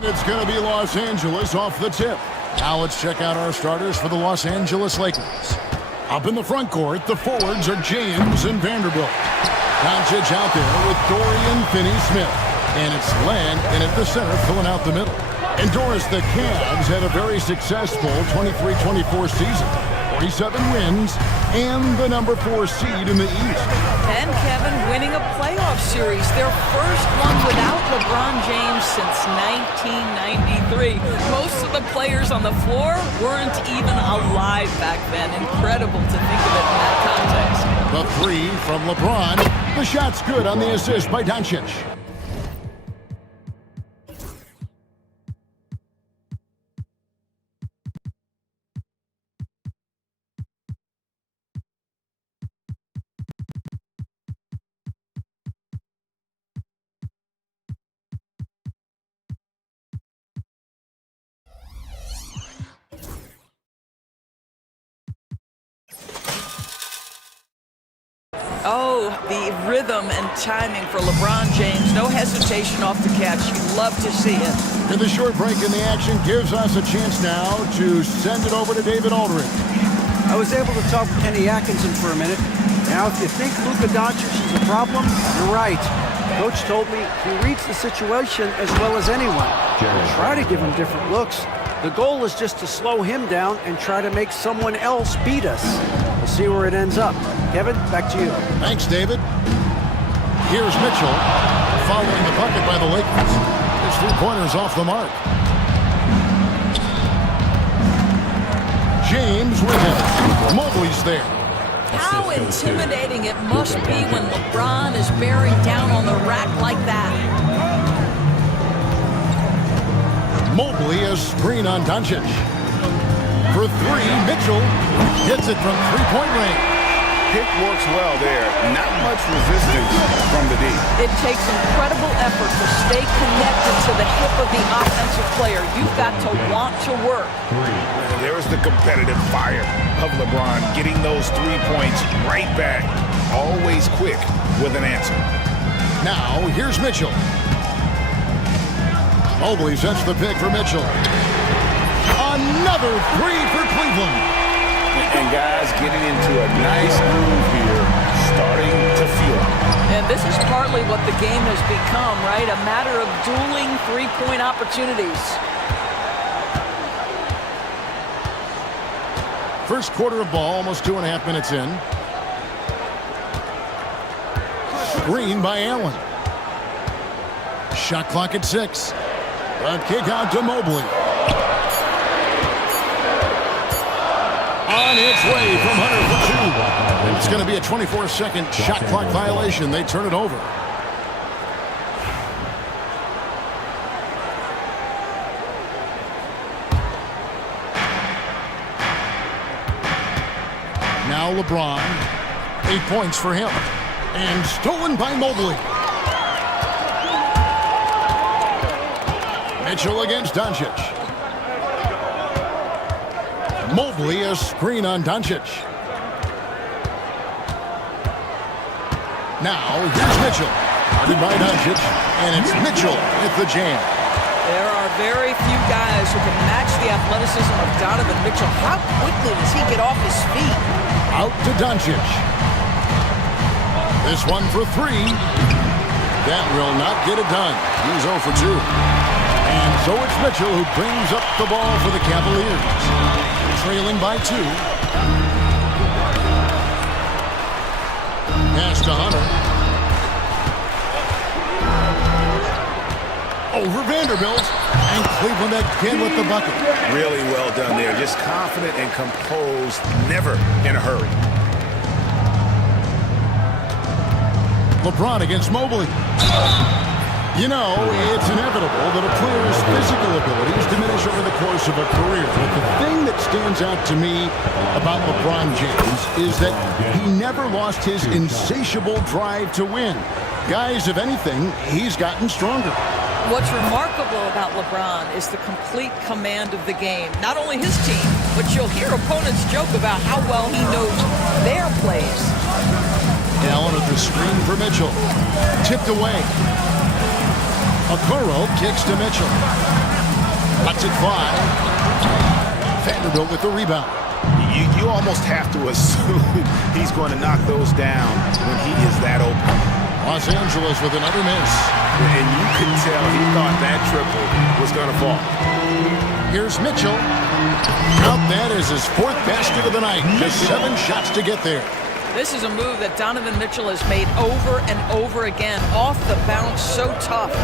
It's going to be Los Angeles off the tip. Now let's check out our starters for the Los Angeles Lakers. Up in the front court, the forwards are James and Vanderbilt. Doncic out there with Dorian Finney-Smith. And it's Len in at the center, filling out the middle. And Doris, the Cavs had a very successful 23-24 season. 47 wins and the number 4 seed in the East. And Kevin winning a playoff series, their first one without LeBron James since 1993. Most of the players on the floor weren't even alive back then. Incredible to think of it in that context. The 3 from LeBron. The shot's good on the assist by Doncic. Oh, the rhythm and timing for LeBron James. No hesitation off the catch. You love to see it. And the short break in the action gives us a chance now to send it over to David Aldridge. I was able to talk with Kenny Atkinson for a minute. Now, if you think Luka Doncic is a problem, you're right. Coach told me he reads the situation as well as anyone. We'll try to give him different looks. The goal is just to slow him down and try to make someone else beat us. We'll see where it ends up. Kevin, back to you. Thanks, David. Here's Mitchell, following the bucket by the Lakers. His 3-pointers off the mark. James with him. Mobley's there. How intimidating it must be when LeBron is bearing down on the rack like that. Mobley, a screen on Doncic. For 3, Mitchell hits it from 3-point range. Pick works well there. Not much resistance from the D. It takes incredible effort to stay connected to the hip of the offensive player. You've got to want to work. There's the competitive fire of LeBron, getting those 3 points right back. Always quick with an answer. Now, here's Mitchell. Mobley sets the pick for Mitchell. Another 3 for Cleveland. And guys getting into a nice groove here, starting to feel it. And this is partly what the game has become, right? A matter of dueling 3-point opportunities. First quarter of ball, almost 2.5 minutes in. Screen by Allen. Shot clock at 6. A kick out to Mobley. On its way from Hunter for 2. It's going to be a 24-second shot clock violation. They turn it over. Now LeBron. 8 points for him. And stolen by Mobley. Mitchell against Doncic. Mobley, a screen on Doncic. Now, here's Mitchell. Guarded by Doncic, and it's Mitchell with the jam. There are very few guys who can match the athleticism of Donovan Mitchell. How quickly does he get off his feet? Out to Doncic. This one for 3. That will not get it done. He's 0 for 2. And so it's Mitchell who brings up the ball for the Cavaliers. Trailing by 2. Pass to Hunter. Over Vanderbilt. And Cleveland again with the bucket. Really well done there. Just confident and composed. Never in a hurry. LeBron against Mobley. You know, it's inevitable that a player's physical abilities diminish over the course of a career. But the thing that stands out to me about LeBron James is that he never lost his insatiable drive to win. Guys, if anything, he's gotten stronger. What's remarkable about LeBron is the complete command of the game. Not only his team, but you'll hear opponents joke about how well he knows their plays. Allen at the screen for Mitchell. Tipped away. Okoro kicks to Mitchell. Lets it fly. Vanderbilt with the rebound. You almost have to assume he's going to knock those down when he is that open. Los Angeles with another miss. And you can tell he thought that triple was going to fall. Here's Mitchell. Now that is his fourth basket of the night. Just 7 shots to get there. This is a move that Donovan Mitchell has made over and over again. Off the bounce, so tough.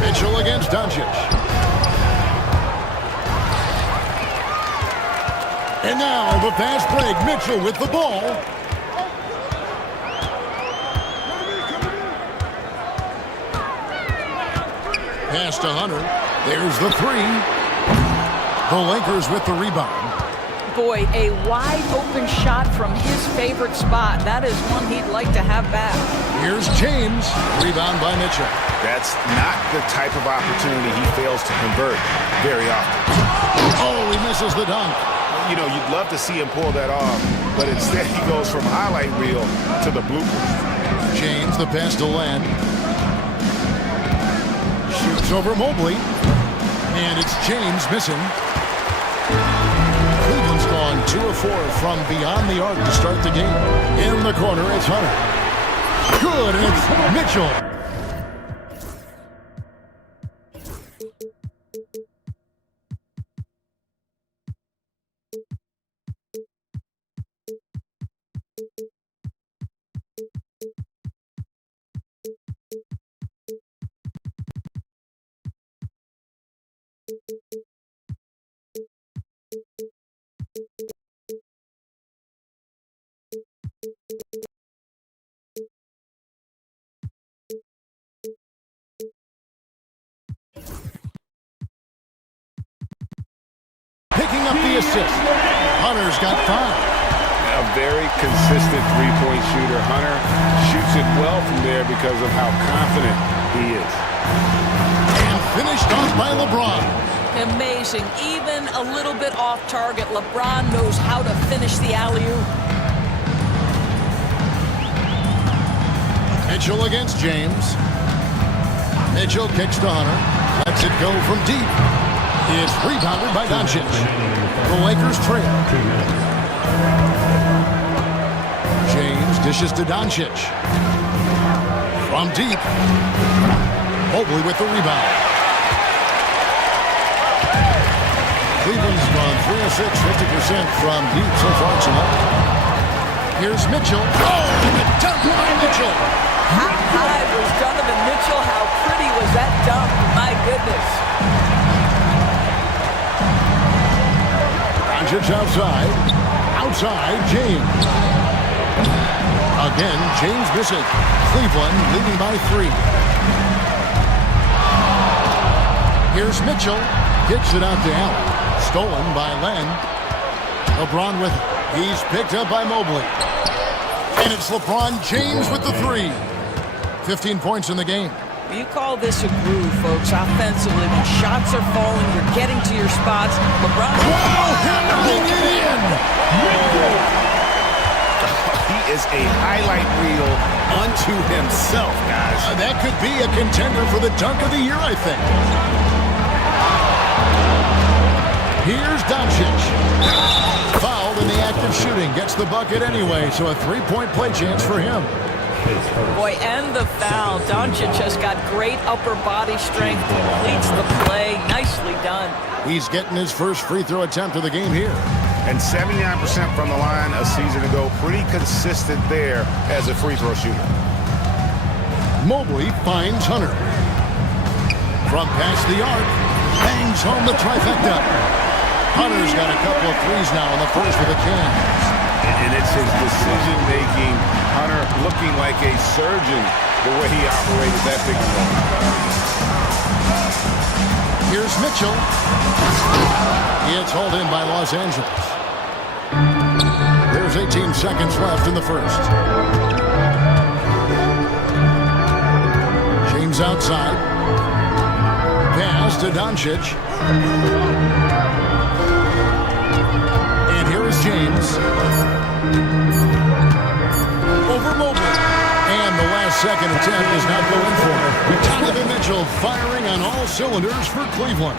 Mitchell against Doncic. And now the fast break. Mitchell with the ball. Pass to Hunter. There's the three. The Lakers with the rebound. Boy, a wide open shot from his favorite spot. That is one he'd like to have back. Here's James. Rebound by Mitchell. That's not the type of opportunity he fails to convert very often. Oh, he misses the dunk. You know, you'd love to see him pull that off, but instead he goes from highlight reel to the bloopers. James, the pass to Len. Shoots over Mobley. And it's James missing. Cleveland's gone 2 of 4 from beyond the arc to start the game. In the corner, it's Hunter. Good, and it's Mitchell. Picking up the assist. Hunter's got 5. A very consistent three-point shooter. Hunter shoots it well from there because of how confident he is. And finished off by LeBron. Amazing. Even a little bit off target, LeBron knows how to finish the alley-oop. Mitchell against James. Mitchell kicks to Hunter. Lets it go from deep. It's rebounded by Doncic. The Lakers trail. James dishes to Doncic. From deep. Mobley with the rebound. Cleveland's gone 3 of 6, 50% from deep so far tonight. Here's Mitchell. Oh, and the dunk by Mitchell. How high was Donovan Mitchell? How pretty was that dunk? My goodness. Doncic outside. Outside, James. Again, James missing. Cleveland leading by 3. Here's Mitchell. Kicks it out to Allen. Stolen by Len. LeBron with it. He's picked up by Mobley. And it's LeBron James with the 3. 15 points in the game. You call this a groove, folks, offensively. When shots are falling, you're getting to your spots. LeBron... Wow, hammering it in! He is a highlight reel unto himself, guys. That could be a contender for the dunk of the year, I think. Here's Doncic. Fouled in the act of shooting. Gets the bucket anyway, so a 3-point play chance for him. Boy, and the foul. Doncic has got great upper body strength. Completes the play. Nicely done. He's getting his first free throw attempt of the game here. And 79% from the line a season ago. Pretty consistent there as a free throw shooter. Mobley finds Hunter. From past the arc. Bangs home the trifecta. Hunter's got a couple of threes now in the first with the Cavs. And it's his decision-making. Hunter looking like a surgeon the way he operated that big one. Here's Mitchell. It's hauled in by Los Angeles. There's 18 seconds left in the first. James outside. Pass to Doncic. And here is James. Over Mobley. And the last second attempt is not going for it. Donovan Mitchell firing on all cylinders for Cleveland.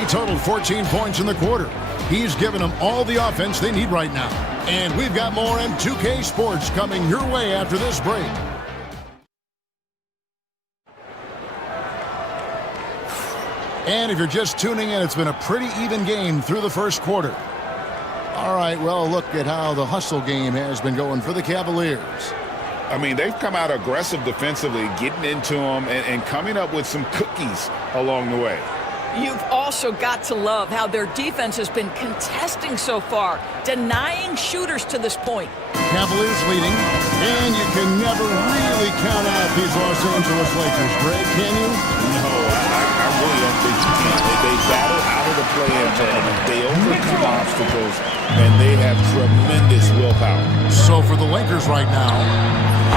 He totaled 14 points in the quarter. He's given them all the offense they need right now. And we've got more M2K Sports coming your way after this break. And if you're just tuning in, it's been a pretty even game through the first quarter. All right, well, look at how the hustle game has been going for the Cavaliers. I mean, they've come out aggressive defensively, getting into them and coming up with some cookies along the way. You've also got to love how their defense has been contesting so far, denying shooters to this point. Cavaliers leading, and you can never really count out these Los Angeles Lakers, Greg, can you? No, I really don't think you can. They battle out of the play-in tournament. They overcome obstacles, and they have tremendous willpower. So for the Lakers right now,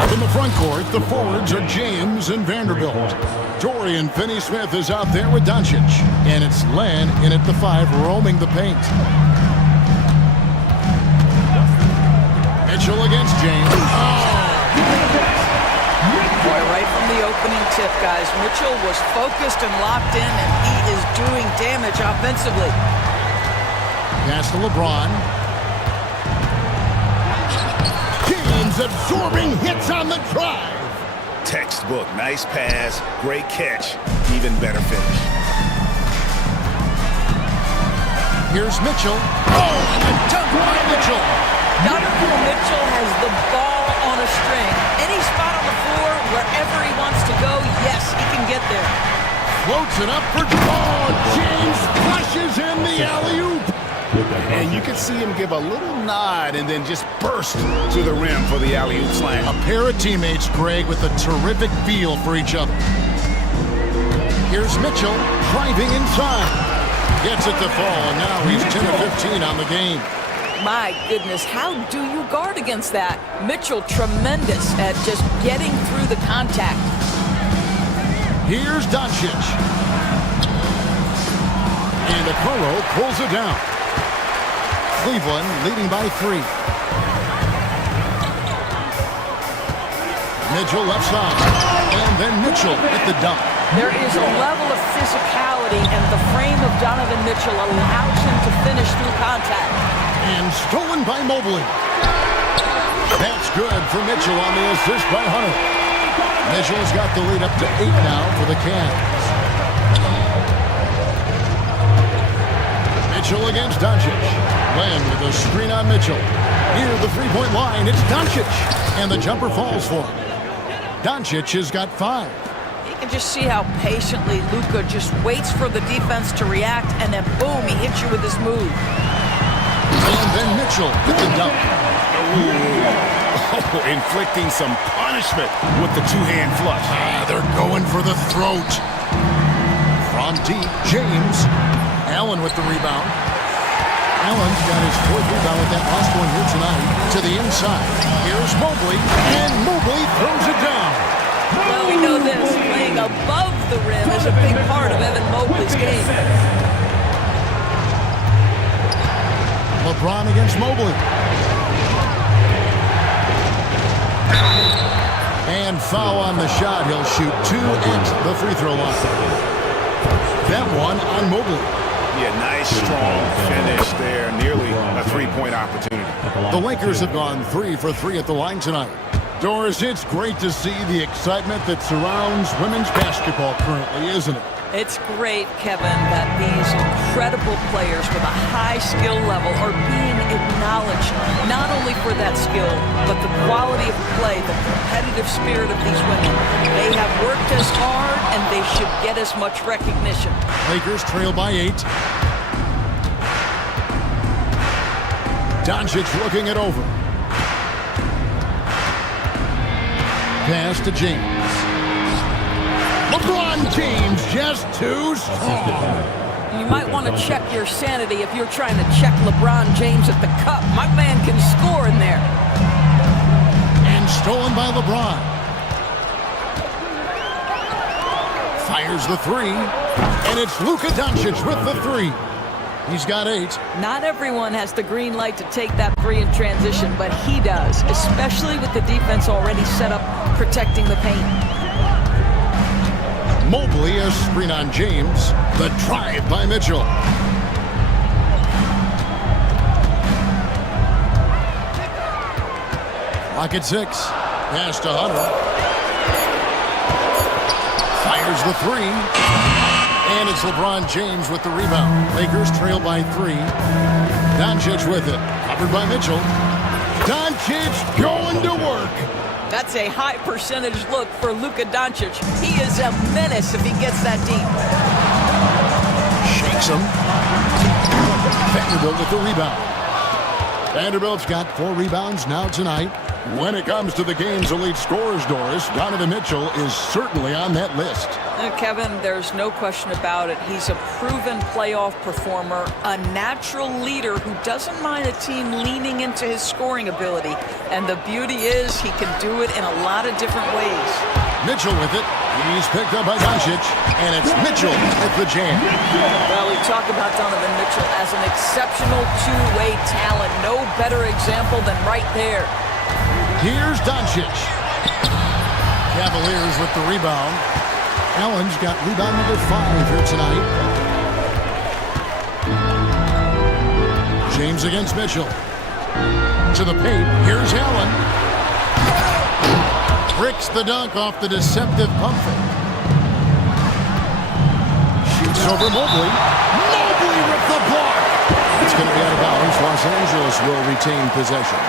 up in the front court, the forwards are James and Vanderbilt. Dorian Finney-Smith is out there with Doncic, and it's Len in at the 5 roaming the paint. Mitchell against James. Boy, right from the opening tip, guys, Mitchell was focused and locked in, and he is doing damage offensively. Pass to LeBron. James absorbing hits on the drive. Textbook, nice pass, great catch, even better finish. Here's Mitchell. Oh, and a dunk by Mitchell. Donovan Mitchell has the ball on a string. Any spot on the floor, wherever he wants to go, yes, he can get there. Floats it up for James flushes in the alley-oop. And you can see him give a little nod and then just burst to the rim for the alley-oop slam. A pair of teammates, Greg, with a terrific feel for each other. Here's Mitchell driving inside. Gets it to fall, and now he's 10 of 15 on the game. My goodness, how do you guard against that? Mitchell tremendous at just getting through the contact. Here's Doncic. And Okoro pulls it down. Cleveland leading by 3. Mitchell left side. And then Mitchell at the dunk. There is a level of physicality, and the frame of Donovan Mitchell allows him to finish through contact. And stolen by Mobley. That's good for Mitchell on the assist by Hunter. Mitchell's got the lead up to 8 now for the Cavs. Mitchell against Doncic. Len with a screen on Mitchell. Near the three-point line, it's Doncic. And the jumper falls for him. Doncic has got 5. You can just see how patiently Luka just waits for the defense to react, and then boom, he hits you with his move. And then Mitchell with the dunk. Oh, inflicting some punishment with the two-hand flush. They're going for the throat. From deep, James. Allen with the rebound. Allen's got his 4th rebound with that last one here tonight. To the inside. Here's Mobley, and Mobley throws it down. Well, we know this. Playing above the rim is a big part of Evan Mobley's game. LeBron against Mobley. And foul on the shot. He'll shoot 2 at the free throw line. That one on Mobley. Yeah, nice, strong finish there. Nearly a three-point opportunity. The Lakers have gone 3 for 3 at the line tonight. Doris, it's great to see the excitement that surrounds women's basketball currently, isn't it? It's great, Kevin, that these incredible players with a high skill level are being acknowledged, not only for that skill, but the quality of play, the competitive spirit of these women. They have worked as hard, and they should get as much recognition. Lakers trail by 8. Doncic looking it over. Pass to James. LeBron James just too strong. You might want to check your sanity if you're trying to check LeBron James at the cup. My man can score in there. And stolen by LeBron. Fires the 3. And it's Luka Doncic with the 3. He's got 8. Not everyone has the green light to take that three in transition, but he does, especially with the defense already set up protecting the paint. Mobley, a screen on James. The drive by Mitchell. Clock at 6. Pass to Hunter. Fires the three. And it's LeBron James with the rebound. Lakers trail by 3. Doncic with it. Covered by Mitchell. Doncic going to work. That's a high percentage look for Luka Doncic. He is a menace if he gets that deep. Shakes him. Vanderbilt with the rebound. Vanderbilt's got 4 rebounds now tonight. When it comes to the game's elite scorers, Doris, Donovan Mitchell is certainly on that list. Kevin, there's no question about it. He's a proven playoff performer, a natural leader who doesn't mind a team leaning into his scoring ability. And the beauty is he can do it in a lot of different ways. Mitchell with it. He's picked up by Doncic, and it's Mitchell with the jam. Well, we talk about Donovan Mitchell as an exceptional two-way talent. No better example than right there. Here's Doncic. Cavaliers with the rebound. Allen's got rebound number 5 here tonight. James against Mitchell. To the paint. Here's Allen. Bricks the dunk off the deceptive pump fake. Shoots over Mobley. Mobley with the block. It's going to be out of bounds. Los Angeles will retain possession.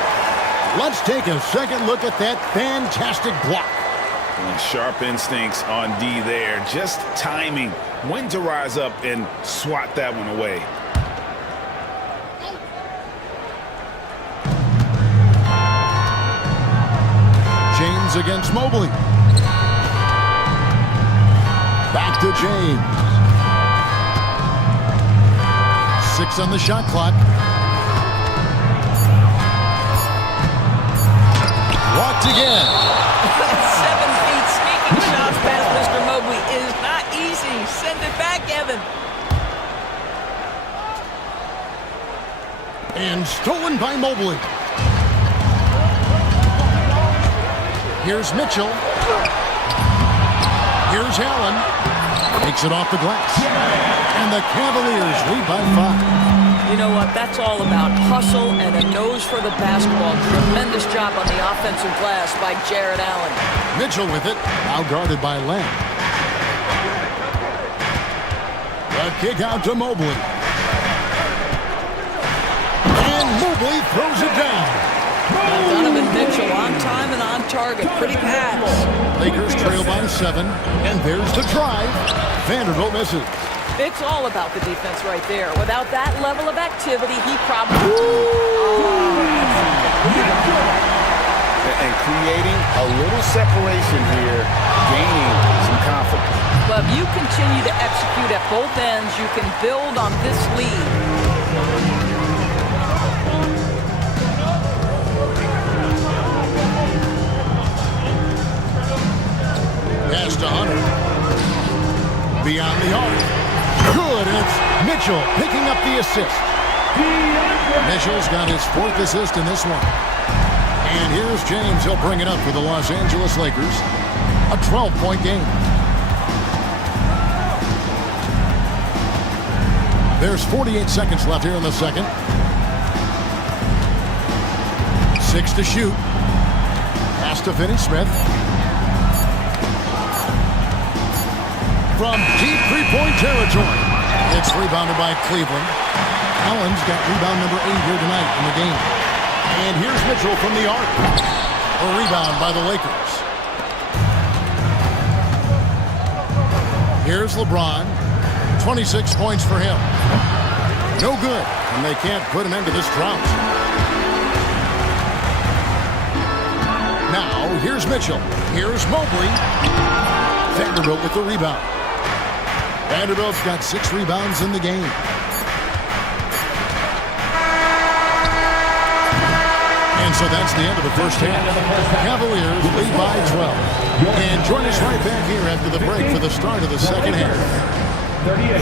Let's take a second look at that fantastic block. Sharp instincts on D there. Just timing when to rise up and swat that one away. James against Mobley. Back to James. 6 on the shot clock. Blocked again. 7 feet sneaking shots past Mr. Mobley is not easy. Send it back, Evan. And stolen by Mobley. Here's Mitchell. Here's Allen. Takes it off the glass. And the Cavaliers lead by 5. You know what? That's all about hustle and a nose for the basketball. Tremendous job on the offensive glass by Jared Allen. Mitchell with it. Now guarded by Lamb. The kick out to Mobley. And Mobley throws it down. Donovan Mitchell on time and on target. Pretty pass. Lakers trail by 7. And there's the drive. Vanderbilt misses. It's all about the defense right there. Without that level of activity, he probably... And creating a little separation here, gaining some confidence. But if you continue to execute at both ends, you can build on this lead. Pass to Hunter. Beyond the arc. Good, and it's Mitchell picking up the assist. Mitchell's got his 4th assist in this one. And here's James. He'll bring it up for the Los Angeles Lakers. A 12-point game. There's 48 seconds left here in the second. 6 to shoot. Pass to Finney-Smith. From deep three-point territory. It's rebounded by Cleveland. Allen's got rebound number 8 here tonight in the game. And here's Mitchell from the arc. A rebound by the Lakers. Here's LeBron. 26 points for him. No good. And they can't put an end to this drought. Now, here's Mitchell. Here's Mobley. Vanderbilt with the rebound. Vanderbilt's got 6 rebounds in the game. And so that's the end of the first half. Cavaliers lead by 12. And join us right back here after the break for the start of the second half. 38.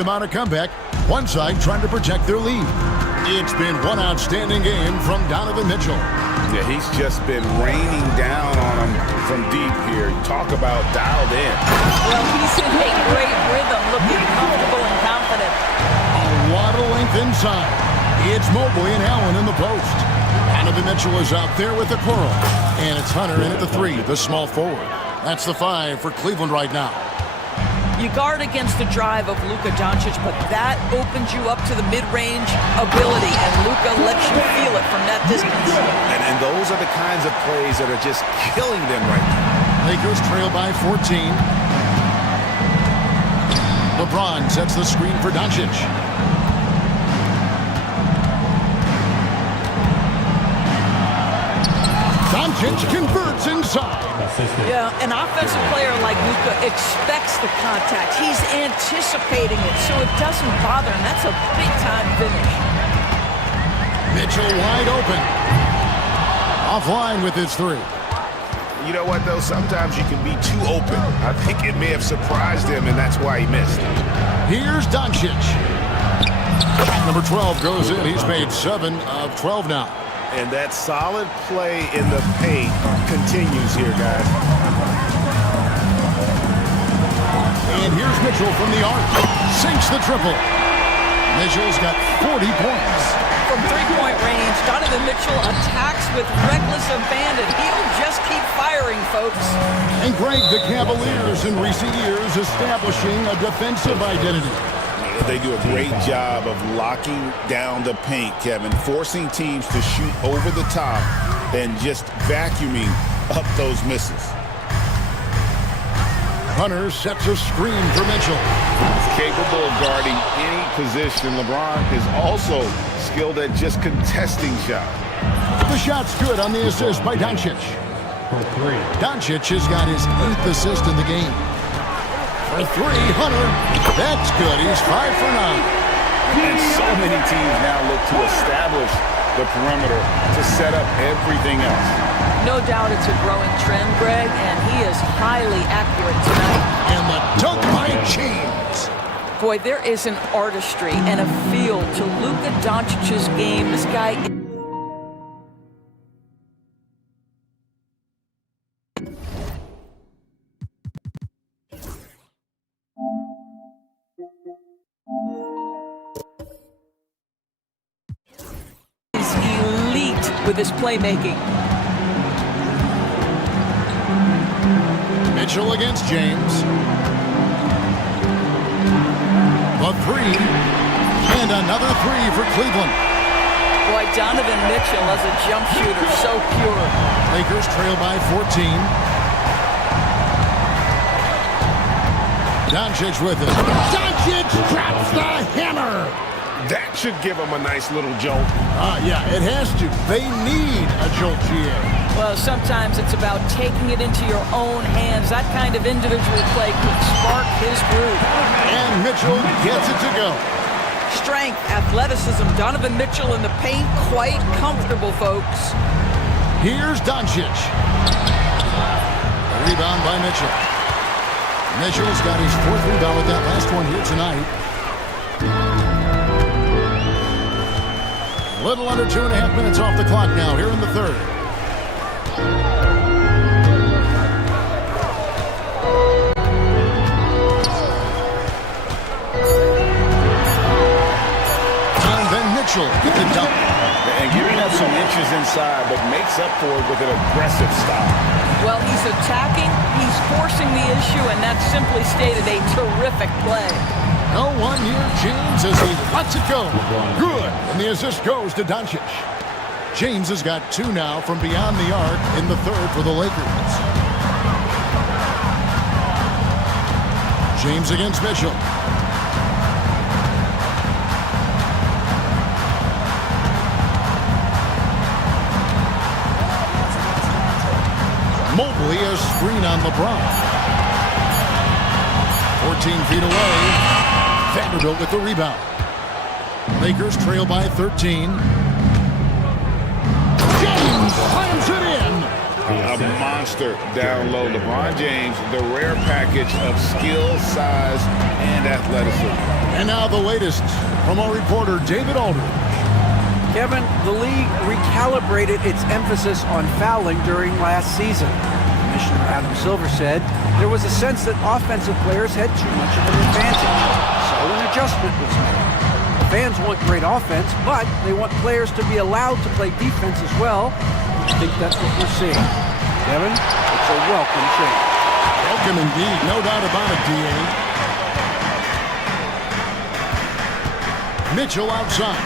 to mount a comeback. One side trying to protect their lead. It's been one outstanding game from Donovan Mitchell. Yeah, he's just been raining down on them from deep here. Talk about dialed in. Well, he's in a great rhythm, looking comfortable and confident. A lot of length inside. It's Mobley and Allen in the post. Donovan Mitchell is out there with the curl. And it's Hunter in at the 3, the small forward. That's the 5 for Cleveland right now. You guard against the drive of Luka Doncic, but that opens you up to the mid-range ability, and Luka lets you feel it from that distance. And those are the kinds of plays that are just killing them right now. Lakers trail by 14. LeBron sets the screen for Doncic. Doncic converts inside. Yeah, an offensive player like Luka expects the contact. He's anticipating it, so it doesn't bother him. That's a big-time finish. Mitchell wide open. Offline with his 3. You know what, though? Sometimes you can be too open. I think it may have surprised him, and that's why he missed. Here's Doncic. Number 12 goes in. He's made 7 of 12 now. And that solid play in the paint continues here, guys. And here's Mitchell from the arc. Sinks the triple. Mitchell's got 40 points. From three-point range, Donovan Mitchell attacks with reckless abandon. He'll just keep firing, folks. And Greg, the Cavaliers in recent years establishing a defensive identity. They do a great job of locking down the paint, Kevin, forcing teams to shoot over the top and just vacuuming up those misses. Hunter sets a screen for Mitchell. He's capable of guarding any position. LeBron is also skilled at just contesting shots. The shot's good on the assist by Doncic. Doncic has got his 8th assist in the game. For 3, Hunter. That's good. He's 5 for 9. And so many teams now look to establish the perimeter to set up everything else. No doubt it's a growing trend, Greg, and he is highly accurate tonight. And the dunk by James. Boy, there is an artistry and a feel to Luka Doncic's game. This guy... is elite with his playmaking. Mitchell against James. The 3. And another 3 for Cleveland. Boy, Donovan Mitchell as a jump shooter, so pure. Lakers trail by 14. Doncic with it. Doncic drops the hammer. That should give them a nice little jolt. Yeah, it has to. They need a jolt, GA. Well, sometimes it's about taking it into your own hands. That kind of individual play could spark his groove. And Mitchell gets it to go. Strength, athleticism, Donovan Mitchell in the paint, quite comfortable, folks. Here's Doncic. A rebound by Mitchell. Mitchell's got his 4th rebound with that last one here tonight. A little under 2.5 minutes off the clock now here in the 3rd. And then Mitchell with the dunk. And giving up some inches inside, but makes up for it with an aggressive style. Well, he's attacking, he's forcing the issue, and that's simply stated a terrific play. No one near James as he lets it go. Good. And the assist goes to Doncic. James has got 2 now from beyond the arc in the 3rd for the Lakers. James against Mitchell. Mobley a screen on LeBron. 14 feet away. Vanderbilt with the rebound. Lakers trail by 13. James slams it in. A monster monster down low. LeBron James, the rare package of skill, size, and athleticism. And now the latest from our reporter, David Aldridge. Kevin, the league recalibrated its emphasis on fouling during last season. Commissioner Adam Silver said there was a sense that offensive players had too much of an advantage. So an adjustment was made. The fans want great offense, but they want players to be allowed to play defense as well. I think that's what we're seeing. Kevin, it's a welcome change. Welcome indeed, no doubt about it, D.A. Mitchell outside.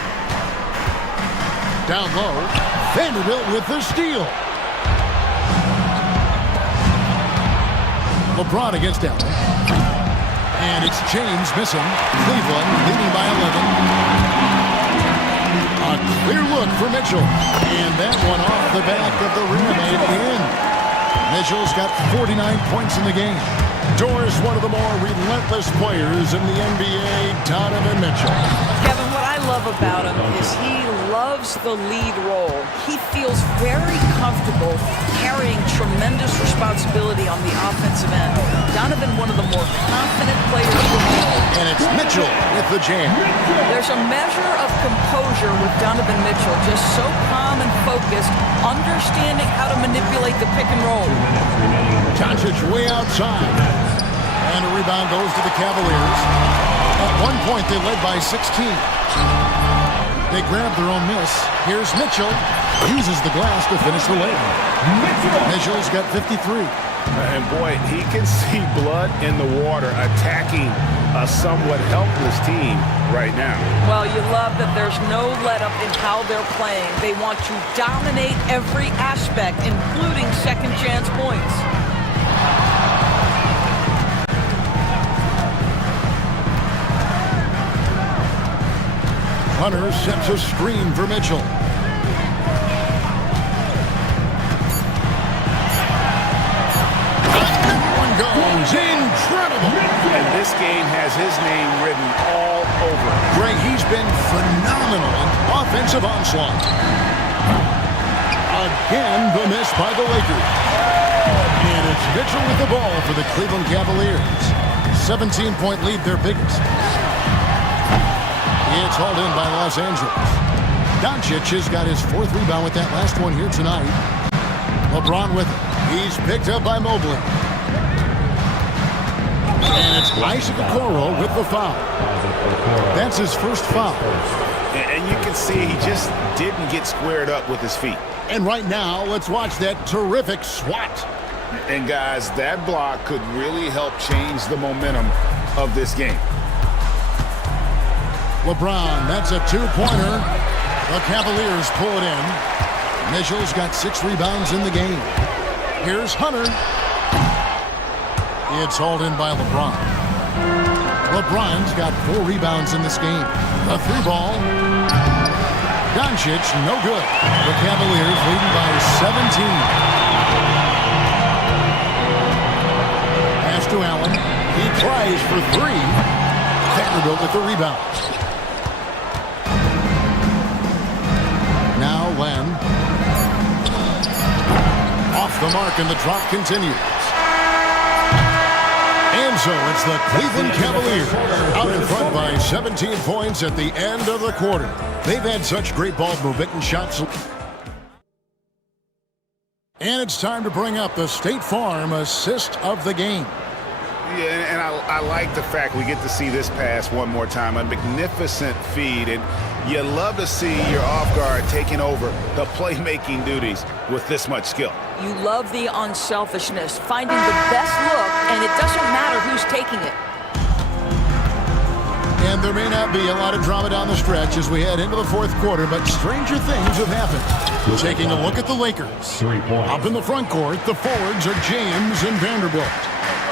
Down low, Vanderbilt with the steal. LeBron against Allen. And it's James missing. Cleveland leading by 11. A clear look for Mitchell. And that one off the back of the rim and in. Mitchell's got 49 points in the game. Doors, one of the more relentless players in the NBA, Donovan Mitchell. Kevin, what I love about him is he loves the lead role. He feels very comfortable carrying tremendous responsibility on the offensive end. Donovan, one of the more confident players in the world. And it's Mitchell with the jam. There's a measure of composure with Donovan Mitchell, just so calm and focused, understanding how to manipulate the pick and roll. Doncic way outside. And a rebound goes to the Cavaliers. At one point, they led by 16. They grabbed their own miss. Here's Mitchell. Uses the glass to finish the layup. Mitchell's got 53. And boy, he can see blood in the water attacking a somewhat helpless team right now. Well, you love that there's no let-up in how they're playing. They want to dominate every aspect, including second-chance points. Hunter sets a screen for Mitchell. One goes. Incredible. And this game has his name written all over it. Greg, he's been phenomenal in offensive onslaught. Again, the miss by the Lakers. And it's Mitchell with the ball for the Cleveland Cavaliers. 17-point lead, their biggest. It's hauled in by Los Angeles. Doncic has got his fourth rebound with that last one here tonight. LeBron with it. He's picked up by Mobley. And it's Isaac Okoro with the foul. That's his first foul. And you can see he just didn't get squared up with his feet. And right now, let's watch that terrific swat. And guys, that block could really help change the momentum of this game. LeBron, that's a two-pointer. The Cavaliers pull it in. Mitchell's got 6 rebounds in the game. Here's Hunter. It's hauled in by LeBron. LeBron's got 4 rebounds in this game. A 3-ball. Doncic, no good. The Cavaliers leading by 17. Pass to Allen. He tries for 3. Vanderbilt with the rebound. Now Len. Off the mark and the drop continues. And so it's the Cleveland Cavaliers out in front by 17 points at the end of the quarter. They've had such great ball movement and shots. And it's time to bring up the State Farm assist of the game. Yeah, and I like the fact we get to see this pass one more time. A magnificent feed, and you love to see your off guard taking over the playmaking duties with this much skill. You love the unselfishness, finding the best look, and it doesn't matter who's taking it. And there may not be a lot of drama down the stretch as we head into the fourth quarter, but stranger things have happened. Taking a look at the Lakers. Up in the front court, the forwards are James and Vanderbilt.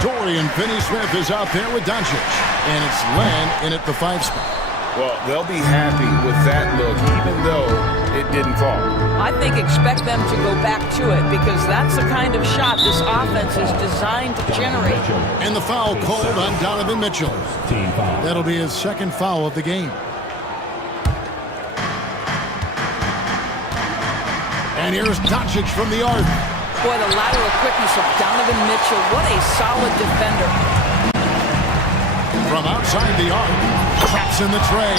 Dorian Finney-Smith is out there with Doncic, and it's Len in at the 5 spot. Well, they'll be happy with that look, even though it didn't fall. I think expect them to go back to it because that's the kind of shot this offense is designed to generate. And the foul called on Donovan Mitchell. That'll be his second foul of the game. And here's Doncic from the arc. Boy, the lateral quickness of Donovan Mitchell. What a solid defender. From outside the arc, traps in the tray.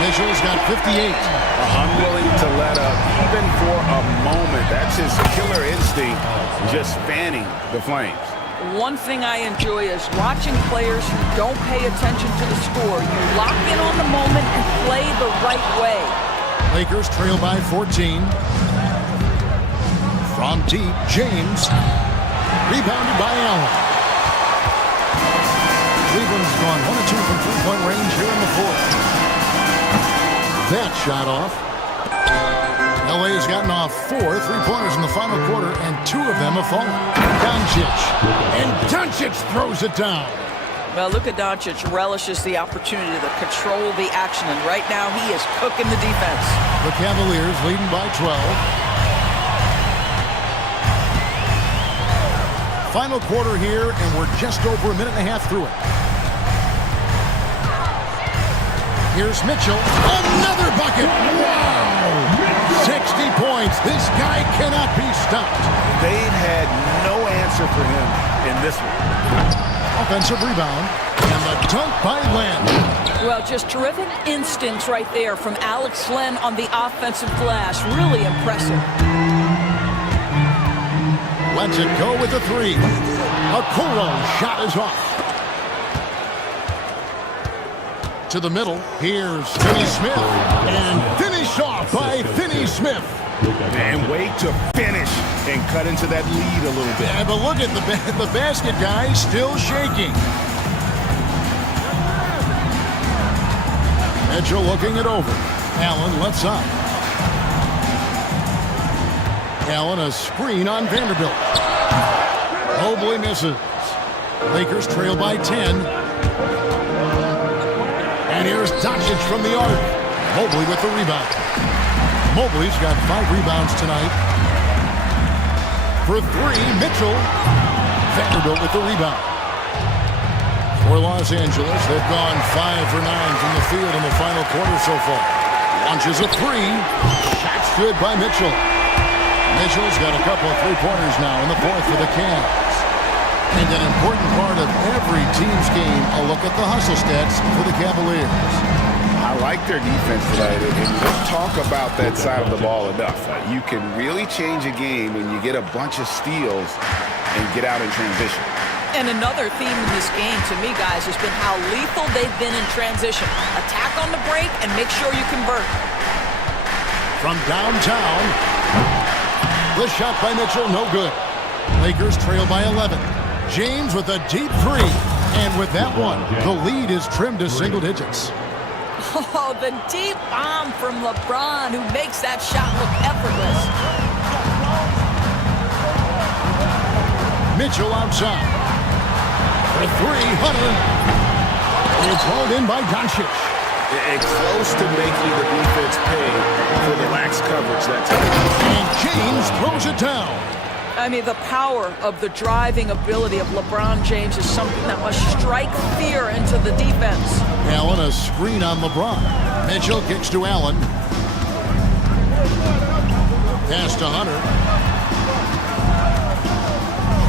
Mitchell's got 58. Unwilling to let up, even for a moment. That's his killer instinct, just fanning the flames. One thing I enjoy is watching players who don't pay attention to the score. You lock in on the moment and play the right way. Lakers trail by 14. From deep, James. Rebounded by Allen. Cleveland's gone 1 of 2 from three-point range here in the fourth. That shot off. LA has gotten off 4 3-pointers in the final quarter, and 2 of them have fallen. Doncic. And Doncic throws it down. Well, Luka Doncic relishes the opportunity to control the action, and right now he is cooking the defense. The Cavaliers leading by 12. Final quarter here, and we're just over a minute and a half through it. Here's Mitchell. Another bucket. Wow! 60 points. This guy cannot be stopped. They've had no answer for him in this one. Offensive rebound. And the dunk by Len. Well, just terrific instincts right there from Alex Len on the offensive glass. Really impressive. Lets it go with the three. Okoro's shot is off. To the middle. Here's Finney Smith. And finished off by Finney Smith. And wait to finish and cut into that lead a little bit. Yeah, but look at the basket guy still shaking. Mitchell looking it over. Allen left side. Allen a screen on Vanderbilt. Mobley misses. Lakers trail by 10. And here's Doncic from the arc. Mobley with the rebound. Mobley's got 5 rebounds tonight. For 3, Mitchell. Vanderbilt with the rebound. For Los Angeles, they've gone 5 for 9 from the field in the final quarter so far. Launches a 3. Shot's good by Mitchell. Mitchell's got a couple of three-pointers now in the fourth for the Cavs. And an important part of every team's game, a look at the hustle stats for the Cavaliers. I like their defense tonight, and we don't talk about that side of the ball enough. You can really change a game when you get a bunch of steals and get out in transition. And another theme in this game, to me, guys, has been how lethal they've been in transition. Attack on the break and make sure you convert. From downtown, the shot by Mitchell, no good. Lakers trail by 11. James with a deep 3. And with that one, the lead is trimmed to single digits. Oh, the deep bomb from LeBron, who makes that shot look effortless. Mitchell outside. For 3, Hunter. It's hauled in by Doncic. It's close to making the defense pay for the lax coverage that time. And James throws it down. I mean, the power of the driving ability of LeBron James is something that must strike fear into the defense. Allen a screen on LeBron. Mitchell kicks to Allen. Pass to Hunter.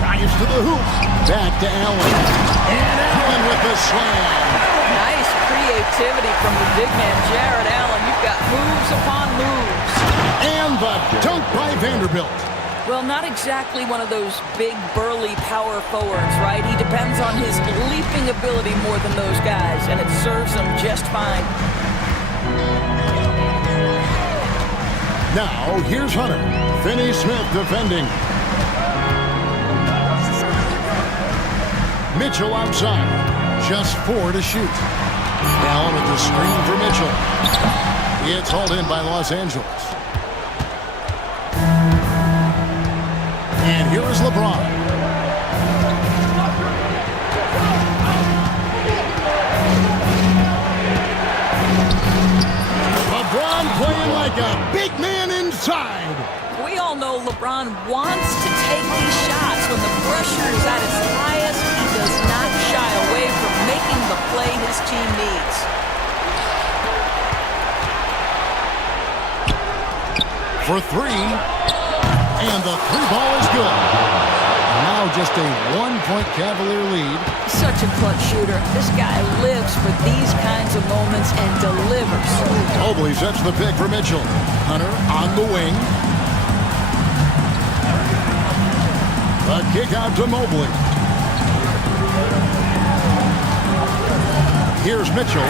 Drives to the hoop. Back to Allen. And Allen with the slam. Nice creativity from the big man, Jared Allen. You've got moves upon moves. And the dunk by Vanderbilt. Well, not exactly one of those big, burly power forwards, right? He depends on his leaping ability more than those guys, and it serves him just fine. Now, here's Hunter. Finney Smith defending. Mitchell outside. Just 4 to shoot. Allen with the screen for Mitchell. It's hauled in by Los Angeles. And here is LeBron. LeBron playing like a big man inside. We all know LeBron wants to take these shots when the pressure is at its highest. He does not shy away from making the play his team needs. For 3. And the three ball is good. Now just a 1-point Cavalier lead. Such a clutch shooter. This guy lives for these kinds of moments and delivers. Mobley sets the pick for Mitchell. Hunter on the wing. A kick out to Mobley. Here's Mitchell.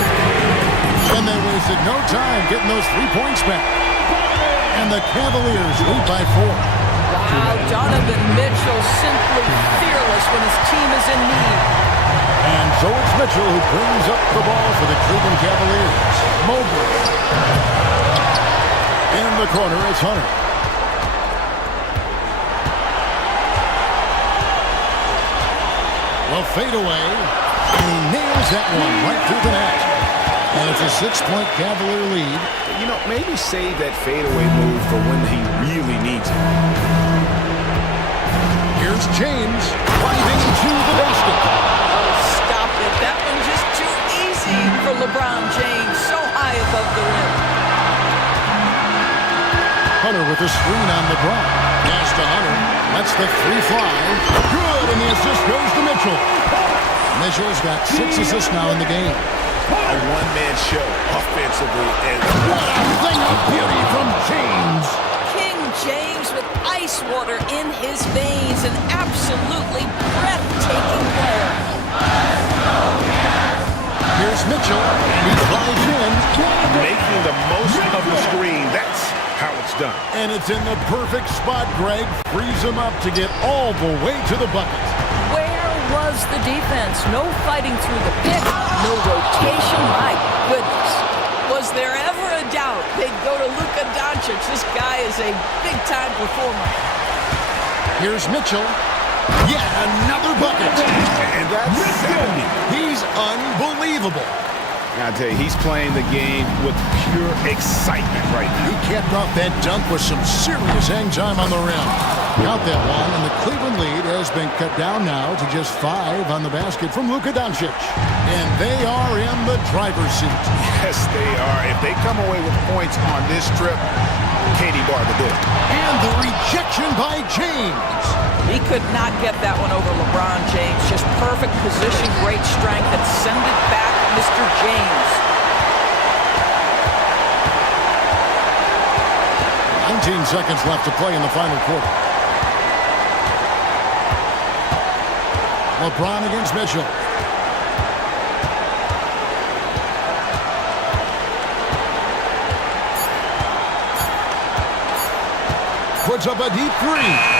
And they wasted no time getting those 3 points back. And the Cavaliers lead by 4. Wow, Donovan Mitchell simply fearless when his team is in need. And so it's Mitchell who brings up the ball for the Cleveland Cavaliers. Mobley. In the corner, it's Hunter. A fadeaway. And he nails that one right through the net. And it's a 6-point Cavalier lead. You know, maybe save that fadeaway move for when he really needs it. Here's James driving to the basket. Oh, stop it. That one's just too easy for LeBron James. So high above the rim. Hunter with the screen on LeBron. Pass to Hunter. Lets the three fly. Good, and the assist goes to Mitchell. Mitchell's got 6 assists now in the game. A one-man show offensively. And what a thing of beauty from James. King James with ice water in his veins. An absolutely breathtaking player. Here's Mitchell. He drives in. making the most of the screen. That's how it's done. And it's in the perfect spot, Greg. Frees him up to get all the way to the bucket. Where was the defense? No fighting through the pick, no rotation. My goodness. Was there ever a doubt they'd go to Luka Doncic? This guy is a big-time performer. Here's Mitchell. Yet another bucket. And that's 70. He's unbelievable. I tell you, he's playing the game with pure excitement right now. He capped off that dunk with some serious hang time on the rim. Count that one, and the Cleveland lead has been cut down now to just 5 on the basket from Luka Doncic. And they are in the driver's seat. Yes, they are. If they come away with points on this trip, Katie Barr to do it. And the rejection by James. He could not get that one over LeBron James. Just perfect position, great strength, and send it back, Mr. James. 19 seconds left to play in the final quarter. LeBron against Mitchell. Puts up a deep three.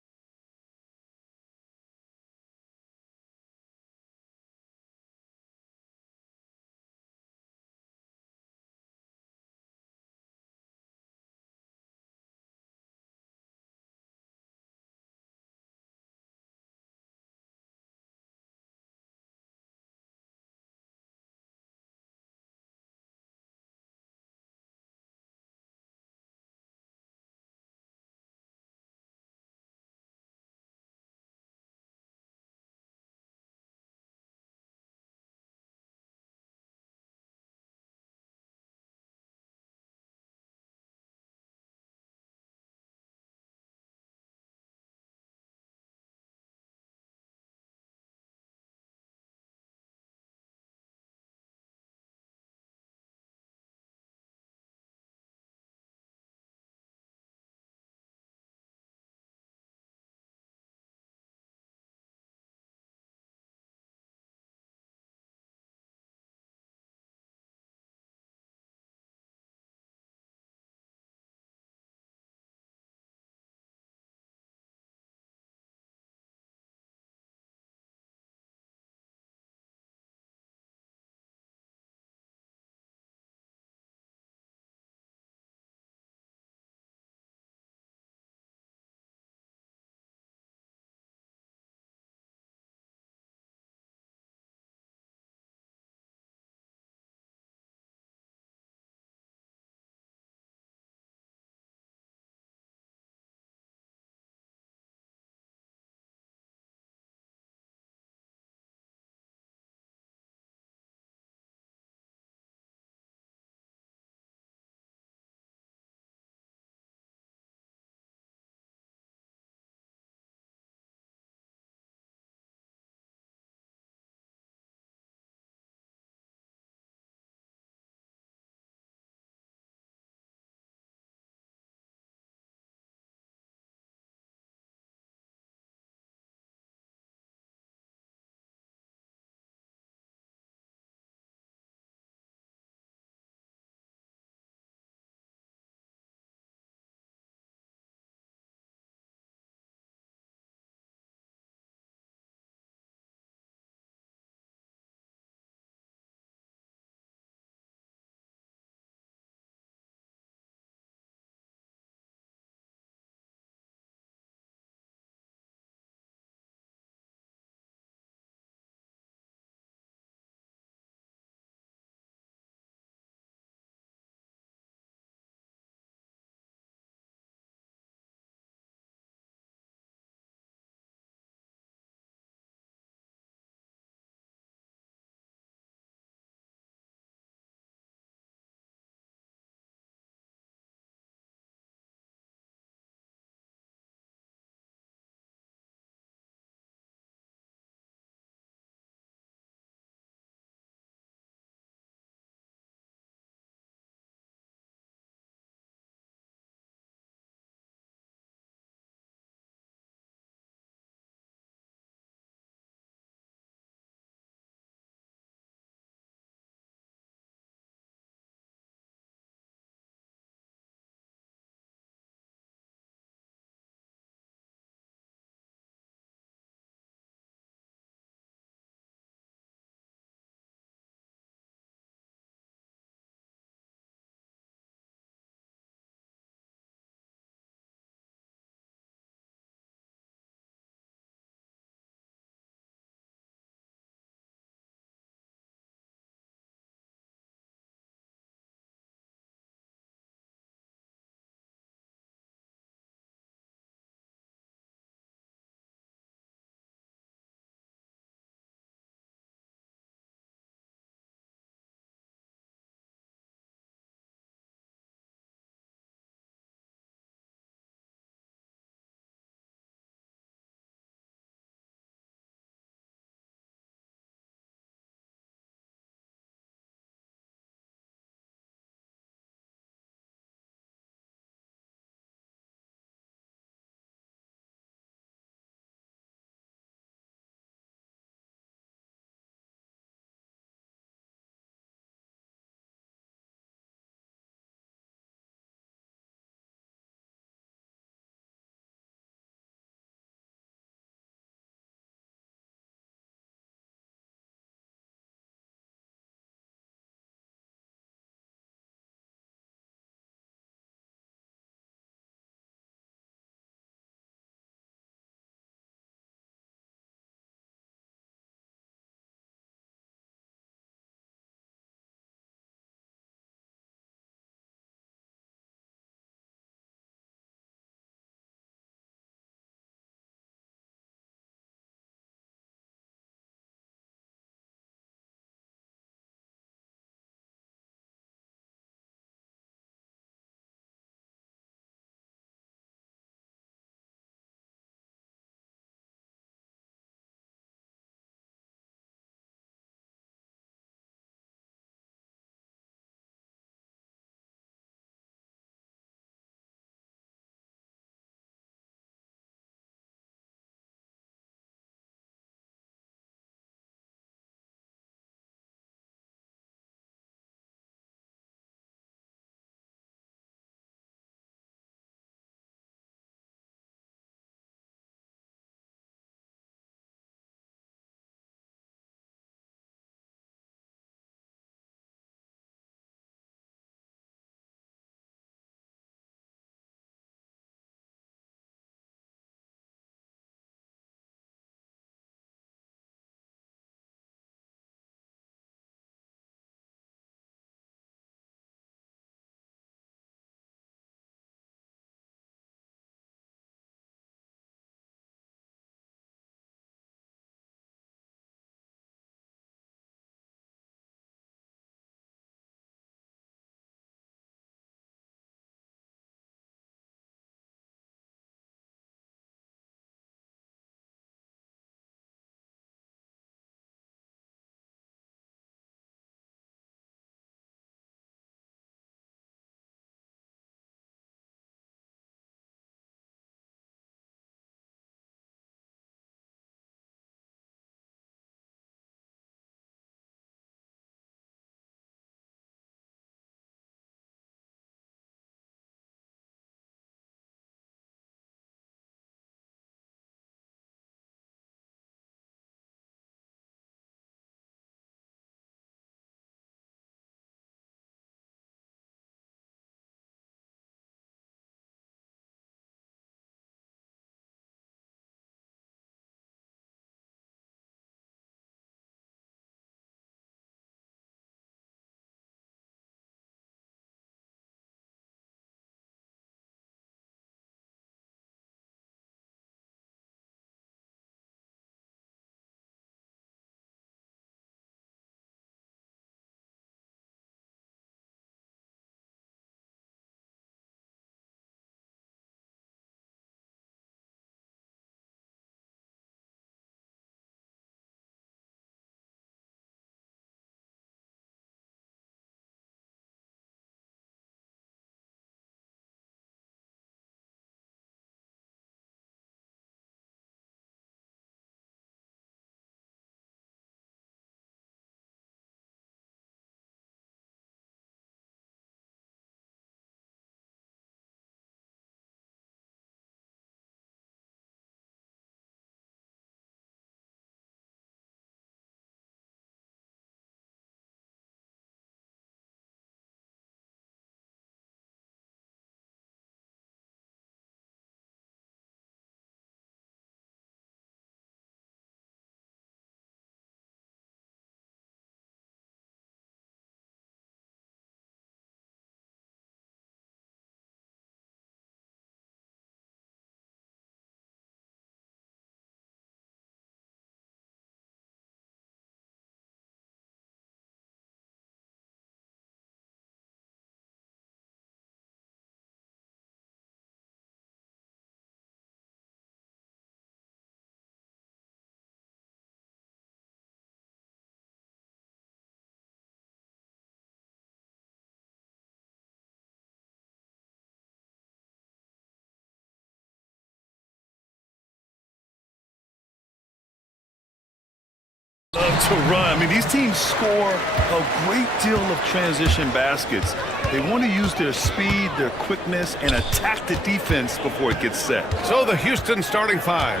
to run. I mean, these teams score a great deal of transition baskets. They want to use their speed, their quickness, and attack the defense before it gets set. So the Houston starting five.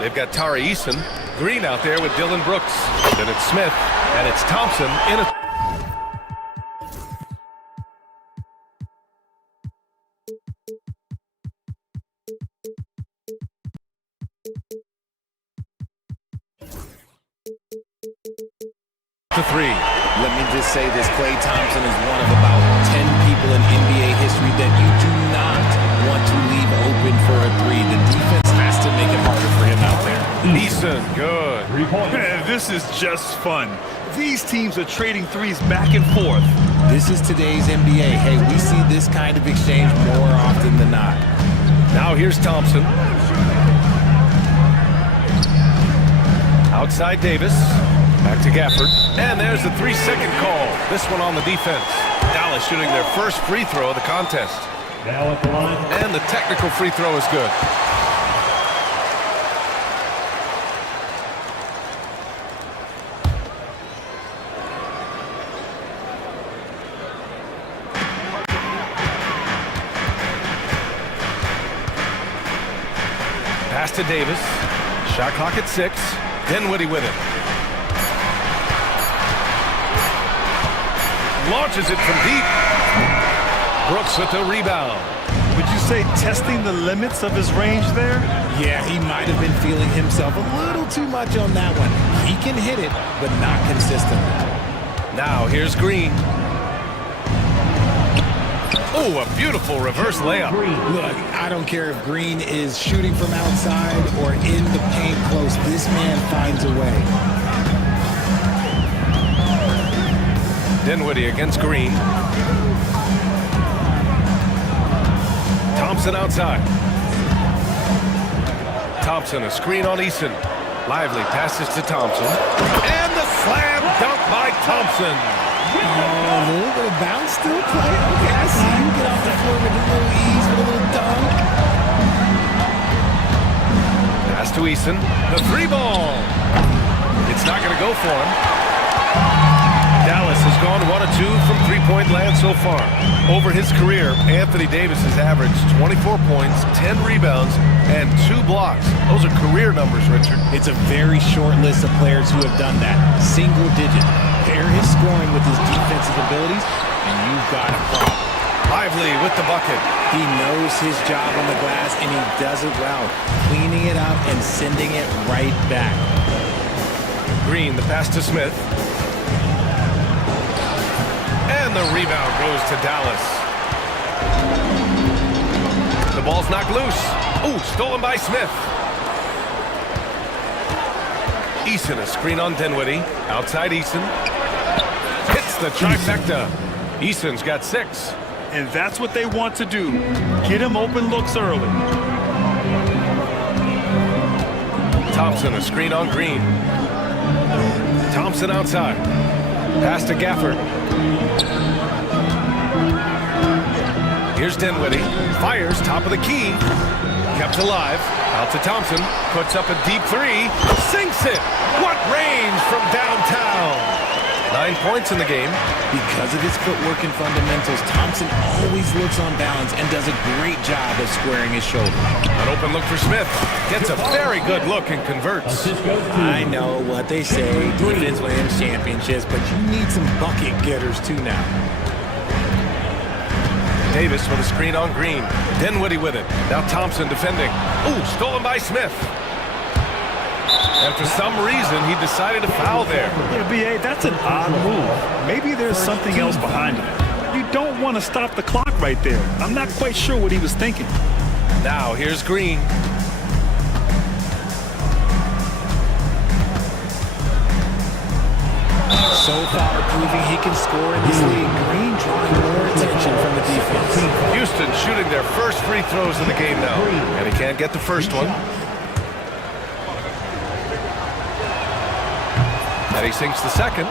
They've got Tari Eason, Green out there with Dylan Brooks. Then it's Smith, and it's Thompson in a... to three. Let me just say this, Klay Thompson is one of about 10 people in NBA history that you do not want to leave open for a three. The defense has to make it harder for him out there. Eason, good. Man, this is just fun. These teams are trading threes back and forth. This is today's NBA. Hey, we see this kind of exchange more often than not. Now here's Thompson. Outside Davis. Back to Gafford. And there's the 3-second call. This one on the defense. Dallas shooting their first free throw of the contest. Now at the line. And the technical free throw is good. Pass to Davis. Shot clock at 6. Dinwiddie with it. Launches it from deep. Brooks with the rebound. Would you say testing the limits of his range there? Yeah, he might have been feeling himself a little too much on that one. He can hit it, but not consistently. Now here's Green. Oh, a beautiful reverse layup. Look, I don't care if Green is shooting from outside or in the paint close. This man finds a way. Dinwiddie against Green. Thompson outside. Thompson, a screen on Eason. Lively passes to Thompson. And the slam dunk by Thompson. Oh, a little bit of bounce still play. Okay, I see you get off the floor with a little ease, with a little dunk. Pass to Eason. The three ball. It's not going to go for him. Dallas has gone 1 of 2 from three-point land so far. Over his career, Anthony Davis has averaged 24 points, 10 rebounds, and 2 blocks. Those are career numbers, Richard. It's a very short list of players who have done that. Single digit. Pair his scoring with his defensive abilities, and you've got a problem. Lively with the bucket. He knows his job on the glass, and he does it well. Cleaning it up and sending it right back. Green, the pass to Smith. And the rebound goes to Dallas. The ball's knocked loose. Ooh, stolen by Smith. Eason, a screen on Dinwiddie. Outside Eason. Hits the trifecta. Eason's got 6. And that's what they want to do. Get him open looks early. Thompson, a screen on Green. Thompson outside. Pass to Gafford. Here's Dinwiddie. Fires, top of the key. Kept alive. Out to Thompson. Puts up a deep 3. Sinks it. What range from downtown. 9 points in the game. Because of his footwork and fundamentals, Thompson always looks on balance and does a great job of squaring his shoulder. An open look for Smith. Gets a very good look and converts. I know what they say, defense wins championships, but you need some bucket getters too now. Davis with a screen on Green. Dinwiddie with it. Now Thompson defending. Ooh, stolen by Smith. And for some reason, he decided to foul there. Yeah, B.A., that's an odd move. Maybe there's something else behind it. You don't want to stop the clock right there. I'm not quite sure what he was thinking. Now, here's Green. So far, proving he can score in this league. Green drawing more attention from the defense. Houston shooting their first free throws of the game now. And he can't get the first one. And he sinks the second.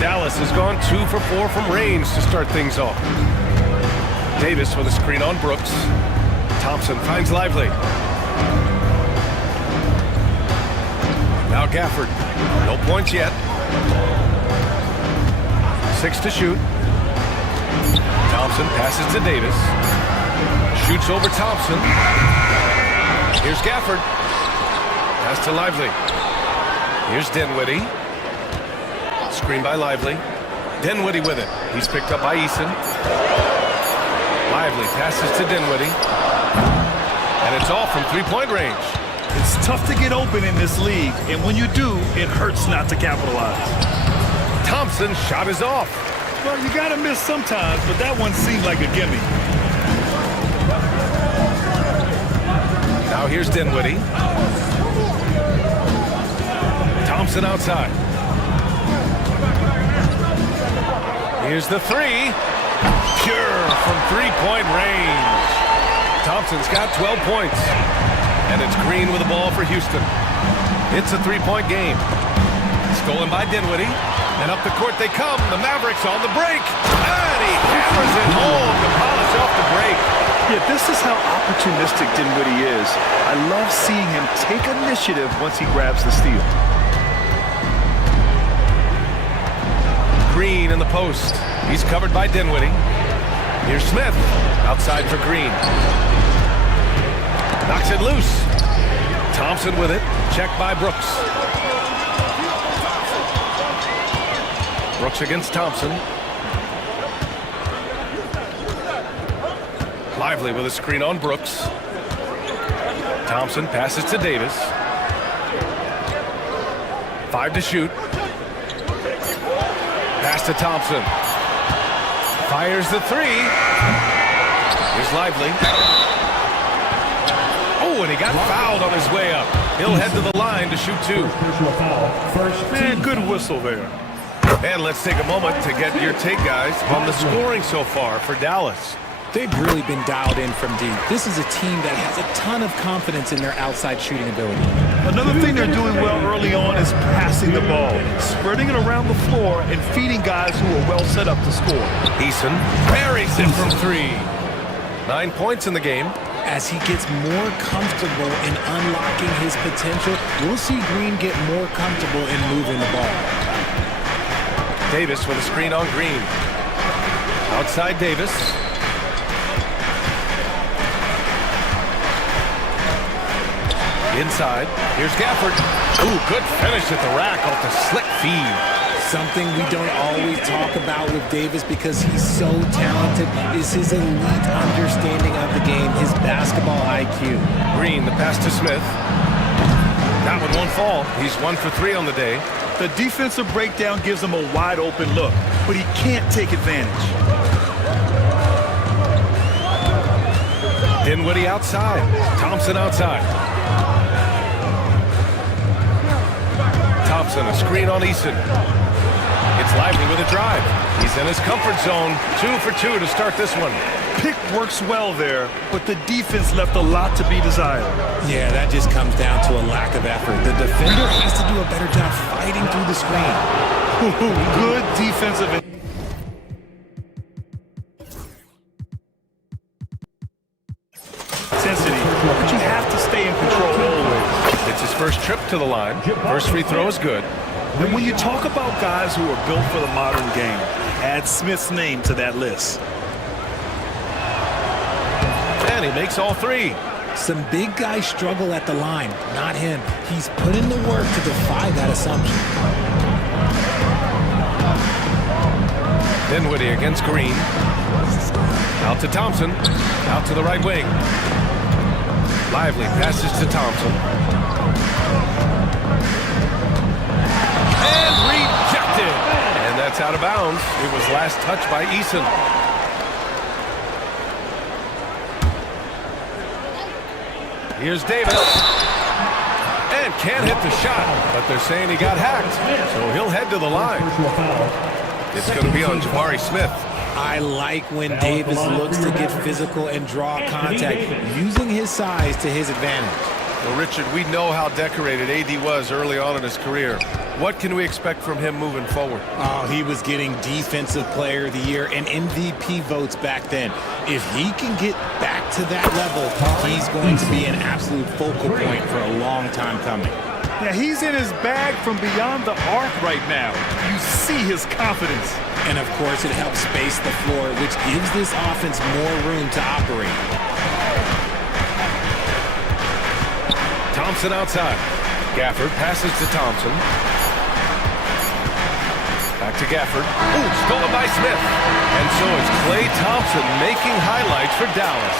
Dallas has gone 2 for 4 from range to start things off. Davis with a screen on Brooks. Thompson finds Lively. Gafford. No points yet. 6 to shoot. Thompson passes to Davis. Shoots over Thompson. Here's Gafford. Pass to Lively. Here's Dinwiddie. Screen by Lively. Dinwiddie with it. He's picked up by Eason. Lively passes to Dinwiddie. And it's all from three-point range. It's tough to get open in this league, and when you do, it hurts not to capitalize. Thompson's shot is off. Well, you gotta miss sometimes, but that one seemed like a gimme. Now here's Dinwiddie. Thompson outside. Here's the three. Pure from three-point range. Thompson's got 12 points. And it's Green with the ball for Houston. It's a three-point game. Stolen by Dinwiddie. And up the court they come. The Mavericks on the break. And he hammers it home to polish off the break. Yeah, this is how opportunistic Dinwiddie is. I love seeing him take initiative once he grabs the steal. Green in the post. He's covered by Dinwiddie. Here's Smith. Outside for Green. Knocks it loose. Thompson with it. Checked by Brooks. Brooks against Thompson. Lively with a screen on Brooks. Thompson passes to Davis. 5 to shoot. Pass to Thompson. Fires the three. Here's Lively. Oh, and he got fouled on his way up. He'll head to the line to shoot 2. Man, good whistle there. And let's take a moment to get your take, guys, on the scoring so far for Dallas. They've really been dialed in from deep. This is a team that has a ton of confidence in their outside shooting ability. Another thing they're doing well early on is passing the ball, spreading it around the floor and feeding guys who are well set up to score. Eason buries it from 3. 9 points in the game. As he gets more comfortable in unlocking his potential, we'll see Green get more comfortable in moving the ball. Davis with a screen on Green. Outside Davis. Inside. Here's Gafford. Ooh, good finish at the rack off the slick feed. Something we don't always talk about with Davis because he's so talented is his elite understanding of the game, his basketball IQ. Green, the pass to Smith. That one won't fall. He's 1 for 3 on the day. The defensive breakdown gives him a wide open look, but he can't take advantage. Dinwiddie outside. Thompson outside. Thompson, a screen on Eason. It's Lively with a drive. He's in his comfort zone. 2 for 2 to start this one. Pick works well there, but the defense left a lot to be desired. Yeah, that just comes down to a lack of effort. The defender has to do a better job fighting through the screen. Good defensive intensity, but you have to stay in control always. It's his first trip to the line. First free throw is good. And when you talk about guys who are built for the modern game, add Smith's name to that list. And he makes all 3. Some big guys struggle at the line, not him. He's put in the work to defy that assumption. Dinwiddie against Green. Out to Thompson. Out to the right wing. Lively passes to Thompson. And rejected. And that's out of bounds. It was last touched by Eason. Here's Davis. And can't hit the shot, but they're saying he got hacked. So he'll head to the line. It's going to be on Jabari Smith. I like when Davis looks to get physical and draw contact, using his size to his advantage. Well, Richard, we know how decorated AD was early on in his career. What can we expect from him moving forward? Oh, he was getting Defensive Player of the Year and MVP votes back then. If he can get back to that level, he's going to be an absolute focal point for a long time coming. Yeah, he's in his bag from beyond the arc right now. You see his confidence. And of course, it helps space the floor, which gives this offense more room to operate. Thompson outside. Gafford passes to Thompson. Back to Gafford. Ooh, stolen by Smith. And so it's Klay Thompson making highlights for Dallas.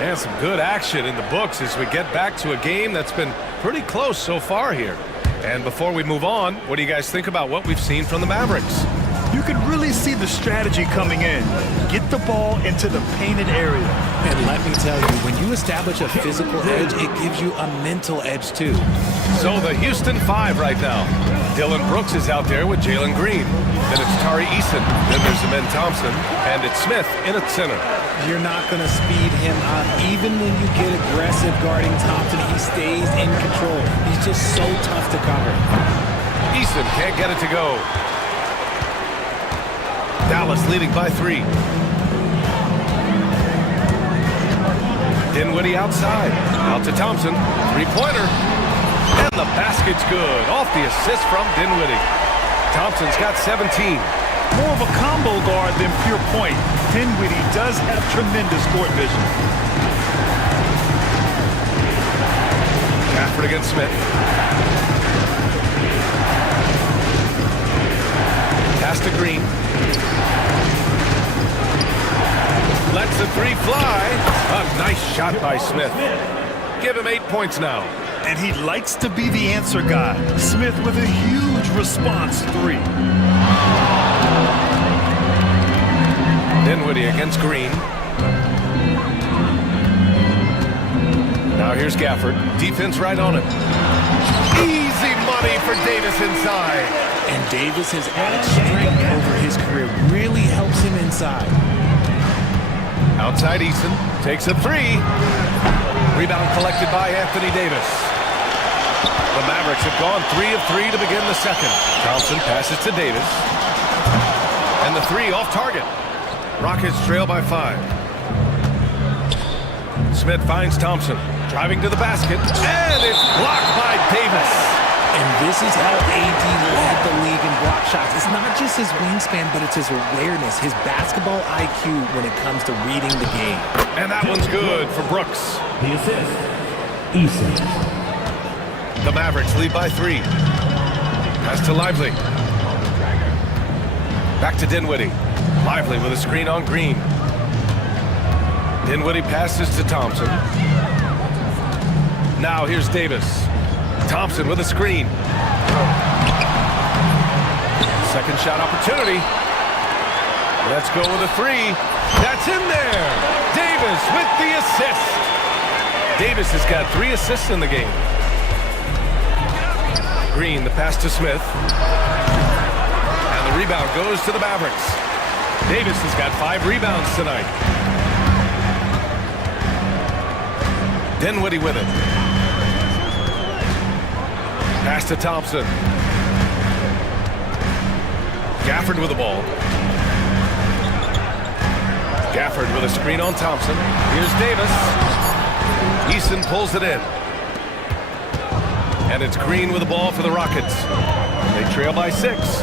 And some good action in the books as we get back to a game that's been pretty close so far here. And before we move on, what do you guys think about what we've seen from the Mavericks? You can really see the strategy coming in. Get the ball into the painted area. And let me tell you, when you establish a physical edge, it gives you a mental edge too. So the Houston Five right now. Dylan Brooks is out there with Jalen Green. Then it's Tari Eason. Then there's Amen Thompson. And it's Smith in at center. You're not going to speed him up. Even when you get aggressive guarding Thompson, he stays in control. He's just so tough to cover. Eason can't get it to go. Dallas leading by 3. Dinwiddie outside. Out to Thompson. Three-pointer. And the basket's good. Off the assist from Dinwiddie. Thompson's got 17. More of a combo guard than pure point. Dinwiddie does have tremendous court vision. Gafford against Smith. Pass to Green. Lets the three fly. A nice shot by Smith. Give him 8 points now. And he likes to be the answer guy. Smith with a huge response three. Dinwiddie against Green. Now here's Gafford. Defense right on him. Easy money for Davis inside. And Davis has added strength over his career. Really helps him inside. Outside Eason. Takes a three. Rebound collected by Anthony Davis. The Mavericks have gone 3 of 3 to begin the second. Thompson passes to Davis. And the three off target. Rockets trail by 5. Smith finds Thompson. Driving to the basket. And it's blocked by Davis. And this is how AD led the league in block shots. It's not just his wingspan, but it's his awareness, his basketball IQ when it comes to reading the game. And that one's good for Brooks. The assist, Eason. The Mavericks lead by 3. Pass to Lively. Back to Dinwiddie. Lively with a screen on Green. Dinwiddie passes to Thompson. Now here's Davis. Thompson with a screen. Second shot opportunity. Let's go with a three. That's in there. Davis with the assist. Davis has got 3 assists in the game. Green, the pass to Smith. And the rebound goes to the Mavericks. Davis has got 5 rebounds tonight. Dinwiddie with it. Pass to Thompson. Gafford with the ball. Gafford with a screen on Thompson. Here's Davis. Eason pulls it in. And it's Green with the ball for the Rockets. They trail by 6.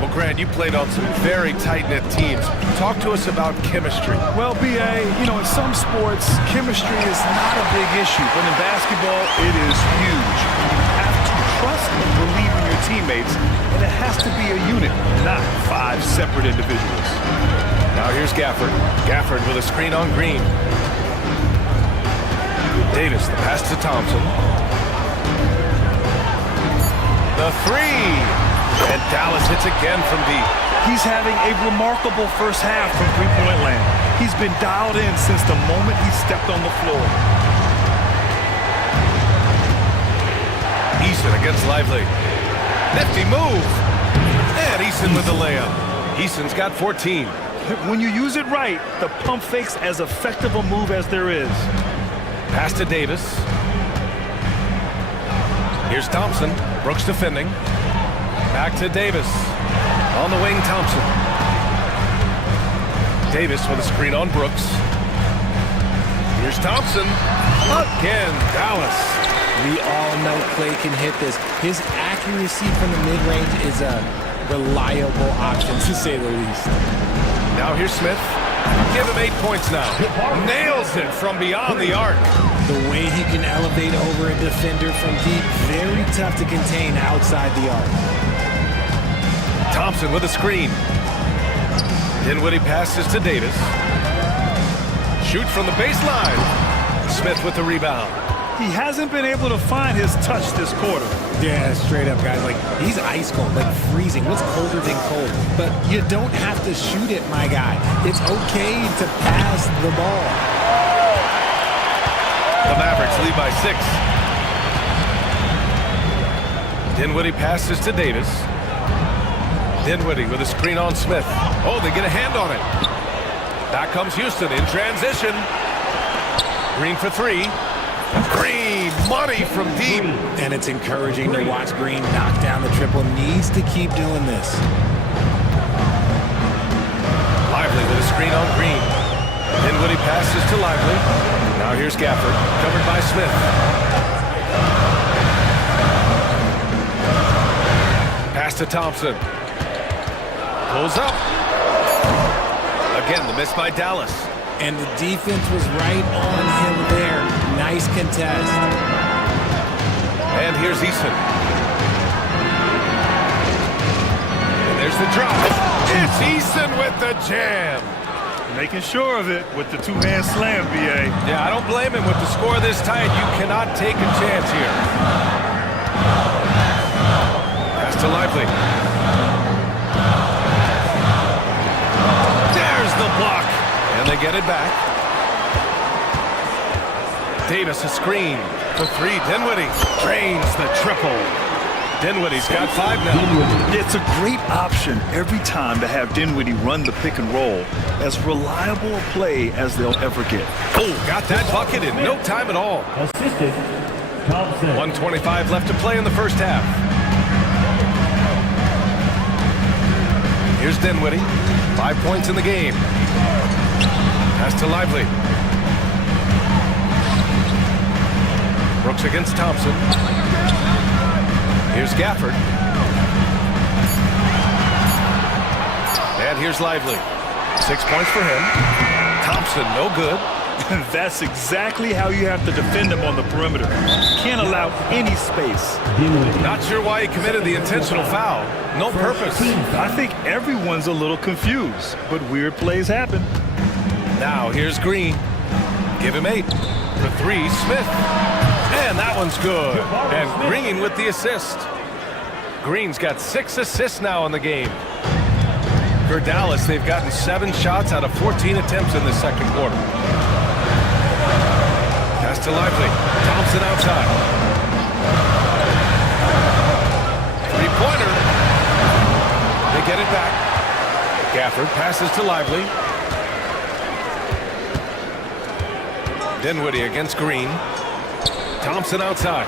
Well, Grant, you played on some very tight-knit teams. Talk to us about chemistry. Well, B.A., you know, in some sports, chemistry is not a big issue. But in basketball, it is huge. You have to trust and believe in your teammates. And it has to be a unit, not 5 separate individuals. Now here's Gafford. Gafford with a screen on Green. Davis, the pass to Thompson. The three. And Dallas hits again from deep. He's having a remarkable first half from three-point land. He's been dialed in since the moment he stepped on the floor. Eason against Lively. Nifty move. And Eason with the layup. Eason's got 14. When you use it right, the pump fake's as effective a move as there is. Pass to Davis. Here's Thompson. Brooks defending. Back to Davis. On the wing, Thompson. Davis with a screen on Brooks. Here's Thompson. Again, Dallas. We all know Clay can hit this. His accuracy from the mid-range is a reliable option, to say the least. Now here's Smith. Give him 8 points now. Nails it from beyond the arc. The way he can elevate over a defender from deep, very tough to contain outside the arc. Thompson with a screen. Dinwiddie passes to Davis. Shoots from the baseline. Smith with the rebound. He hasn't been able to find his touch this quarter. Yeah, straight up, guys. Like, he's ice cold, like freezing. What's colder than cold? But you don't have to shoot it, my guy. It's okay to pass the ball. The Mavericks lead by 6. Dinwiddie passes to Davis. Dinwiddie with a screen on Smith. Oh, they get a hand on it. Back comes Houston in transition. Green for 3. Green, money from deep. And it's encouraging to watch Green knock down the triple. Needs to keep doing this. Lively with a screen on Green. Dinwiddie passes to Lively. Now here's Gafford, covered by Smith. Pass to Thompson. Pulls up. Again, the miss by Dallas. And the defense was right on him there. Nice contest. And here's Easton. And there's the drop. It's Easton with the jam. Making sure of it with the two-hand slam, BA. Yeah, I don't blame him. With the score this tight, you cannot take a chance here. Pass to Lively. There's the block. And they get it back. Davis a screen for 3. Dinwiddie drains the triple. Dinwiddie's got 5 now. It's a great option every time to have Dinwiddie run the pick and roll. As reliable a play as they'll ever get. Oh, got that bucket in no time at all. Assisted. Thompson. 1:25 left to play in the first half. Here's Dinwiddie. 5 points in the game. Pass to Lively. Brooks against Thompson. Here's Gafford. And here's Lively. 6 points for him. Thompson, no good. That's exactly how you have to defend him on the perimeter. Can't allow any space. Not sure why he committed the intentional foul. No purpose. I think everyone's a little confused, but weird plays happen. Now here's Green. Give him 8. For 3, Smith. And that one's good. And Green with the assist. Green's got 6 assists now in the game. For Dallas, they've gotten 7 shots out of 14 attempts in the second quarter. Pass to Lively. Thompson outside. 3-pointer. They get it back. Gafford passes to Lively. Dinwiddie against Green. Thompson outside.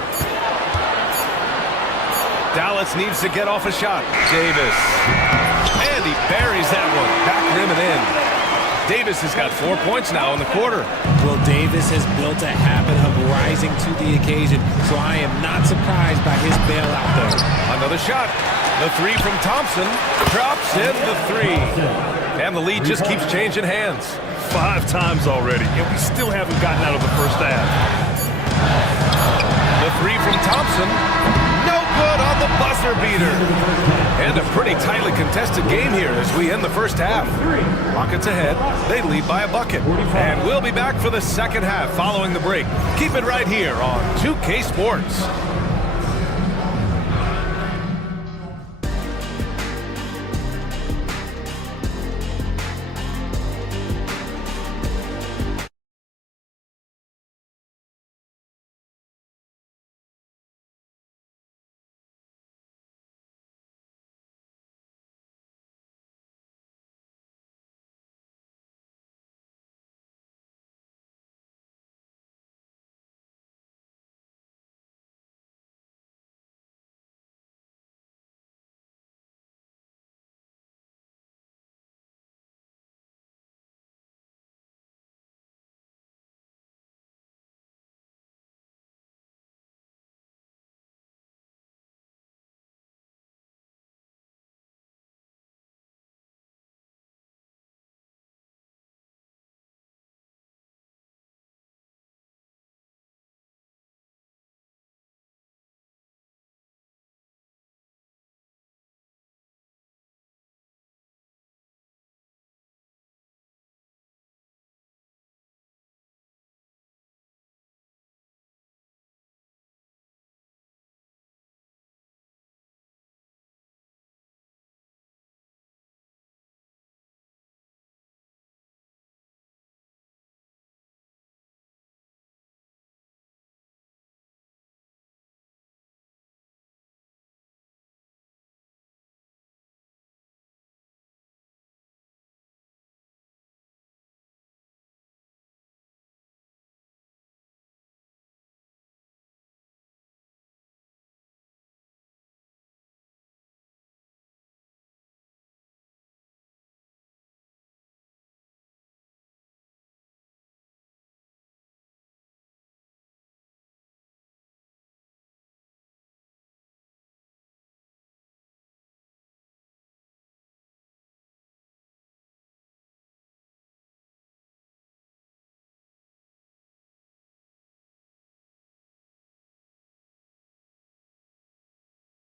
Dallas needs to get off a shot. Davis. And he buries that one. Back rim and in. Davis has got 4 points now in the quarter. Well, Davis has built a habit of rising to the occasion, so I am not surprised by his bailout there. Another shot. The 3 from Thompson. Drops in the 3. And the lead just keeps changing hands. 5 times already, and we still haven't gotten out of the first half. The 3 from Thompson. No good on the buzzer beater. And a pretty tightly contested game here as we end the first half. Rockets ahead. They lead by a bucket. And we'll be back for the second half following the break. Keep it right here on 2K Sports.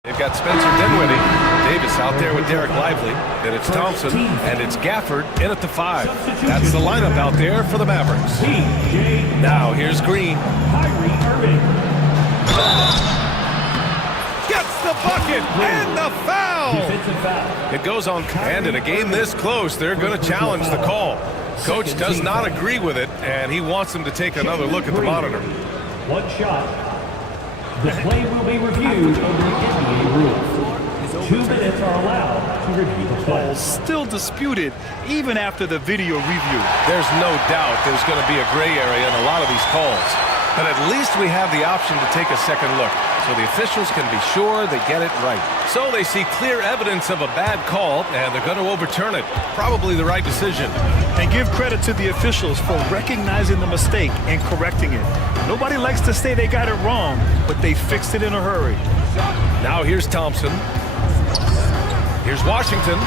They've got Spencer Dinwiddie, Davis out there with Derek Lively, then it's Thompson, and it's Gafford in at the 5. That's the lineup out there for the Mavericks. Now here's Green. Gets the bucket and the foul! It goes on, and in a game this close, they're going to challenge the call. Coach does not agree with it, and he wants them to take another look at the monitor. One shot. The play will be reviewed under the NBA rules. 2 minutes are allowed to review the play. Still disputed even after the video review. There's no doubt there's going to be a gray area in a lot of these calls. But at least we have the option to take a second look, so the officials can be sure they get it right. So they see clear evidence of a bad call, and they're going to overturn it. Probably the right decision. And give credit to the officials for recognizing the mistake and correcting it. Nobody likes to say they got it wrong, but they fixed it in a hurry. Now here's Thompson. Here's Washington.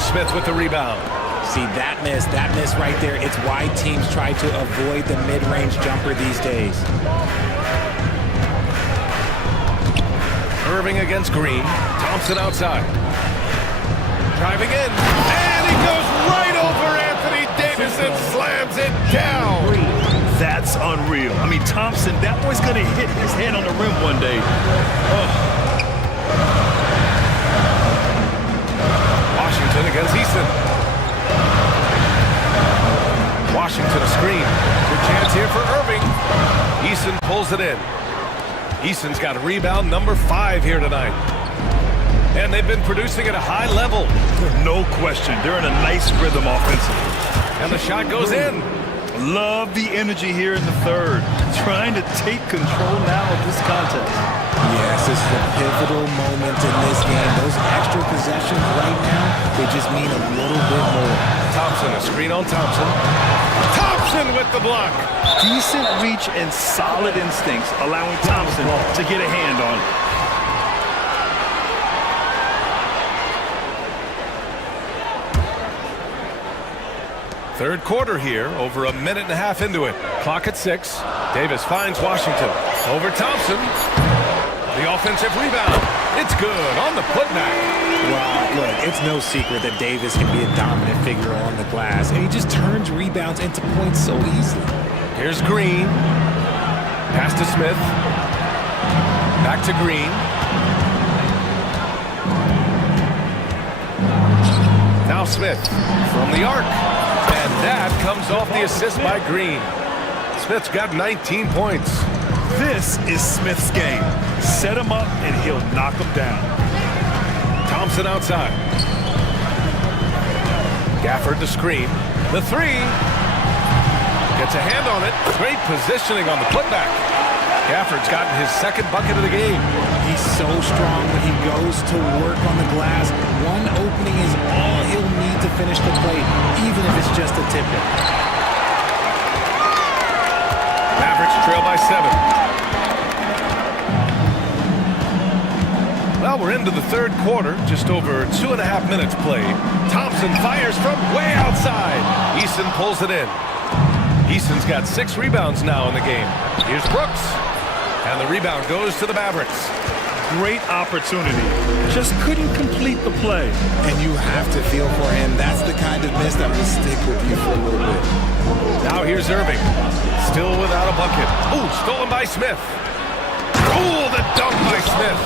Smith with the rebound. See, that miss right there, it's why teams try to avoid the mid-range jumper these days. Irving against Green. Thompson outside. Driving in. And he goes right over Anthony Davis and slams it down. That's unreal. I mean, Thompson, that boy's going to hit his head on the rim one day. Oh. Washington against Easton. Washington a screen. Good chance here for Irving. Easton pulls it in. Easton's got a rebound number 5 here tonight. And they've been producing at a high level. No question. They're in a nice rhythm offensively. And the shot goes in. Love the energy here in the third. Trying to take control now of this contest. Yes, this is a pivotal moment in this game. Those extra possessions right now, they just mean a little bit more. Thompson, a screen on Thompson. Thompson with the block. Decent reach and solid instincts, allowing Thompson to get a hand on it. Third quarter here, over a minute and a half into it. Clock at 6. Davis finds Washington. Over Thompson. The offensive rebound. It's good on the putback. Well, look, it's no secret that Davis can be a dominant figure on the glass, and he just turns rebounds into points so easily. Here's Green. Pass to Smith. Back to Green. Now Smith from the arc. And that comes off the assist by Green. Smith's got 19 points. This is Smith's game. Set him up and he'll knock him down. Thompson outside. Gafford the screen. The 3. Gets a hand on it. Great positioning on the putback. Gafford's gotten his second bucket of the game. He's so strong when he goes to work on the glass. One opening is all he'll need to finish the play, even if it's just a tip-in. Mavericks trail by 7. Well, we're into the third quarter, just over 2.5 minutes played. Thompson fires from way outside. Easton pulls it in. Easton's got 6 rebounds now in the game. Here's Brooks. And the rebound goes to the Mavericks. Great opportunity. Just couldn't complete the play. And you have to feel for him. That's the kind of miss that will stick with you for a little bit. Now here's Irving. Still without a bucket. Ooh, stolen by Smith. Ooh, the dunk by Smith.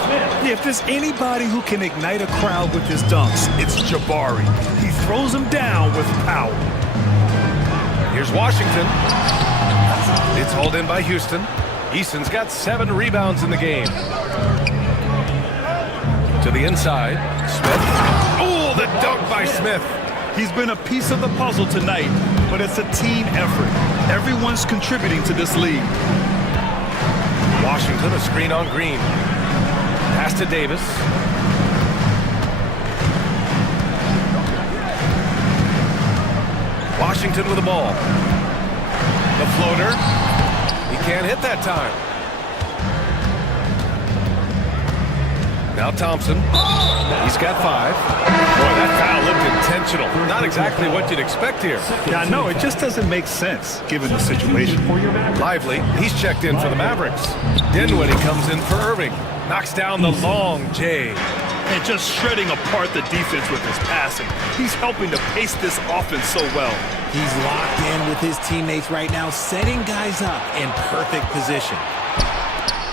If there's anybody who can ignite a crowd with his dunks, it's Jabari. He throws them down with power. Here's Washington. It's hauled in by Houston. Easton's got 7 rebounds in the game. To the inside, Smith. Oh, the dunk by Smith. He's been a piece of the puzzle tonight, but it's a team effort. Everyone's contributing to this lead. Washington, a screen on Green. Pass to Davis. Washington with the ball. The floater. He can't hit that time. Now Thompson. He's got 5. Boy, that foul looked intentional. Not exactly what you'd expect here. Yeah, no, it just doesn't make sense given the situation. Lively. He's checked in for the Mavericks. Dinwiddie comes in for Irving. Knocks down the long J. And just shredding apart the defense with his passing. He's helping to pace this offense so well. He's locked in with his teammates right now, setting guys up in perfect position.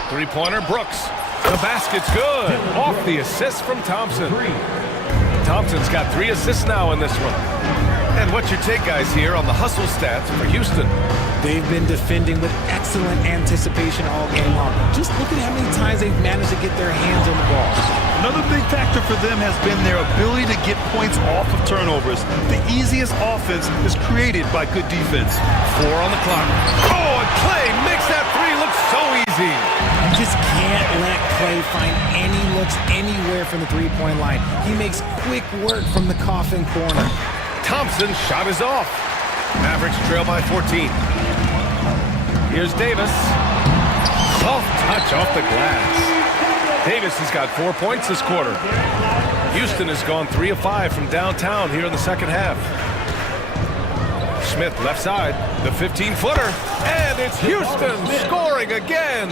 Three-pointer, Brooks. The basket's good. Off the assist from Thompson. Thompson's got 3 assists now in this one. And what's your take, guys, here on the hustle stats for Houston? They've been defending with excellent anticipation all game long. Just look at how many times they've managed to get their hands on the ball. Another big factor for them has been their ability to get points off of turnovers. The easiest offense is created by good defense. 4 on the clock. Oh, and Clay makes that 3 look so easy. You just can't let Clay find any looks anywhere from the three-point line. He makes quick work from the coffin corner. Thompson's shot is off. Mavericks trail by 14. Here's Davis. Soft touch off the glass. Davis has got 4 points this quarter. Houston has gone 3 of 5 from downtown here in the second half. Smith left side, the 15-footer, and it's Houston scoring again.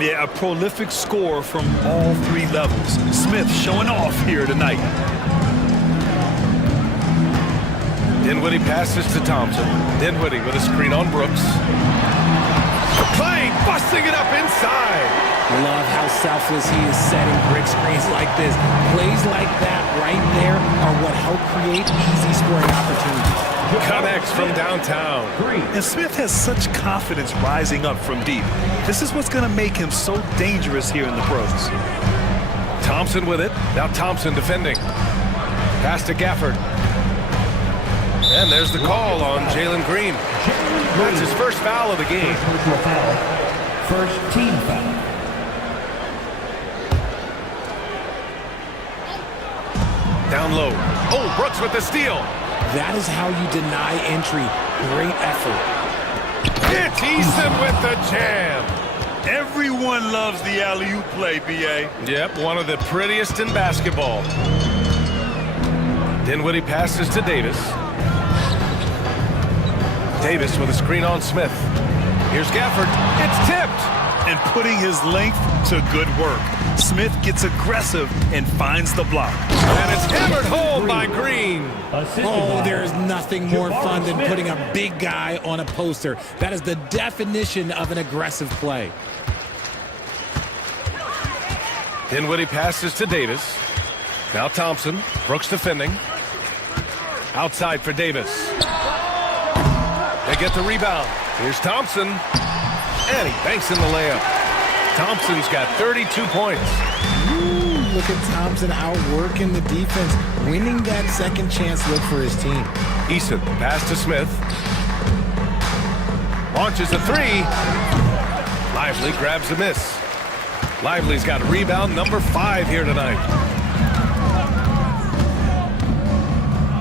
Yeah, a prolific score from all 3 levels. Smith showing off here tonight. Dinwiddie passes to Thompson. Dinwiddie with a screen on Brooks. Clay busting it up inside. Love how selfless he is setting brick screens like this. Plays like that right there are what help create easy scoring opportunities. Connects from downtown. And Smith has such confidence rising up from deep. This is what's going to make him so dangerous here in the pros. Thompson with it. Now Thompson defending. Pass to Gafford. And there's the call on Jalen Green. That's his first foul of the game. First team foul. Down low. Oh, Brooks with the steal. That is how you deny entry. Great effort. It's Easton with the jam. Everyone loves the alley-oop play, B.A. Yep, one of the prettiest in basketball. Dinwiddie passes to Davis. Davis with a screen on Smith. Here's Gafford. It's tipped. And putting his length to good work. Smith gets aggressive and finds the block. And it's hammered home by Green. Oh, there's nothing more fun than putting a big guy on a poster. That is the definition of an aggressive play. Dinwiddie passes to Davis. Now Thompson. Brooks defending. Outside for Davis. They get the rebound. Here's Thompson. And he banks in the layup. Thompson's got 32 points. Ooh, look at Thompson outworking the defense, winning that second chance look for his team. Eason, pass to Smith. Launches a 3. Lively grabs the miss. Lively's got rebound number 5 here tonight.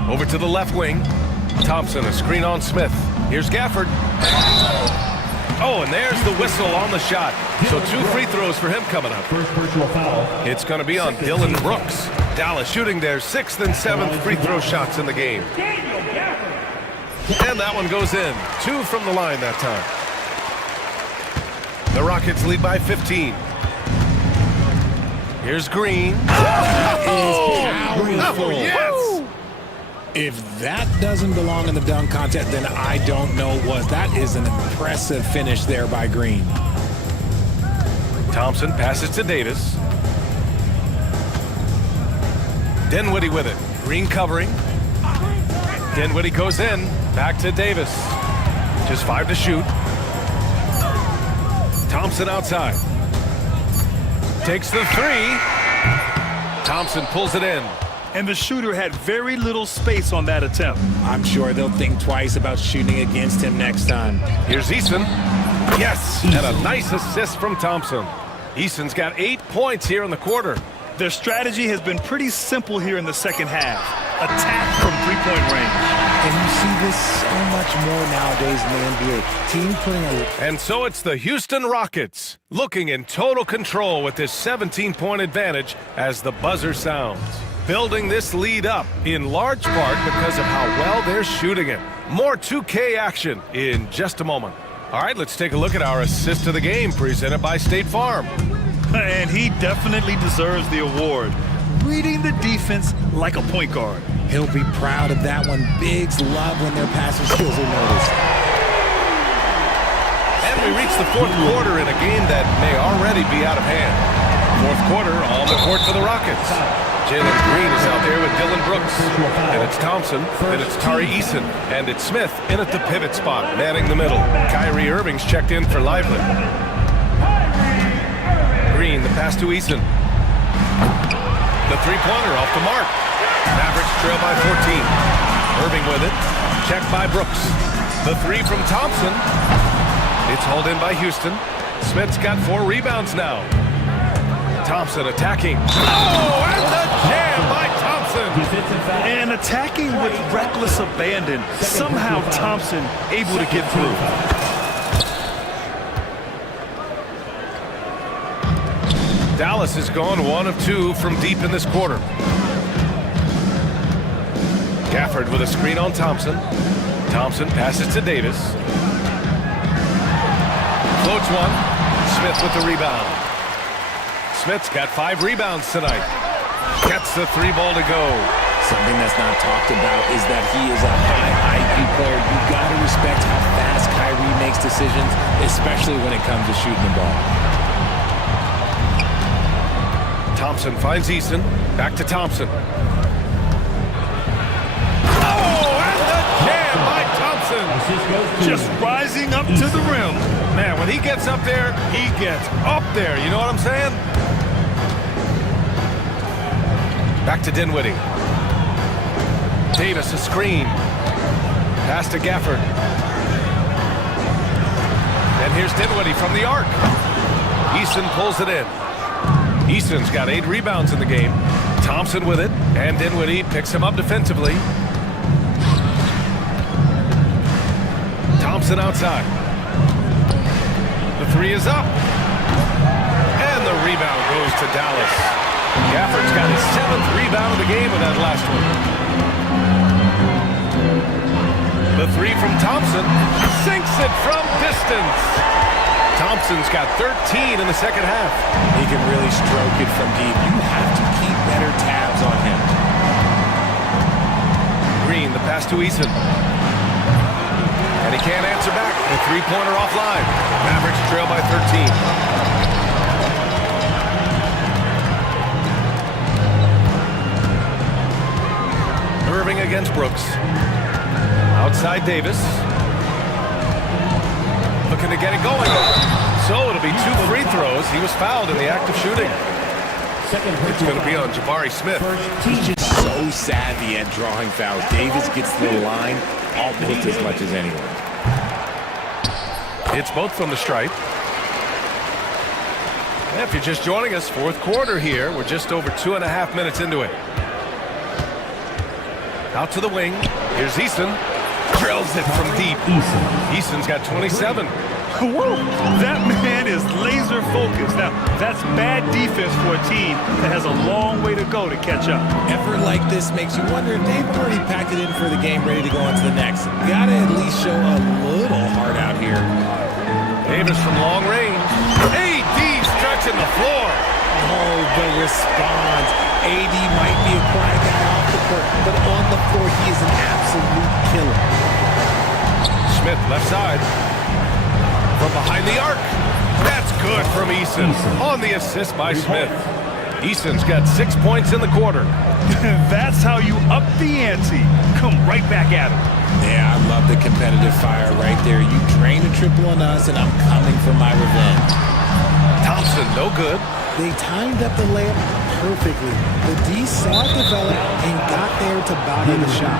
Over to the left wing. Thompson, a screen on Smith. Here's Gafford. Oh, and there's the whistle on the shot. So 2 free throws for him coming up. First personal foul. It's going to be on Dylan Brooks. Dallas shooting their 6th and 7th free throw shots in the game. And that one goes in. 2 from the line that time. The Rockets lead by 15. Here's Green. Oh, yes! If that doesn't belong in the dunk contest, then I don't know what. That is an impressive finish there by Green. Thompson passes to Davis. Dinwiddie with it. Green covering. Dinwiddie goes in. Back to Davis. Just 5 to shoot. Thompson outside. Takes the 3. Thompson pulls it in. And the shooter had very little space on that attempt. I'm sure they'll think twice about shooting against him next time. Here's Eason. Yes, and a nice assist from Thompson. Eason's got 8 points here in the quarter. Their strategy has been pretty simple here in the second half. Attack from three-point range. And you see this so much more nowadays in the NBA. Team putting a... And so it's the Houston Rockets looking in total control with this 17-point advantage as the buzzer sounds. Building this lead up in large part because of how well they're shooting it. More 2K action in just a moment. All right, let's take a look at our assist of the game presented by State Farm. And he definitely deserves the award. Reading the defense like a point guard. He'll be proud of that one. Bigs love when their passing skills are noticed. And we reach the fourth quarter in a game that may already be out of hand. Fourth quarter, on the court for the Rockets. Jalen Green is out there with Dylan Brooks. And it's Thompson, and it's Tari Eason, and it's Smith in at the pivot spot, manning the middle. Kyrie Irving's checked in for Lively. Green, the pass to Eason. The three-pointer off the mark. Mavericks trail by 14. Irving with it. Checked by Brooks. The three from Thompson. It's hauled in by Houston. Smith's got 4 rebounds now. Thompson attacking. Oh, and the jam by Thompson. And attacking with reckless abandon. Somehow Thompson able to get through. Dallas has gone 1 of 2 from deep in this quarter. Gafford with a screen on Thompson. Thompson passes to Davis. Floats one. Smith with the rebound. Smith's got 5 rebounds tonight. Gets the 3 ball to go. Something that's not talked about is that he is a high IQ player. You got to respect how fast Kyrie makes decisions, especially when it comes to shooting the ball. Thompson finds Eason. Back to Thompson. Oh, and the jam by Thompson. Just rising up to the rim. Man, when he gets up there, he gets up there. You know what I'm saying? Back to Dinwiddie. Davis, a screen. Pass to Gafford. And here's Dinwiddie from the arc. Eason pulls it in. Easton's got 8 rebounds in the game. Thompson with it, and Dinwiddie picks him up defensively. Thompson outside. The 3 is up. And the rebound goes to Dallas. Gafford's got his 7th rebound of the game with that last one. The 3 from Thompson sinks it from distance. Thompson's got 13 in the second half. He can really stroke it from deep. You have to keep better tabs on him. Green, the pass to Eason. And he can't answer back. The 3-pointer offline. Mavericks trail by 13. Irving against Brooks. Outside Davis. Looking to get it going. So it'll be 2 free throws. He was fouled in the act of shooting. It's going to be on Jabari Smith. He's just so savvy at drawing fouls. Davis gets to the line almost as much as anyone. It's both from the stripe. And if you're just joining us, fourth quarter here. We're just over 2.5 minutes into it. Out to the wing. Here's Eason. Drills it from deep. Eason's got 27. Whoa, that man is laser focused. Now, that's bad defense for a team that has a long way to go to catch up. Effort like this makes you wonder if they've already packed it in for the game, ready to go on to the next. Gotta at least show a little heart out here. Davis from long range. AD stretching the floor. Oh, the response. AD might be a quiet guy off the court, but on the floor, he is an absolute killer. Smith, left side. From behind the arc. That's good from Eason. On the assist by Smith. Eason's got 6 points in the quarter. That's how you up the ante. Come right back at him. Yeah, I love the competitive fire right there. You drain a triple on us, and I'm coming for my revenge. Thompson, no good. They timed up the layup perfectly. The D saw it develop and got there to body the shot.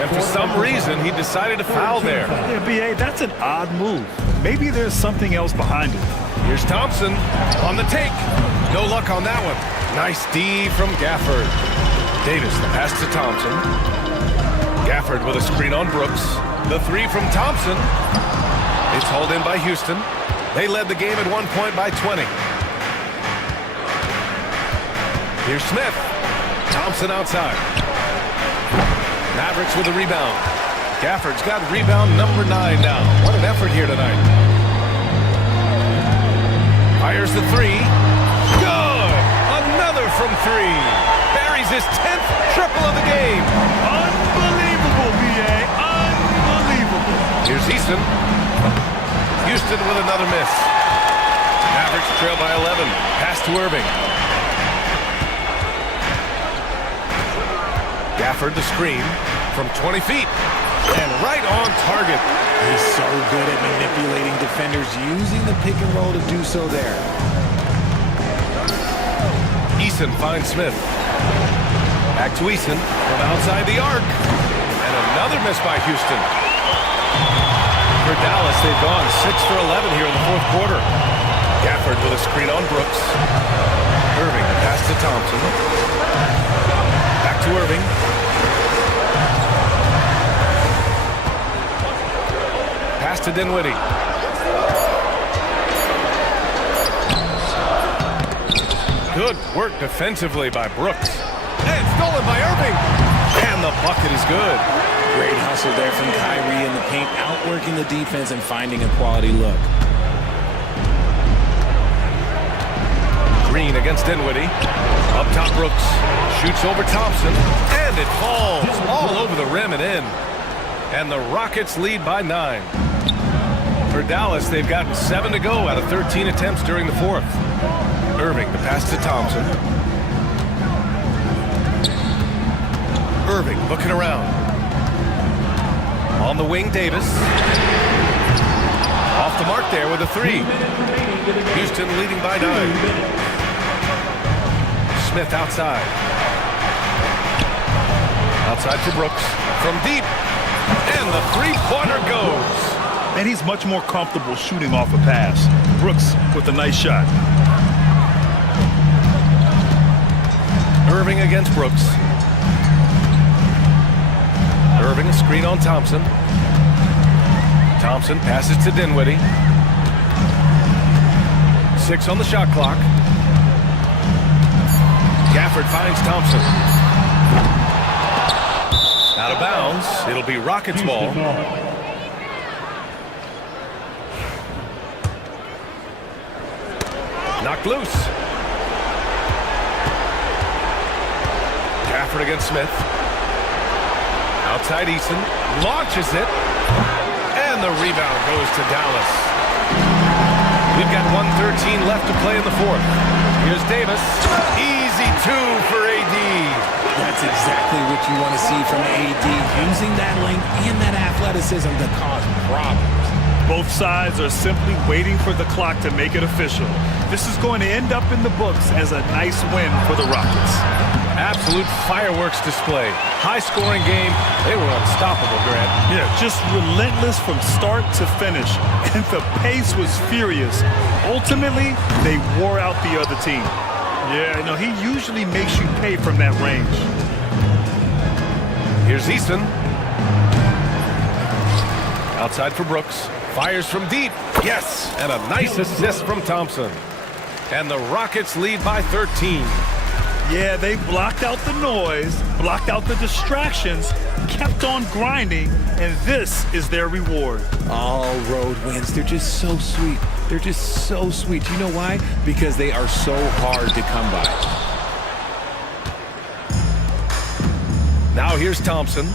And for some reason, he decided to foul there. Yeah, B.A., that's an odd move. Maybe there's something else behind it. Here's Thompson on the take. No luck on that one. Nice D from Gafford. Davis, the pass to Thompson. Gafford with a screen on Brooks. The 3 from Thompson. It's hauled in by Houston. They led the game at 1 point by 20. Here's Smith. Thompson outside. Mavericks with a rebound. Gafford's got rebound number 9 now. What an effort here tonight. Fires the 3. from three. Buries his 10th triple of the game. Unbelievable, B.A. Unbelievable. Here's Easton. Houston with another miss. Mavericks trail by 11. Pass to Irving. Gafford the screen from 20 feet. And right on target. He's so good at manipulating defenders, using the pick and roll to do so there. Eason finds Smith. Back to Eason from outside the arc. And another miss by Houston. For Dallas, they've gone 6 for 11 here in the fourth quarter. Gafford with a screen on Brooks. Irving pass to Thompson. Back to Irving. Pass to Dinwiddie. Good work defensively by Brooks. And stolen by Irving. And the bucket is good. Great hustle there from Kyrie in the paint, outworking the defense and finding a quality look. Green against Dinwiddie. Up top Brooks. Shoots over Thompson. And it falls all over the rim and in. And the Rockets lead by 9. For Dallas, they've gotten 7 to go out of 13 attempts during the fourth. Irving, the pass to Thompson. Irving looking around. On the wing, Davis. Off the mark there with a three. Houston leading by 9. Smith outside. Outside for Brooks. From deep. And the three-pointer goes. And he's much more comfortable shooting off a pass. Brooks with a nice shot. Irving against Brooks. Irving a screen on Thompson. Thompson passes to Dinwiddie. 6 on the shot clock. Gafford finds Thompson. Out of bounds. It'll be Rockets ball. Knocked loose. Gafford against Smith. Outside Eason. Launches it. And the rebound goes to Dallas. We've got 1:13 left to play in the fourth. Here's Davis. Easy 2 for AD. That's exactly what you want to see from AD, using that length and that athleticism to cause problems. Both sides are simply waiting for the clock to make it official. This is going to end up in the books as a nice win for the Rockets. Absolute fireworks display. High-scoring game. They were unstoppable, Grant. Yeah, just relentless from start to finish. And the pace was furious. Ultimately, they wore out the other team. Yeah, you know, he usually makes you pay from that range. Here's Easton. Outside for Brooks. Fires from deep. Yes, and a nice assist from Thompson. And the Rockets lead by 13. Yeah, they blocked out the noise, blocked out the distractions, kept on grinding, and this is their reward. All road wins, they're just so sweet. They're just so sweet. You know why? Because they are so hard to come by. Now here's Thompson.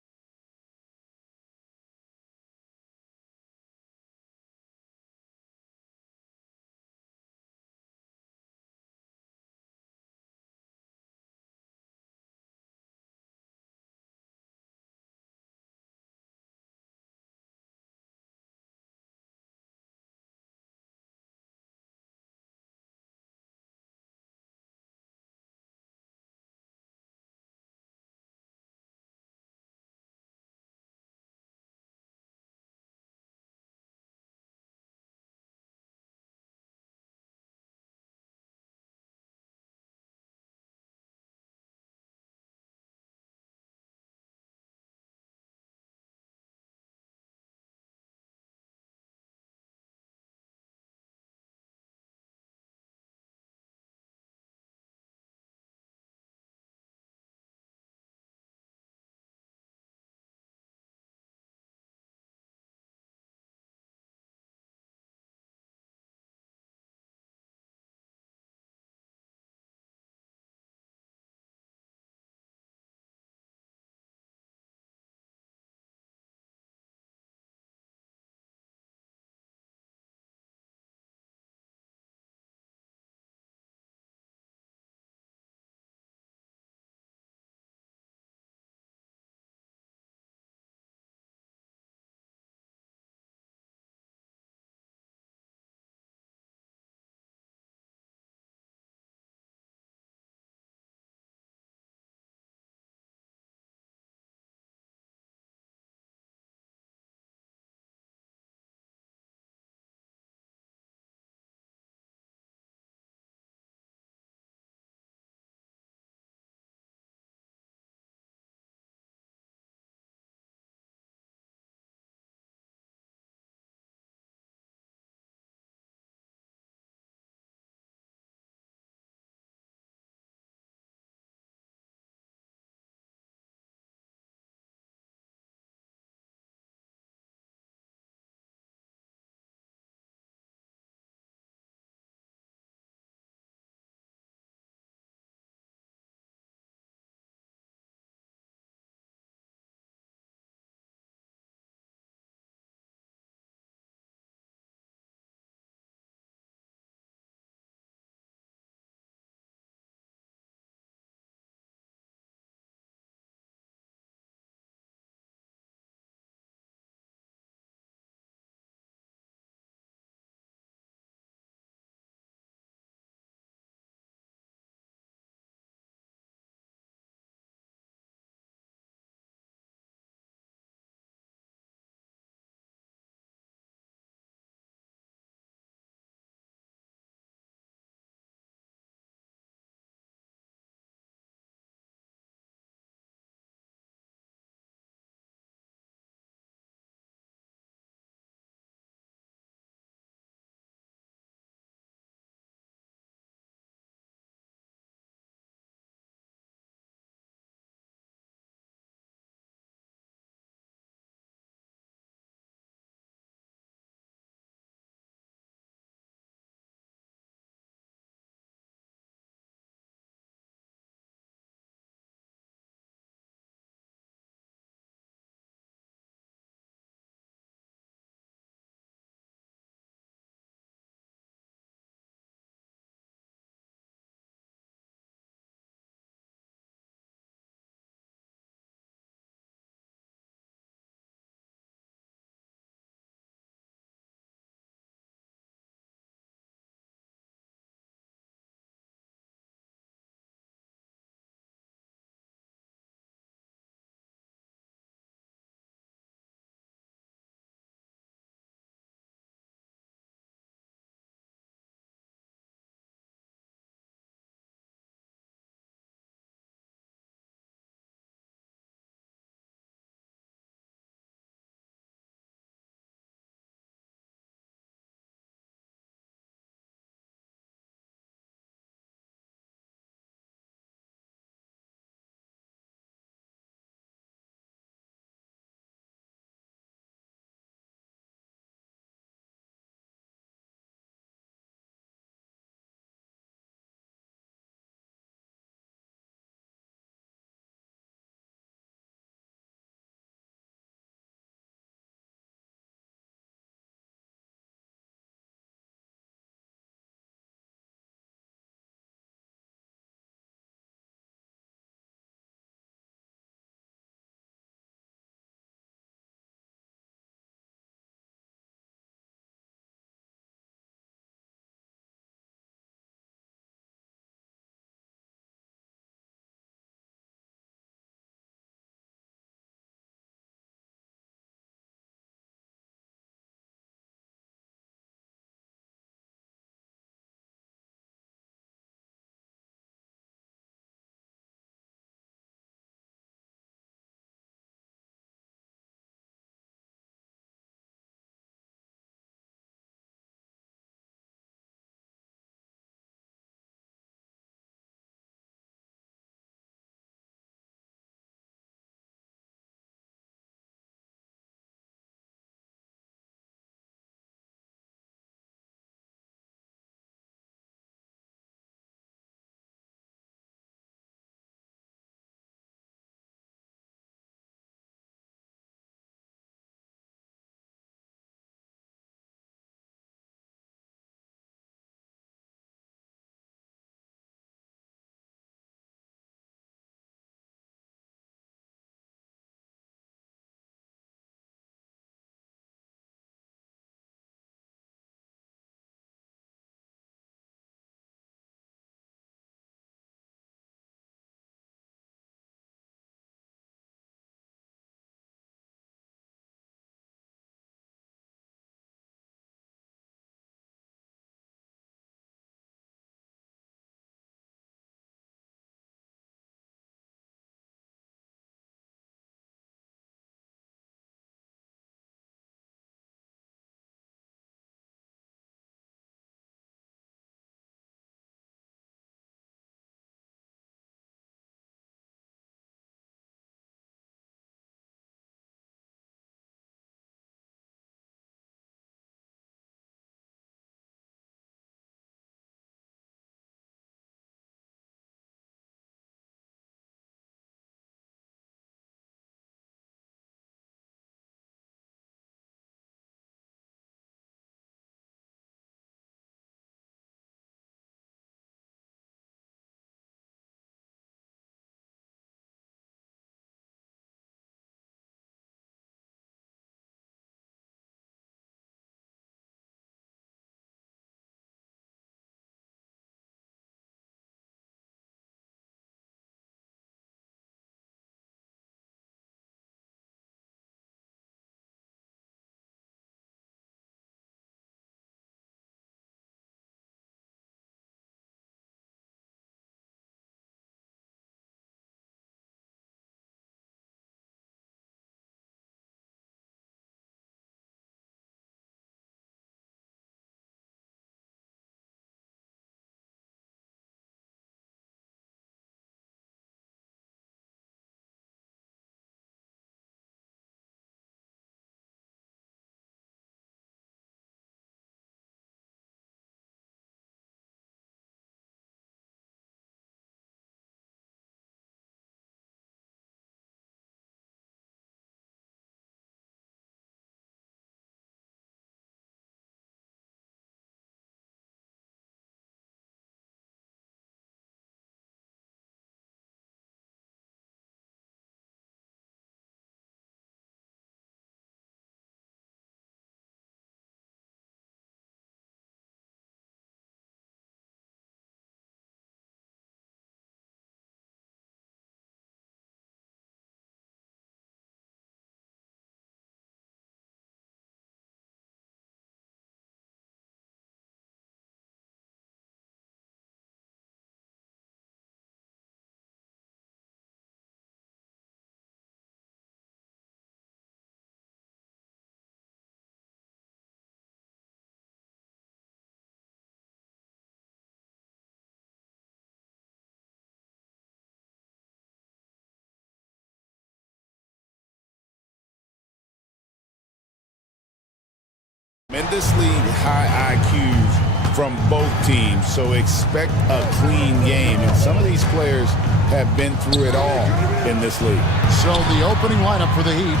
Tremendously high IQs from both teams, so expect a clean game. And some of these players have been through it all in this league. So the opening lineup for the Heat.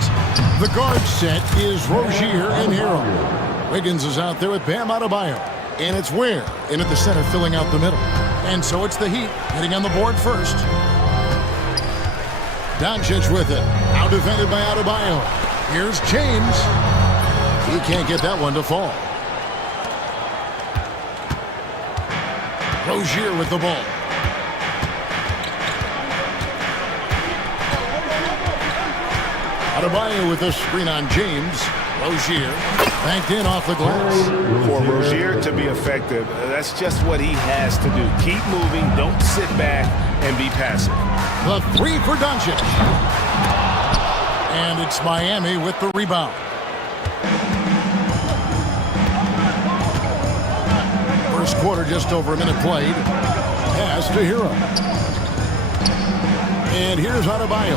The guard set is Rozier and Hero. Wiggins is out there with Bam Adebayo. And it's Ware in at the center filling out the middle. And so it's the Heat getting on the board first. Doncic with it. Out defended by Adebayo. Here's James. He can't get that one to fall. Rozier with the ball. Adebayo with a screen on James. Rozier banked in off the glass. For Rozier to be effective, that's just what he has to do. Keep moving, don't sit back and be passive. The three for Doncic. And it's Miami with the rebound. First quarter, just over a minute played. Pass to Hero. And here's Adebayo.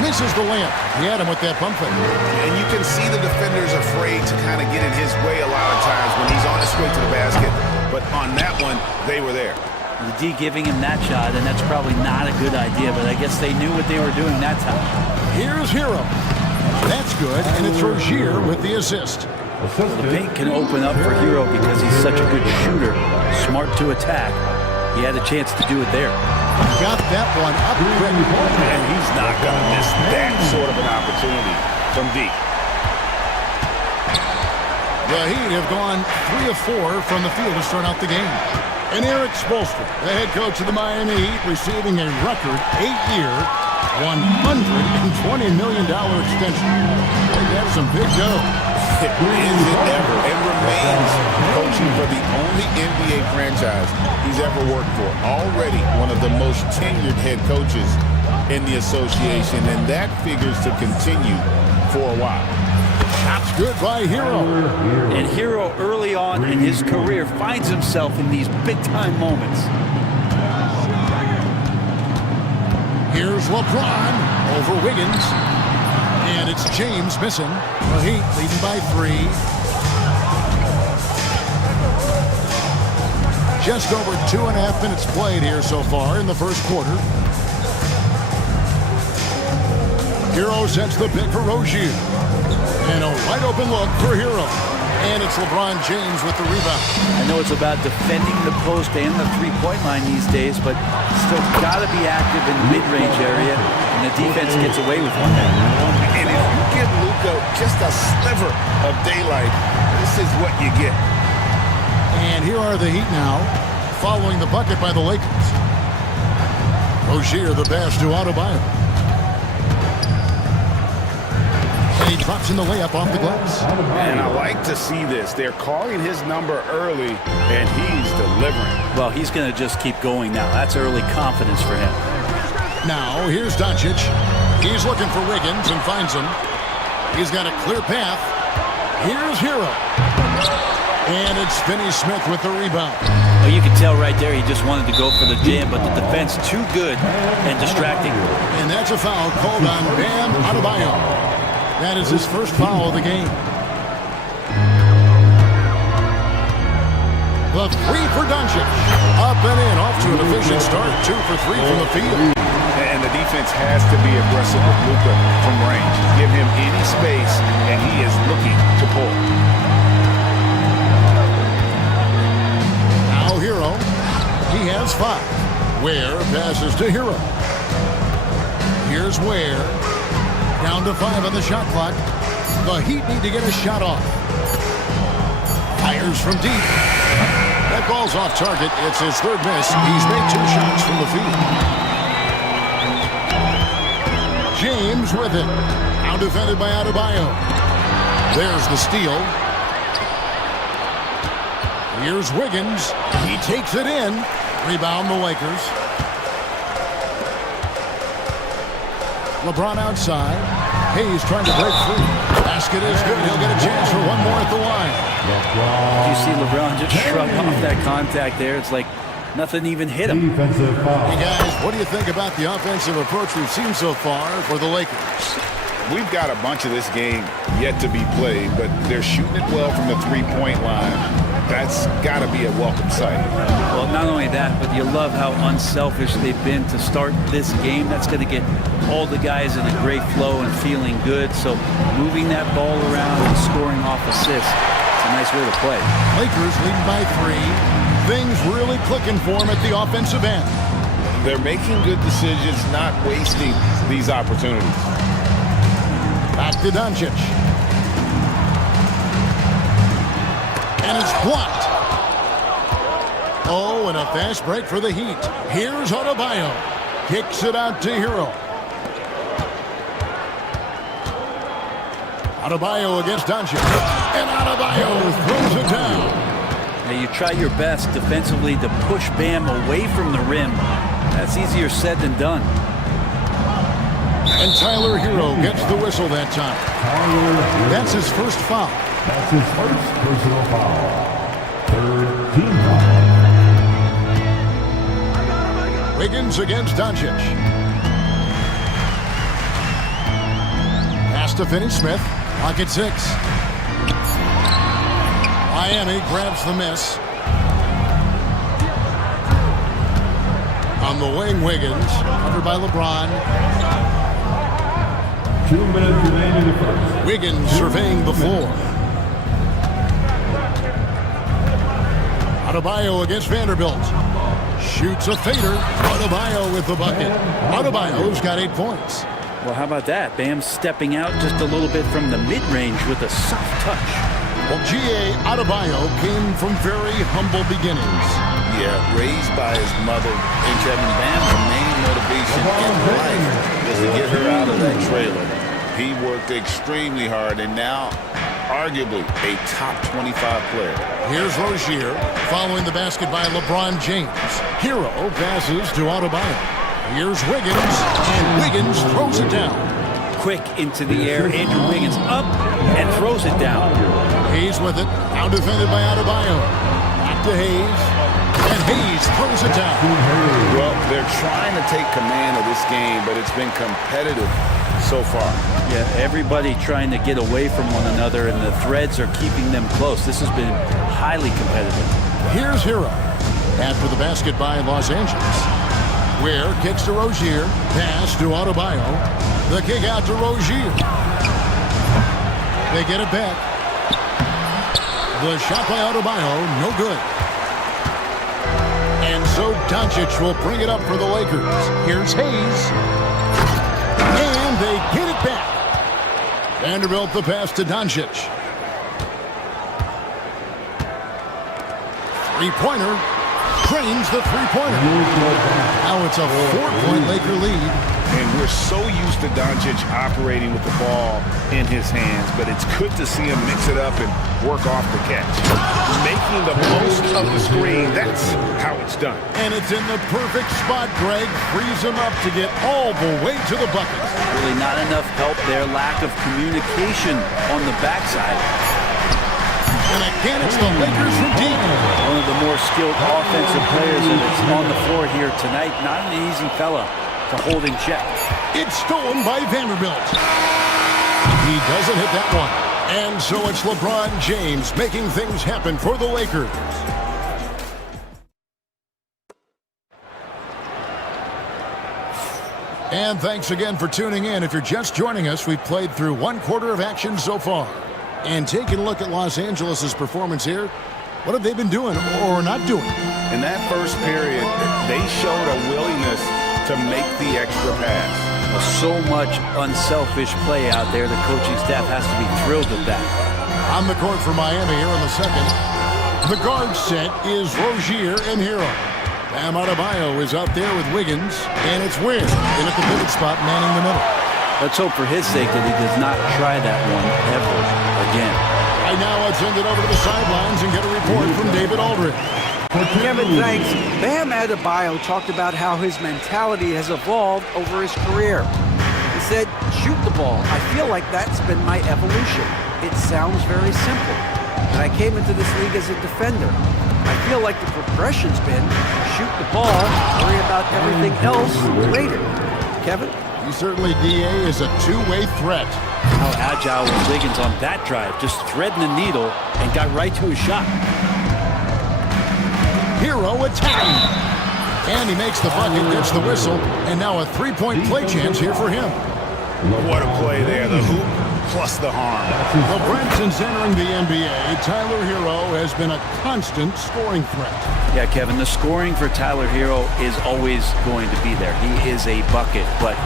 Misses the layup. He had him with that pump fake. And you can see the defender's afraid to kind of get in his way a lot of times when he's on his way to the basket. But on that one, they were there. The D giving him that shot, and that's probably not a good idea, but I guess they knew what they were doing that time. Here's Hero. That's good, and it's Rozier with the assist. The paint can open up for Hero because he's such a good shooter, smart to attack. He had a chance to do it there. Got that one up quick. And he's not going to miss that sort of an opportunity from deep. The Heat have gone 3 of 4 from the field to start out the game. And Eric Spoelstra, the head coach of the Miami Heat, receiving a record 8-year, $120 million extension. That's some big dough. It is it ever and remains coaching for the only NBA franchise he's ever worked for. Already one of the most tenured head coaches in the association, and that figures to continue for a while. Shots good by Hero. And Hero early on in his career finds himself in these big-time moments. Here's LeBron over Wiggins. And it's James missing. The Heat leading by 3. Just over 2.5 minutes played here so far in the first quarter. Hero sets the pick for Rozier. And a wide open look for Hero. And it's LeBron James with the rebound. I know it's about defending the post and the three-point line these days, but still got to be active in the mid-range area, and the defense gets away with one. And if you give Luka just a sliver of daylight, this is what you get. And here are the Heat now, following the bucket by the Lakers. Rozier the pass to Adebayo. And he drops in the layup off the glass. And I like to see this. They're calling his number early, and he's delivering. Well, he's going to just keep going now. That's early confidence for him. Now, here's Doncic. He's looking for Wiggins and finds him. He's got a clear path. Here's Hero. And it's Finney-Smith with the rebound. Well, you can tell right there he just wanted to go for the jam, but the defense too good and distracting. And that's a foul called on Bam Adebayo. That is his first foul of the game. The three for Doncic. Up and in, off to an efficient start. 2 for 3 from the field. And the defense has to be aggressive with Luka from range. Give him any space, and he is looking to pull. Now Hero. He has 5. Ware passes to Hero. Here's Ware. Down to 5 on the shot clock. The Heat need to get a shot off. Fires from deep. That ball's off target. It's his third miss. He's made 2 shots from the field. James with it. Now defended by Adebayo. There's the steal. Here's Wiggins. He takes it in. Rebound the Lakers. LeBron outside. Hayes trying to break free. Basket is good. He'll get a chance for one more at the line. You see LeBron just shrug off that contact there. It's like Nothing even hit him. Defensive foul. Hey, guys, what do you think about the offensive approach we've seen so far for the Lakers? We've got a bunch of this game yet to be played, but they're shooting it well from the three-point line. That's got to be a welcome sight. Well, not only that, but you love how unselfish they've been to start this game. That's going to get all the guys in a great flow and feeling good. So moving that ball around and scoring off assists, it's a nice way to play. Lakers leading by 3. Things really clicking for them at the offensive end. They're making good decisions, not wasting these opportunities. Back to Doncic. And it's blocked. Oh, and a fast break for the Heat. Here's Adebayo. Kicks it out to Hero. Adebayo against Doncic. And Adebayo throws it down. Now you try your best defensively to push Bam away from the rim. That's easier said than done. And Tyler Hero gets the whistle that time. That's his first foul. That's his first personal foul. Third team foul. Wiggins against Doncic. Pass to Finney-Smith. Pocket 6. Miami grabs the miss. On the wing, Wiggins. Covered by LeBron. 2 minutes remaining in the first. Wiggins surveying the floor. Adebayo against Vanderbilt. Shoots a fader. Adebayo with the bucket. Adebayo's got 8 points. Well, how about that? Bam stepping out just a little bit from the mid-range with a soft touch. Well, G.A. Adebayo came from very humble beginnings. Yeah, raised by his mother. And Kevin Bam's main motivation in life was to get her out of that trailer. He worked extremely hard and now arguably a top 25 player. Here's Rozier following the basket by LeBron James. Hero passes to Adebayo. Here's Wiggins, and Wiggins throws it down. Quick into the air, Andrew Wiggins up and throws it down. Hayes with it, now defended by Adebayo. Back to Hayes, and Hayes throws it down. Well, they're trying to take command of this game, but it's been competitive so far. Yeah, everybody trying to get away from one another, and the threads are keeping them close. This has been highly competitive. Here's Hero after the basket by Los Angeles. Ware kicks to Rozier, pass to Adebayo. The kick out to Rozier. They get it back. The shot by Adebayo, no good. And so Doncic will bring it up for the Lakers. Here's Hayes. And they get it back. Vanderbilt the pass to Doncic. Three-pointer. Drains the three-pointer. Now it's a 4-point Laker lead. And we're so used to Doncic operating with the ball in his hands, but it's good to see him mix it up and work off the catch. Making the most of the screen, that's how it's done. And it's in the perfect spot, Greg. Frees him up to get all the way to the bucket. Really not enough help there. Lack of communication on the backside. And again, it's the Lakers from deep. One of the more skilled offensive players that's on the floor here tonight. Not an easy fella to hold in check. It's stolen by Vanderbilt. He doesn't hit that one. And so it's LeBron James making things happen for the Lakers. And thanks again for tuning in. If you're just joining us, we've played through 1/4 of action so far. And taking a look at Los Angeles' performance here, what have they been doing or not doing? In that first period, they showed a willingness to make the extra pass. So much unselfish play out there. The coaching staff has to be thrilled with that. On the court for Miami here in the second. The guard set is Rozier and Hero. Bam Adebayo is out there with Wiggins, and it's Ware in at the pivot spot, manning the middle. Let's hope for his sake that he does not try that one ever again. Right now, let's send it over to the sidelines and get a report from David Aldridge. Kevin, thanks. Bam Adebayo talked about how his mentality has evolved over his career. He said, shoot the ball. I feel like that's been my evolution. It sounds very simple. And I came into this league as a defender. I feel like the progression's been shoot the ball, worry about everything else later. Kevin? He certainly, DA, is a two-way threat. How agile was Wiggins on that drive, just threading the needle and got right to his shot. Hero attacking. And he makes the bucket, gets the whistle, and now a three-point play chance here for him. What a play there. The hoop plus the harm. LeBron, since entering the NBA, Tyler Hero has been a constant scoring threat. Yeah, Kevin, the scoring for Tyler Hero is always going to be there. He is a bucket, but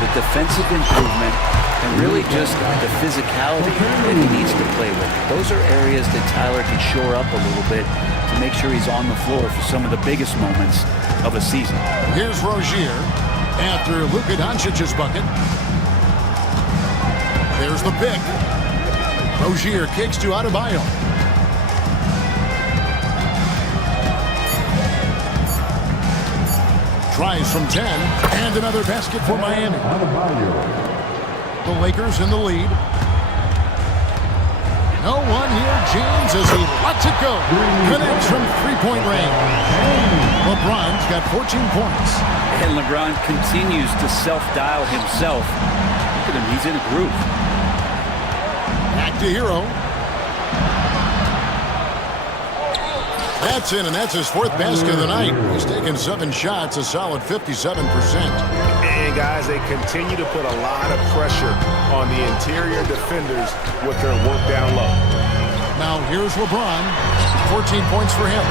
the defensive improvement and really just the physicality that he needs to play with. Those are areas that Tyler can shore up a little bit to make sure he's on the floor for some of the biggest moments of a season. Here's Rozier after Luka Doncic's bucket. There's the pick. Rozier kicks to Adebayo. Tries from 10, and another basket for Miami. The Lakers in the lead. No one near James as he lets it go. Connects from three-point range. LeBron's got 14 points. And LeBron continues to self-dial himself. Look at him, he's in a groove. Back to Hero. That's in, and that's his fourth basket of the night. He's taken 7 shots, a solid 57%. And guys, they continue to put a lot of pressure on the interior defenders with their work down low. Now here's LeBron. 14 points for him.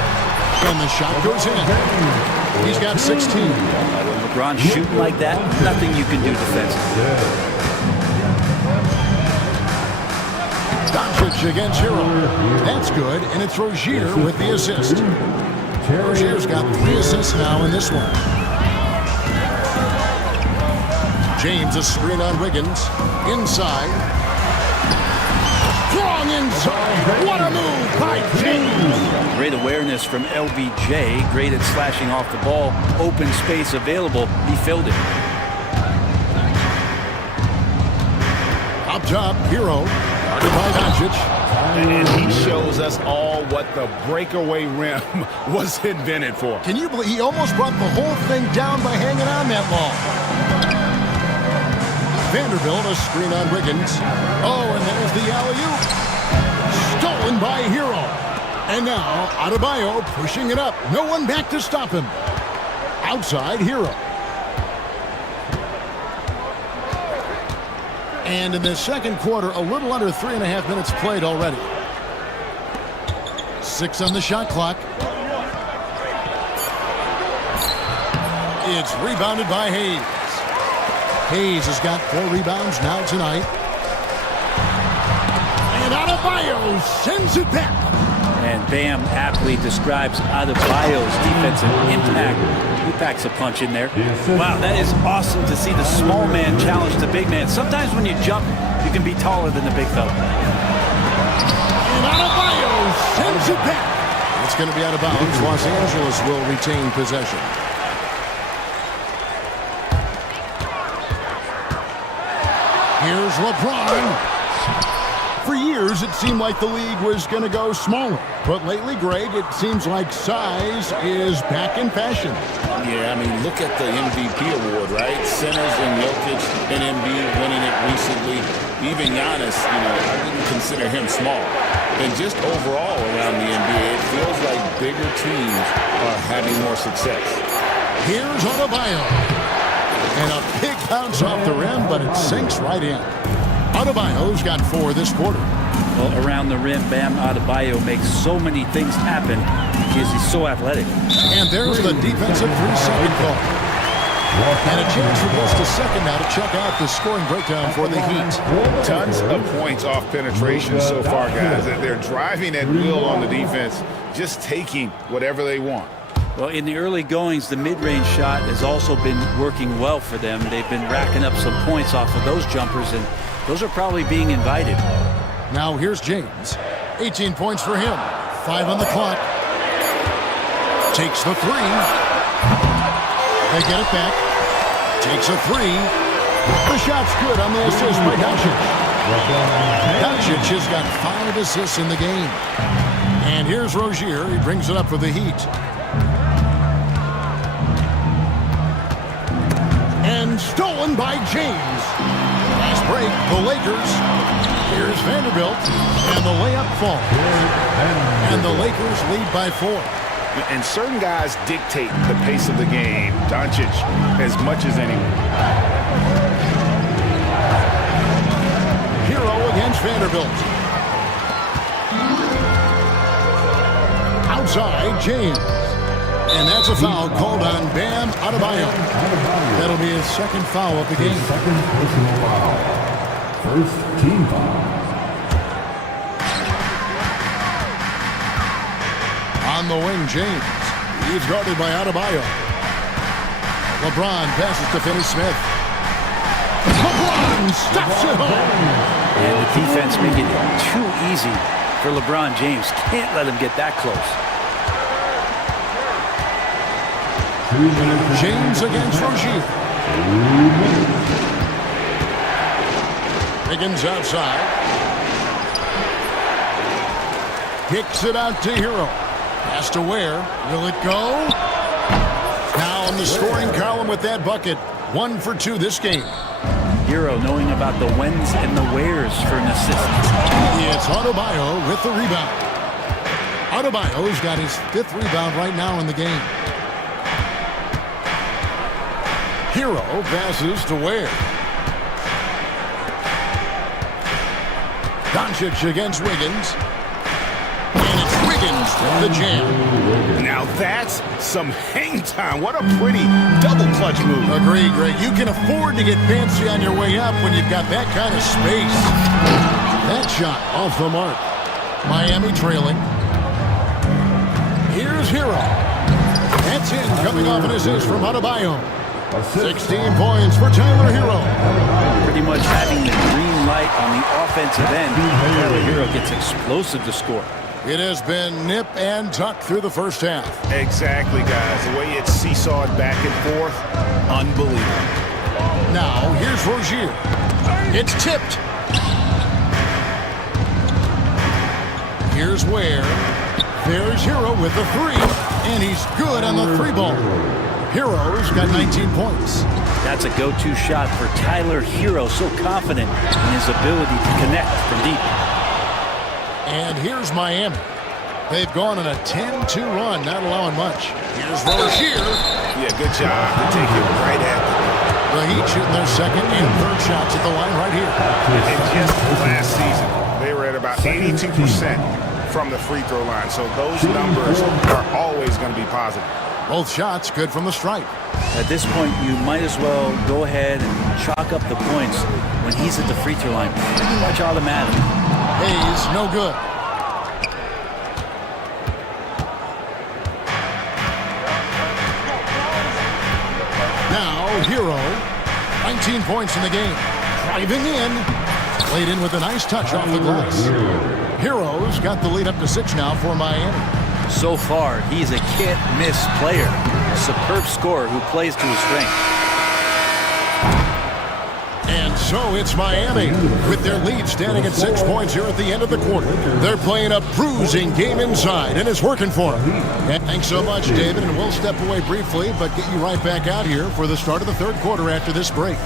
And the shot goes in. He's got 16. When LeBron's shooting like that, nothing you can do defensively. Doncic against Hero. That's good, and it's Rozier with the assist. Rozier's got 3 assists now in this one. James, a screen on Wiggins. Inside. Strong inside. What a move by James. Great awareness from LBJ. Great at slashing off the ball. Open space available. He filled it. Up top, Hero. By Doncic. And he shows us all what the breakaway rim was invented for. Can you believe he almost brought the whole thing down by hanging on that ball? Vanderbilt, a screen on Wiggins. Oh, and there's the alley-oop. Stolen by Hero. And now, Adebayo pushing it up. No one back to stop him. Outside, Hero. And in the second quarter, a little under 3.5 minutes played already. 6 on the shot clock. It's rebounded by Hayes. Hayes has got 4 rebounds now tonight. And Adebayo sends it back. And Bam aptly describes Adebayo's defensive impact. He packs a punch in there. Wow, that is awesome to see the small man challenge the big man. Sometimes when you jump, you can be taller than the big fella. And Adebayo sends it back. It's going to be out of bounds. Los Angeles will retain possession. Here's LeBron. For years, it seemed like the league was going to go smaller. But lately, Greg, it seems like size is back in fashion. Yeah, I mean, look at the MVP award, right? Centers and Jokic and Embiid winning it recently. Even Giannis, I wouldn't consider him small. And just overall around the NBA, it feels like bigger teams are having more success. Here's Adebayo. And a big bounce off the rim, but it sinks right in. Adebayo's got 4 this quarter. Well, around the rim, Bam Adebayo makes so many things happen because he's so athletic. And there's the defensive 3-second call. And a chance for just a second now to check out the scoring breakdown for the Heat. Tons of points off penetration so far, guys. They're driving at will on the defense, just taking whatever they want. Well, in the early goings, the mid-range shot has also been working well for them. They've been racking up some points off of those jumpers, and those are probably being invited. Now here's James. 18 points for him. 5 on the clock. Takes the 3. They get it back. Takes a 3. The shot's good on the assist by Doncic. Doncic has got 5 assists in the game. And here's Rozier. He brings it up for the Heat. And stolen by James. Last break, the Lakers. Here's Vanderbilt. And the layup falls. And the Lakers lead by 4. And certain guys dictate the pace of the game. Doncic as much as anyone. Hero against Vanderbilt. Outside, James. And that's a foul called on Bam Adebayo. That'll be his second foul of the game. Second personal foul. First team foul. On the wing, James. He's guarded by Adebayo. LeBron passes to Finney-Smith. LeBron stuffs it home. And the defense making it too easy for LeBron James. Can't let him get that close. James against Rozier. Higgins outside. Kicks it out to Hero. Pass to Ware. Will it go? Now in the scoring column with that bucket. 1 for 2 this game. Hero knowing about the whens and the wheres for an assist. It's Adebayo with the rebound. Adebayo's got his 5th rebound right now in the game. Hero passes to Ware. Doncic against Wiggins. And it's Wiggins with the jam. Now that's some hang time. What a pretty double clutch move. Agreed, Greg. You can afford to get fancy on your way up when you've got that kind of space. That shot off the mark. Miami trailing. Here's Hero. That's in, coming off an assist from Adebayo. 16 points for Tyler Hero. Pretty much having the green light on the offensive end. Tyler Hero gets explosive to score. It has been nip and tuck through the first half. Exactly, guys. The way it's seesawed back and forth, unbelievable. Now, here's Rozier. It's tipped. Here's Ware. There's Hero with the 3, and he's good on the 3 ball. Hero's got 19 points. That's a go-to shot for Tyler Hero, so confident in his ability to connect from deep. And here's Miami. They've gone on a 10-2 run, not allowing much. Here's Rozier. Yeah, good job to take it right at them. The Heat shooting their second and third shots at the line right here. And just last season, they were at about 82% from the free throw line. So those numbers are always going to be positive. Both shots good from the stripe. At this point, you might as well go ahead and chalk up the points when he's at the free throw line. Pretty much automatic. Hayes, no good. Now, Hero, 19 points in the game. Driving in. Laid in with a nice touch off the glass. Hero's got the lead up to 6 now for Miami. So far, he's a can't-miss player. A superb scorer who plays to his strength. And so it's Miami with their lead standing at 6 points here at the end of the quarter. They're playing a bruising game inside, and it's working for them. And thanks so much, David, and we'll step away briefly, but get you right back out here for the start of the third quarter after this break.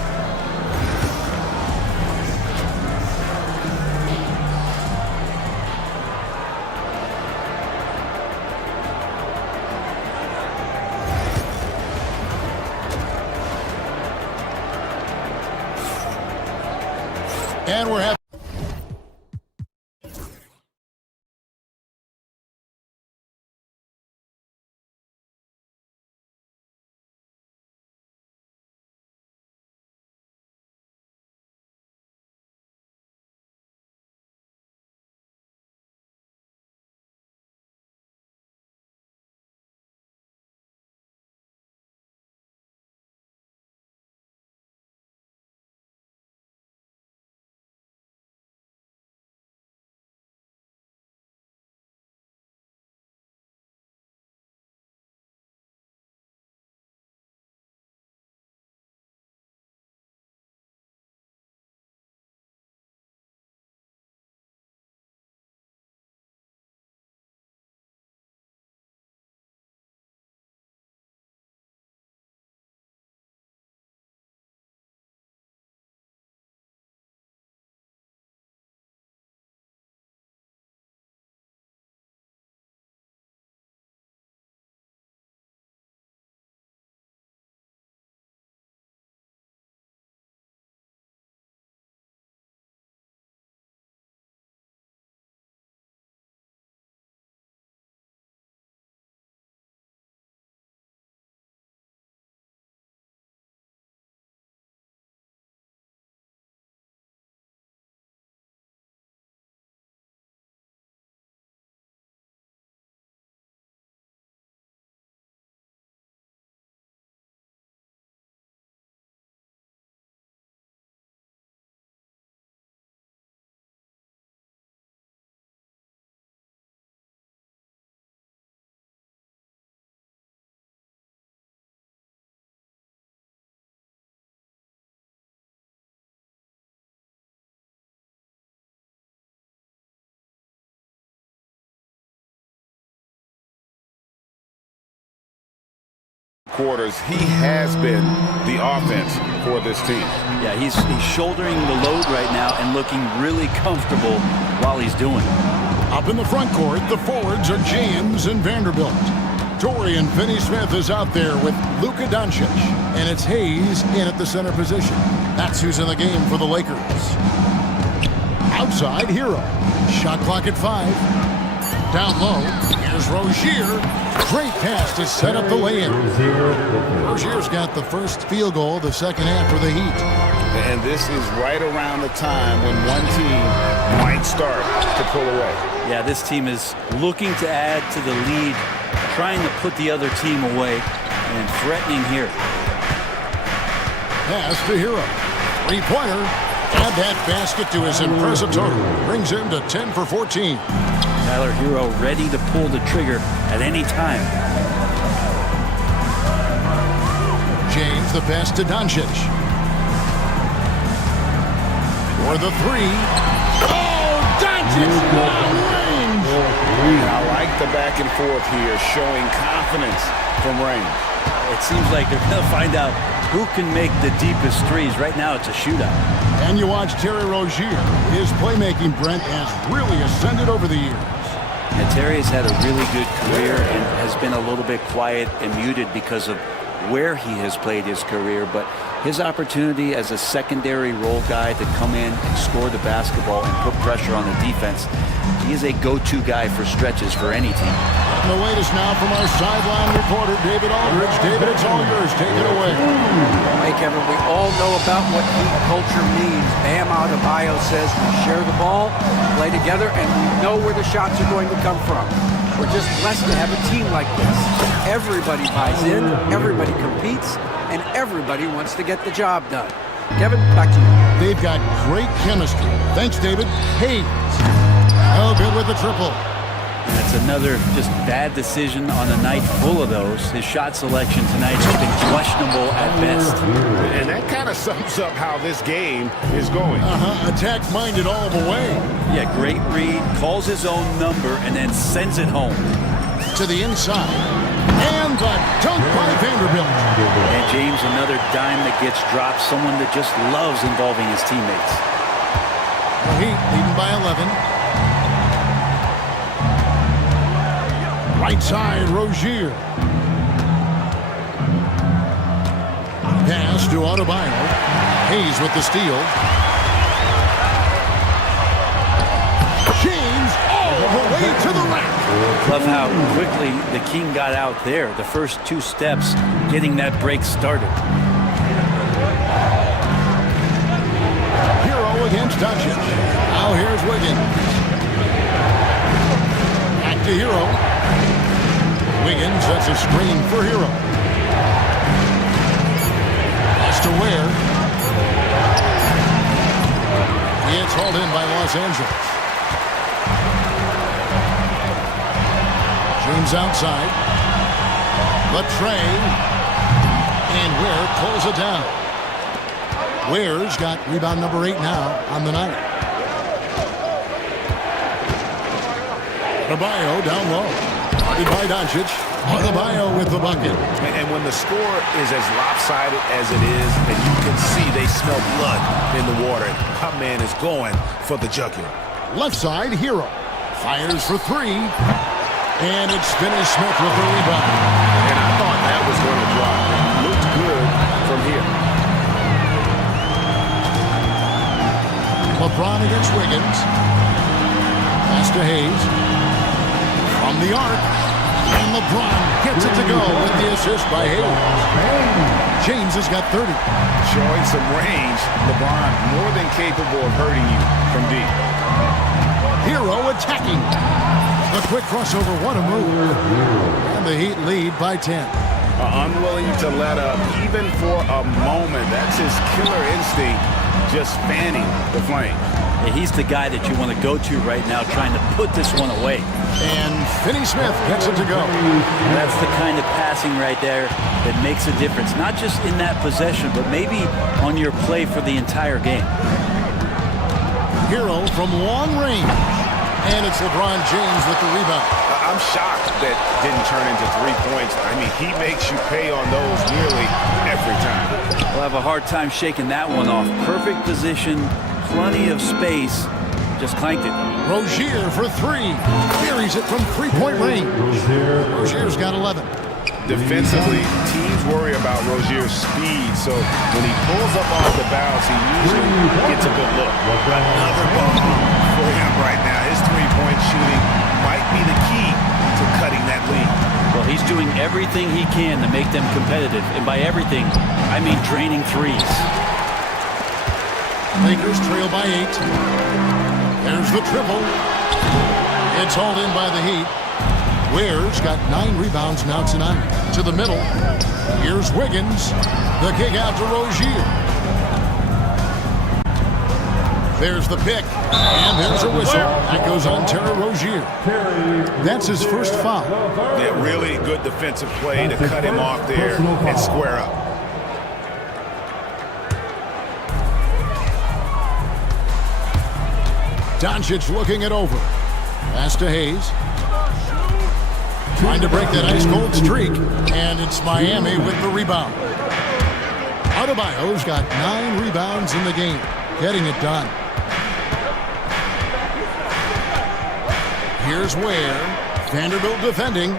And we're having quarters, he has been the offense for this team. Yeah, he's shouldering the load right now and looking really comfortable while he's doing it. Up in the front court, the forwards are James and Vanderbilt. Dorian Finney-Smith is out there with Luka Doncic, and it's Hayes in at the center position. That's who's in the game for the Lakers. Outside, Hero. Shot clock at 5. Down low, here's Rozier. Great pass to set up the lay-in. Rozier's got the first field goal of the second half for the Heat. And this is right around the time when one team might start to pull away. Yeah, this team is looking to add to the lead, trying to put the other team away, and threatening here. Pass to Hero. Three-pointer. Add that basket to his impressive total. Brings him to 10 for 14. Tyler Hero ready to pull the trigger at any time. James the pass to Doncic. For the three. Oh, Doncic! Long range! I like the back and forth here, showing confidence from range. It seems like they're going to find out who can make the deepest threes. Right now, it's a shootout. And you watch Terry Rozier. His playmaking, Brent, has really ascended over the years. And Terry has had a really good career and has been a little bit quiet and muted because of where he has played his career, but his opportunity as a secondary role guy to come in and score the basketball and put pressure on the defense, he is a go-to guy for stretches for any team. And the latest now from our sideline reporter, David Aldridge. David, it's all yours. Take it away. Hey, Kevin, we all know about what Heat culture means. Bam Adebayo says we share the ball, play together, and we know where the shots are going to come from. We're just blessed to have a team like this. Everybody buys in, everybody competes, and everybody wants to get the job done. Kevin, back to you. They've got great chemistry. Thanks, David. Hayes. Oh, good with the triple. That's another just bad decision on a night full of those. His shot selection tonight has been questionable at best. And that kind of sums up how this game is going. Attack-minded all the way. Yeah, great read, calls his own number, and then sends it home. To the inside. And the dunk by Vanderbilt. And James, another dime that gets dropped. Someone that just loves involving his teammates. The Heat leading by 11. Right side, Rozier. Pass to Adebayo. Hayes with the steal. James all the way to the rack. Love how quickly the King got out there. The first two steps getting that break started. Hero against Doncic. Now here's Wiggins. Back to Hero. Wiggins sets a screen for Hero. Pass to Ware. It's hauled in by Los Angeles. James outside. The tray. And Ware pulls it down. Ware's got rebound number 8 now on the night. Adebayo down low. By Doncic. Adebayo with the bucket. And when the score is as lopsided as it is, and you can see they smell blood in the water, our man is going for the jugular. Left side, Hero. Fires for 3. And it's Finney-Smith with the rebound. And I thought that was going to drop. Looked good from here. LeBron against Wiggins. Pass to Hayes. From the arc. And LeBron gets it to go with the assist by Hayes. James has got 30. Showing some range, LeBron more than capable of hurting you from deep. Hero attacking. A quick crossover, what a move. And the Heat lead by 10. Unwilling to let up even for a moment. That's his killer instinct, just fanning the flame. Yeah, he's the guy that you want to go to right now, trying to put this one away. And Finney-Smith gets it to go. That's the kind of passing right there that makes a difference, not just in that possession, but maybe on your play for the entire game. Hero from long range. And it's LeBron James with the rebound. I'm shocked that didn't turn into 3 points. I mean, he makes you pay on those nearly every time. We'll have a hard time shaking that one off. Perfect position, plenty of space. Just clanked it. Rozier for 3. Buries it from three-point range. Rozier's got 11. Defensively, teams worry about Rozier's speed, so when he pulls up off the bounce, he usually gets a good look. Another ball for him right now. His three-point shooting might be the key to cutting that lead. Well, he's doing everything he can to make them competitive. And by everything, I mean draining threes. Lakers trail by 8. There's the triple. It's hauled in by the Heat. Ware's got 9 rebounds now tonight. To the middle. Here's Wiggins. The kick out to Rozier. There's the pick. And there's a whistle. That goes on Terry Rozier. That's his first foul. Yeah, really good defensive play to cut him off there and square up. Doncic looking it over. Pass to Hayes. Trying to break that ice-cold streak. And it's Miami with the rebound. Adebayo's got 9 rebounds in the game. Getting it done. Here's Ware. Vanderbilt defending.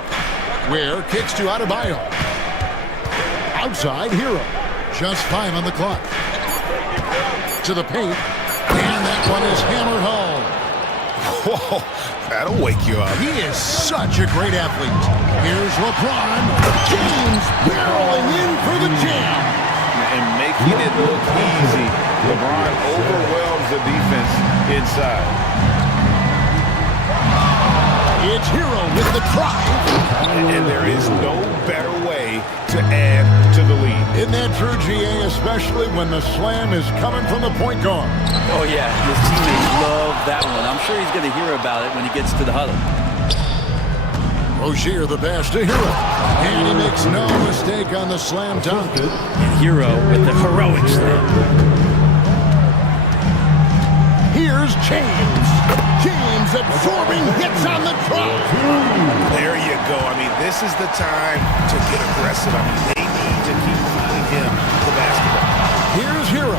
Ware kicks to Adebayo. Outside, Hero. Just 5 on the clock. To the paint. And that one is hammered home. Whoa, that'll wake you up. He is such a great athlete. Here's LeBron James barreling in for the jam. And making it look easy. LeBron overwhelms the defense inside. It's Hero with the drive. And there is no better way to add to the lead. Isn't that true, GA, especially when the slam is coming from the point guard? Oh, yeah. His teammates love that one. I'm sure he's going to hear about it when he gets to the huddle. Rozier the pass to Hero. And he makes no mistake on the slam dunk. And Hero with the heroic slam. Here's James. James absorbing hits on the drop. There you go. I mean, this is the time to get aggressive. I mean, they need to keep feeding him the basketball. Here's Hero.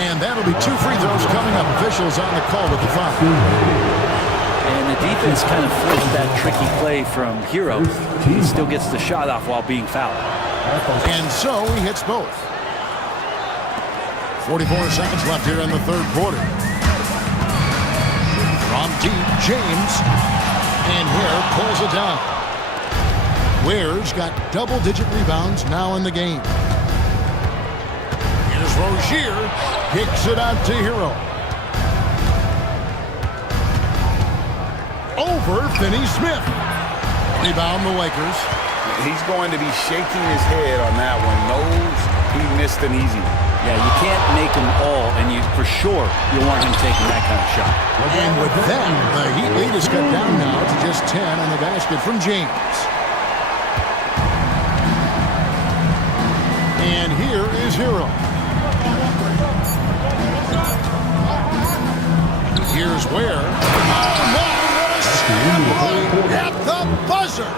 And that'll be 2 free throws coming up. Officials on the call with the foul. And the defense kind of forced that tricky play from Hero. He still gets the shot off while being fouled. And so he hits both. 44 seconds left here in the third quarter. From deep, James. And Ware pulls it down. Ware's got double-digit rebounds now in the game. Here's Rozier. Kicks it out to Hero. Over Finney-Smith. Rebound the Lakers. He's going to be shaking his head on that one. Knows he missed an easy one. Yeah, you can't make them all, and you for sure you want him taking that kind of shot. And with that, the Heat lead is cut down now to just 10 on the basket from James. And here is Hero. Here's Ware. Oh, my, what a slam right at the buzzer.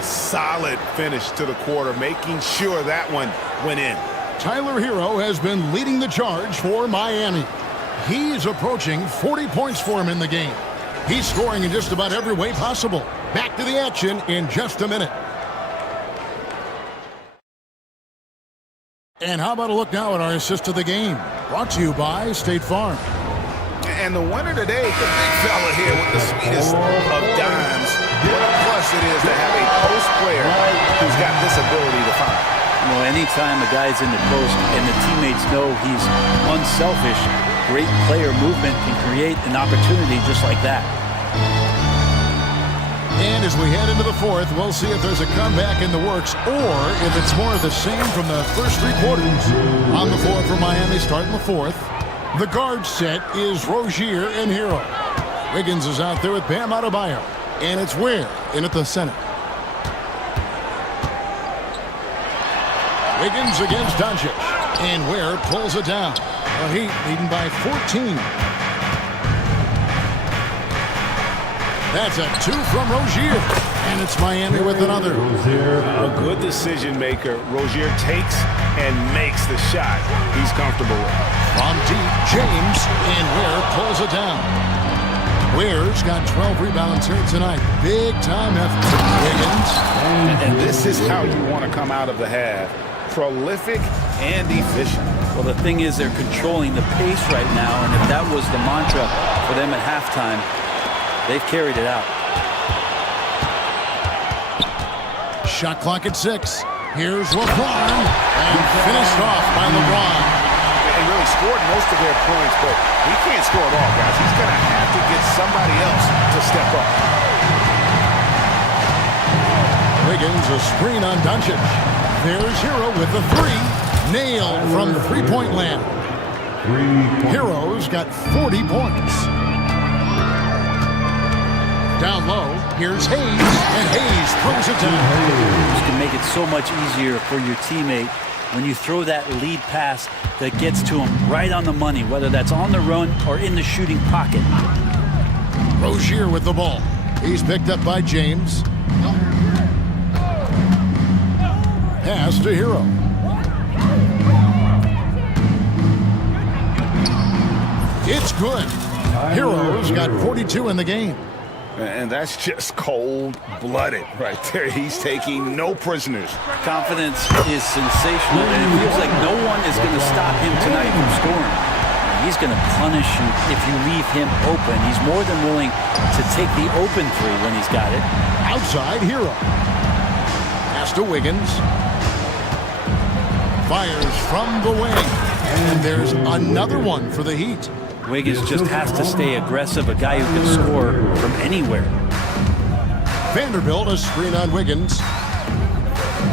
Solid finish to the quarter, making sure that one went in. Tyler Hero has been leading the charge for Miami. He's approaching 40 points for him in the game. He's scoring in just about every way possible. Back to the action in just a minute. And how about a look now at our assist of the game? Brought to you by State Farm. And the winner today, the big fella here with the sweetest of dimes. What a plus it is to have a post player who's got this ability to find. You know, anytime a guy's in the post and the teammates know he's unselfish, great player movement can create an opportunity just like that. And as we head into the fourth, we'll see if there's a comeback in the works or if it's more of the same from the first 3 quarters. On the floor for Miami starting the fourth. The guard set is Rozier and Hero. Wiggins is out there with Bam Adebayo. And it's Ware in at the center. Wiggins against Doncic. And Ware pulls it down. The Heat leading by 14. That's a 2 from Rozier. And it's Miami with another. A good decision maker. Rozier takes and makes the shot he's comfortable with. From deep, James, and Ware pulls it down. Ware's got 12 rebounds here tonight. Big time effort. Wiggins. And this is how you want to come out of the half. Prolific and efficient. Well, the thing is they're controlling the pace right now, and if that was the mantra for them at halftime, they've carried it out. Shot clock at 6. Here's LeBron. And finished off by LeBron. They really scored most of their points, but he can't score it all, guys. He's going to have to get somebody else to step up. Wiggins, a screen on Doncic. There's Hero with the 3. Nailed from three-point land. Hero's got 40 points. Down low, here's Hayes, and Hayes throws it down. You can make it so much easier for your teammate when you throw that lead pass that gets to him right on the money, whether that's on the run or in the shooting pocket. Rozier with the ball. He's picked up by James. Pass to Hero. It's good. Hero's got 42 in the game. And that's just cold-blooded right there. He's taking no prisoners. Confidence is sensational, and it feels like no one is going to stop him tonight from scoring. He's going to punish you if you leave him open. He's more than willing to take the open 3 when he's got it. Outside Hero. Pass to Wiggins. Fires from the wing. And there's another one for the Heat. Wiggins just has to stay aggressive, a guy who can score from anywhere. Vanderbilt, a screen on Wiggins.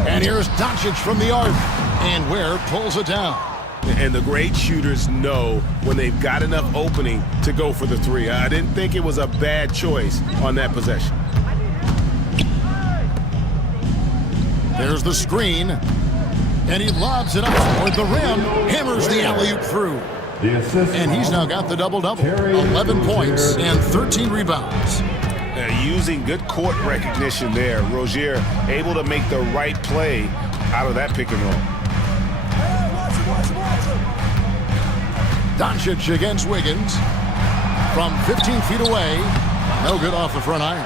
And here's Doncic from the arc. And Ware pulls it down. And the great shooters know when they've got enough opening to go for the 3. I didn't think it was a bad choice on that possession. There's the screen. And he lobs it up toward the rim. Hammers the alley-oop through. And he's now got the double-double. 11 points and 13 rebounds. Using good court recognition there. Rozier able to make the right play out of that pick and roll. Doncic against Wiggins. From 15 feet away. No good off the front iron.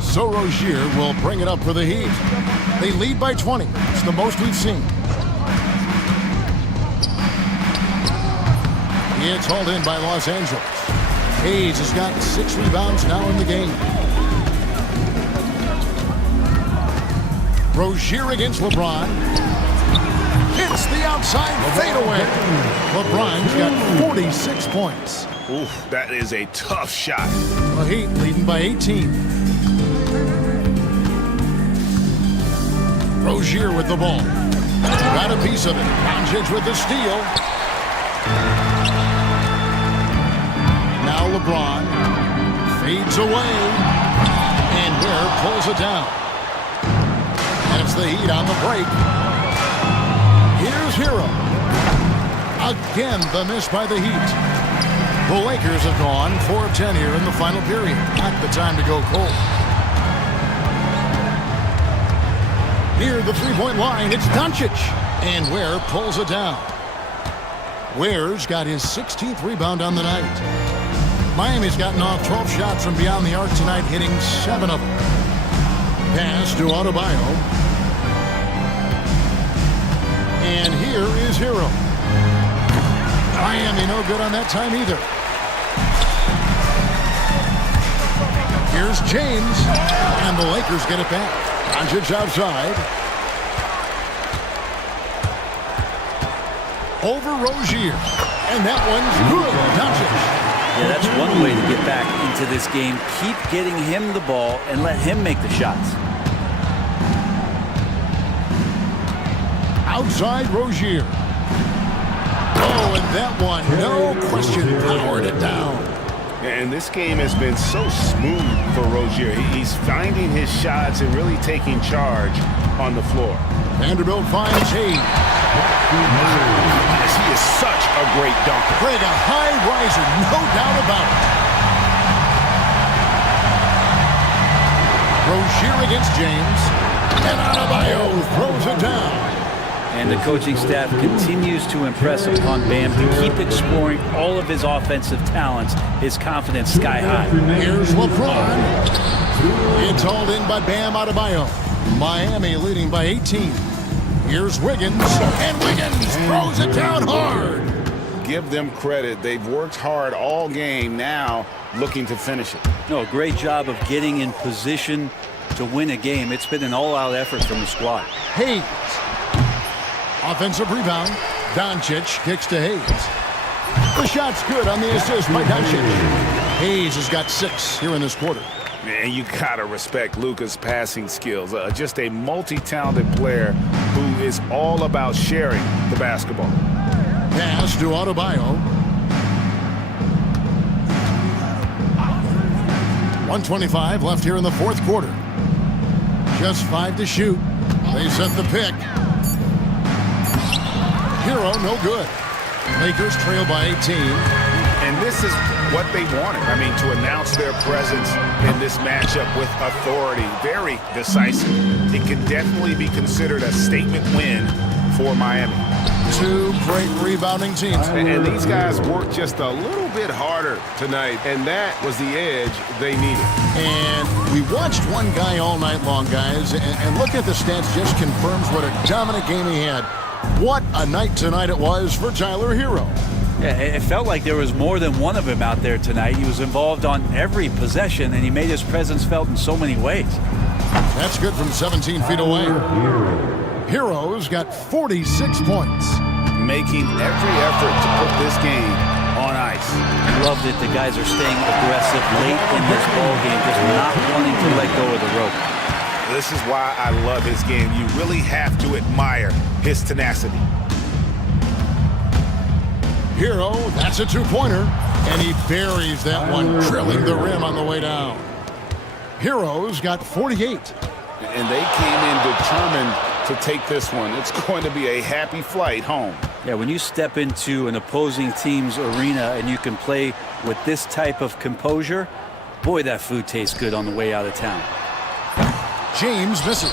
So Rozier will bring it up for the Heat. They lead by 20. It's the most we've seen. It's hauled in by Los Angeles. Hayes has got 6 rebounds now in the game. Rozier against LeBron. Hits the outside fadeaway. LeBron's got 46 points. Oof, that is a tough shot. The Heat leading by 18. Rozier with the ball. Got a piece of it. Doncic with the steal. Now LeBron fades away. And Ware pulls it down. And it's the Heat on the break. Here's Hero. Again, the miss by the Heat. The Lakers have gone 4 of 10 here in the final period. Not the time to go cold. Near the three-point line, it's Doncic. And Ware pulls it down. Ware's got his 16th rebound on the night. Miami's gotten off 12 shots from beyond the arc tonight, hitting 7 of them. Pass to Adebayo. And here is Hero. Miami no good on that time either. Here's James. And the Lakers get it back. Doncic outside. Over Rozier. And that one's good. Doncic. Yeah, that's one way to get back into this game. Keep getting him the ball and let him make the shots. Outside Rozier. Oh, and that one, no question, powered it down. And this game has been so smooth for Rozier. He's finding his shots and really taking charge on the floor. Vanderbilt finds Hayes. He is such a great dunker. Greg, a high riser, no doubt about it. Rozier against James. And Adebayo throws it down. And the coaching staff continues to impress upon Bam to keep exploring all of his offensive talents, his confidence sky high. Here's LeBron. It's hauled in by Bam Adebayo. Miami leading by 18. Here's Wiggins. And Wiggins throws it down hard. Give them credit. They've worked hard all game, now looking to finish it. No, great job of getting in position to win a game. It's been an all-out effort from the squad. Hayes. Offensive rebound. Doncic kicks to Hayes. The shot's good on the assist by Doncic. Hayes has got 6 here in this quarter. And you gotta respect Luka's passing skills. Just a multi-talented player who is all about sharing the basketball. Pass to Adebayo. 1:25 left here in the fourth quarter. Just 5 to shoot. They set the pick. Hero, no good. Lakers trail by 18. And this is what they wanted. I mean, to announce their presence in this matchup with authority. Very decisive. It can definitely be considered a statement win for Miami. 2 great rebounding teams. And these guys worked just a little bit harder tonight, and that was the edge they needed. And we watched one guy all night long, guys, and look at the stats, just confirms what a dominant game he had. What a night tonight it was for Tyler Hero. Yeah, it felt like there was more than one of him out there tonight. He was involved on every possession, and he made his presence felt in so many ways. That's good from 17 feet away. Hero's got 46 points. Making every effort to put this game on ice. Love that the guys are staying aggressive late in this ball game, just not wanting to let go of the rope. This is why I love his game. You really have to admire his tenacity. Hero, that's a 2-pointer, and he buries that one, drilling the rim on the way down. Hero's got 48. And they came in determined to take this one. It's going to be a happy flight home. Yeah, when you step into an opposing team's arena and you can play with this type of composure, boy, that food tastes good on the way out of town. James misses.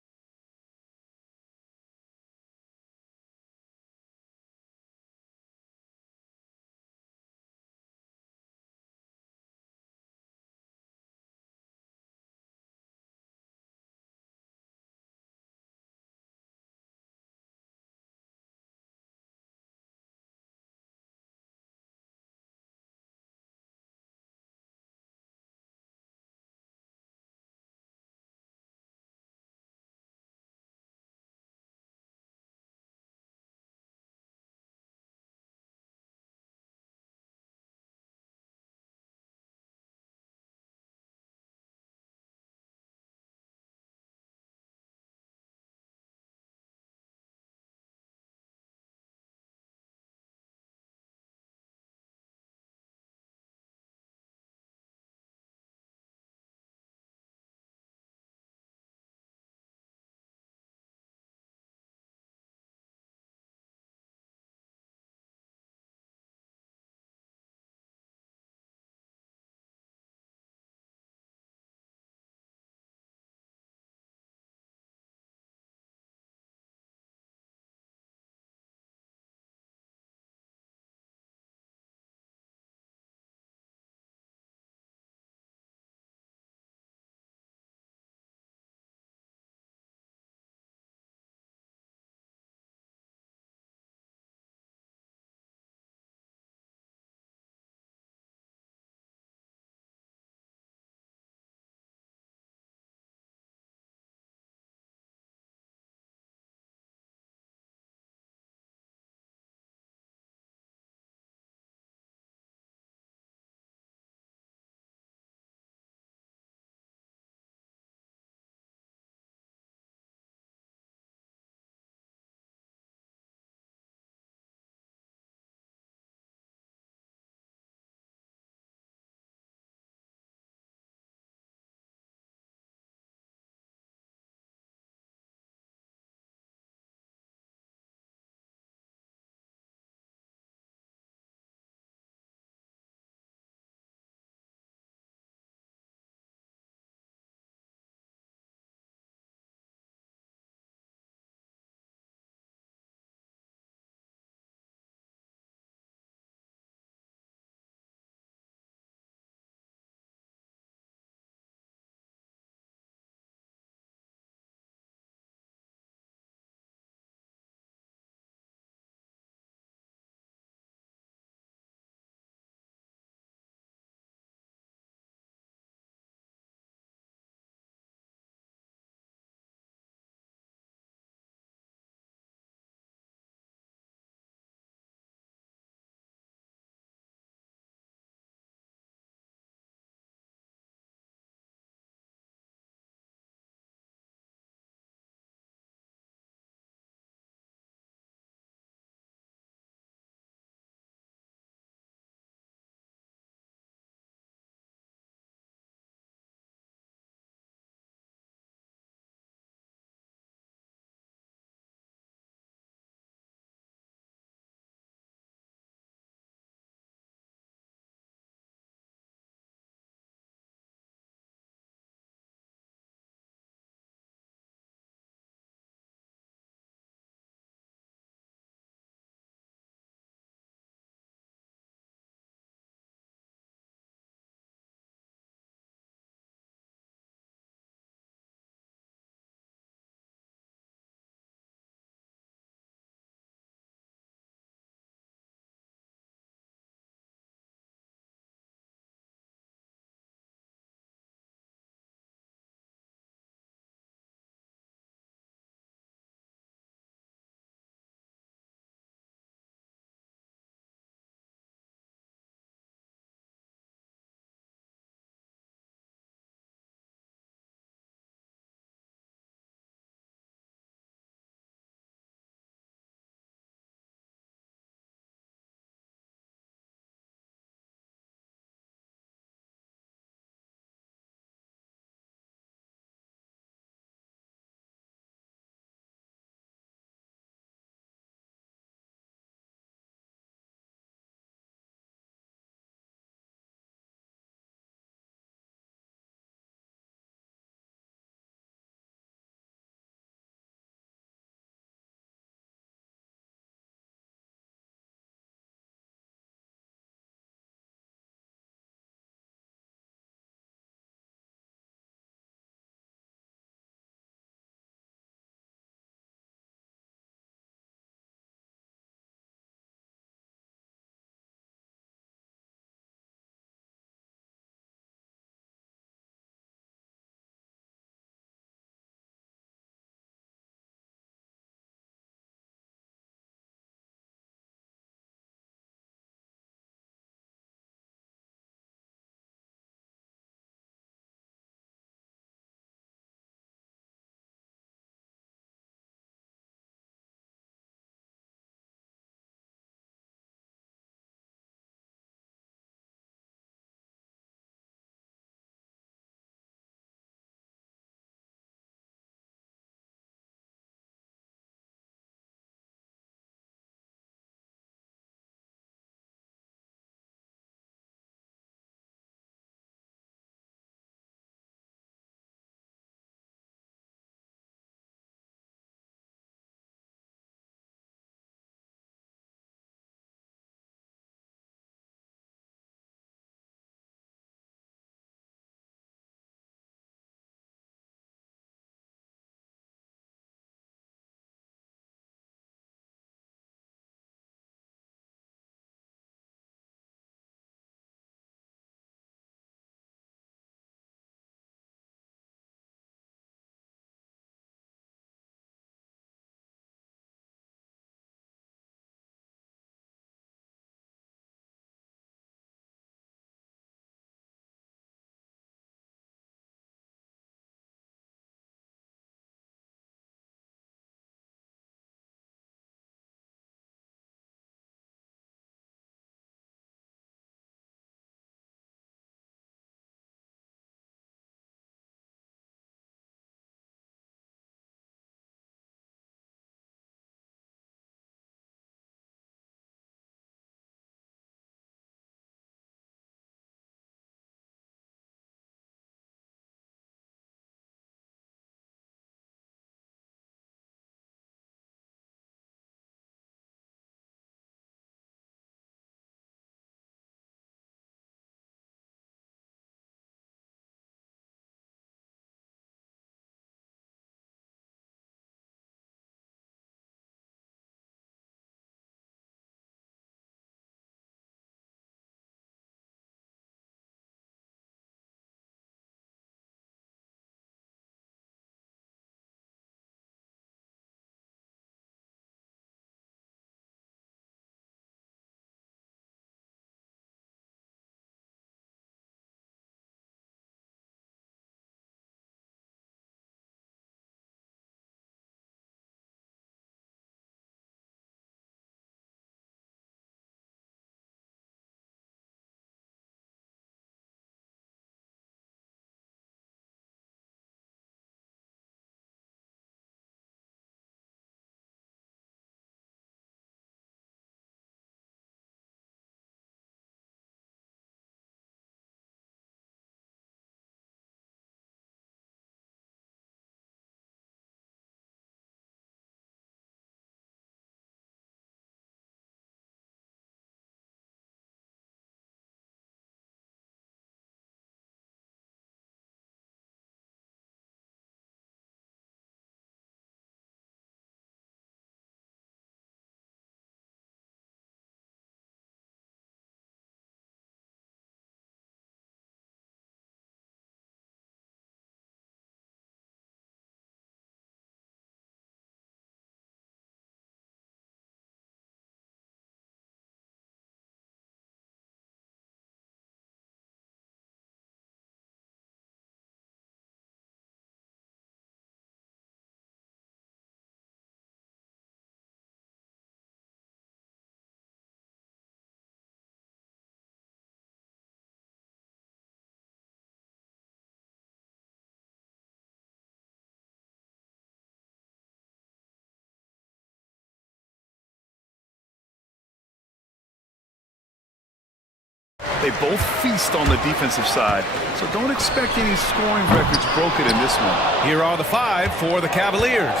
They both feast on the defensive side, so don't expect any scoring records broken in this one. Here are the 5 for the Cavaliers.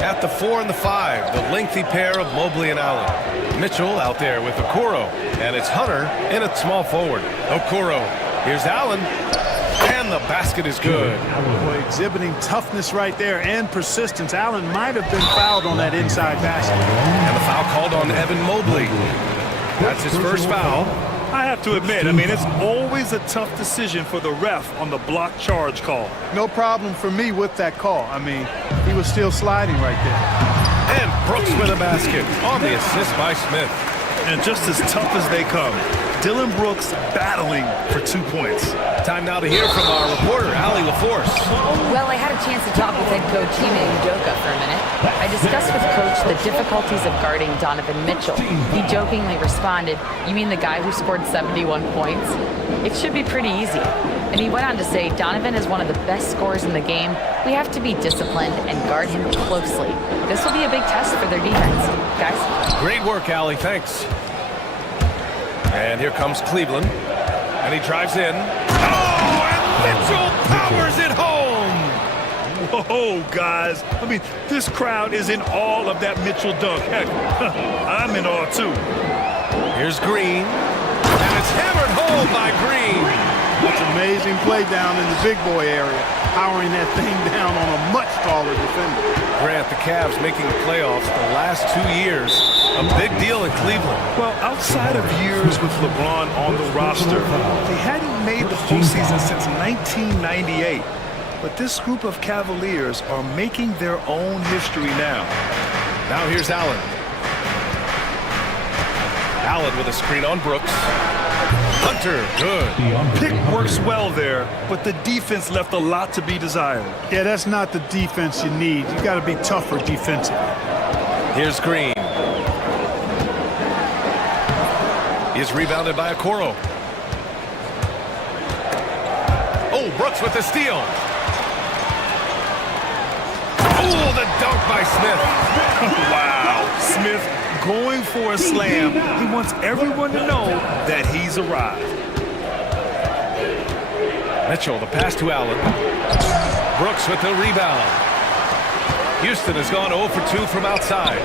At the 4 and the 5, the lengthy pair of Mobley and Allen. Mitchell out there with Okoro, and it's Hunter in at small forward. Okoro, here's Allen, and the basket is good. Boy, exhibiting toughness right there and persistence. Allen might have been fouled on that inside basket. And the foul called on Evan Mobley. That's his first foul. I have to admit, I mean, it's always a tough decision for the ref on the block charge call. No problem for me with that call. I mean, he was still sliding right there. And Brooks with a basket on the assist by Smith. And just as tough as they come, Dylan Brooks battling for 2 points. Time now to hear from our reporter, Allie LaForce. Well, I had a chance to talk with head coach Ime Udoka for a minute. I discussed with Coach the difficulties of guarding Donovan Mitchell. He jokingly responded, "You mean the guy who scored 71 points? It should be pretty easy." And he went on to say, "Donovan is one of the best scorers in the game. We have to be disciplined and guard him closely. This will be a big test for their defense." Guys? Great work, Allie. Thanks. And here comes Cleveland. And he drives in. Oh, and Mitchell powers it home! Whoa, guys. I mean, this crowd is in awe of that Mitchell dunk. Heck, I'm in awe, too. Here's Green. And it's hammered home by Green. That's amazing play down in the big boy area, powering that thing down on a much taller defender. Grant, the Cavs making the playoffs the last 2 years. A big deal in Cleveland. Well, outside of years with LeBron on the roster, they hadn't made the postseason since 1998. But this group of Cavaliers are making their own history now. Now here's Allen. Allen with a screen on Brooks. Hunter, good. Pick works well there, but the defense left a lot to be desired. Yeah, that's not the defense you need. You got to be tougher defensively. Here's Green. He's rebounded by Okoro. Oh, Brooks with the steal. Oh, the dunk by Smith. Wow. Smith going for a slam. He wants everyone to know that he's arrived. Mitchell, the pass to Allen. Brooks with the rebound. Houston has gone 0 for 2 from outside.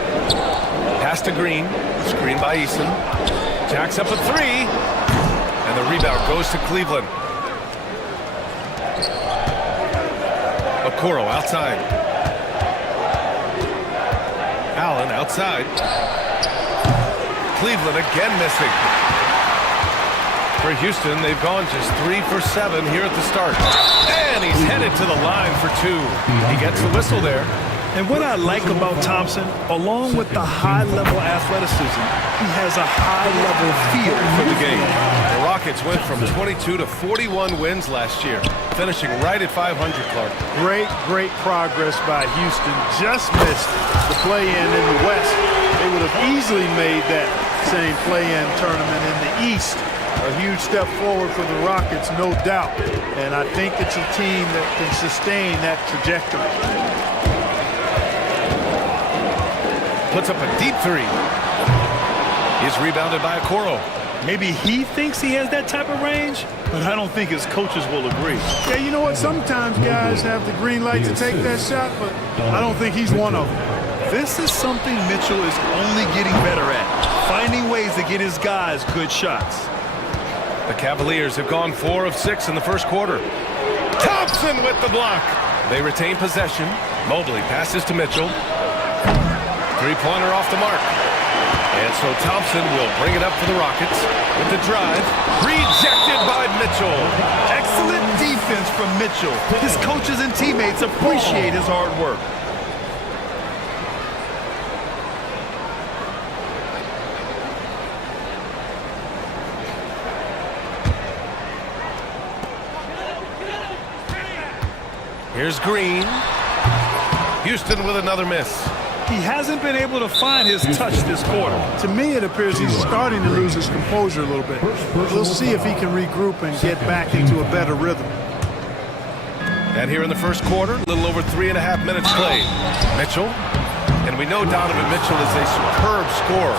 Pass to Green. Screen by Eason. Jacks up a 3. And the rebound goes to Cleveland. Okoro outside. Allen outside. Cleveland again missing. For Houston, they've gone just 3 for 7 here at the start. And he's headed to the line for 2. He gets the whistle there. And what I like about Thompson, along with the high-level athleticism, he has a high-level feel for the game. The Rockets went from 22 to 41 wins last year, finishing right at 500, Clark. Great progress by Houston. Just missed the play-in in the West. They would have easily made that same play-in tournament in the East. A huge step forward for the Rockets, no doubt. And I think it's a team that can sustain that trajectory. Puts up a deep 3. He's rebounded by Okoro. Maybe he thinks he has that type of range, but I don't think his coaches will agree. Yeah, you know what? Sometimes guys have the green light to take that shot, but I don't think he's one of them. This is something Mitchell is only getting better at, finding ways to get his guys good shots. The Cavaliers have gone 4 of 6 in the first quarter. Thompson with the block. They retain possession. Mobley passes to Mitchell. Three-pointer off the mark. And so Thompson will bring it up for the Rockets with the drive. Rejected by Mitchell. Excellent defense from Mitchell. His coaches and teammates appreciate his hard work. Here's Green. Houston with another miss. He hasn't been able to find his touch this quarter. To me, it appears he's starting to lose his composure a little bit. We'll see if he can regroup and get back into a better rhythm. And here in the first quarter, a little over 3.5 minutes played. Mitchell And we know Donovan Mitchell is a superb scorer.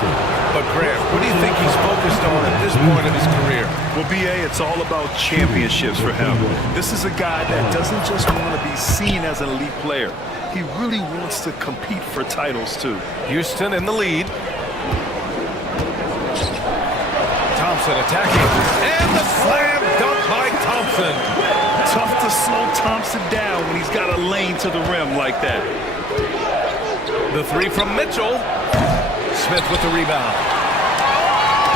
But, Graham, what do you think he's focused on at this point of his career? Well, B.A., it's all about championships for him. This is a guy that doesn't just want to be seen as an elite player. He really wants to compete for titles, too. Houston in the lead. Thompson attacking. And the slam dunk by Thompson. Tough to slow Thompson down when he's got a lane to the rim like that. The three from Mitchell. Smith with the rebound.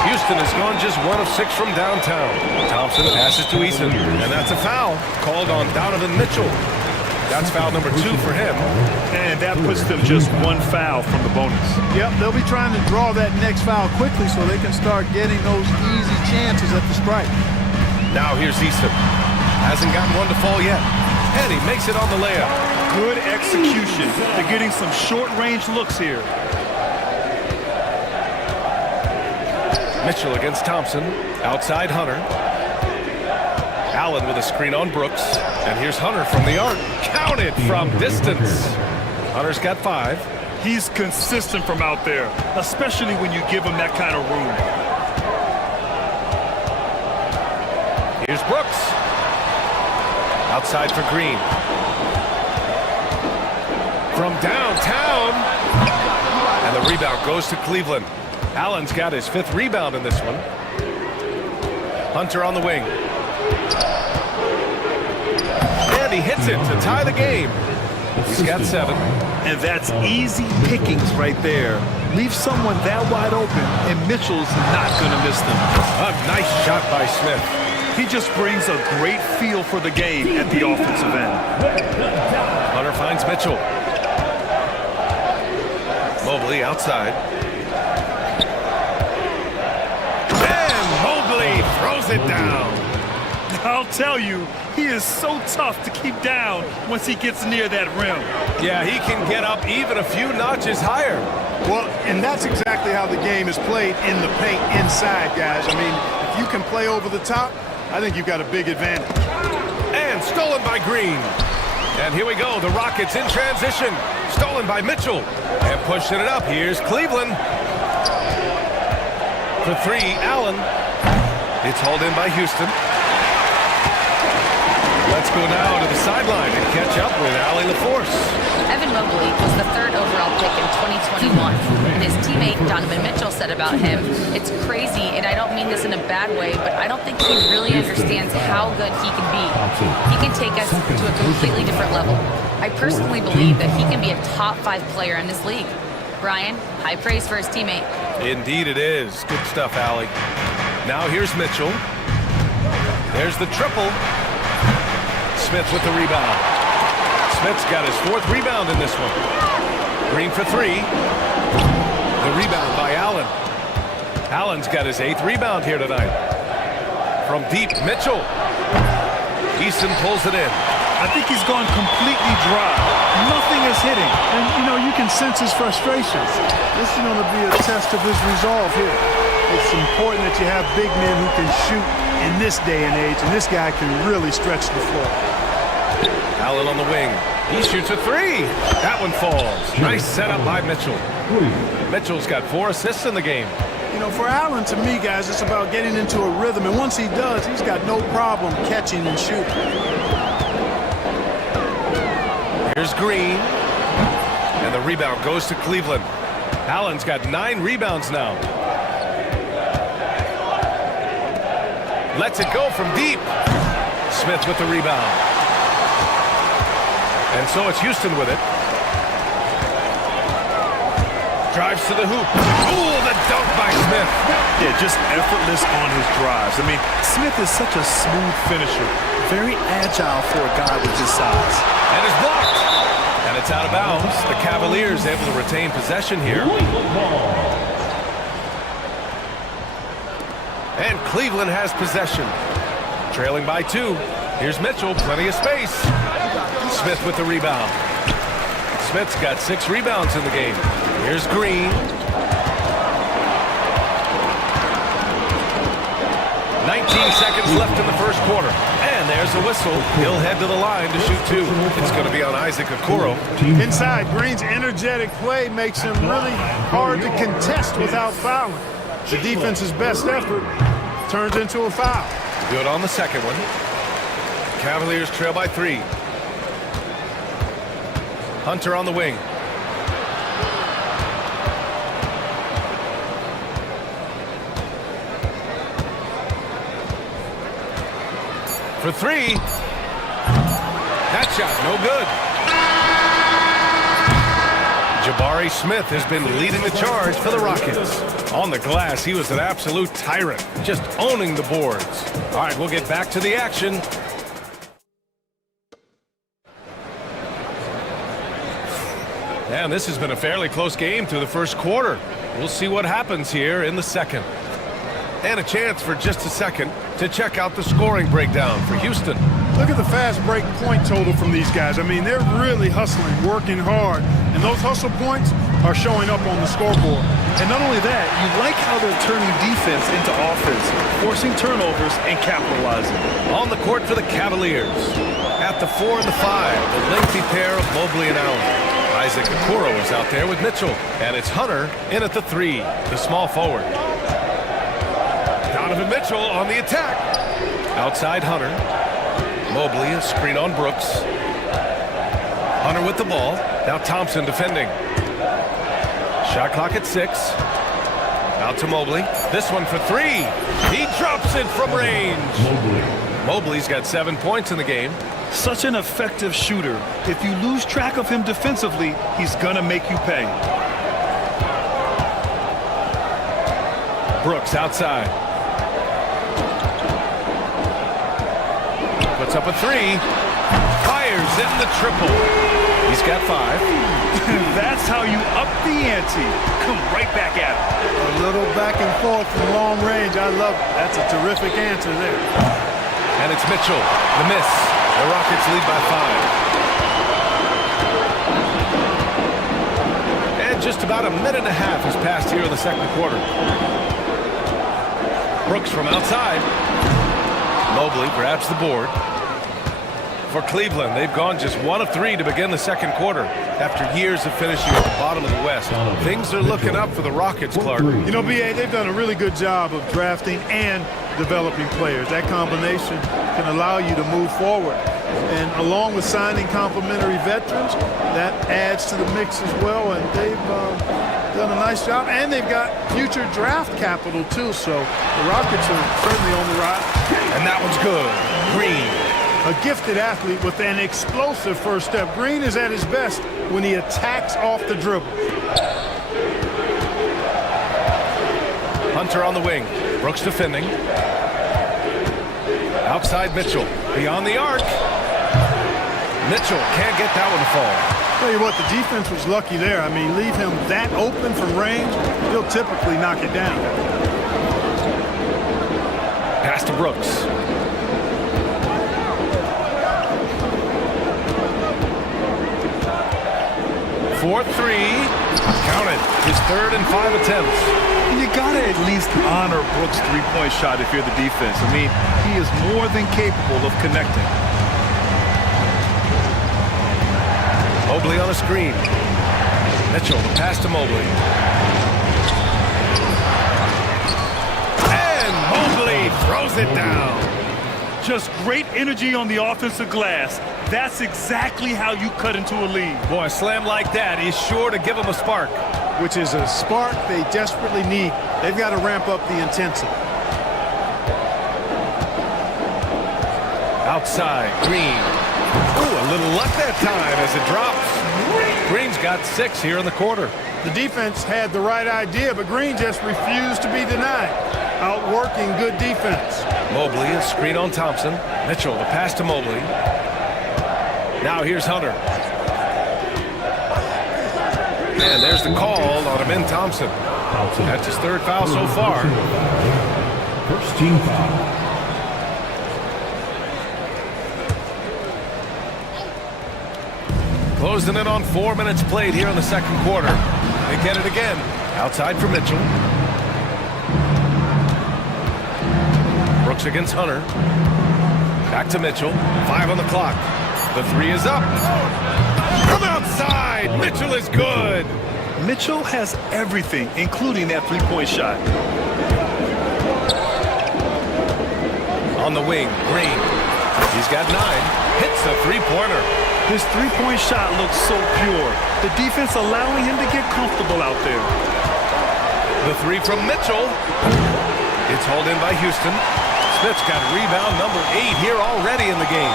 Houston has gone just 1 of 6 from downtown. Thompson passes to Eason, and that's a foul called on Donovan Mitchell. That's foul number 2 for him. And that puts them just 1 foul from the bonus. Yep, they'll be trying to draw that next foul quickly so they can start getting those easy chances at the strike. Now here's Easton. Hasn't gotten one to fall yet. And he makes it on the layup. Good execution. They're getting some short-range looks here. Mitchell against Thompson. Outside Hunter. Allen with a screen on Brooks. And here's Hunter from the arc. Counted from distance. Hunter's got 5. He's consistent from out there, especially when you give him that kind of room. Here's Brooks. Outside for Green. From downtown. And the rebound goes to Cleveland. Allen's got his 5th rebound in this one. Hunter on the wing. And he hits it to tie the game. He's got 7. And that's easy pickings right there. Leave someone that wide open, and Mitchell's not going to miss them. A nice shot by Smith. He just brings a great feel for the game at the offensive end. Hunter finds Mitchell. Mobley outside. And Mobley throws it down. I'll tell you, he is so tough to keep down once he gets near that rim. Yeah, he can get up even a few notches higher. Well, and that's exactly how the game is played in the paint inside, guys. I mean, if you can play over the top, I think you've got a big advantage. And stolen by Green. And here we go, the Rockets in transition. Stolen by Mitchell. And pushing it up, here's Cleveland. For 3, Allen. It's hauled in by Houston. Let's go now to the sideline and catch up with Allie LaForce. Evan Mobley was the 3rd overall pick in 2021, and his teammate Donovan Mitchell said about him, "It's crazy, and I don't mean this in a bad way, but I don't think he really understands how good he can be. He can take us to a completely different level. I personally believe that he can be a top 5 player in this league." Brian, high praise for his teammate. Indeed it is. Good stuff, Allie. Now here's Mitchell. There's the triple. Smith with the rebound. Smith's got his 4th rebound in this one. Green for 3. The rebound by Allen. Allen's got his 8th rebound here tonight. From deep, Mitchell. Easton pulls it in. I think he's gone completely dry. Nothing is hitting. And, you know, you can sense his frustrations. This is going to be a test of his resolve here. It's important that you have big men who can shoot in this day and age, and this guy can really stretch the floor. Allen on the wing. He shoots a 3. That one falls. Nice setup by Mitchell. Mitchell's got 4 assists in the game. You know, for Allen, to me, guys, it's about getting into a rhythm, and once he does, he's got no problem catching and shooting. Here's Green. And the rebound goes to Cleveland. Allen's got 9 rebounds now. Lets it go from deep. Smith with the rebound. And so it's Houston with it. Drives to the hoop. Ooh, the dunk by Smith. Yeah, just effortless on his drives. I mean, Smith is such a smooth finisher. Very agile for a guy with his size. And it's blocked. And it's out of bounds. The Cavaliers able to retain possession here. And Cleveland has possession. Trailing by 2. Here's Mitchell, plenty of space. Smith with the rebound. Smith's got 6 rebounds in the game. Here's Green. 19 seconds left in the first quarter. And there's a whistle. He'll head to the line to shoot two. It's going to be on Isaac Okoro. Inside, Green's energetic play makes him really hard to contest without fouling. The defense's best effort turns into a foul. Good on the second one. Cavaliers trail by 3. Hunter on the wing. For 3. That shot, no good. Jabari Smith has been leading the charge for the Rockets. On the glass, he was an absolute tyrant, just owning the boards. All right, we'll get back to the action. And this has been a fairly close game through the first quarter. We'll see what happens here in the second. And a chance for just a second to check out the scoring breakdown for Houston. Look at the fast break point total from these guys. I mean, they're really hustling, working hard, and those hustle points are showing up on the scoreboard. And not only that, you like how they're turning defense into offense, forcing turnovers and capitalizing. On the court for the Cavaliers. At the 4 and the 5, the lengthy pair of Mobley and Allen. Isaac Okoro is out there with Mitchell. And it's Hunter in at the 3, the small forward. Donovan Mitchell on the attack. Outside Hunter. Mobley, a screen on Brooks. Hunter with the ball. Now Thompson defending. Shot clock at 6. Out to Mobley. This one for 3. He drops it from range. Mobley's got 7 points in the game. Such an effective shooter. If you lose track of him defensively, he's gonna make you pay. Brooks outside. Puts up a 3. Fires in the triple. He's got 5. That's how you up the ante. Come right back at him. A little back and forth from long range. I love it. That's a terrific answer there. And it's Mitchell. The miss. The Rockets lead by 5. And just about a minute and a half has passed here in the second quarter. Brooks from outside. Mobley grabs the board. For Cleveland, they've gone just 1 of 3 to begin the second quarter. After years of finishing at the bottom of the West, things are looking up for the Rockets, Clark. You know, BA, they've done a really good job of drafting and developing players. That combination can allow you to move forward. And along with signing complementary veterans, that adds to the mix as well. And they've done a nice job. And they've got future draft capital, too. So the Rockets are certainly on the rise. And that one's good. Green. A gifted athlete with an explosive first step. Green is at his best when he attacks off the dribble. Hunter on the wing. Brooks defending. Outside Mitchell. Beyond the arc. Mitchell can't get that one to fall. Tell you what, the defense was lucky there. I mean, leave him that open from range, he'll typically knock it down. Pass to Brooks. For 3. Count it. His 3rd and 5 attempts. You gotta at least honor Brooks' three-point shot if you're the defense. I mean, he is more than capable of connecting. Mobley on a screen. Mitchell, the pass to Mobley. And Mobley throws it down. Just great energy on the offensive glass. That's exactly how you cut into a lead. Boy, a slam like that is sure to give them a spark. Which is a spark they desperately need. They've got to ramp up the intensity. Outside, Green. Ooh, a little luck that time as it drops. Green's got 6 here in the quarter. The defense had the right idea, but Green just refused to be denied. Outworking good defense. Mobley, a screen on Thompson. Mitchell, the pass to Mobley. Now here's Hunter. And there's the call on Amin Thompson. That's his 3rd foul so far. First team foul. Closing in on 4 minutes played here in the second quarter. They get it again. Outside for Mitchell. Brooks against Hunter. Back to Mitchell. 5 on the clock. The three is up. From outside. Mitchell is good. Mitchell has everything, including that three-point shot. On the wing, Green. He's got 9. Hits the three-pointer. His three-point shot looks so pure. The defense allowing him to get comfortable out there. The three from Mitchell. It's hauled in by Houston. Smith's got rebound number 8 here already in the game.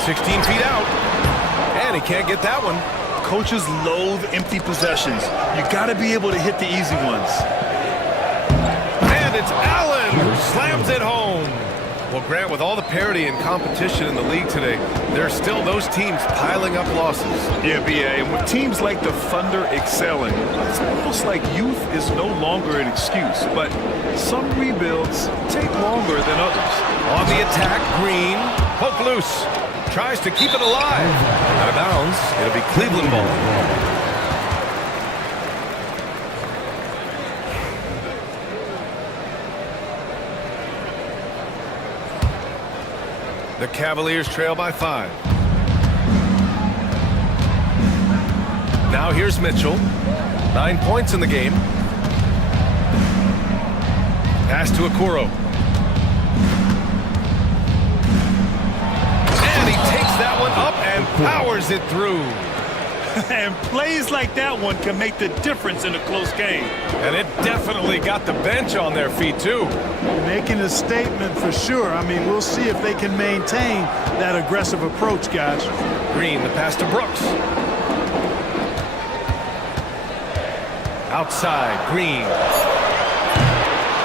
"16 feet out. And he can't get that one. Coaches loathe empty possessions. You got to be able to hit the easy ones. And it's Allen who slams it home. Well, Grant, with all the parity and competition in the league today, there are still those teams piling up losses. Yeah, B.A., and with teams like the Thunder excelling, it's almost like youth is no longer an excuse, but some rebuilds take longer than others. On the attack, Green, poke loose, tries to keep it alive. Out of bounds, it'll be Cleveland ball. The Cavaliers trail by 5. Now here's Mitchell. 9 points in the game. Pass to Okoro. And he takes that one up and powers it through. And plays like that one can make the difference in a close game. And it definitely got the bench on their feet, too. Making a statement for sure. I mean, we'll see if they can maintain that aggressive approach, guys. Green, the pass to Brooks. Outside, Green.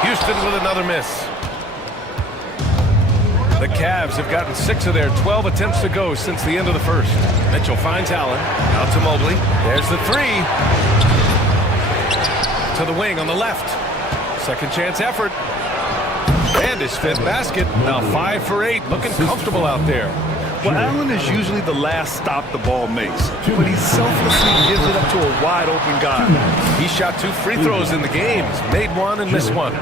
Houston with another miss. The Cavs have gotten 6 of their 12 attempts to go since the end of the first. Mitchell finds Allen. Out to Mobley. There's the three. To the wing on the left. Second chance effort. And his 5th basket. Now 5 for 8. Looking comfortable out there. Well, Allen is usually the last stop the ball makes, but he selflessly gives it up to a wide-open guy. He shot 2 free throws in the game. Made 1 and missed 1.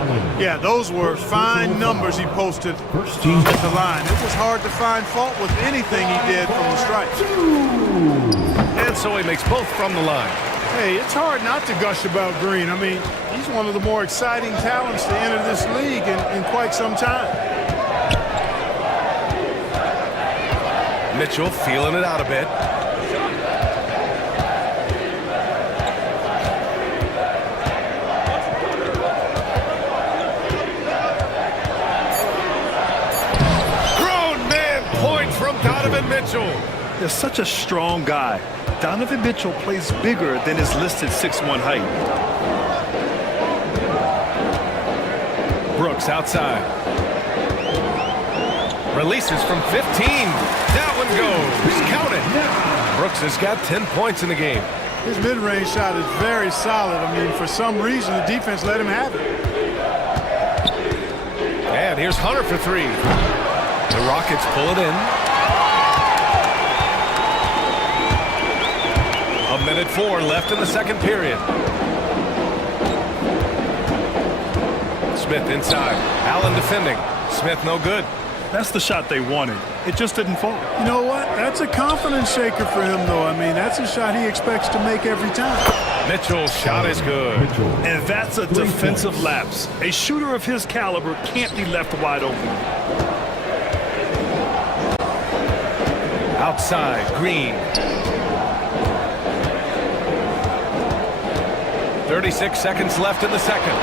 Yeah, those were fine numbers he posted at the line. It was hard to find fault with anything he did from the stripe. And so he makes both from the line. Hey, it's hard not to gush about Green. I mean, he's one of the more exciting talents to enter this league in quite some time. Mitchell feeling it out a bit. Grown man point from Donovan Mitchell. They're such a strong guy. Donovan Mitchell plays bigger than his listed 6'1" height. Brooks outside. Releases from 15. That one goes. Count it. Brooks has got 10 points in the game. His mid-range shot is very solid. I mean, for some reason, the defense let him have it. And here's Hunter for 3. The Rockets pull it in. 1:04 left in the second period. Smith inside. Allen defending. Smith no good. That's the shot they wanted. It just didn't fall. You know what? That's a confidence shaker for him, though. I mean, that's a shot he expects to make every time. Mitchell's shot is good. And that's a defensive lapse. A shooter of his caliber can't be left wide open. Outside, Green. 36 seconds left in the second.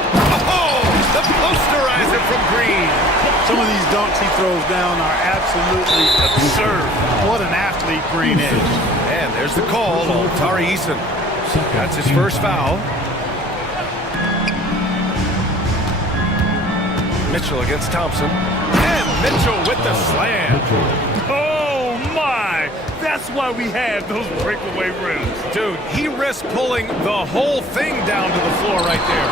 Oh, the posterizer from Green. Some of these dunks he throws down are absolutely absurd. What an athlete Green is. And there's the call on Tari Eason. That's his first foul. Mitchell against Thompson. And Mitchell with the slam. Oh, my! That's why we have those breakaway rims. Dude, he risked pulling the whole thing down to the floor right there.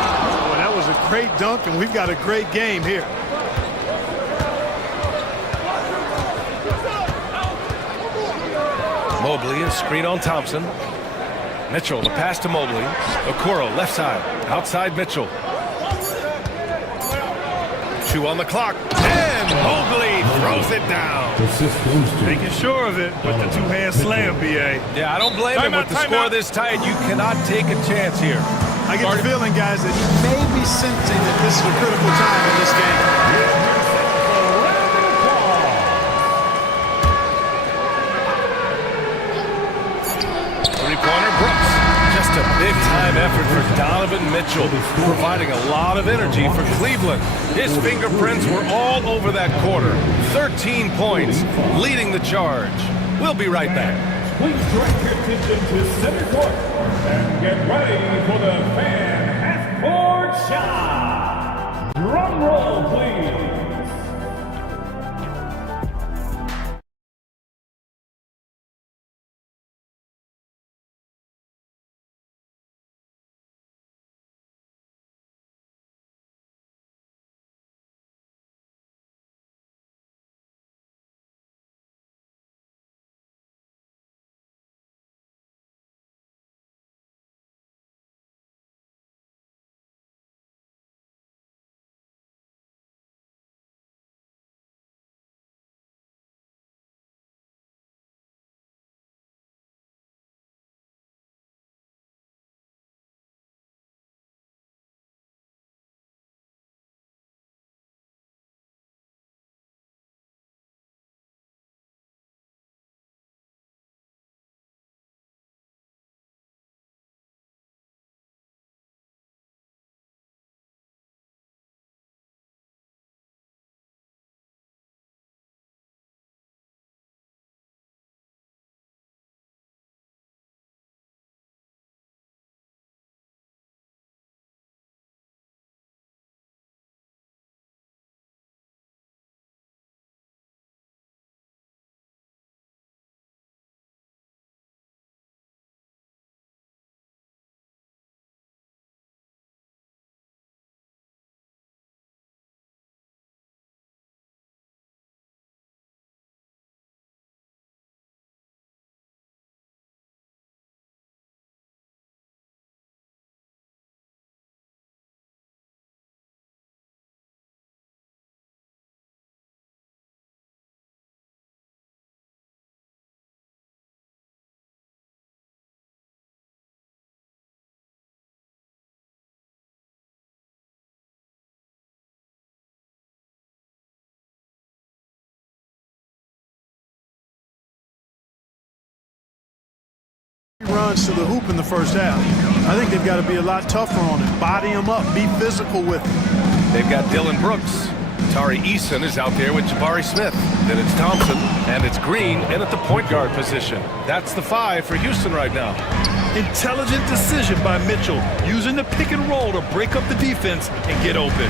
Boy, that was a great dunk, and we've got a great game here. Mobley, a screen on Thompson. Mitchell, the pass to Mobley. Okoro, left side. Outside Mitchell. 2 on the clock. And Mobley throws it down. Making sure of it with the two-hand slam, B.A. Yeah, I don't blame him. With the score this tight, you cannot take a chance here. I get the feeling, guys, that he may be sensing that this is a critical time in this game. Three-pointer Brooks. Just a big-time effort for Donovan Mitchell, providing a lot of energy for Cleveland. His fingerprints were all over that quarter. 13 points, leading the charge. We'll be right back. Please direct your attention to center court and get ready for the fan half-court shot. Drum roll, please. Runs to the hoop in the first half. I think they've got to be a lot tougher on him. Body him up, be physical with him. They've got Dylan Brooks. Tari Eason is out there with Jabari Smith. Then it's Thompson, and it's Green in at the point guard position. That's the 5 for Houston right now. Intelligent decision by Mitchell, using the pick and roll to break up the defense and get open.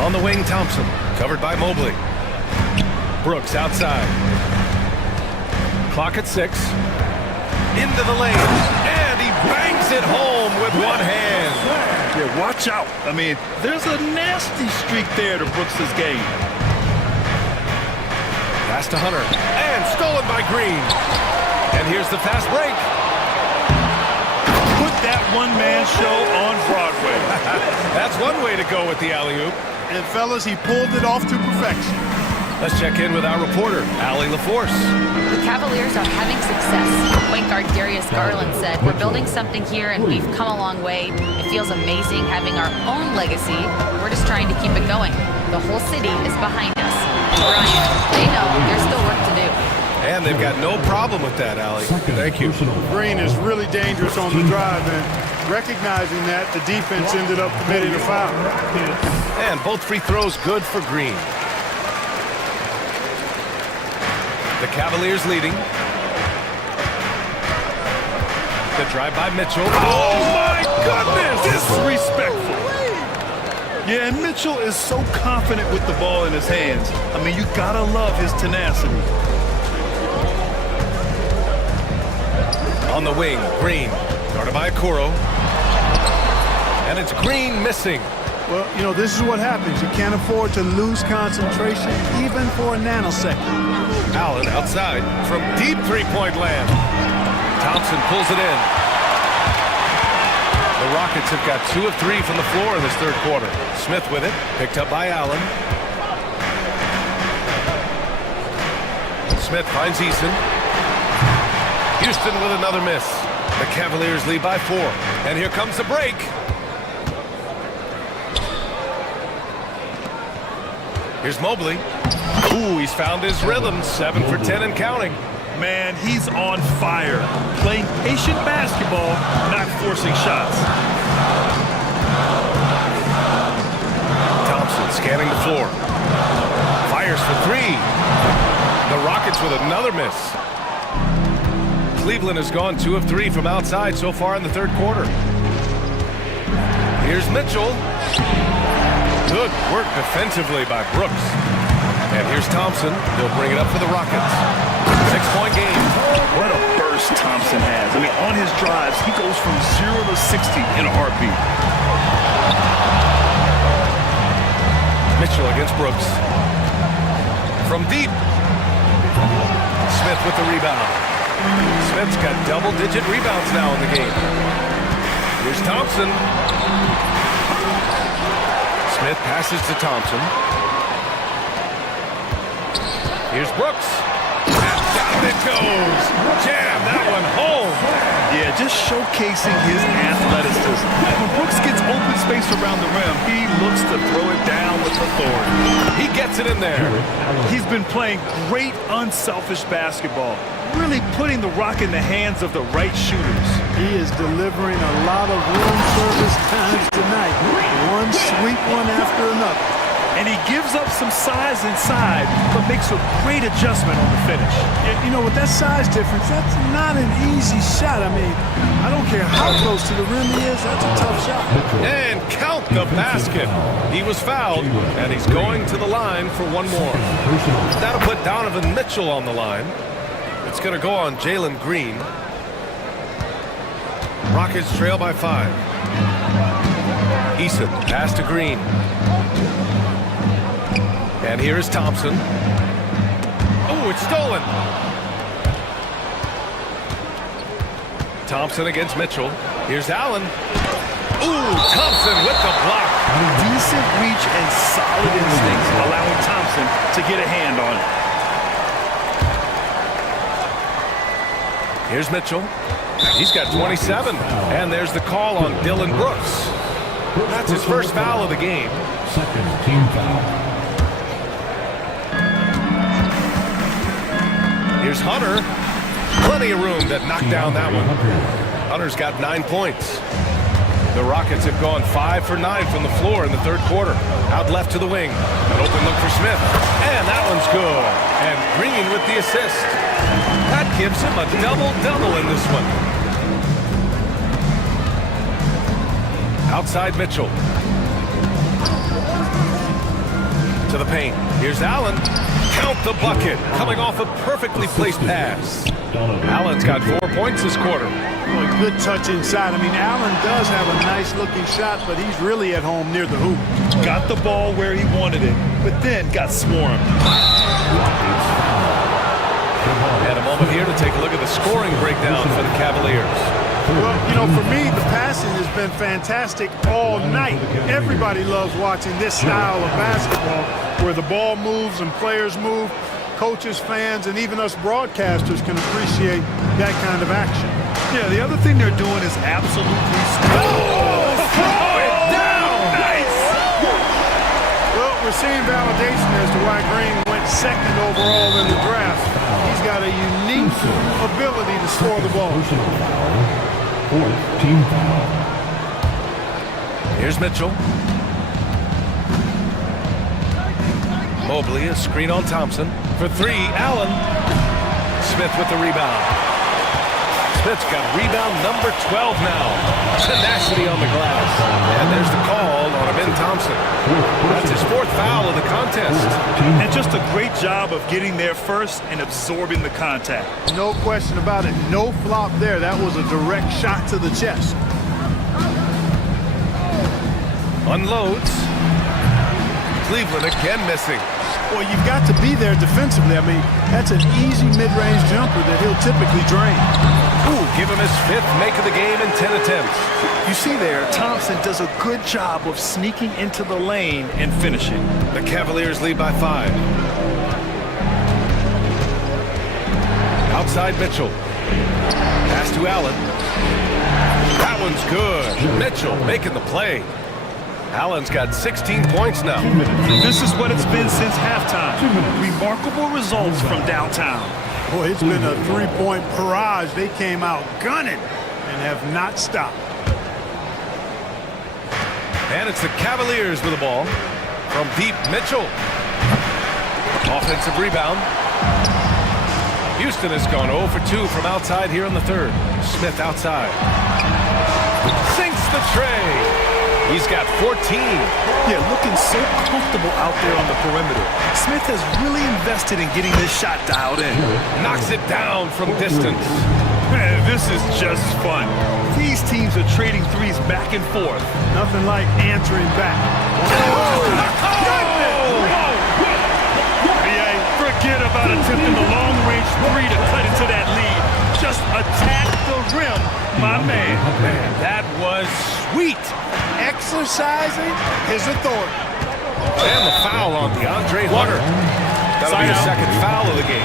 On the wing, Thompson, covered by Mobley. Brooks outside. Clock at 6. Into the lane, and he bangs it home with one hand. Yeah, watch out. I mean, there's a nasty streak there to Brooks' game. Pass to Hunter, and stolen by Green. And here's the fast break. Put that one-man show on Broadway. That's one way to go with the alley-oop. And fellas, he pulled it off to perfection. Let's check in with our reporter, Allie LaForce. The Cavaliers are having success. Point guard Darius Garland said, "We're building something here and we've come a long way. It feels amazing having our own legacy. We're just trying to keep it going. The whole city is behind us." And Brian, they know there's still work to do. And they've got no problem with that, Allie. Thank you. Green is really dangerous on the drive, and recognizing that, the defense ended up committing a foul. And both free throws good for Green. The Cavaliers leading. The drive by Mitchell. Oh my goodness! Disrespectful. Yeah, and Mitchell is so confident with the ball in his hands. I mean, you gotta love his tenacity. On the wing, Green, guarded by Okoro. And it's Green missing. Well, you know, this is what happens. You can't afford to lose concentration even for a nanosecond. Allen outside from deep three-point land. Thompson pulls it in. The Rockets have got 2 of 3 from the floor in this third quarter. Smith with it, picked up by Allen. Smith finds Eason. Houston with another miss. The Cavaliers lead by 4. And here comes the break. Here's Mobley. Ooh, he's found his rhythm. 7 for 10 and counting. Man, he's on fire. Playing patient basketball, not forcing shots. Thompson scanning the floor. Fires for 3. The Rockets with another miss. Cleveland has gone 2 of 3 from outside so far in the third quarter. Here's Mitchell. Good work defensively by Brooks. And here's Thompson. He'll bring it up for the Rockets. 6-point game. What a burst Thompson has. I mean, on his drives, he goes from 0 to 60 in a heartbeat. Mitchell against Brooks. From deep. Smith with the rebound. Smith's got double-digit rebounds now in the game. Here's Thompson. Smith passes to Thompson. Here's Brooks. And down it goes. Jam that one home. Yeah, just showcasing his athleticism. When Brooks gets open space around the rim, he looks to throw it down with authority. He gets it in there. He's been playing great, unselfish basketball. Really putting the rock in the hands of the right shooters. He is delivering a lot of room service times tonight. One sweet one after another. And he gives up some size inside, but makes a great adjustment on the finish. You know, with that size difference, that's not an easy shot. I mean, I don't care how close to the rim he is, that's a tough shot. And count the basket. He was fouled, and he's going to the line for one more. That'll put Donovan Mitchell on the line. It's going to go on Jalen Green. Rockets trail by 5. Eason, pass to Green. And here is Thompson. Oh, it's stolen. Thompson against Mitchell. Here's Allen. Ooh, Thompson with the block. Decent reach and solid instincts, allowing Thompson to get a hand on it. Here's Mitchell. He's got 27. And there's the call on Dylan Brooks. That's his first foul of the game. Second team foul. Here's Hunter. Plenty of room to knock down that one. Hunter's got 9 points. The Rockets have gone 5 for 9 from the floor in the third quarter. Out left to the wing. An open look for Smith. And that one's good. And Green with the assist. That gives him a double-double in this one. Outside Mitchell. To the paint. Here's Allen. Count the bucket. Coming off a perfectly placed pass. Allen's got 4 points this quarter. Boy, good touch inside. I mean, Allen does have a nice-looking shot, but he's really at home near the hoop. Got the ball where he wanted it, but then got swarmed. And a moment here to take a look at the scoring breakdown for the Cavaliers. Well, you know, for me, the passing has been fantastic all night. Everybody loves watching this style of basketball where the ball moves and players move. Coaches, fans, and even us broadcasters can appreciate that kind of action. Yeah, the other thing they're doing is absolutely throw it down! Nice! Well, we're seeing validation as to why Green went second overall in the draft. He's got a unique ability to score the ball. Fourth team foul. Here's Mitchell. Mobley, a screen on Thompson. For 3, Allen. Smith with the rebound. Smith's got rebound number 12 now. Tenacity on the glass. And there's the call on Amin Thompson. That's his 4th foul of the contest. And just a great job of getting there first and absorbing the contact. No question about it. No flop there. That was a direct shot to the chest. Unloads. Cleveland again missing. Well, you've got to be there defensively. I mean, that's an easy mid-range jumper that he'll typically drain. Ooh, give him his 5th make of the game in 10 attempts. You see there, Thompson does a good job of sneaking into the lane and finishing. The Cavaliers lead by 5. Outside Mitchell. Pass to Allen. That one's good. Mitchell making the play. Allen's got 16 points now. This is what it's been since halftime. Remarkable results from downtown. Boy, it's been a three-point barrage. They came out gunning and have not stopped. And it's the Cavaliers with the ball. From deep, Mitchell. Offensive rebound. Houston has gone 0 for 2 from outside here in the 3rd. Smith outside. Sinks the tray. He's got 14. Yeah, looking so comfortable out there on the perimeter. Smith has really invested in getting this shot dialed in. Knocks it down from distance. Man, this is just fun. These teams are trading threes back and forth. Nothing like answering back. Forget about attempting the long-range 3 to cut into that lead. Just attack the rim, my man. Man, that was sweet. Exercising his authority. And the foul on DeAndre Hunter. That'll be the 2nd foul of the game.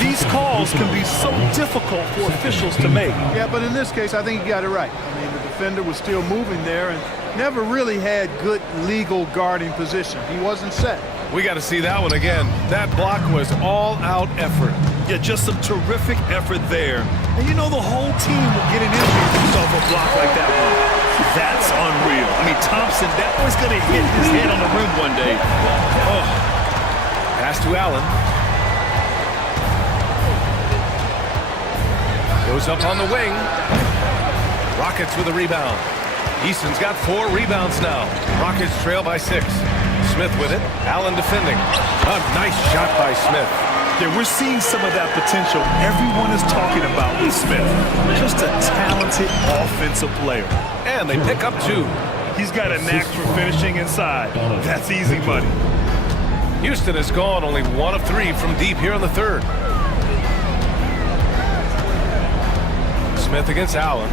These calls can be so difficult for officials to make. Yeah, but in this case, I think he got it right. I mean, the defender was still moving there and never really had good legal guarding position. He wasn't set. We got to see that one again. That block was all-out effort. Yeah, just some terrific effort there. And you know the whole team will get an injury off a block like that one. That's unreal. I mean, Thompson, that was going to hit his head on the rim one day. Oh. Pass to Allen. Goes up on the wing. Rockets with a rebound. Easton's got 4 rebounds now. Rockets trail by 6. Smith with it. Allen defending. A nice shot by Smith. Yeah, we're seeing some of that potential everyone is talking about with Smith. Just a talented offensive player. And they pick up 2. He's got a knack for finishing inside. That's easy money. Houston has gone only 1 of 3 from deep here in the 3rd. Smith against Allen.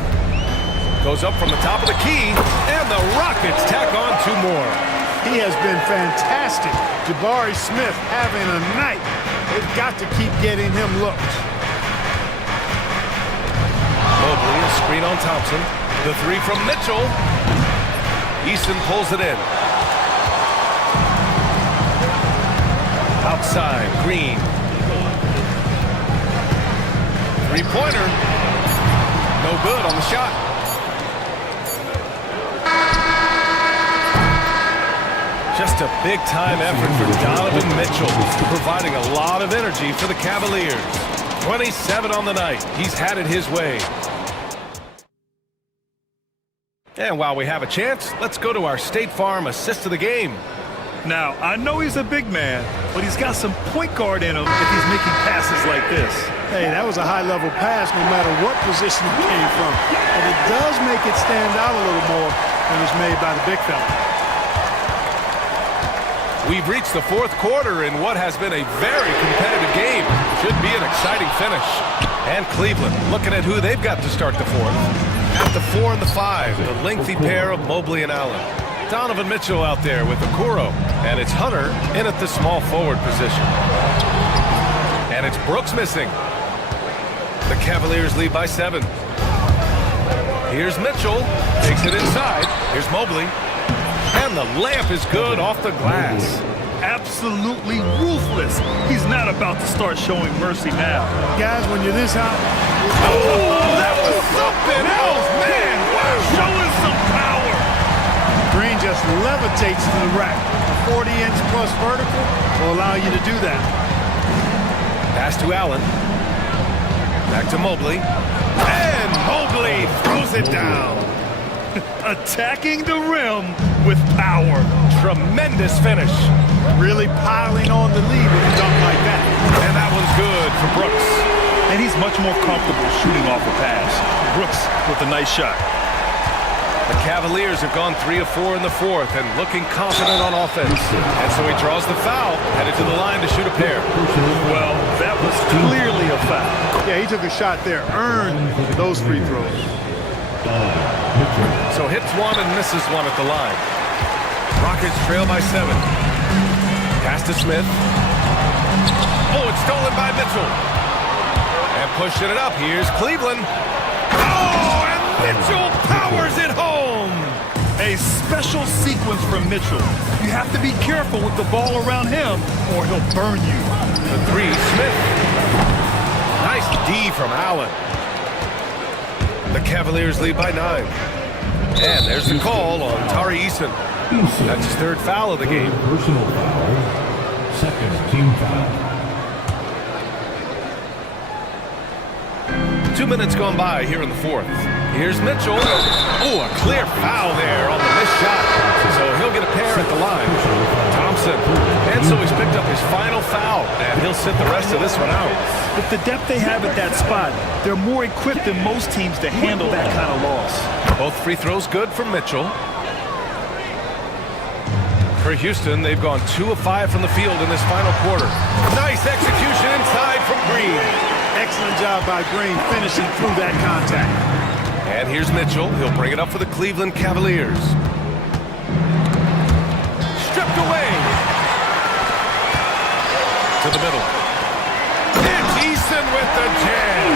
Goes up from the top of the key. And the Rockets tack on 2 more. He has been fantastic. Jabari Smith having a night. They've got to keep getting him looks. Mobley, a screen on Thompson. The 3 from Mitchell. Easton pulls it in. Outside, Green. 3-pointer. No good on the shot. Just a big-time effort for Donovan Mitchell, providing a lot of energy for the Cavaliers. 27 on the night. He's had it his way. And while we have a chance, let's go to our State Farm assist of the game. Now, I know he's a big man, but he's got some point guard in him if he's making passes like this. Hey, that was a high-level pass no matter what position it came from. But it does make it stand out a little more when it's made by the big fella. We've reached the 4th quarter in what has been a very competitive game. Should be an exciting finish. And Cleveland looking at who they've got to start the 4th. At the 4 and the 5, the lengthy pair of Mobley and Allen. Donovan Mitchell out there with Okoro. And it's Hunter in at the small forward position. And it's Brooks missing. The Cavaliers lead by 7. Here's Mitchell. Takes it inside. Here's Mobley. And the layup is good off the glass. Absolutely ruthless. He's not about to start showing mercy now. Guys, when you're this hot... Oh, that was something else, man. Wow. Showing some power. Green just levitates to the rack. A 40-inch plus vertical will allow you to do that. Pass to Allen. Back to Mobley. And Mobley throws it down. Attacking the rim with power. Tremendous finish. Really piling on the lead with a dunk like that. And that one's good for Brooks. And he's much more comfortable shooting off a pass. Brooks with a nice shot. The Cavaliers have gone 3 of 4 in the fourth and looking confident on offense. And so he draws the foul, headed to the line to shoot a pair. Well, that was clearly a foul. Yeah, he took a shot there, earned those free throws. So hits one and misses one at the line. Rockets trail by 7. Pass to Smith. Oh, it's stolen by Mitchell. And pushing it up, here's Cleveland. Oh, and Mitchell powers it home. A special sequence from Mitchell. You have to be careful with the ball around him or he'll burn you. The 3, Smith. Nice D from Allen. The Cavaliers lead by 9. And there's the call on Tari Eason. That's his 3rd foul of the game. Personal foul. 2nd team foul. 2 minutes gone by here in the 4th. Here's Mitchell. Oh, a clear foul there on the missed shot. So he'll get a pair at the line. Thompson. And so he's picked up his final foul. And he'll sit the rest of this one out. With the depth they have at that spot, they're more equipped than most teams to handle that kind of loss. Both free throws good from Mitchell. For Houston, they've gone 2 of 5 from the field in this final quarter. Nice execution inside from Green. Excellent job by Green finishing through that contact. And here's Mitchell. He'll bring it up for the Cleveland Cavaliers. Stripped away. To the middle. It's Eason with the jam.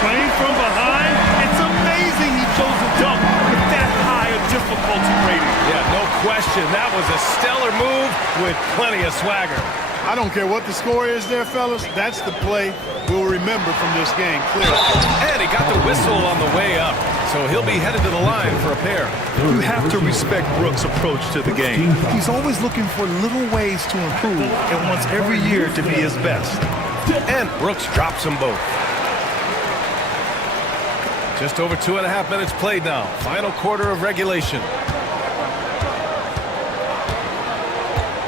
Playing from behind, it's amazing he chose to dunk with that high a difficulty rating. Yeah, no question. That was a stellar move with plenty of swagger. I don't care what the score is there, fellas. That's the play we'll remember from this game, clearly. And he got the whistle on the way up. So he'll be headed to the line for a pair. You have to respect Brooks' approach to the game. He's always looking for little ways to improve and wants every year to be his best. And Brooks drops them both. Just over 2.5 minutes played now. Final quarter of regulation.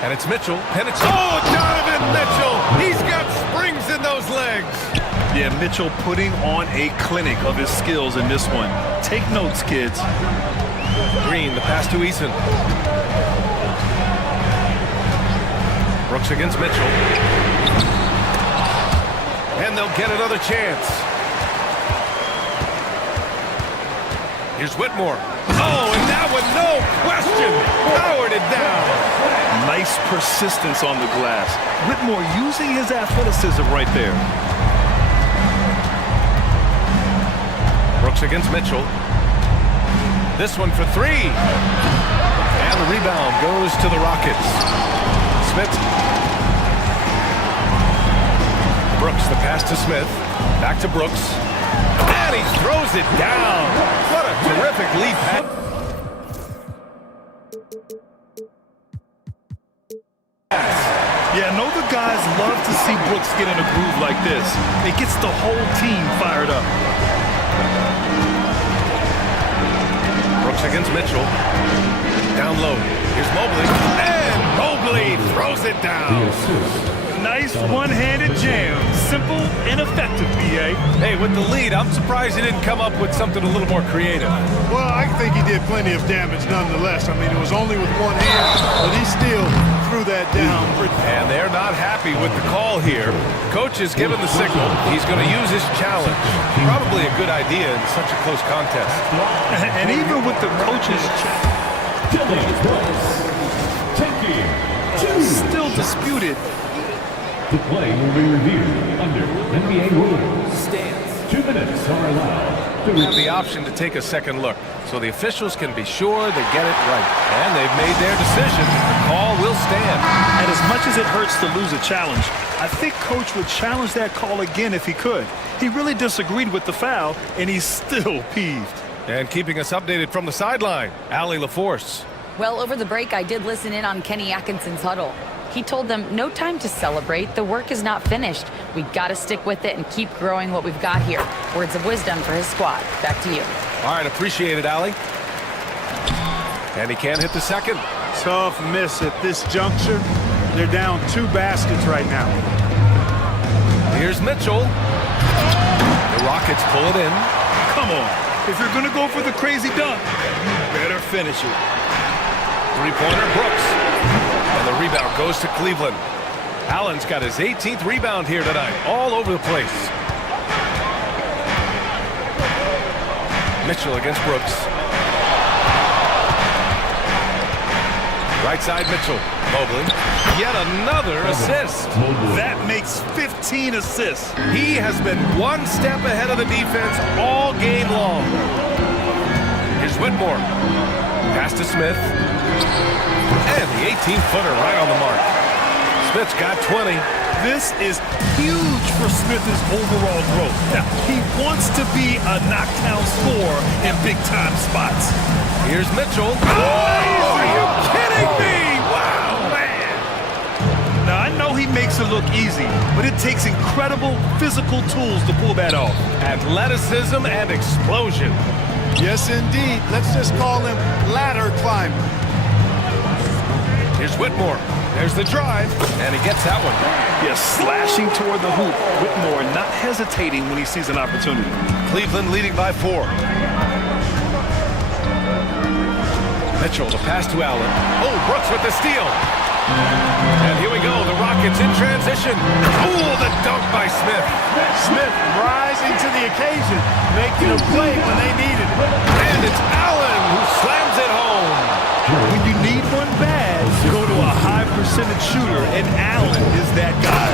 And it's Mitchell. Oh, Donovan Mitchell! He's got springs in those legs. Yeah, Mitchell putting on a clinic of his skills in this one. Take notes, kids. Green, the pass to Eason. Brooks against Mitchell. And they'll get another chance. Here's Whitmore. Oh, and that one, no question, powered it down. Nice persistence on the glass. Whitmore using his athleticism right there. Brooks against Mitchell. This one for 3. And the rebound goes to the Rockets. Smith. Brooks, the pass to Smith. Back to Brooks. And he throws it down. What a terrific lead pass. Yeah, I know the guys love to see Brooks get in a groove like this. It gets the whole team fired up. Brooks against Mitchell. Down low. Here's Mobley. And Mobley throws it down. Nice one-handed jam. Simple and effective, B.A. Hey, with the lead, I'm surprised he didn't come up with something a little more creative. Well, I think he did plenty of damage nonetheless. I mean, it was only with one hand, but he still threw that down. And they're not happy with the call here. Coach has given the signal. He's going to use his challenge. Probably a good idea in such a close contest. And even with the coach's still disputed. The play will be reviewed under NBA rules. 2 minutes are allowed. Have the option to take a second look, so the officials can be sure they get it right. And they've made their decision. The call will stand. And as much as it hurts to lose a challenge, I think Coach would challenge that call again if he could. He really disagreed with the foul, and he's still peeved. And keeping us updated from the sideline, Allie LaForce. Well, over the break, I did listen in on Kenny Atkinson's huddle. He told them, no time to celebrate. The work is not finished. We got to stick with it and keep growing what we've got here. Words of wisdom for his squad. Back to you. All right, appreciate it, Allie. And he can't hit the second. Tough miss at this juncture. They're down 2 baskets right now. Here's Mitchell. The Rockets pull it in. Come on. If you're going to go for the crazy dunk, you better finish it. Three-pointer, Brooks. And the rebound goes to Cleveland. Allen's got his 18th rebound here tonight, all over the place. Mitchell against Brooks. Right side, Mitchell. Mobley. Yet another assist. That makes 15 assists. He has been one step ahead of the defense all game long. Here's Whitmore. Pass to Smith. And the 18-footer right on the mark. Smith's got 20. This is huge for Smith's overall growth. Now, he wants to be a knockdown scorer in big-time spots. Here's Mitchell. Oh, are you kidding me? Wow, man. Now, I know he makes it look easy, but it takes incredible physical tools to pull that off. Athleticism and explosion. Yes, indeed. Let's just call him ladder climber. Here's Whitmore. There's the drive, and he gets that one. Yes, slashing toward the hoop. Whitmore not hesitating when he sees an opportunity. Cleveland leading by 4. Mitchell, the pass to Allen. Oh, Brooks with the steal. And here we go, the Rockets in transition. Oh, the dunk by Smith. Smith rising to the occasion, making a play when they needed it. And it's Allen who slams it home. When you need one bad, go to a high-percentage shooter, and Allen is that guy.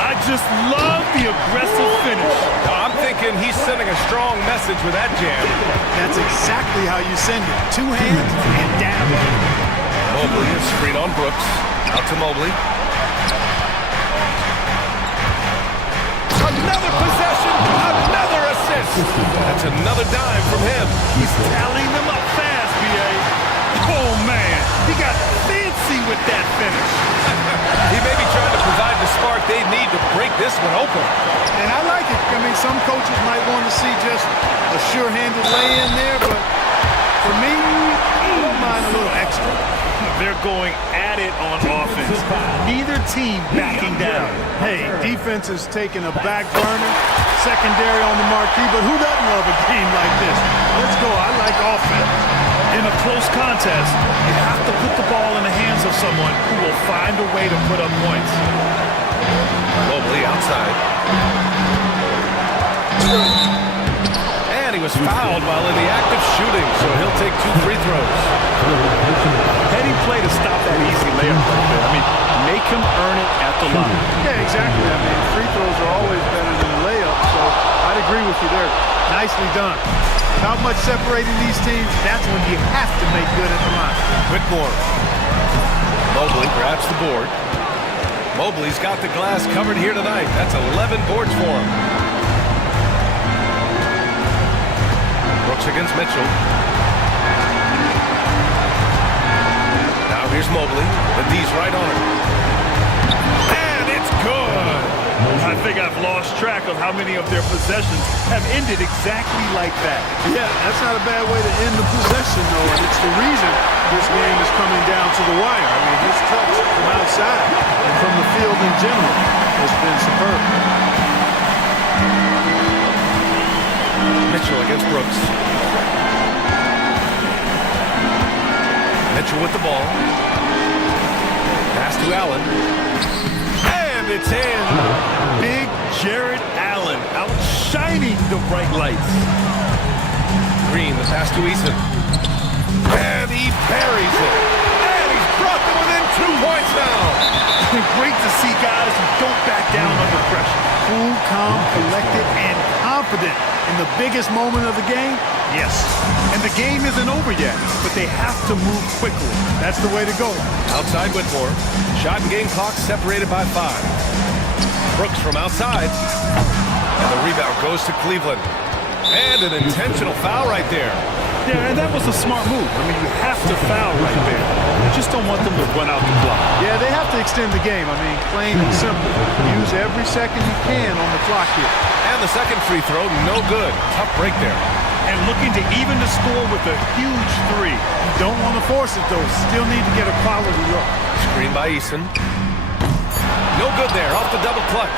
I just love the aggressive finish. I'm thinking he's sending a strong message with that jam. That's exactly how you send it. 2 hands and down. Mobley is screen on Brooks. Out to Mobley. Another possession, another assist. That's another dime from him. He's tallying them up fast, B.A. Oh, man, he got fancy with that finish. He may be trying to provide the spark they need to break this one open. And I like it. I mean, some coaches might want to see just a sure-handed lay-in there, but for me, I don't mind a little extra. They're going at it on offense. Neither team backing down. Hey, defense is taking a back burner, secondary on the marquee, but who doesn't love a game like this? Let's go. I like offense. In a close contest, you have to put the ball in the hands of someone who will find a way to put up points. Mobley outside. And he was fouled while in the act of shooting, so he'll take 2 free throws. Heady play to stop that easy layup right there. I mean, make him earn it at the line. Yeah, exactly. I mean, free throws are always better than a layup, so I'd agree with you there. Nicely done. Not much separating these teams. That's when you have to make good at the line. Whitmore. Mobley grabs the board. Mobley's got the glass covered here tonight. That's 11 boards for him. Brooks against Mitchell. Now here's Mobley. The D's right on him. And it's good. I think I've lost track of how many of their possessions have ended exactly like that. Yeah, that's not a bad way to end the possession, though, and it's the reason this game is coming down to the wire. I mean, his touch from outside and from the field in general has been superb. Mitchell against Brooks. Mitchell with the ball. Pass to Allen. And it's in. Big Jared Allen outshining the bright lights. Green, the pass to Eason. And he buries it. And he's brought them within 2 points now. It's been great to see guys who don't back down under pressure. Cool, calm, collected, and confident in the biggest moment of the game. Yes, and the game isn't over yet, but they have to move quickly. That's the way to go. Outside Whitmore. Shot and game clock separated by 5. Brooks from outside. And the rebound goes to Cleveland. And an intentional foul right there. Yeah, and that was a smart move. I mean, you have to foul right there. You just don't want them to run out the clock. Yeah, they have to extend the game. I mean, plain and simple. Use every second you can on the clock here. And the second free throw, no good. Tough break there. And looking to even the score with a huge 3. You don't want to force it, though. Still need to get a quality look. Screen by Eason. No good there, off the double clutch.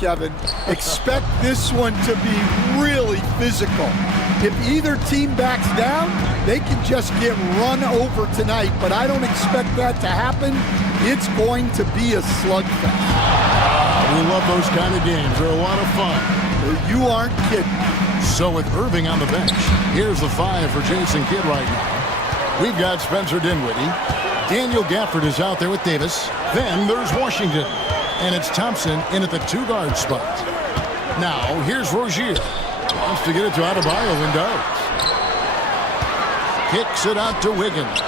Kevin. Expect this one to be really physical. If either team backs down, they can just get run over tonight, but I don't expect that to happen. It's going to be a slugfest. We love those kind of games. They're a lot of fun. You aren't kidding. So with Irving on the bench, here's the 5 for Jason Kidd right now. We've got Spencer Dinwiddie. Daniel Gafford is out there with Davis. Then there's Washington. And it's Thompson in at the 2-guard spot. Now, here's Rozier. Wants to get it to Adebayo and does. Kicks it out to Wiggins.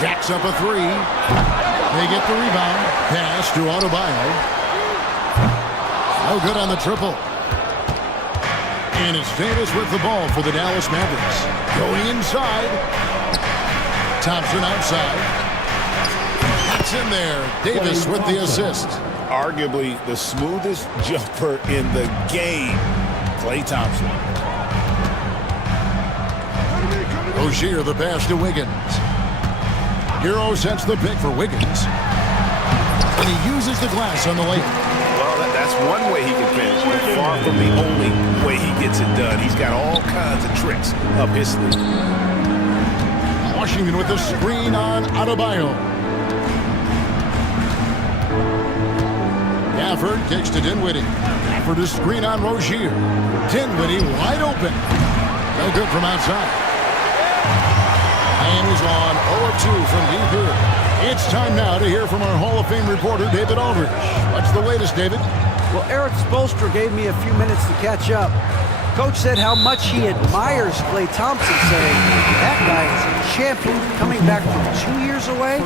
Jacks up a 3. They get the rebound. Pass to Adebayo. No good on the triple. And it's Davis with the ball for the Dallas Mavericks. Going inside. Thompson outside. It's in there. Davis with the assist. Arguably the smoothest jumper in the game. Klay Thompson. Rozier the pass to Wiggins. Hero sets the pick for Wiggins. And he uses the glass on the layup. Well, that's one way he can finish, but far from the only way he gets it done. He's got all kinds of tricks up his sleeve. Washington with the screen on Adebayo. Gafford kicks to Dinwiddie. Gafford a screen on Rozier. Dinwiddie wide open. No good from outside. And he's on 0 of 2 from deep here. It's time now to hear from our Hall of Fame reporter, David Aldridge. What's the latest, David? Well, Eric Spoelstra gave me a few minutes to catch up. Coach said how much he admires Klay Thompson, saying that guy is a champion. Coming back from 2 years away,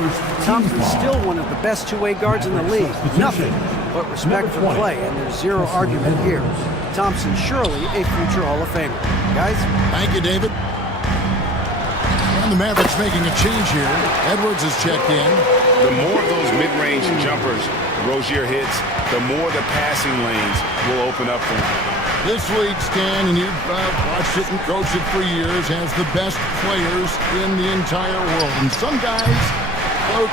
Thompson's still one of the best two-way guards in the league. Nothing but respect for Klay, and there's zero argument here. Thompson surely a future Hall of Famer. Guys? Thank you, David. And the Mavericks making a change here. Edwards is checked in. The more of those mid-range jumpers Rozier hits, the more the passing lanes will open up for him. This league, Stan, and you've watched it and coached it for years, has the best players in the entire world. And some guys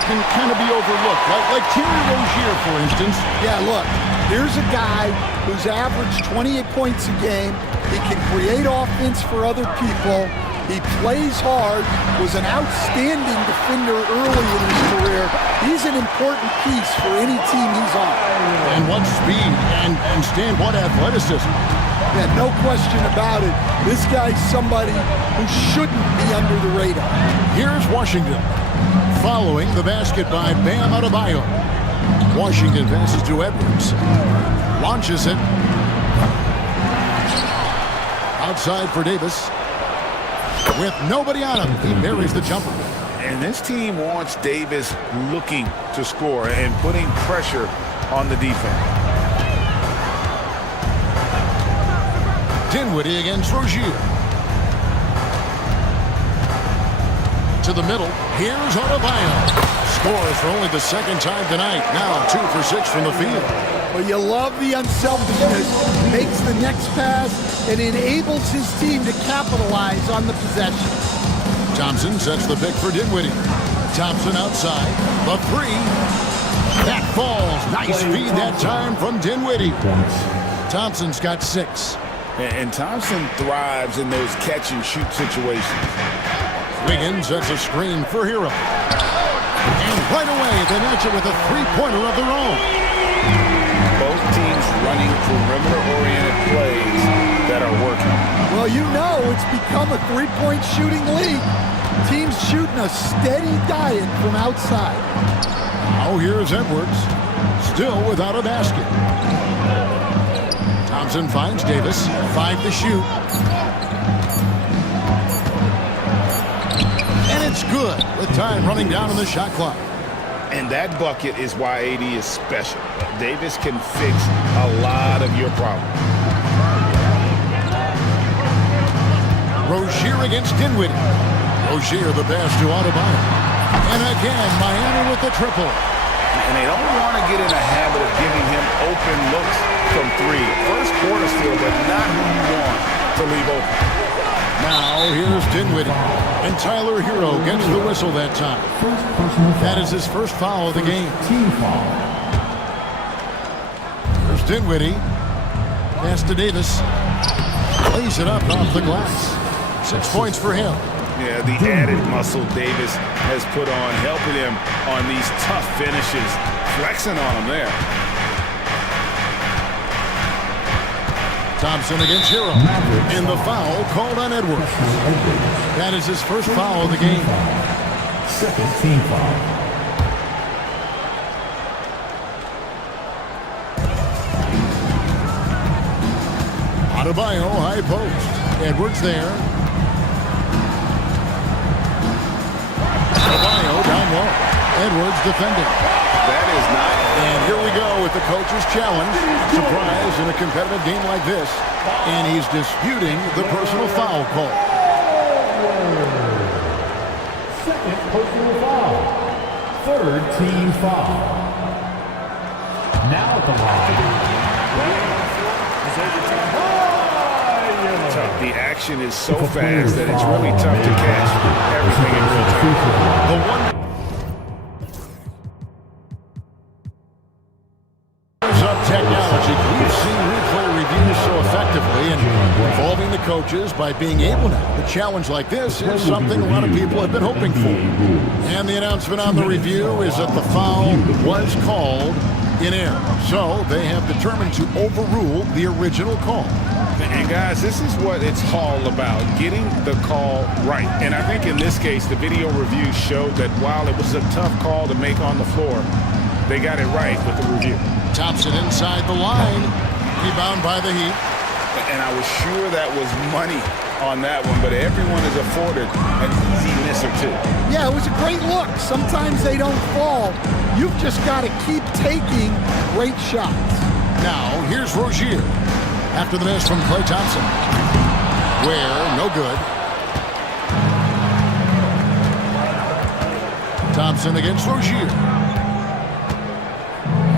can kind of be overlooked, like Terry Rozier, for instance. Yeah, look, here's a guy who's averaged 28 points a game. He can create offense for other people. He plays hard, was an outstanding defender early in his career. He's an important piece for any team he's on. And what speed, and Stan, what athleticism. Yeah, no question about it. This guy's somebody who shouldn't be under the radar. Here's Washington, following the basket by Bam Adebayo. Washington passes to Edwards. Launches it. Outside for Davis. With nobody on him, he buries the jumper. And this team wants Davis looking to score and putting pressure on the defense. Dinwiddie against Rozier. To the middle. Here's Adebayo. Scores for only the second time tonight. Now 2 for 6 from the field. Well, you love the unselfishness. Makes the next pass and enables his team to capitalize on the possession. Thompson sets the pick for Dinwiddie. Thompson outside. The 3. That falls. Nice feed that time from Dinwiddie. Thompson's got 6. And Thompson thrives in those catch-and-shoot situations. Wiggins sets a screen for Hero. And right away, they match it with a three-pointer of their own. Both teams running perimeter-oriented plays that are working. Well, you know it's become a three-point shooting league. Teams shooting a steady diet from outside. Now here's Edwards, still without a basket. Thompson finds Davis, 5 to shoot. And it's good with time running down on the shot clock. And that bucket is why AD is special. Davis can fix a lot of your problems. Rozier against Dinwiddie. Rozier the pass to Adebayo. And again, Miami with the triple. And they don't want to get in a habit of giving him open looks from 3. First quarter still, but not who you want to leave open. Now here's Dinwiddie. And Tyler Hero gets the whistle that time. That is his first foul of the game. Team foul. Dinwiddie. Pass to Davis. Lays it up off the glass. 6 points for him. Yeah, the added muscle Davis has put on, helping him on these tough finishes, flexing on him there. Thompson against Hero. And the foul called on Edwards. That is his first foul of the game. Second team foul. Adebayo, high post. Edwards there. Adebayo down low. Edwards defending. That is not. And here we go with the coach's challenge. Surprise in a competitive game like this. And he's disputing the personal foul call. Second personal foul. Third team foul. Now at the line. The action is so fast that it's really tough to catch everything in real time. The one of technology. We've seen replay reviews so effectively and involving the coaches by being able now. A challenge like this is something a lot of people have been hoping for. And the announcement on the review is that the foul was called in error. So they have determined to overrule the original call. And guys, this is what it's all about, getting the call right. And I think in this case, the video review showed that while it was a tough call to make on the floor, they got it right with the review. Thompson inside the line. Rebound by the Heat. And I was sure that was money on that one, but everyone is afforded an easy miss or two. Yeah, it was a great look. Sometimes they don't fall. You've just got to keep taking great shots. Now, here's Rozier. After the miss from Klay Thompson. Where, no good. Thompson against Rozier.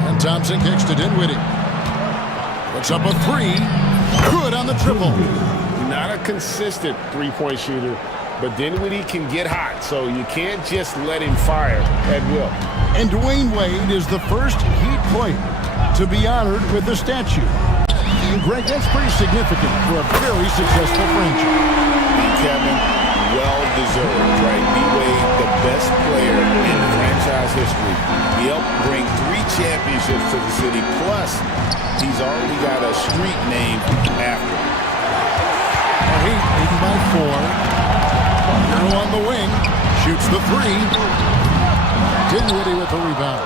And Thompson kicks to Dinwiddie. Puts up a three. Good on the triple. Not a consistent three-point shooter, but Dinwiddie can get hot, so you can't just let him fire at will. And Dwayne Wade is the first Heat player to be honored with the statue. And Greg, that's pretty significant for a very successful franchise. Kevin, well-deserved, right? D-Wade, the best player in franchise history. He helped bring 3 championships to the city, plus he's already got a street named after him. Heat leading by 4. Hero on the wing. Shoots the 3. Dinwiddie with the rebound.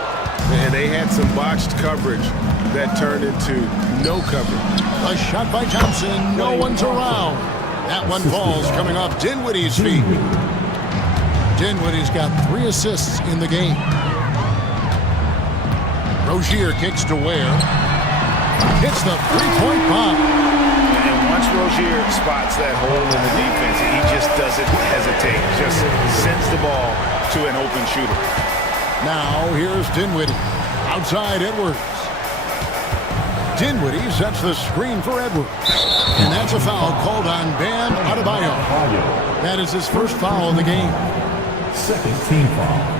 And they had some botched coverage that turned into no coverage. A shot by Thompson. No one's around. That one falls coming off Dinwiddie's feet. Dinwiddie's got 3 assists in the game. Rozier kicks to Ware. Hits the three-point bomb. And once Rozier spots that hole in the defense, he just doesn't hesitate. Just sends the ball to an open shooter. Now here's Dinwiddie. Outside Edwards. Dinwiddie sets the screen for Edwards. And that's a foul called on Bam Adebayo. That is his first foul of the game. Second team foul.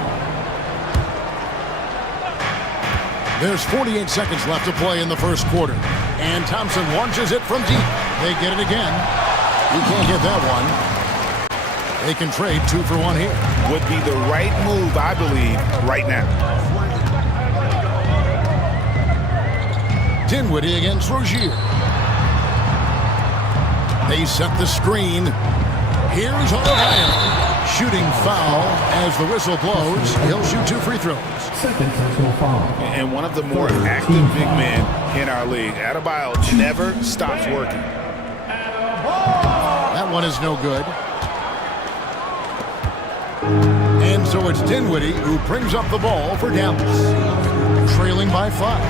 There's 48 seconds left to play in the first quarter. And Thompson launches it from deep. They get it again. You can't get that one. They can trade 2 for 1 here. Would be the right move, I believe, right now. Dinwiddie against Rozier. They set the screen. Here's Adebayo. Shooting foul as the whistle blows. He'll shoot 2 free throws. Second personal foul. And one of the more active big men in our league. Adebayo never stops working. That one is no good. And so it's Dinwiddie who brings up the ball for Dallas. Trailing by 5.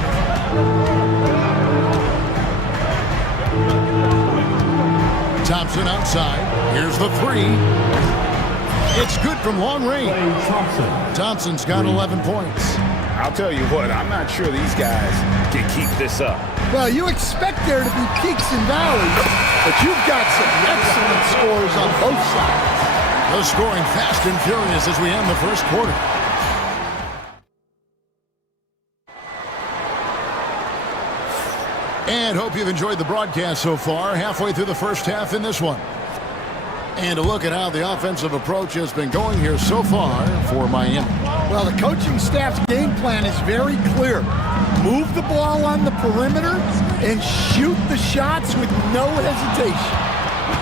Thompson outside. Here's the 3. It's good from long range. Thompson's got 11 points. I'll tell you what, I'm not sure these guys can keep this up. Well, you expect there to be peaks and valleys, but you've got some excellent scores on both sides. The scoring fast and furious as we end the first quarter. And hope you've enjoyed the broadcast so far. Halfway through the first half in this one. And a look at how the offensive approach has been going here so far for Miami. Well, the coaching staff's game plan is very clear. Move the ball on the perimeter and shoot the shots with no hesitation.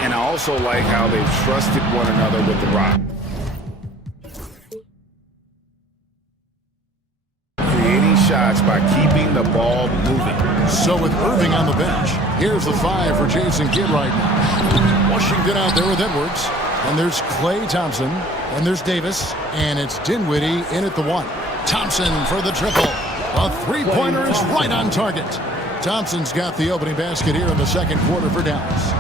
And I also like how they've trusted one another with the rock. Creating shots by keeping the ball moving. So with Irving on the bench, here's the 5 for Jason Kidd right now. Washington out there with Edwards. And there's Klay Thompson. And there's Davis. And it's Dinwiddie in at the 1. Thompson for the triple. A three-pointer is right on target. Thompson's got the opening basket here in the second quarter for Dallas.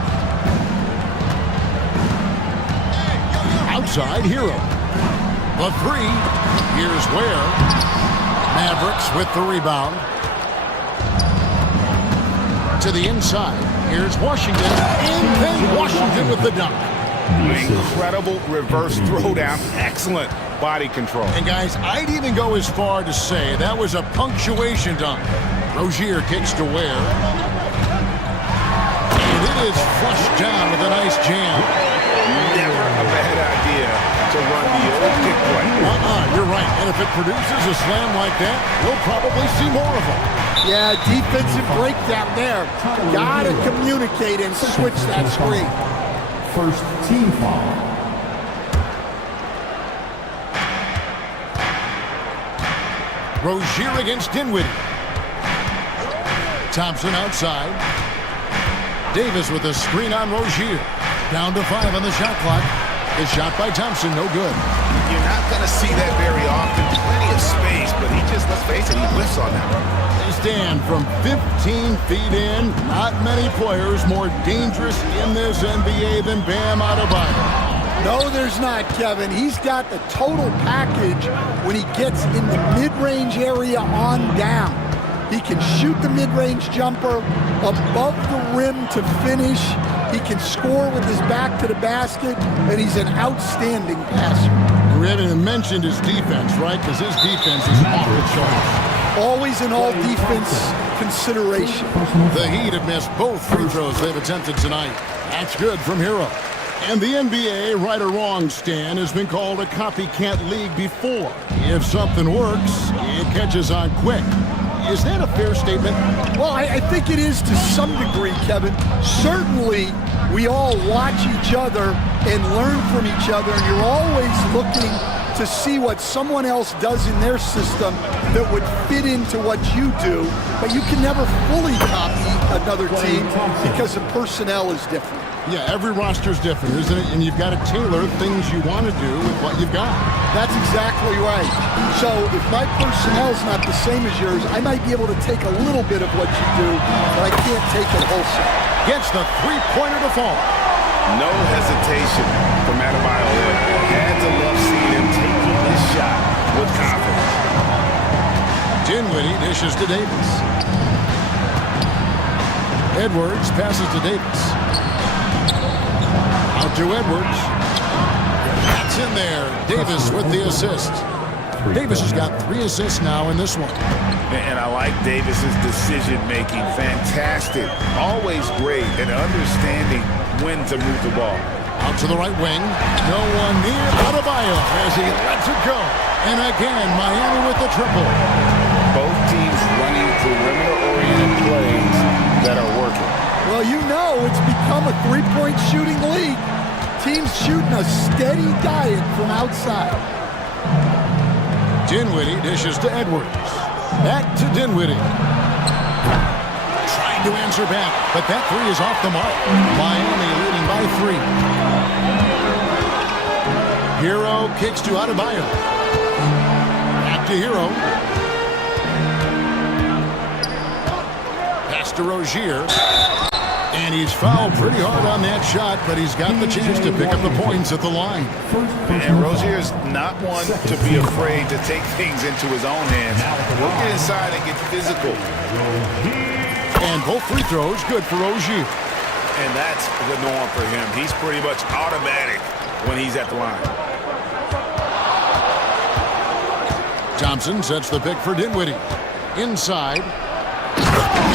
Outside, Hero. The 3. Here's Ware. Mavericks with the rebound. To the inside. Here's Washington. And then Washington with the dunk. Incredible reverse throwdown. Excellent body control. And guys, I'd even go as far to say that was a punctuation dunk. Rozier kicks to Ware. And it is flushed down with a nice jam. Never a bad idea to run the old kick play. You're right. And if it produces a slam like that, we'll probably see more of them. Yeah, defensive breakdown there. Gotta communicate and switch that screen. First team foul. Rozier against Dinwiddie. Thompson outside. Davis with a screen on Rozier. Down to 5 on the shot clock. The shot by Thompson, no good. You're not going to see that very often. Plenty of space, but he just, let's face it, he whiffs on that one. They stand from 15 feet in. Not many players more dangerous in this NBA than Bam Adebayo. No, there's not, Kevin. He's got the total package when he gets in the mid-range area on down. He can shoot the mid-range jumper above the rim to finish. He can score with his back to the basket, and he's an outstanding passer. We haven't even mentioned his defense, right? Because his defense is off the charts. Always an all-defense consideration. The Heat have missed both free throws they've attempted tonight. That's good from Hero. And the NBA, right or wrong, Stan, has been called a copycat league before. If something works, it catches on quick. Is that a fair statement? Well, I think it is to some degree, Kevin. Certainly, we all watch each other and learn from each other, and you're always looking to see what someone else does in their system that would fit into what you do, but you can never fully copy another team because the personnel is different. Yeah, every roster's different, isn't it? And you've got to tailor things you want to do with what you've got. That's exactly right. So if my personnel's not the same as yours, I might be able to take a little bit of what you do, but I can't take it wholesale. Gets the three-pointer to fall. No hesitation from Adebayo. Had to love seeing him taking this shot with confidence. Dinwiddie dishes to Davis. Edwards passes to Davis. Out to Edwards. That's in there. Davis with the assist. Davis has got 3 assists now in this one. And I like Davis's decision-making. Fantastic. Always great at understanding when to move the ball. Out to the right wing. No one near Adebayo as he lets it go. And again, Miami with the triple. Both teams running perimeter-oriented plays that are working. Well, you know it's become a three-point shooting league. Teams shooting a steady diet from outside. Dinwiddie dishes to Edwards. Back to Dinwiddie. Trying to answer back, but that 3 is off the mark. Miami leading by 3. Hero kicks to Adebayo. Back to Hero. Pass to Rozier. And he's fouled pretty hard on that shot, but he's got the chance to pick up the points at the line. And Rozier's not one to be afraid to take things into his own hands. He'll get inside and get physical. And both free throws good for Rozier. And that's the norm for him. He's pretty much automatic when he's at the line. Thompson sets the pick for Dinwiddie. Inside.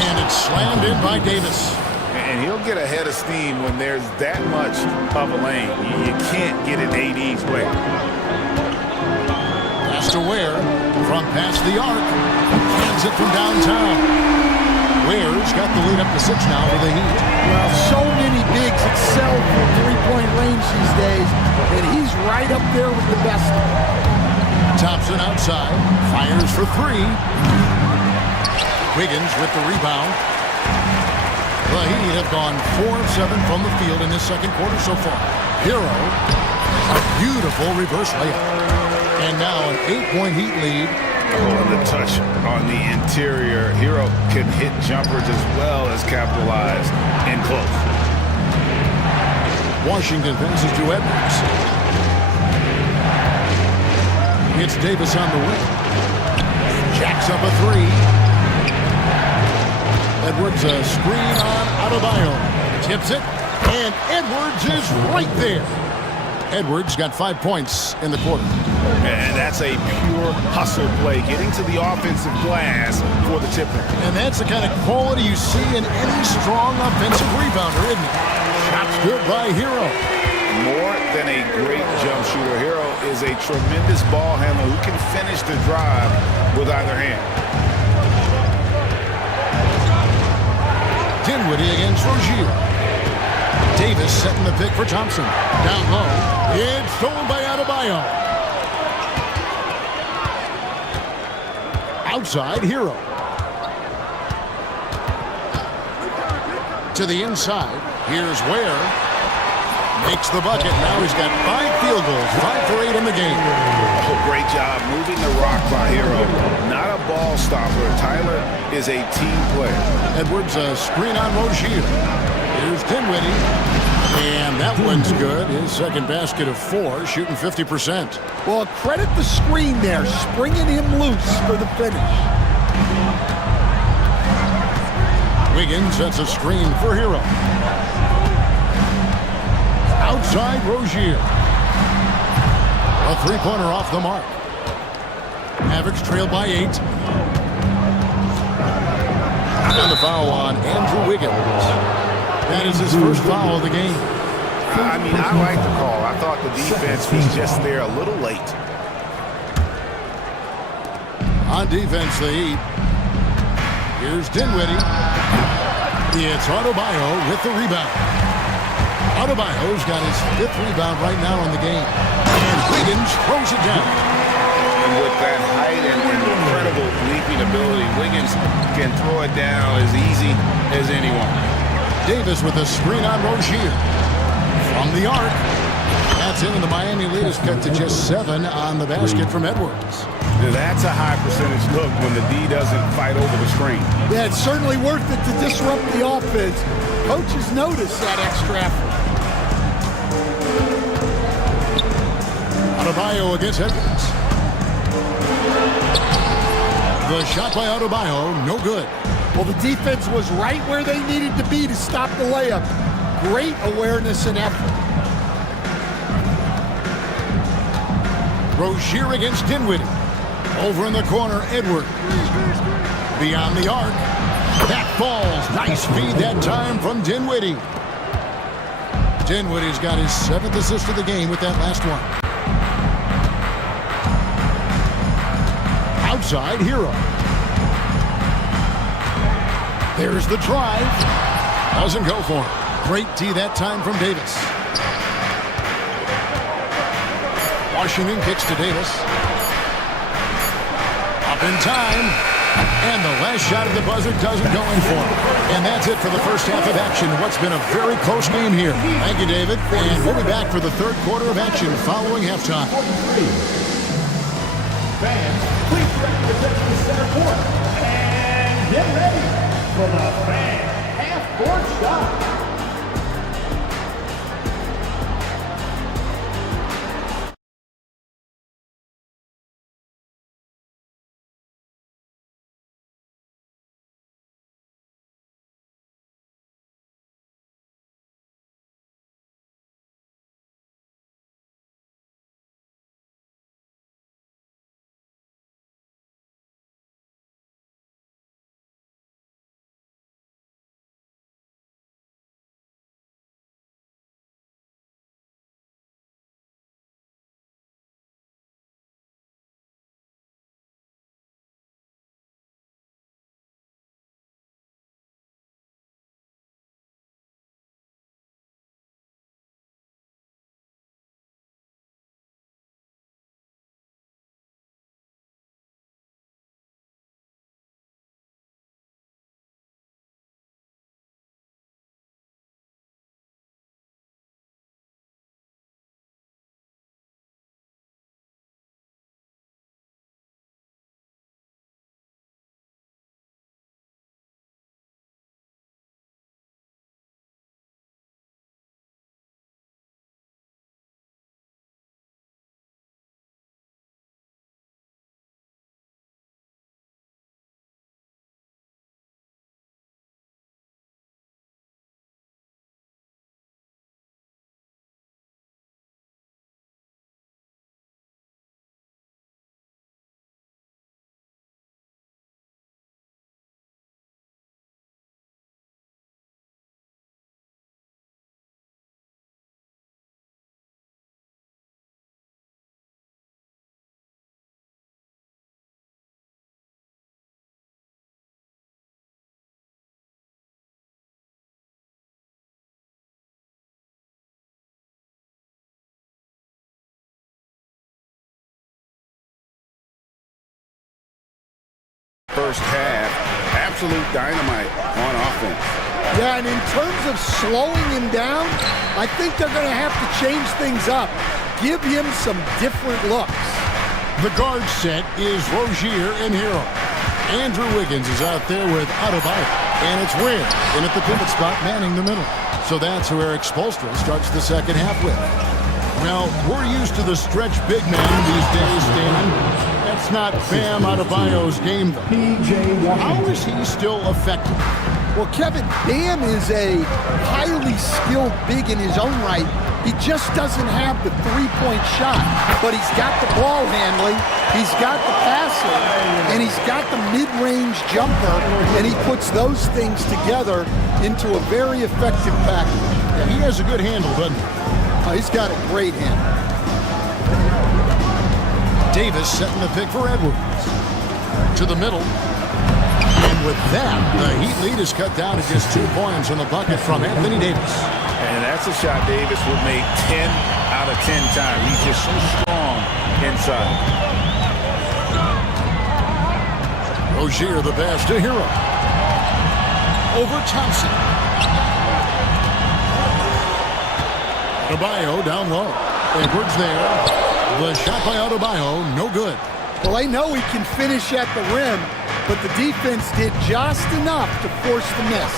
And it's slammed in by Davis. And he'll get ahead of steam when there's that much of a lane. You can't get an AD's way. Pass to Ware. Front past the arc. Hands it from downtown. Ware's got the lead up to 6 now for the Heat. Well, so many bigs excel from three-point range these days, and he's right up there with the best of them. Thompson outside. Fires for 3. Wiggins with the rebound. The Heat have gone 4 of 7 from the field in this second quarter so far. Hero, a beautiful reverse layup. And now an 8-point Heat lead. Oh, the touch on the interior. Hero can hit jumpers as well as capitalize in close. Washington passes to Edwards. It's Davis on the wing. Jacks up a 3. Edwards a screen on Adebayo. Tips it, and Edwards is right there. Edwards got 5 points in the quarter. And that's a pure hustle play, getting to the offensive glass for the tipper. And that's the kind of quality you see in any strong offensive rebounder, isn't it? Shots good by Hero. More than a great jump shooter, Hero is a tremendous ball handler who can finish the drive with either hand. Dinwiddie against Rozier. Davis setting the pick for Thompson. Down low. It's stolen by Adebayo. Outside, Hero. To the inside. Here's Ware. Makes the bucket. Now he's got 5 field goals. 5 for 8 in the game. Oh, great job moving the rock by Hero. Not a ball stopper. Tyler is a team player. Edwards a screen on Rozier. Here's Dinwiddie. And that one's good. His second basket of 4, shooting 50%. Well, credit the screen there, springing him loose for the finish. Wiggins sets a screen for Hero. Outside Rozier. A 3-pointer off the mark. Mavericks trail by 8. And the foul on Andrew Wiggins. That is his first foul of the game. I mean, I like the call. I thought the defense was just there a little late. On defense, the Heat. Here's Dinwiddie. It's Adebayo with the rebound. Adebayo's got his 5th rebound right now in the game. And Wiggins throws it down. And with that height and incredible leaping ability, Wiggins can throw it down as easy as anyone. Davis with a screen on Rozier. From the arc. That's in, and the Miami lead is cut to just 7 on the basket from Edwards. That's a high percentage look when the D doesn't fight over the screen. Yeah, it's certainly worth it to disrupt the offense. Coaches notice that extra effort. Adebayo against Edwards. The shot by Adebayo, no good. Well, the defense was right where they needed to be to stop the layup. Great awareness and effort. Rozier against Dinwiddie. Over in the corner, Edwards. Beyond the arc. That falls. Nice feed that time from Dinwiddie. Dinwiddie's got his 7th assist of the game with that last one. Outside, Hero. There's the drive. Doesn't go for him. Great D that time from Davis. Washington kicks to Davis. Up in time. And the last shot of the buzzer doesn't go in for him. And that's it for the first half of action. What's been a very close game here. Thank you, David. And we'll be back for the third quarter of action following halftime. Fans, please represent the center court and get ready for the fan half-court shot. first half. Absolute dynamite on offense. Yeah, and in terms of slowing him down, I think they're going to have to change things up. Give him some different looks. The guard set is Rozier and Hero. Andrew Wiggins is out there with Adebayo. And it's Ware in at the pivot spot, manning the middle. So that's who Eric Spoelstra starts the second half with. Well, we're used to the stretch big man these days, Stan. That's not Bam Adebayo's game, though. How is he still effective? Well, Kevin, Bam is a highly skilled big in his own right. He just doesn't have the three-point shot, but he's got the ball handling, he's got the passing, and he's got the mid-range jumper, and he puts those things together into a very effective package. Yeah, he has a good handle, doesn't he? Oh, he's got a great handle. Davis setting the pick for Edwards. To the middle. And with that, the Heat lead is cut down to just 2 points on the bucket from Anthony Davis. And that's a shot Davis would make 10 out of 10 times. He's just so strong inside. Rozier the pass to Hero. Over Thompson. Adebayo down low. Edwards there. The shot by Adebayo, no good. Well, they know he can finish at the rim, but the defense did just enough to force the miss.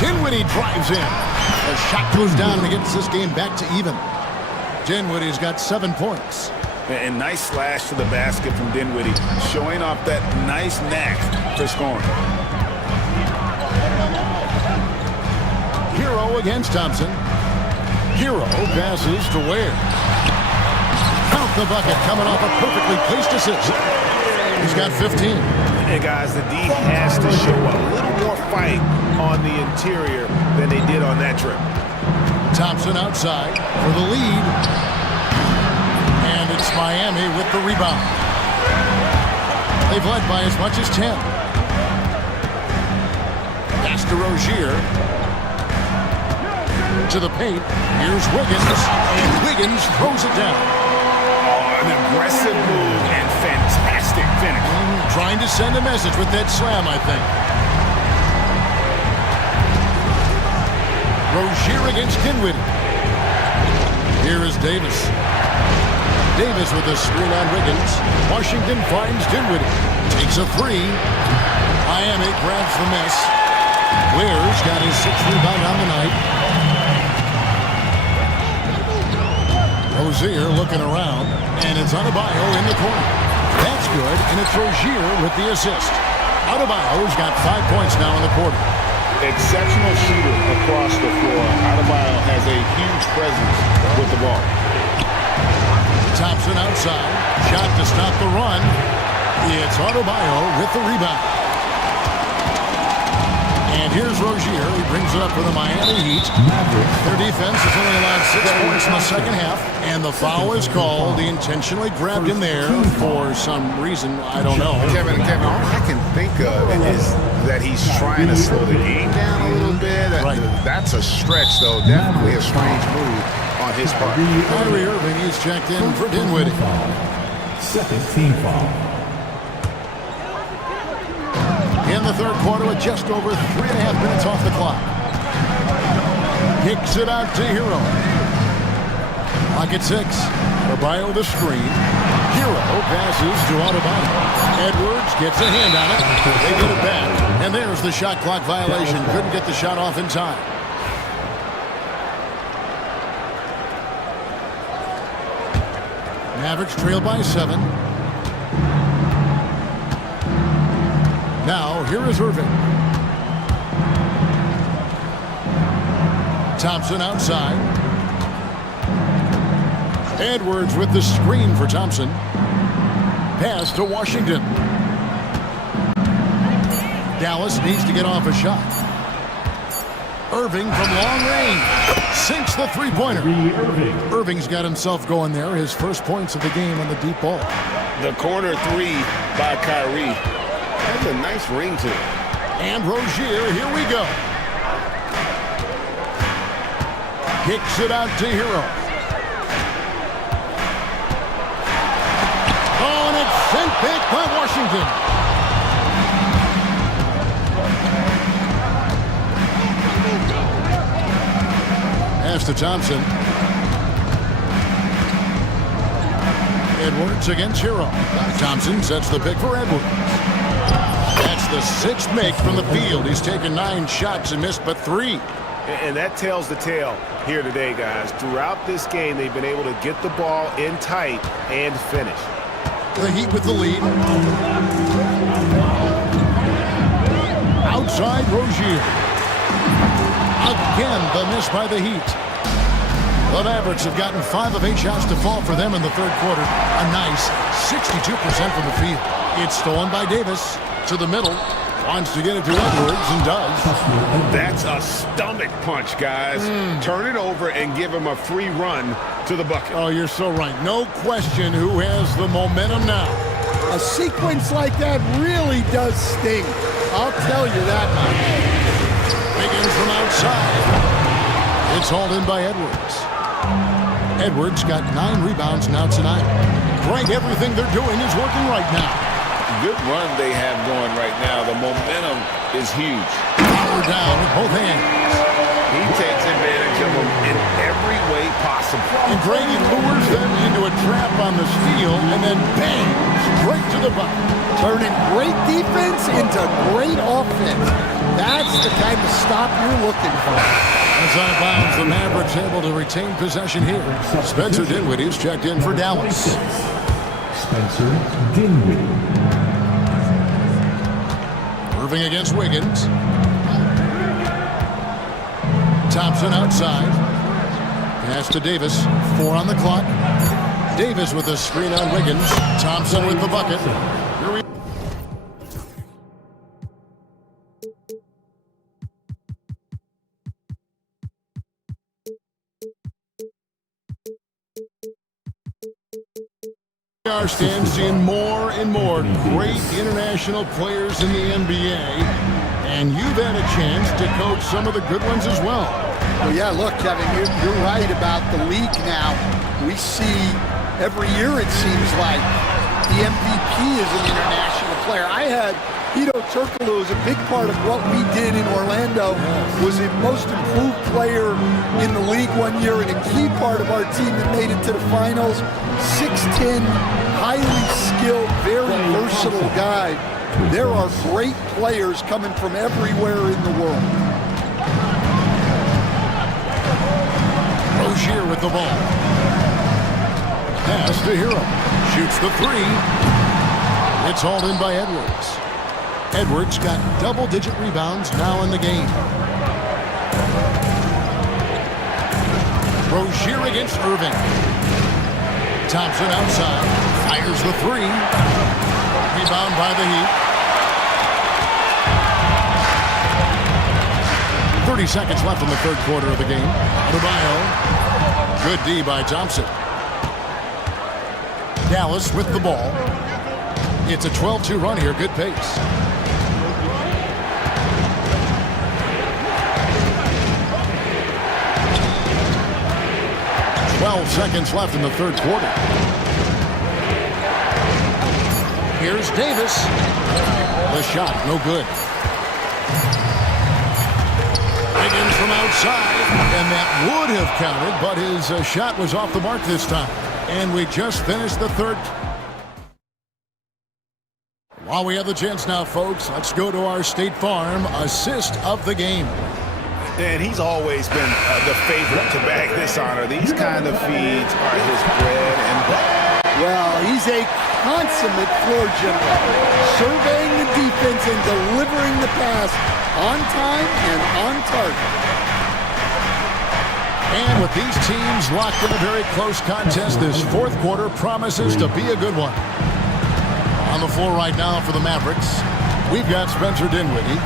Dinwiddie drives in. The shot goes down and gets this game back to even. Dinwiddie's got 7 points. And nice slash to the basket from Dinwiddie, showing off that nice knack for scoring. Hero against Thompson. Hero passes to Ware. Count the bucket, coming off a perfectly placed assist. He's got 15. And guys, the D has to show a little more fight on the interior than they did on that trip. Thompson outside for the lead. And it's Miami with the rebound. They've led by as much as 10. Pass to Rozier. To the paint. Here's Wiggins. And Wiggins throws it down. Oh, an aggressive move and fantastic finish. Trying to send a message with that slam, I think. Rozier against Dinwiddie. Here is Davis. Davis with a screen on Wiggins. Washington finds Dinwiddie. Takes a three. Miami grabs the miss. Ware's got his 6th rebound on the night. Rozier looking around, and it's Adebayo in the corner. That's good, and it's Rozier with the assist. Adebayo's got 5 points now in the quarter. Exceptional shooter across the floor. Adebayo has a huge presence with the ball. Thompson outside. Shot to stop the run. It's Adebayo with the rebound. And here's Rozier. He brings it up for the Miami Heat. Their defense has only allowed 6 points in the second half. And the foul is called. He intentionally grabbed him there for some reason. I don't know. Kevin, all I can think of is that he's trying to slow the game down a little bit. Right. That's a stretch, though. Definitely a strange move on his part. Kyrie Irving, he's checked in for Dinwiddie. Second team foul. In the third quarter with just over 3.5 minutes off the clock. Kicks it out to Hero. Clock at 6. Adebayo the screen. Hero passes to Adebayo. Edwards gets a hand on it. They get it back. And there's the shot clock violation. Couldn't get the shot off in time. Mavericks trail by 7. Now, here is Irving. Thompson outside. Edwards with the screen for Thompson. Pass to Washington. Dallas needs to get off a shot. Irving from long range. Sinks the three-pointer. Irving's got himself going there. His first points of the game on the deep ball. The corner three by Kyrie. That's a nice ring to it. And Rozier, here we go. Kicks it out to Hero. Oh, and it's sent back by Washington. to Thompson. Edwards against Hero. Thompson sets the pick for Edwards. That's the sixth make from the field. He's taken 9 shots and missed but 3. And that tells the tale here today, guys. Throughout this game, they've been able to get the ball in tight and finish. The Heat with the lead. Outside Rozier. Again, the miss by the Heat. The Mavericks have gotten 5 of 8 shots to fall for them in the third quarter. A nice 62% from the field. It's stolen by Davis to the middle. Wants to get it to Edwards and does. That's a stomach punch, guys. Turn it over and give him a free run to the bucket. Oh, you're so right. No question who has the momentum now. A sequence like that really does sting. I'll tell you that much. Wiggins from outside. It's hauled in by Edwards. Edwards got 9 rebounds now tonight. Greg, everything they're doing is working right now. Good run they have going right now. The momentum is huge. Power down with both hands. He takes advantage of them in every way possible. And Grady lures them into a trap on the steal and then bang, straight to the bucket. Turning great defense into great offense. That's the kind of stop you're looking for. As out of bounds, the Mavericks able to retain possession here. Spencer Dinwiddie's checked in for Dallas. Spencer Dinwiddie. Irving against Wiggins. Thompson outside. Pass to Davis. 4 on the clock. Davis with a screen on Wiggins. Thompson with the bucket. We are seeing more and more great international players in the NBA, and you've had a chance to coach some of the good ones as well. Well, yeah, look, Kevin, you're right about the league now. We see every year, it seems like, the MVP is an international player. I had Hito Turkoglu was a big part of what we did in Orlando, was the most improved player in the league one year and a key part of our team that made it to the finals. 6'10", highly skilled, very versatile guy. There are great players coming from everywhere in the world. Rozier with the ball. Pass to Hero. Shoots the 3. It's hauled in by Edwards. Edwards got double-digit rebounds now in the game. Rozier against Irving. Thompson outside. Fires the 3. Rebound by the Heat. 30 seconds left in the third quarter of the game. Adebayo. Good D by Thompson. Dallas with the ball. It's a 12-2 run here. Good pace. Seconds left in the third quarter. Here's Davis. The shot, no good. Wiggins from outside, and that would have counted, but his shot was off the mark this time. And we just finished the third. While we have the chance now, folks, let's go to our State Farm assist of the game. And he's always been the favorite to bag this honor. These kind of feeds are his bread and butter. Well, he's a consummate floor general, surveying the defense and delivering the pass on time and on target. And with these teams locked in a very close contest, this fourth quarter promises to be a good one. On the floor right now for the Mavericks, we've got Spencer Dinwiddie.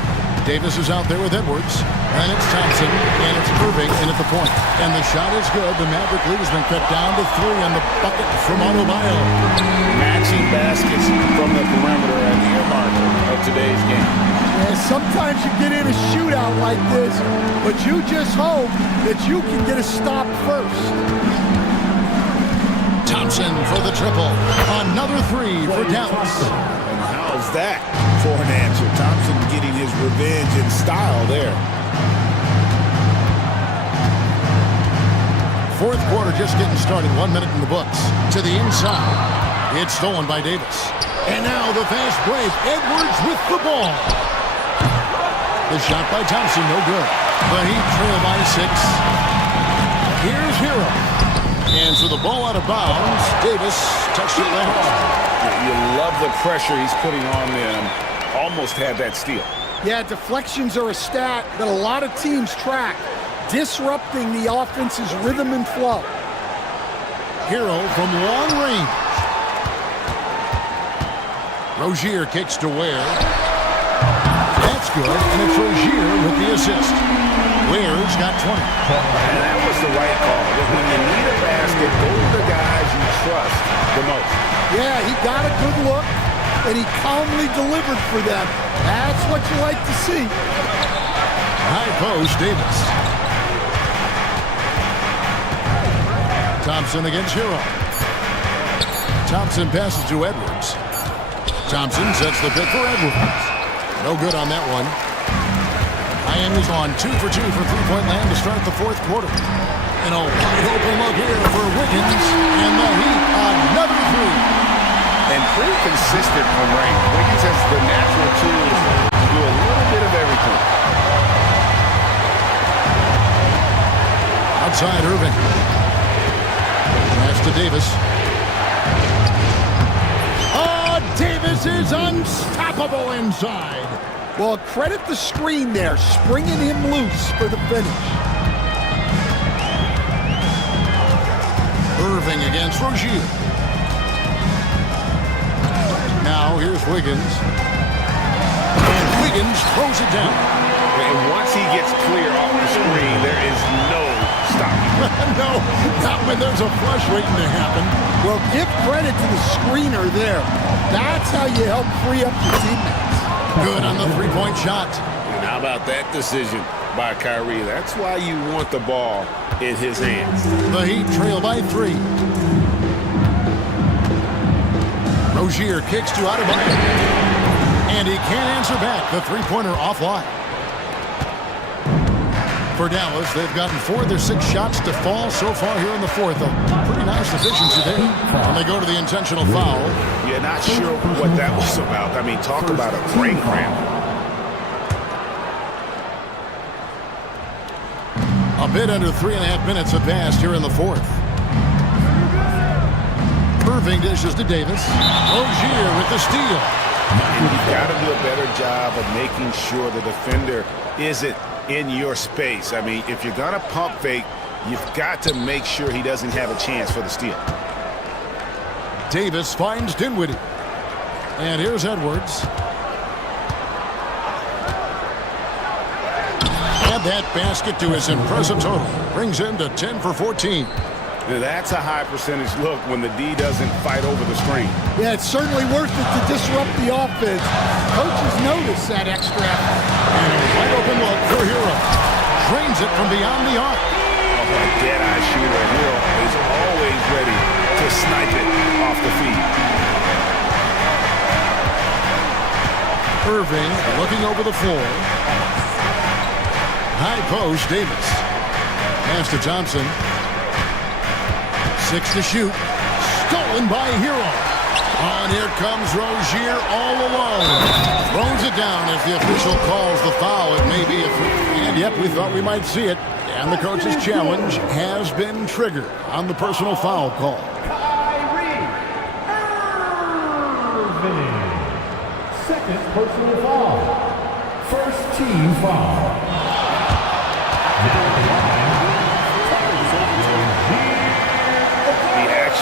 Davis is out there with Edwards. Then it's Thompson, and it's Irving in at the point. And the shot is good. The Maverick lead has been cut down to 3 on the bucket from Adebayo. Matching baskets from the perimeter at the earmark of today's game. Yeah, sometimes you get in a shootout like this, but you just hope that you can get a stop first. Thompson for the triple. Another 3 for Dallas. How's that for an answer? Thompson getting his revenge in style there. fourth quarter just getting started. 1 minute in the books. To the inside. It's stolen by Davis. And now the fast break. Edwards with the ball. The shot by Thompson, no good. The Heat trail by 6. Here's Hero. And so the ball out of bounds. Davis touched it last. You love the pressure he's putting on them. Almost had that steal. Yeah, deflections are a stat that a lot of teams track, disrupting the offense's rhythm and flow. Hero from long range. Rozier kicks to Ware. That's good, and it's Rozier with the assist. Ware's got 20. And that was the right call. When you need a basket, those are the guys you trust the most. Yeah, he got a good look, and he calmly delivered for them. That's what you like to see. High post, Davis. Thompson against Hero. Thompson passes to Edwards. Thompson sets the pick for Edwards. No good on that one. Miami's on 2 for 2 from three-point land to start the fourth quarter. And a wide open look here for Wiggins. And the Heat, another three. And pretty consistent from range. Wiggins has the natural tools to do a little bit of everything. Outside Irving. Pass to Davis. Davis is unstoppable inside. Well, credit the screen there, springing him loose for the finish. Irving against Rozier. Now here's Wiggins. And Wiggins throws it down. And once he gets clear off the screen, there is no stopping. No, not when there's a flush waiting to happen. Well, give credit to the screener there. That's how you help free up your teammates. Good on the three-point shot. And how about that decision by Kyrie? That's why you want the ball in his hands. The Heat trail by 3. Rozier kicks to Adebayo. And he can't answer back. The three-pointer offline. For Dallas, they've gotten 4 of their 6 shots to fall so far here in the fourth. A pretty nice efficiency there. And they go to the intentional foul. You're not sure what that was about. I mean, talk about a brain cramp. A bit under 3.5 minutes have passed here in the fourth. Irving dishes to Davis. Rozier with the steal. And you've got to do a better job of making sure the defender isn't in your space. I mean, if you're going to pump fake, you've got to make sure he doesn't have a chance for the steal. Davis finds Dinwiddie. And here's Edwards. Add that basket to his impressive total. Brings him to 10 for 14. Now that's a high percentage look when the D doesn't fight over the screen. Yeah, it's certainly worth it to disrupt the offense. Coaches notice that extra effort. And a wide open look for Hero. Drains it from beyond the arc. A dead-eye shooter. Hero is always ready to snipe it off the feed. Irving looking over the floor. High post, Davis. Pass to Thompson. 6 to shoot. Stolen by Hero. And here comes Rozier all alone. Throws it down as the official calls the foul. It may be a free. And yep, we thought we might see it. And the coach's challenge has been triggered on the personal foul call. Irving. Second personal foul. First team foul.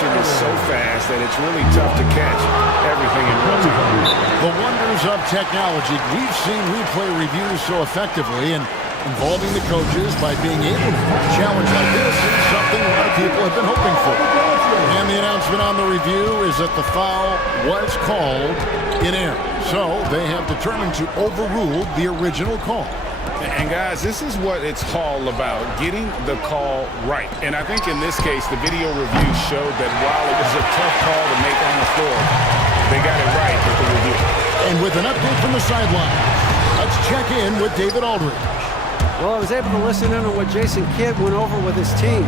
Is so fast that it's really tough to catch everything in real time. The wonders of technology. We've seen replay reviews so effectively, and involving the coaches by being able to have a challenge like this is something a lot of people have been hoping for. And the announcement on the review is that the foul was called in error. So they have determined to overrule the original call. And guys, this is what it's all about, getting the call right. And I think in this case, the video review showed that while it was a tough call to make on the floor, they got it right with the review. And with an update from the sideline, let's check in with David Aldridge. Well, I was able to listen in on what Jason Kidd went over with his team.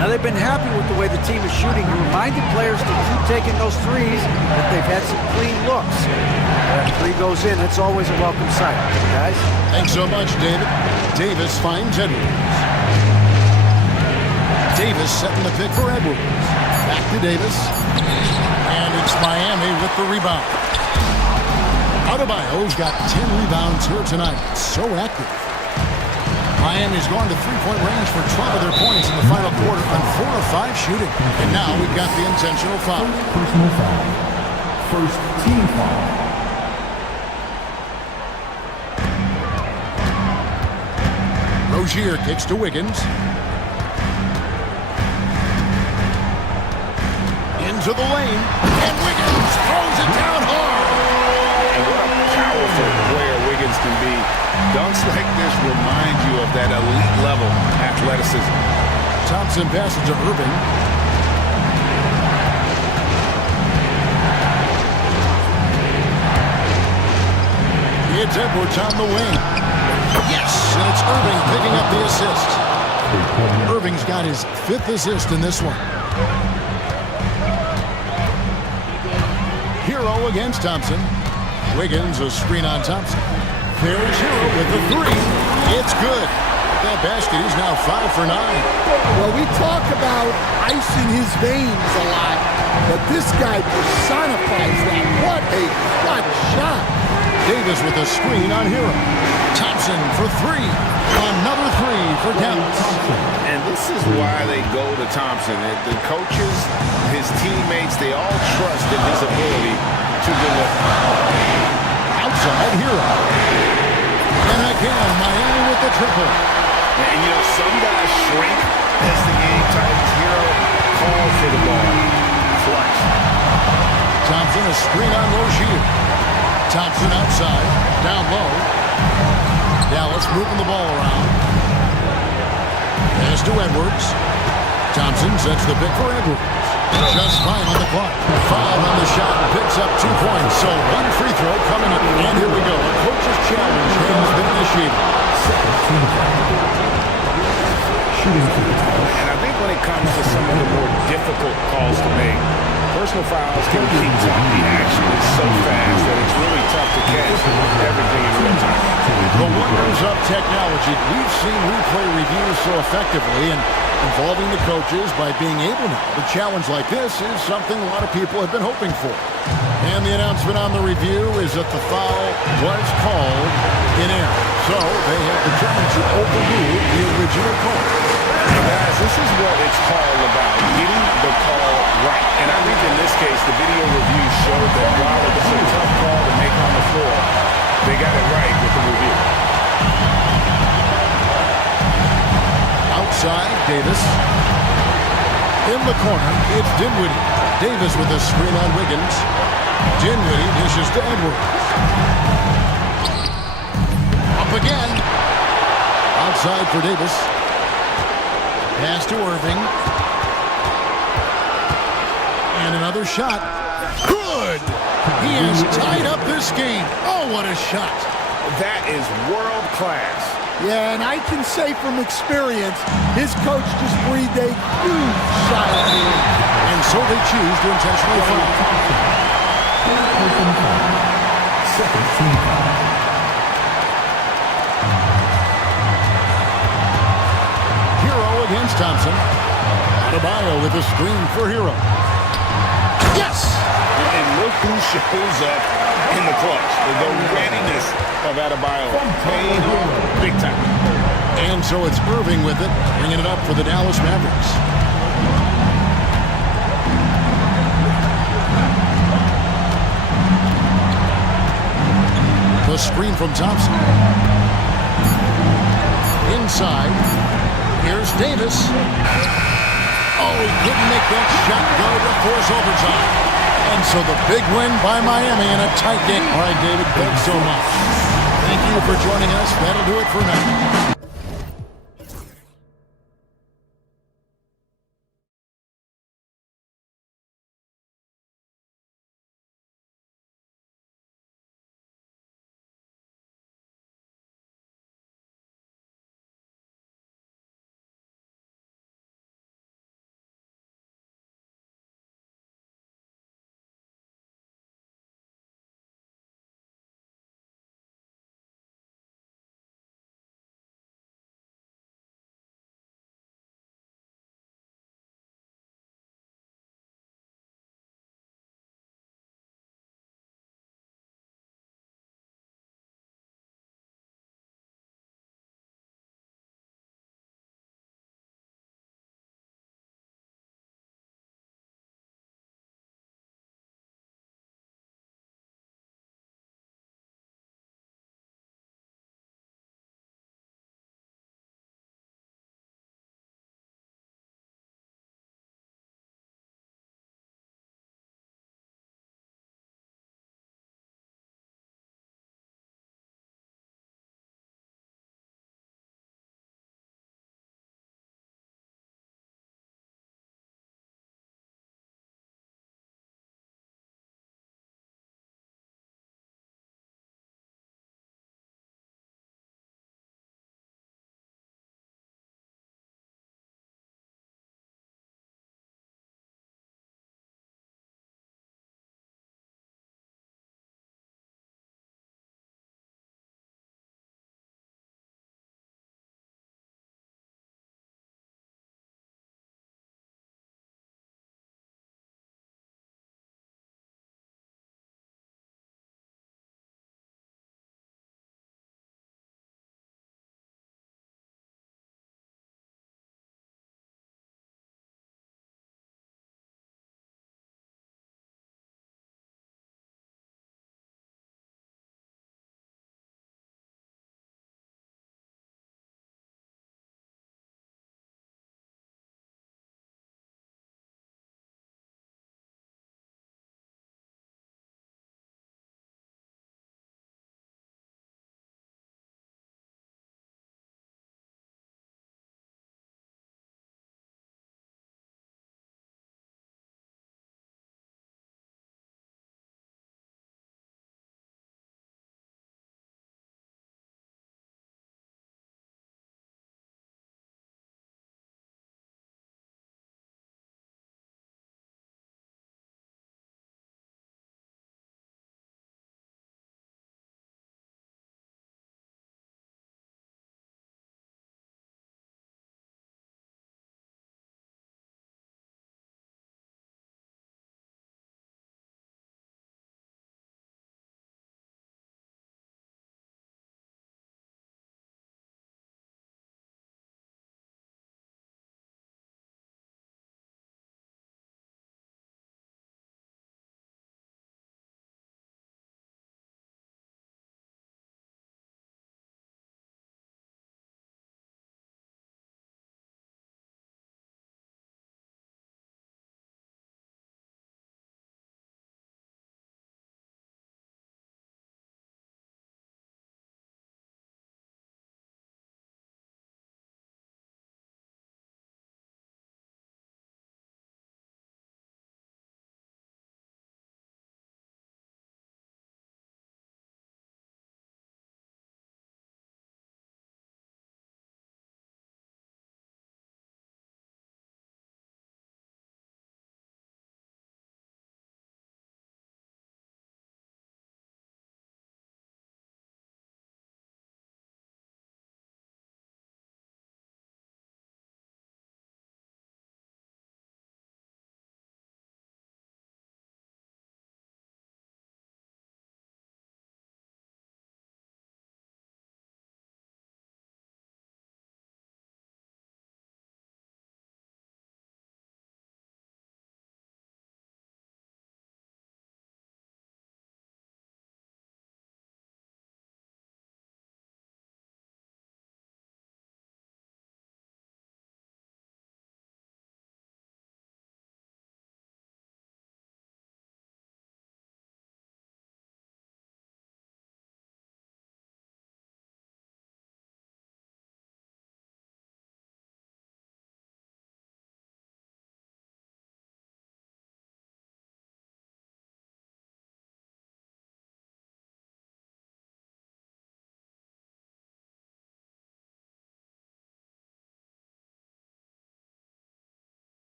Now, they've been happy with the way the team is shooting. He reminded players to keep taking those threes, that they've had some clean looks. That three goes in, it's always a welcome sight, guys. Thanks so much, David. Davis finds Edwards. Davis setting the pick for Edwards. Back to Davis. And it's Miami with the rebound. Adebayo's got 10 rebounds here tonight. So active. Miami's gone to three-point range for 12 of their points in the final quarter on 4 of 5 shooting. And now we've got the intentional foul. Personal foul. First team foul. Rozier kicks to Wiggins. Into the lane. And Wiggins throws it down hard. And what a powerful player Wiggins can be. Dunks like this remind you of that elite level athleticism. Thompson passes to Irving. It's Edwards on the wing. Yes, and it's Irving picking up the assist. Irving's got his 5th assist in this one. Hero against Thompson. Wiggins a screen on Thompson. There's Hero with the 3. It's good. That basket is now 5 for 9. Well, we talk about ice in his veins a lot, but this guy personifies that. What a clutch shot. Davis with a screen on Hero. Thompson for 3. Another 3 for Dallas. And this is why they go to Thompson. The coaches, his teammates, they all trust in his ability to deliver. Outside Hero. And again, Miami with the triple. And you know, some guys shrink as the game tightens. Hero calls for the ball. Clutch. Thompson a screen on Rozier. Thompson outside, down low. Dallas moving the ball around. Pass to Edwards. Thompson sets the pick for Edwards. Just fine on the clock. Foul on the shot. Picks up 2 points. So one free throw coming up. And here we go. A coach's challenge has been initiated. And I think when it comes to some of the more difficult calls to make, personal fouls can keep the action is so fast that it's really tough to catch everything in real time. The wonders of technology. We've seen replay reviews so effectively and involving the coaches by being able now to challenge like this is something a lot of people have been hoping for. And the announcement on the review is that the foul was called in error. So they have determined to overrule the original call. Guys, this is what it's all about, getting the call right. And I think in this case, the video review showed that while it was a tough call to make on the floor, they got it right with the review. Outside, Davis. In the corner, it's Dinwiddie. Davis with a screen on Wiggins. Dinwiddie dishes to Edwards. Up again. Outside for Davis. Pass to Irving. And another shot. Good! He has tied up this game. Oh, what a shot. That is world class. Yeah, and I can say from experience, his coach just breathed a huge sigh of relief. And so they choose to intentionally foul. Second team foul. Hero against Thompson. Adebayo with a screen for Hero. Yes! And look who shows up in the clutch. The readiness of Adebayo. Paid big time. And so it's Irving with it, bringing it up for the Dallas Mavericks. The screen from Thompson. Inside. Here's Davis. Oh, he couldn't make that shot go to force overtime. And so the big win by Miami in a tight game. All right, David, thanks so much. Thank you for joining us. That'll do it for now.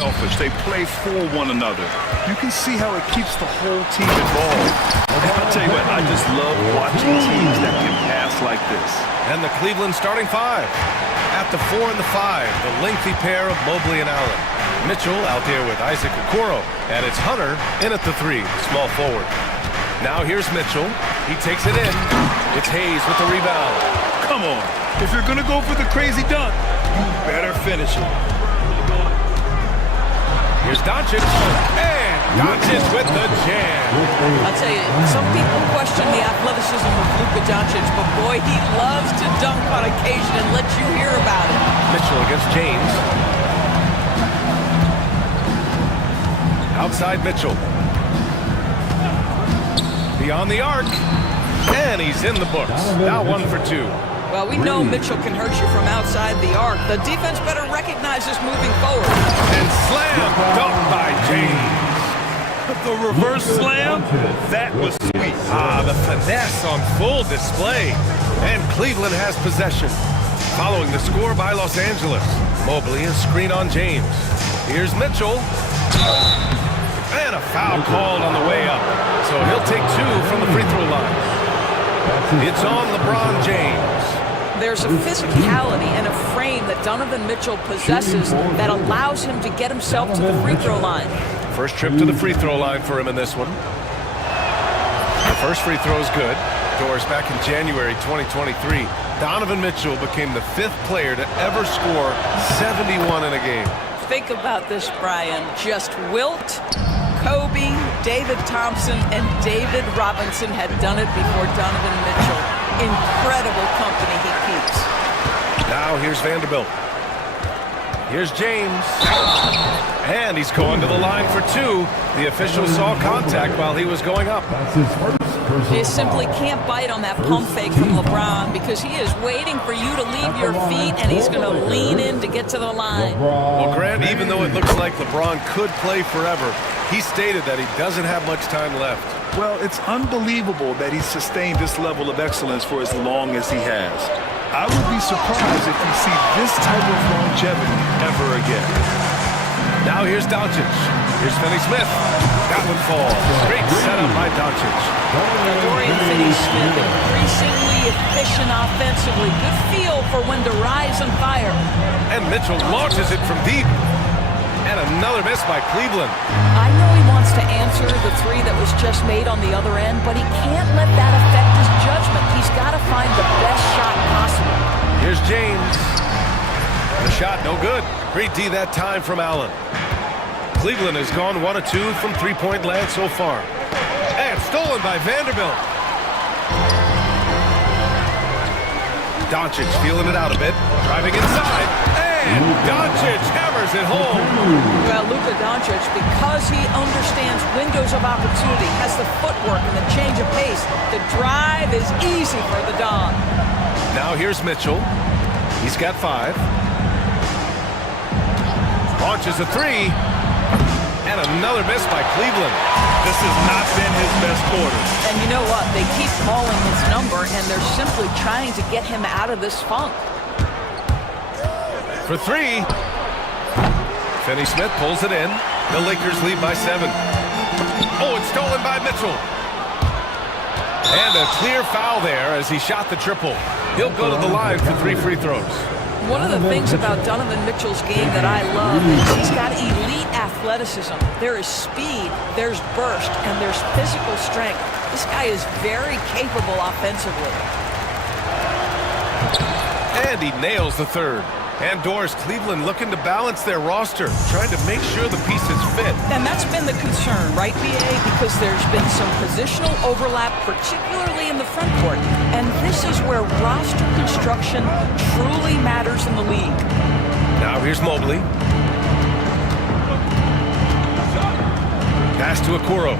Selfish. They play for one another. You can see how it keeps the whole team involved. And I'll tell you what, I just love watching teams that can pass like this. And the Cleveland starting five. At the 4 and the 5, the lengthy pair of Mobley and Allen. Mitchell out there with Isaac Okoro, and it's Hunter in at the 3, small forward. Now here's Mitchell. He takes it in. It's Hayes with the rebound. Come on. If you're going to go for the crazy dunk, you better finish it. Here's Doncic, and Doncic with the jam. I'll tell you, some people question the athleticism of Luka Doncic, but boy, he loves to dunk on occasion and let you hear about it. Mitchell against James. Outside Mitchell. Beyond the arc, and he's in the books. Now 1 for 2. Well, we know Mitchell can hurt you from outside the arc. The defense better recognize this moving forward. And slam dunk by James. The reverse slam, that was sweet. The finesse on full display. And Cleveland has possession. Following the score by Los Angeles. Mobley is screen on James. Here's Mitchell. And a foul called on the way up. So he'll take 2 from the free throw line. It's on LeBron James. There's a physicality and a frame that Donovan Mitchell possesses that allows him to get himself to the free throw line. First trip to the free throw line for him in this one. The first free throw is good. Doors back in January 2023. Donovan Mitchell became the 5th player to ever score 71 in a game. Think about this, Brian. Just Wilt, Kobe, David Thompson, and David Robinson had done it before Donovan Mitchell. Incredible company he keeps. Now here's Vanderbilt. Here's James. And he's going to the line for 2. The official saw contact while he was going up. You simply can't bite on that pump fake from LeBron because he is waiting for you to leave your feet and he's going to lean in to get to the line. Well, Grant, even though it looks like LeBron could play forever, he stated that he doesn't have much time left. Well, it's unbelievable that he's sustained this level of excellence for as long as he has. I would be surprised if we see this type of longevity ever again. Now here's Doncic. Here's Finney-Smith. That one falls. Great setup by Doncic. Dorian Finney-Smith increasingly efficient offensively. Good feel for when to rise and fire. And Mitchell launches it from deep. And another miss by Cleveland. I know he wants to answer the 3 that was just made on the other end, but he can't let that affect his judgment. He's got to find the best shot possible. Here's James. The shot no good. Great D that time from Allen. Cleveland has gone 1 of 2 from 3-point land so far. And stolen by Vanderbilt. Doncic feeling it out a bit. Driving inside. And Doncic hammers it home. Well, Luka Doncic, because he understands windows of opportunity, has the footwork and the change of pace, the drive is easy for the Don. Now here's Mitchell. He's got 5. Launches a 3. And another miss by Cleveland. This has not been his best quarter. And you know what? They keep calling his number, and they're simply trying to get him out of this funk. For 3. Finney-Smith pulls it in. The Lakers lead by 7. Oh, it's stolen by Mitchell. And a clear foul there as he shot the triple. He'll go to the line for 3 free throws. One of the things about Donovan Mitchell's game that I love is he's got elite athleticism. There is speed, there's burst, and there's physical strength. This guy is very capable offensively. And he nails the 3rd. And Doors, Cleveland looking to balance their roster, trying to make sure the pieces fit. And that's been the concern, right, BA? Because there's been some positional overlap, particularly in the front court. And this is where roster construction truly matters in the league. Now here's Mobley. Pass to Okoro.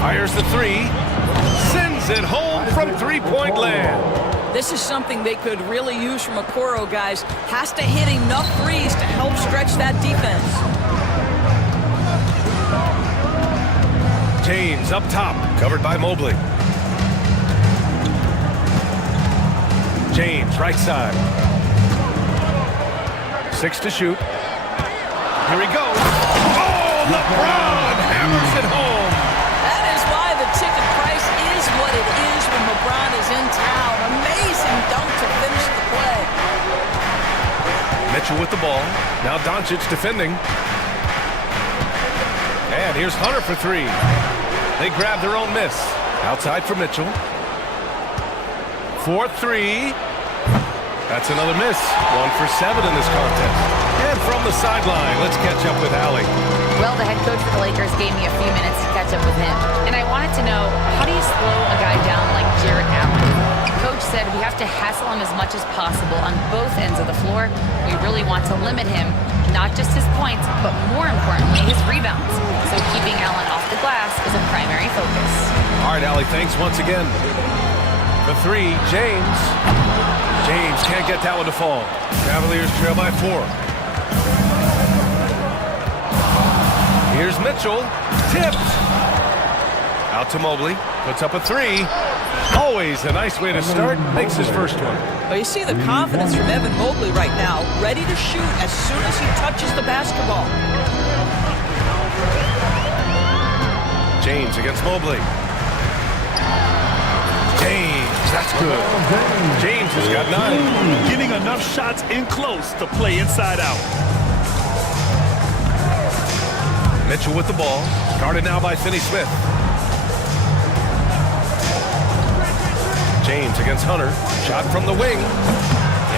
Fires the 3. Sends it home from 3-point land. This is something they could really use from Okoro, guys. Has to hit enough threes to help stretch that defense. James up top, covered by Mobley. James, right side. 6 to shoot. Here he goes. Oh, LeBron hammers it home. That is why the ticket price is what it is when LeBron is in town. Amazing dunk to finish the play. Mitchell with the ball. Now Doncic defending. And here's Hunter for three. They grab their own miss. Outside for Mitchell. 4-3. That's another miss. 1 for 7 in this contest. And from the sideline, let's catch up with Allie. Well, the head coach for the Lakers gave me a few minutes to catch up with him. And I wanted to know, how do you slow a guy down like Jarrett Allen? Coach said we have to hassle him as much as possible on both ends of the floor. We really want to limit him, not just his points, but more importantly, his rebounds. So keeping Allen off the glass is a primary focus. All right, Allie, thanks once again. The three, James. James can't get that one to fall. Cavaliers trail by 4. Here's Mitchell. Tipped. Out to Mobley. Puts up a 3. Always a nice way to start. Makes his first one. Well, you see the confidence from Evan Mobley right now, ready to shoot as soon as he touches the basketball. James against Mobley. James, that's good. James has got 9. Getting enough shots in close to play inside out. Mitchell with the ball. Guarded now by Finney-Smith. James against Hunter. Shot from the wing.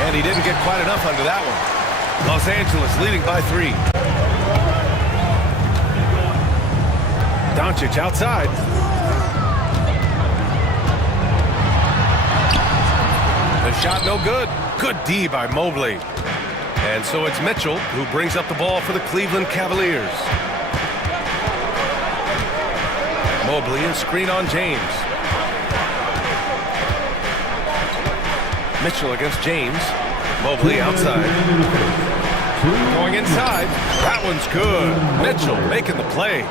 And he didn't get quite enough under that one. Los Angeles leading by 3. Doncic outside. The shot no good. Good D by Mobley. And so it's Mitchell who brings up the ball for the Cleveland Cavaliers. Mobley and screen on James. Mitchell against James. Mobley outside. Going inside. That one's good. Mitchell making the play.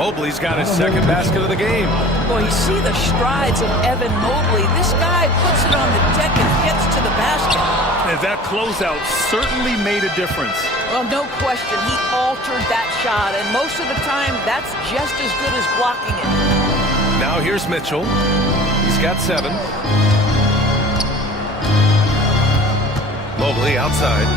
Mobley's got his second basket of the game. Boy, you see the strides of Evan Mobley. This guy puts it on the deck and gets to the basket. And that closeout certainly made a difference. Well, no question. He altered that shot, and most of the time, that's just as good as blocking it. Now here's Mitchell. He's got 7. Mobley outside.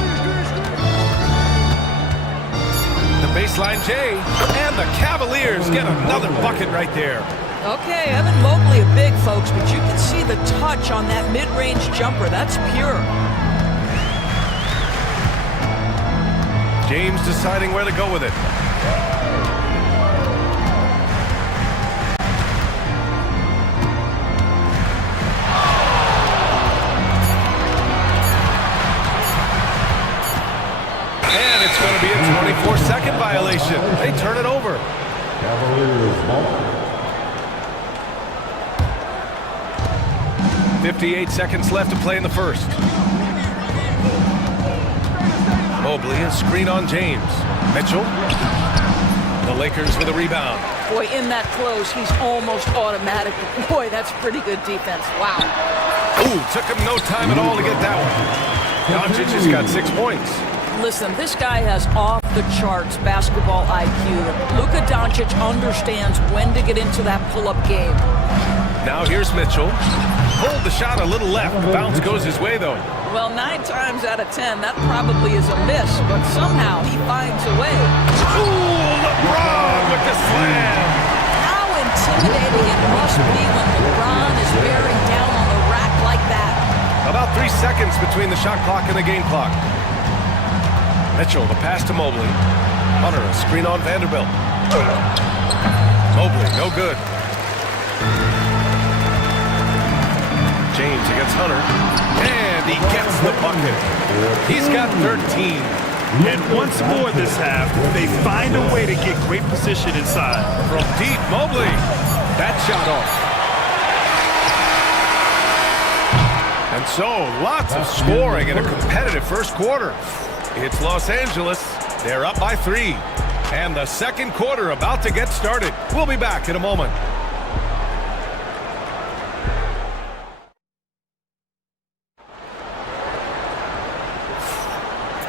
The baseline J, and the Cavaliers get another bucket right there. Okay, Evan Mobley a big, folks, but you can see the touch on that mid-range jumper. That's pure. James deciding where to go with it. And it's going to be a 24-second violation. They turn it over. Cavaliers ball. 58 seconds left to play in the first. Mobley, a screen on James. Mitchell. The Lakers with a rebound. Boy, in that close, he's almost automatic. Boy, that's pretty good defense. Wow. Ooh, took him no time at all to get that one. Doncic has got 6 points. Listen, this guy has off-the-charts basketball IQ. Luka Doncic understands when to get into that pull-up game. Now here's Mitchell. Hold the shot a little left. The bounce goes his way, though. Well, 9 times out of 10, that probably is a miss, but somehow he finds a way. Ooh, LeBron with the slam. How intimidating it must be when LeBron is bearing down on the rack like that. About 3 seconds between the shot clock and the game clock. Mitchell, the pass to Mobley. Hunter, a screen on Vanderbilt. Mobley, no good. James against Hunter. And he gets the bucket. He's got 13. And once more this half, they find a way to get great position inside. From deep, Mobley. That shot off. And so, lots of scoring in a competitive first quarter. It's Los Angeles. They're up by 3. And the second quarter about to get started. We'll be back in a moment.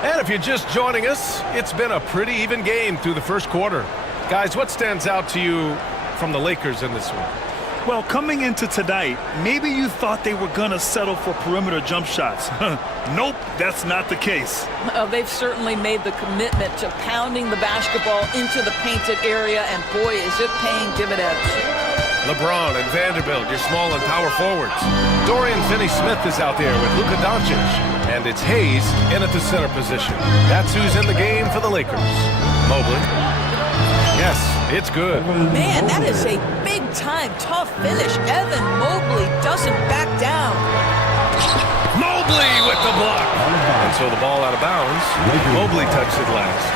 And a if you're just joining us, it's been a pretty even game through the first quarter. Guys, what stands out to you from the Lakers in this one? Well, coming into tonight, maybe you thought they were going to settle for perimeter jump shots. Nope, that's not the case. They've certainly made the commitment to pounding the basketball into the painted area, and boy, is it paying dividends. LeBron and Vanderbilt, your small and power forwards. Dorian Finney-Smith is out there with Luka Doncic. And it's Hayes in at the center position. That's who's in the game for the Lakers. Mobley. Yes, it's good. Man, that is a big-time tough finish. Evan Mobley doesn't back down. Mobley with the block. And so the ball out of bounds. Mobley touched it last.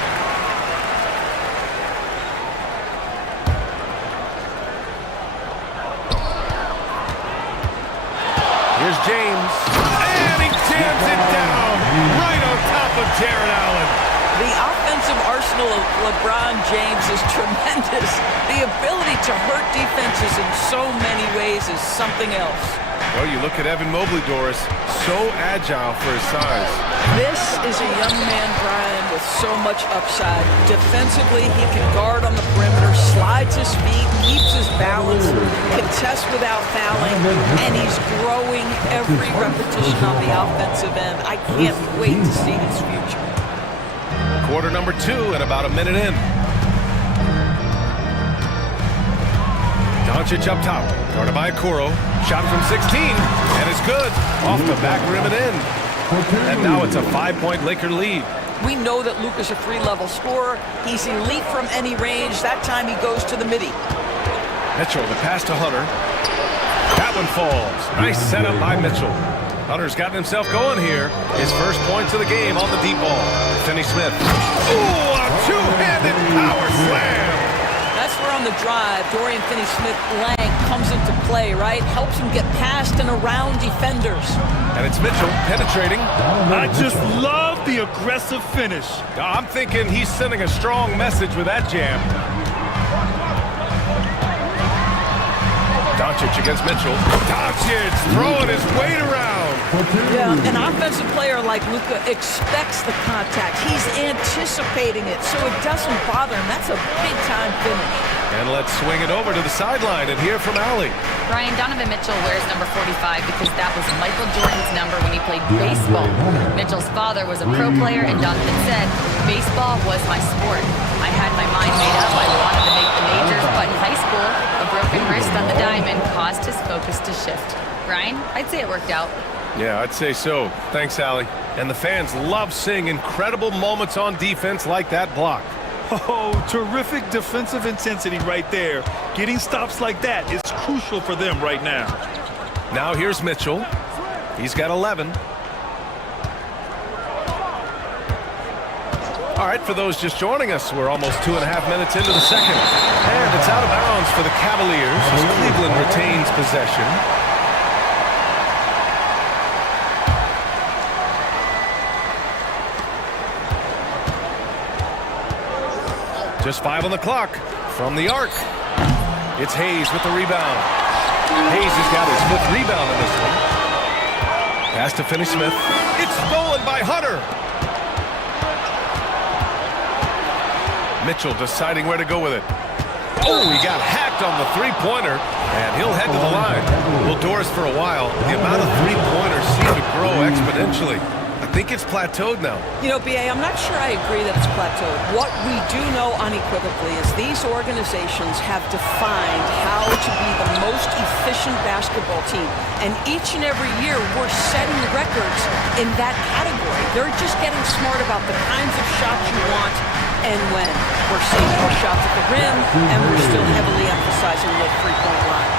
Here's James. And he jams it down right on top of Jared Allen. The offensive arsenal of LeBron James is tremendous. The ability to hurt defenses in so many ways is something else. Well, you look at Evan Mobley, Doris, so agile for his size. This is a young man, Brian, with so much upside. Defensively, he can guard on the perimeter, slides his feet, keeps his balance, contests without fouling, and he's growing every repetition on the offensive end. I can't wait to see his future. Quarter number 2 and about a minute in. Doncic up top, guarded by Okoro. Shot from 16, and it's good. Off the back rim and in. And now it's a 5-point Laker lead. We know that Luka's a three-level scorer. He's elite from any range. That time he goes to the midi. Mitchell, the pass to Hunter. That one falls. Nice setup by Mitchell. Hunter's gotten himself going here. His first points of the game on the deep ball. Finney-Smith. Ooh, a two-handed power slam. That's where on the drive, Dorian Finney-Smith comes into play, right? Helps him get past and around defenders. And it's Mitchell penetrating. I just love the aggressive finish. I'm thinking he's sending a strong message with that jam. Doncic against Mitchell. Doncic throwing his weight around. Yeah, an offensive player like Luka expects the contact. He's anticipating it, so it doesn't bother him. That's a big-time finish. And let's swing it over to the sideline and hear from Allie. Brian, Donovan Mitchell wears number 45 because that was Michael Jordan's number when he played baseball. Mitchell's father was a pro player, and Donovan said, baseball was my sport. I had my mind made up. I wanted to make the majors, but in high school, a broken wrist on the diamond caused his focus to shift. Brian, I'd say it worked out. Yeah, I'd say so. Thanks, Allie. And the fans love seeing incredible moments on defense like that block. Oh, terrific defensive intensity right there. Getting stops like that is crucial for them right now. Now here's Mitchell. He's got 11. All right, for those just joining us, we're almost 2.5 minutes into the second. And it's out of bounds for the Cavaliers as Cleveland retains possession. Just 5 on the clock from the arc. It's Hayes with the rebound. Hayes has got his 5th rebound in this one. Pass to Finney-Smith. It's stolen by Hunter. Mitchell deciding where to go with it. Oh, he got hacked on the three-pointer, and he'll head to the line. Well, Doris, for a while, the amount of three-pointers seemed to grow exponentially. I think it's plateaued now. You know, B.A., I'm not sure I agree that it's plateaued. What we do know unequivocally is these organizations have defined how to be the most efficient basketball team. And each and every year, we're setting records in that category. They're just getting smart about the kinds of shots you want and when. We're seeing more shots at the rim, and we're still heavily emphasizing the three-point line.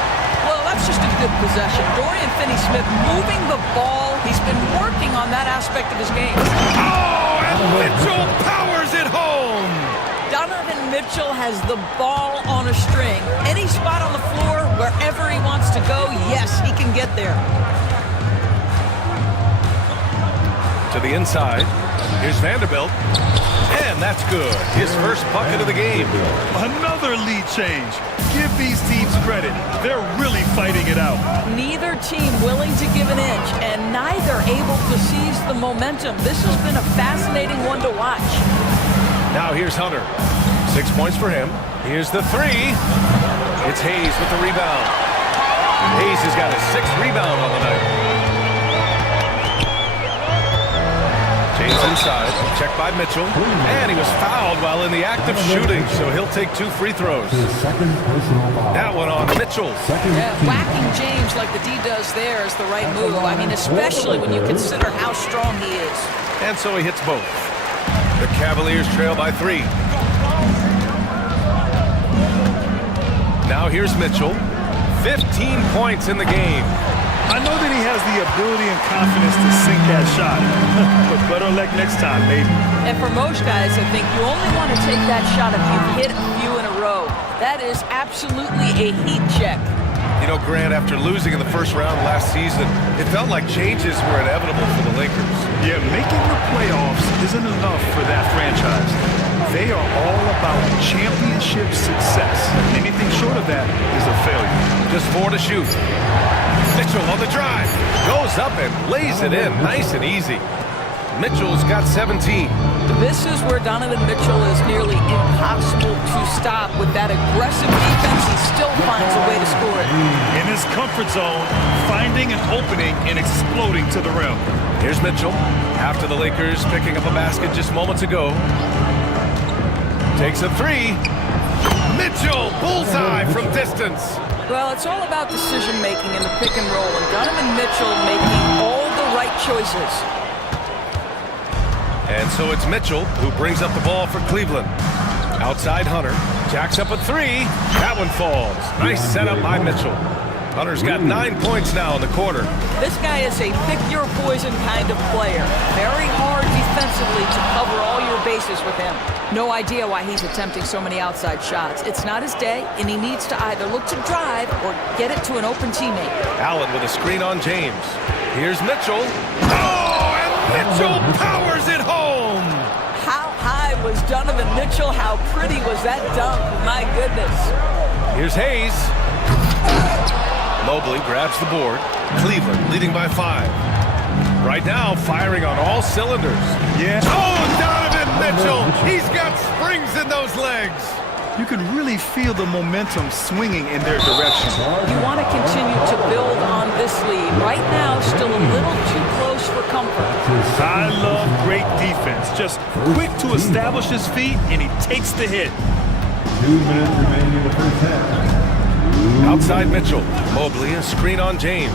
Well, that's just a good possession. Dorian Finney-Smith moving the ball. He's been working on that aspect of his game. Oh, and Mitchell powers it home. Donovan Mitchell has the ball on a string. Any spot on the floor, wherever he wants to go, yes, he can get there. To the inside. Here's Vanderbilt. And that That's good. His first bucket of the game. Another lead change. Give these teams credit. They're really fighting it out. Neither team willing to give an inch, and neither able to seize the momentum. This has been a fascinating one to watch. Now here's Hunter. 6 points for him. Here's the three. It's Hayes with the rebound. Hayes has got his 6th rebound on the night. James inside, checked by Mitchell, and he was fouled while in the act of shooting, so he'll take 2 free throws. That one on Mitchell. Yeah, whacking James like the D does there is the right move. I mean, especially when you consider how strong he is. And so he hits both. The Cavaliers trail by 3. Now here's Mitchell. 15 points in the game. I know that he has the ability and confidence to sink that shot, but better luck next time, maybe. And for most guys, I think you only want to take that shot if you've hit a few in a row. That is absolutely a heat check. You know, Grant, after losing in the first round last season, it felt like changes were inevitable for the Lakers. Yeah, making the playoffs isn't enough for that franchise. They are all about championship success. Anything short of that is a failure. Just 4 to shoot. Mitchell on the drive. Goes up and lays it in. Nice and easy. Mitchell's got 17. This is where Donovan Mitchell is nearly impossible to stop. With that aggressive defense, he still finds a way to score it. In his comfort zone, finding an opening and exploding to the rim. Here's Mitchell. After the Lakers picking up a basket just moments ago. Takes a three. Mitchell, bullseye from distance. Well, it's all about decision-making in the pick and roll, and Donovan Mitchell making all the right choices. And so it's Mitchell who brings up the ball for Cleveland. Outside Hunter, jacks up a three. That one falls. Nice setup by Mitchell. Hunter's got 9 points now in the quarter. This guy is a pick-your-poison kind of player. Very hard defensively to cover all your bases with him. No idea why he's attempting so many outside shots. It's not his day, and he needs to either look to drive or get it to an open teammate. Allen with a screen on James. Here's Mitchell. Oh, and Mitchell powers it home! How high was Donovan Mitchell? How pretty was that dunk? My goodness. Here's Hayes. Mobley grabs the board. Cleveland leading by 5. Right now, firing on all cylinders. Yeah. Oh, Donovan Mitchell! He's got springs in those legs. You can really feel the momentum swinging in their direction. You want to continue to build on this lead. Right now, still a little too close for comfort. I love great defense. Just quick to establish his feet, and he takes the hit. 2 minutes remaining in the first half. Outside Mitchell. Mobley, a screen on James.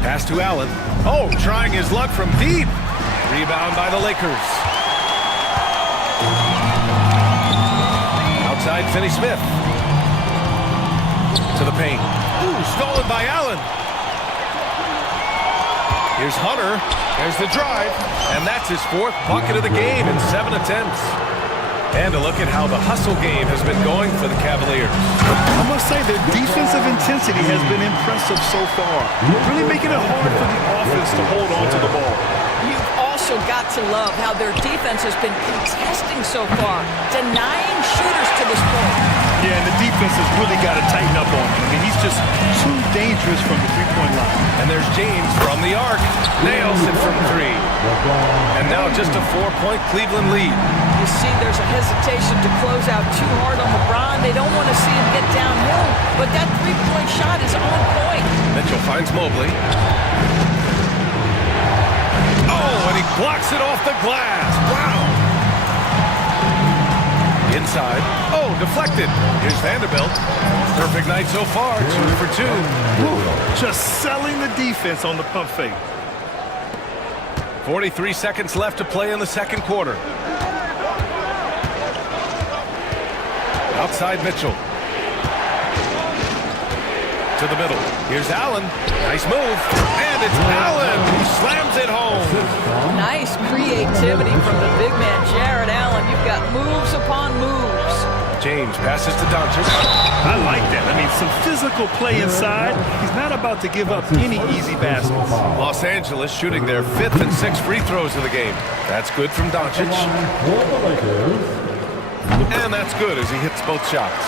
Pass to Allen. Oh, trying his luck from deep. Rebound by the Lakers. Outside Finney-Smith. To the paint. Ooh, stolen by Allen. Here's Hunter. There's the drive. And that's his 4th bucket of the game in 7 attempts. And a look at how the hustle game has been going for the Cavaliers. I must say their defensive intensity has been impressive so far. Really making it hard for the offense to hold on to the ball. You've also got to love how their defense has been contesting so far, denying shooters to this point. Yeah, and the defense has really got to tighten up on him. I mean, he's just too dangerous from the three-point line. And there's James from the arc. Nails it from 3. And now just a 4-point Cleveland lead. You see there's a hesitation to close out too hard on LeBron. They don't want to see him get downhill, but that three-point shot is on point. Mitchell finds Mobley. Oh, and he blocks it off the glass. Wow. Inside. Oh, deflected. Here's Vanderbilt. Perfect night so far. 2 for 2. Just selling the defense on the pump fake. 43 seconds left to play in the second quarter. Outside Mitchell. To the middle. Here's Allen. Nice move. And it's Allen who slams it home. Nice creativity from the big man, Jared Allen. You've got moves upon moves. James passes to Doncic. I like that. I mean, some physical play inside. He's not about to give up any easy baskets. Los Angeles shooting their 5th and 6th free throws of the game. That's good from Doncic. And that's good as he hits both shots.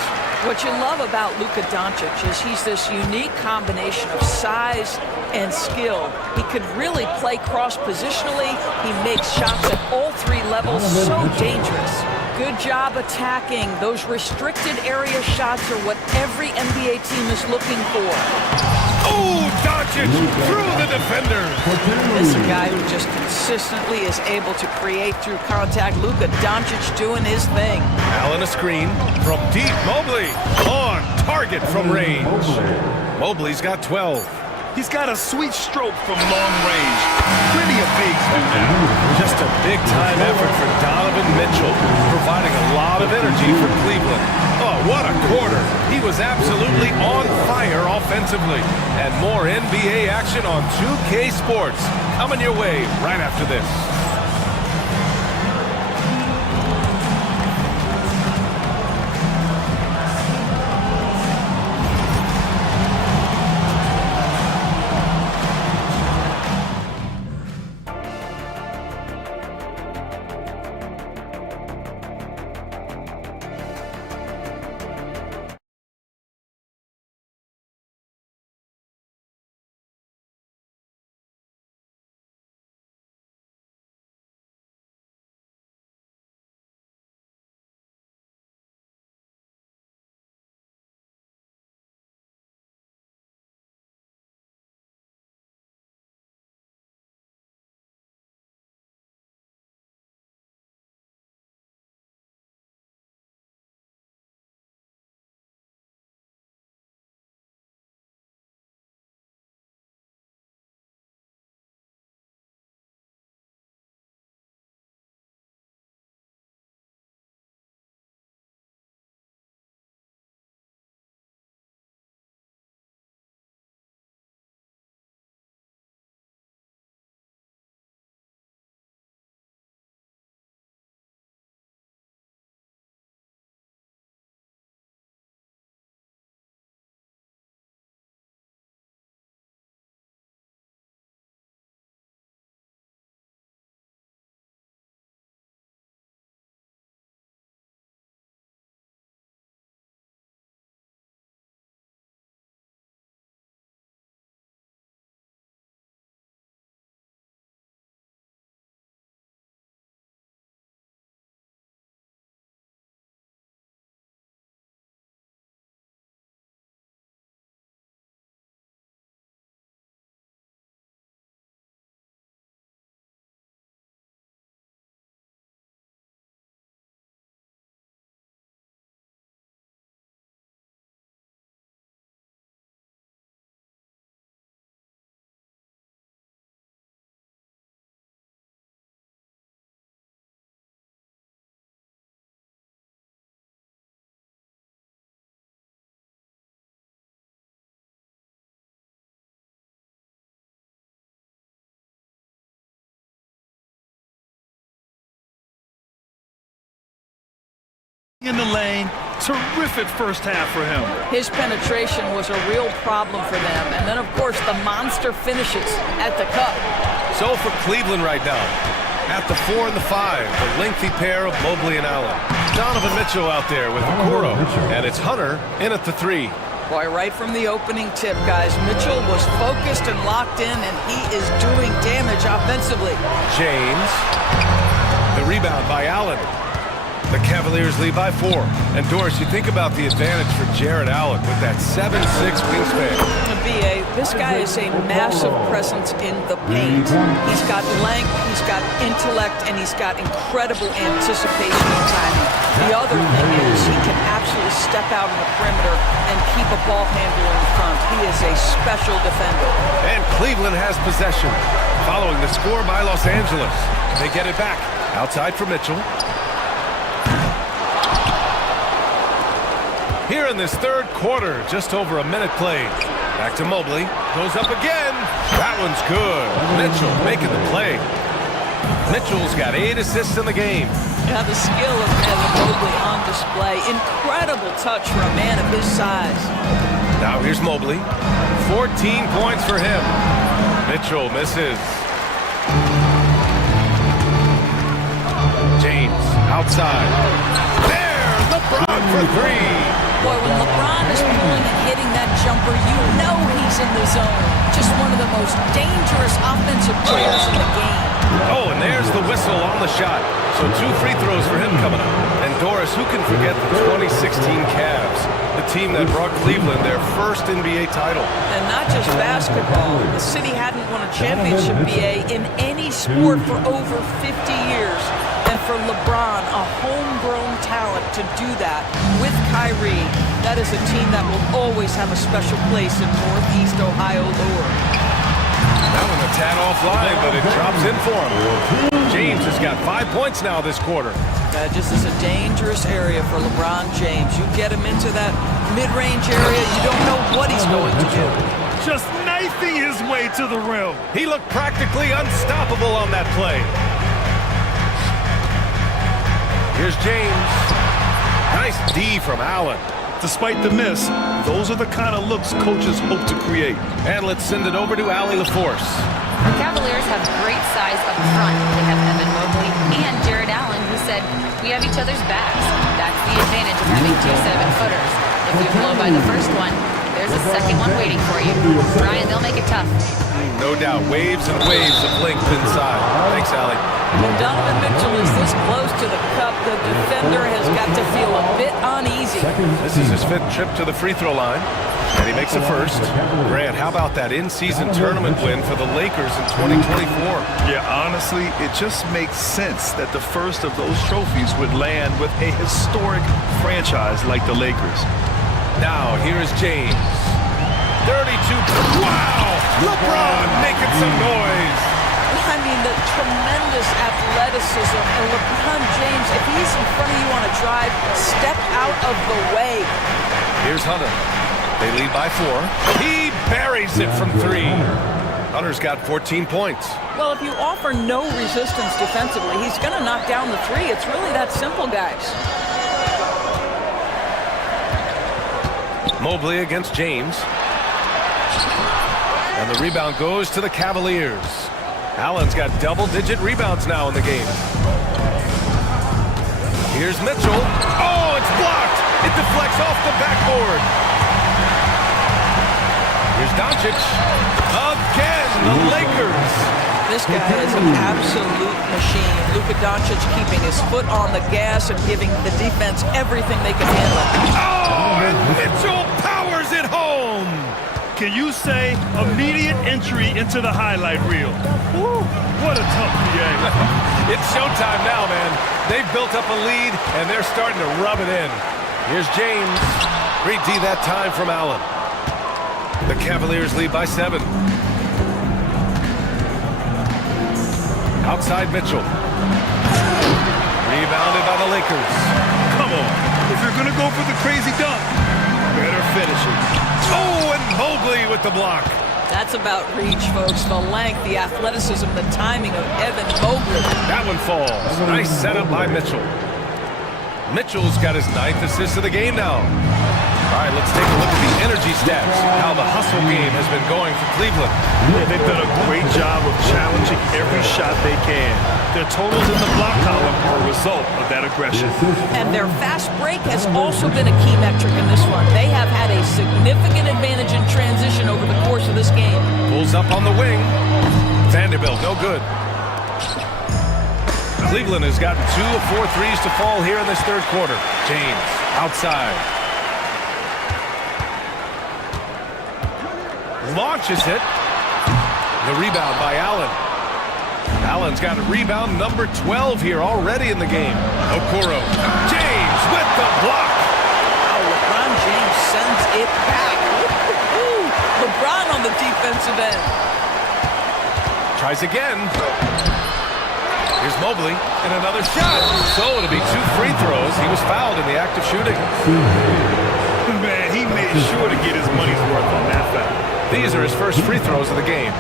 What you love about Luka Doncic is he's this unique combination of size and skill. He could really play cross-positionally. He makes shots at all 3 levels, so dangerous. Good job attacking. Those restricted area shots are what every NBA team is looking for. Oh, Doncic through the defenders. This is a guy who just consistently is able to create through contact. Luka Doncic doing his thing. Allen a screen from deep. Mobley on target from range. Mobley's got 12. He's got a sweet stroke from long range. Plenty of bigs do that. Just a big-time effort for Donovan Mitchell, providing a lot of energy for Cleveland. Oh, what a quarter. He was absolutely on fire offensively. And more NBA action on 2K Sports. Coming your way right after this. In the lane, terrific first half for him. His penetration was a real problem for them. And then, of course, the monster finishes at the cup. So for Cleveland right now, at the 4 and the 5, the lengthy pair of Mobley and Allen. Donovan Mitchell out there with Okoro, and it's Hunter in at the 3. Boy, right from the opening tip, guys, Mitchell was focused and locked in, and he is doing damage offensively. James, the rebound by Allen. The Cavaliers lead by 4. And Doris, you think about the advantage for Jared Allen with that 7'6" wingspan. B.A., this guy is a massive presence in the paint. He's got length, he's got intellect, and he's got incredible anticipation and timing. The other thing is he can absolutely step out on the perimeter and keep a ball handler in front. He is a special defender. And Cleveland has possession following the score by Los Angeles. They get it back. Outside for Mitchell. Here in this third quarter, just over a minute played. Back to Mobley. Goes up again. That one's good. Mitchell making the play. Mitchell's got 8 assists in the game. Yeah, the skill of Evan Mobley on display. Incredible touch for a man of his size. Now here's Mobley. 14 points for him. Mitchell misses. James outside. There, LeBron for 3. Boy, when LeBron is pulling and hitting that jumper, you know he's in the zone. Just one of the most dangerous offensive players in the game. Oh, and there's the whistle on the shot. So 2 free throws for him coming up. And Doris, who can forget the 2016 Cavs, the team that brought Cleveland their first NBA title. And not just basketball. The city hadn't won a championship BA in any sport for over 50 years. And for LeBron, a homegrown talent to do that with Kyrie, that is a team that will always have a special place in Northeast Ohio lore. That one a tad offline, but it drops in for him. James has got 5 points now this quarter. That just is a dangerous area for LeBron James. You get him into that mid-range area, you don't know what he's going to do. Just knifing his way to the rim. He looked practically unstoppable on that play. Here's James. Nice D from Allen. Despite the miss, those are the kind of looks coaches hope to create. And let's send it over to Allie LaForce. The Cavaliers have great size up front. They have Evan Mobley and Jared Allen, who said, "We have each other's backs." That's the advantage of having 2 7-footers. If you blow by the first one, there's a second one waiting for you. Brian, they'll make it tough. No doubt, waves and waves of length inside. Thanks, Allie. When Donovan Mitchell is this close to the cup, the defender has got to feel a bit uneasy. This is his 5th trip to the free throw line, and he makes a first. Grant, how about that in-season tournament win for the Lakers in 2024? Yeah, honestly, it just makes sense that the first of those trophies would land with a historic franchise like the Lakers. Now, here is James. 32. Wow! LeBron making some noise. I mean, the tremendous athleticism. And LeBron James, if he's in front of you on a drive, step out of the way. Here's Hunter. They lead by 4. He buries it from 3. Hunter's got 14 points. Well, if you offer no resistance defensively, he's going to knock down the 3. It's really that simple, guys. Mobley against James. And the rebound goes to the Cavaliers. Allen's got double-digit rebounds now in the game. Here's Mitchell. Oh, it's blocked. It deflects off the backboard. Here's Doncic. Again, the Lakers. This guy is an absolute machine. Luka Doncic keeping his foot on the gas and giving the defense everything they can handle. Oh, and Mitchell powers it home. Can you say immediate entry into the highlight reel? Woo, what a tough game. It's showtime now, man. They've built up a lead, and they're starting to rub it in. Here's James. Great D that time from Allen. The Cavaliers lead by 7. Outside Mitchell. Rebounded by the Lakers. Come on. If you're going to go for the crazy dunk, better finish it. Oh, and Mobley with the block. That's about reach, folks. The length, the athleticism, the timing of Evan Mobley. That one falls. Nice setup by Mitchell. Mitchell's got his 9th assist of the game now. All right, let's take a look at the energy stats, how the hustle game has been going for Cleveland. Yeah, they've done a great job of challenging every shot they can. Their totals in the block column are a result of that aggression. And their fast break has also been a key metric in this one. They have had a significant advantage in transition over the course of this game. Pulls up on the wing. Vanderbilt, no good. Cleveland has gotten 2 of 4 threes to fall here in this 3rd quarter. James, outside. Launches it. The rebound by Allen. Allen's got a rebound number 12 here already in the game. Okoro. James with the block. Wow, LeBron James sends it back. Ooh, LeBron on the defensive end. Tries again. Here's Mobley and another shot. So it'll be 2 free throws. He was fouled in the act of shooting. Man, he made sure to get his money's worth on that foul. These are his first free throws of the game.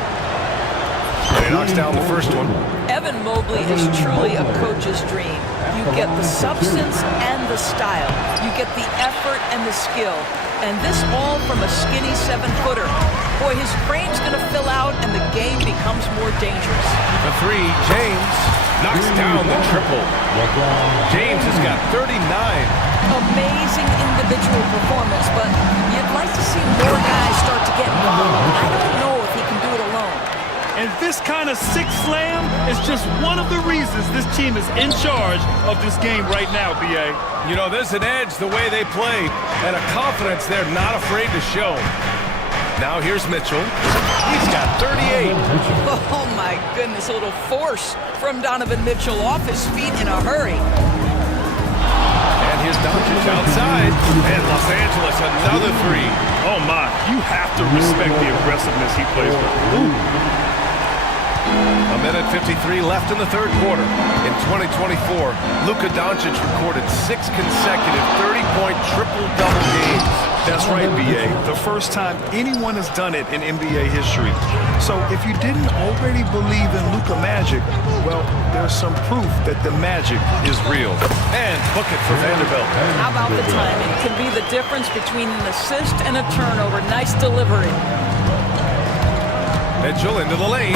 And knocks down the first one. Evan Mobley is truly a coach's dream. You get the substance and the style. You get the effort and the skill. And this all from a skinny 7-footer. Boy, his frame's going to fill out and the game becomes more dangerous. The three, James knocks down the triple. James has got 39. Amazing individual performance, but you'd like to see more guys start to get involved. I don't know if he can do it alone. And this kind of sick slam is just one of the reasons this team is in charge of this game right now, B.A. You know, there's an edge the way they play and a confidence they're not afraid to show. Now here's Mitchell. He's got 38. Oh my goodness, a little force from Donovan Mitchell off his feet in a hurry. And here's Doncic outside. And Los Angeles, another three. Oh my, you have to respect the aggressiveness he plays with. Ooh. A minute 53 left in the third quarter. In 2024, Luka Doncic recorded 6 consecutive 30-point triple-double games. That's right, B.A. The first time anyone has done it in NBA history. So if you didn't already believe in Luka magic, well, there's some proof that the magic is real. And book it for Vanderbilt. How about the timing? Can be the difference between an assist and a turnover. Nice delivery. Mitchell into the lane.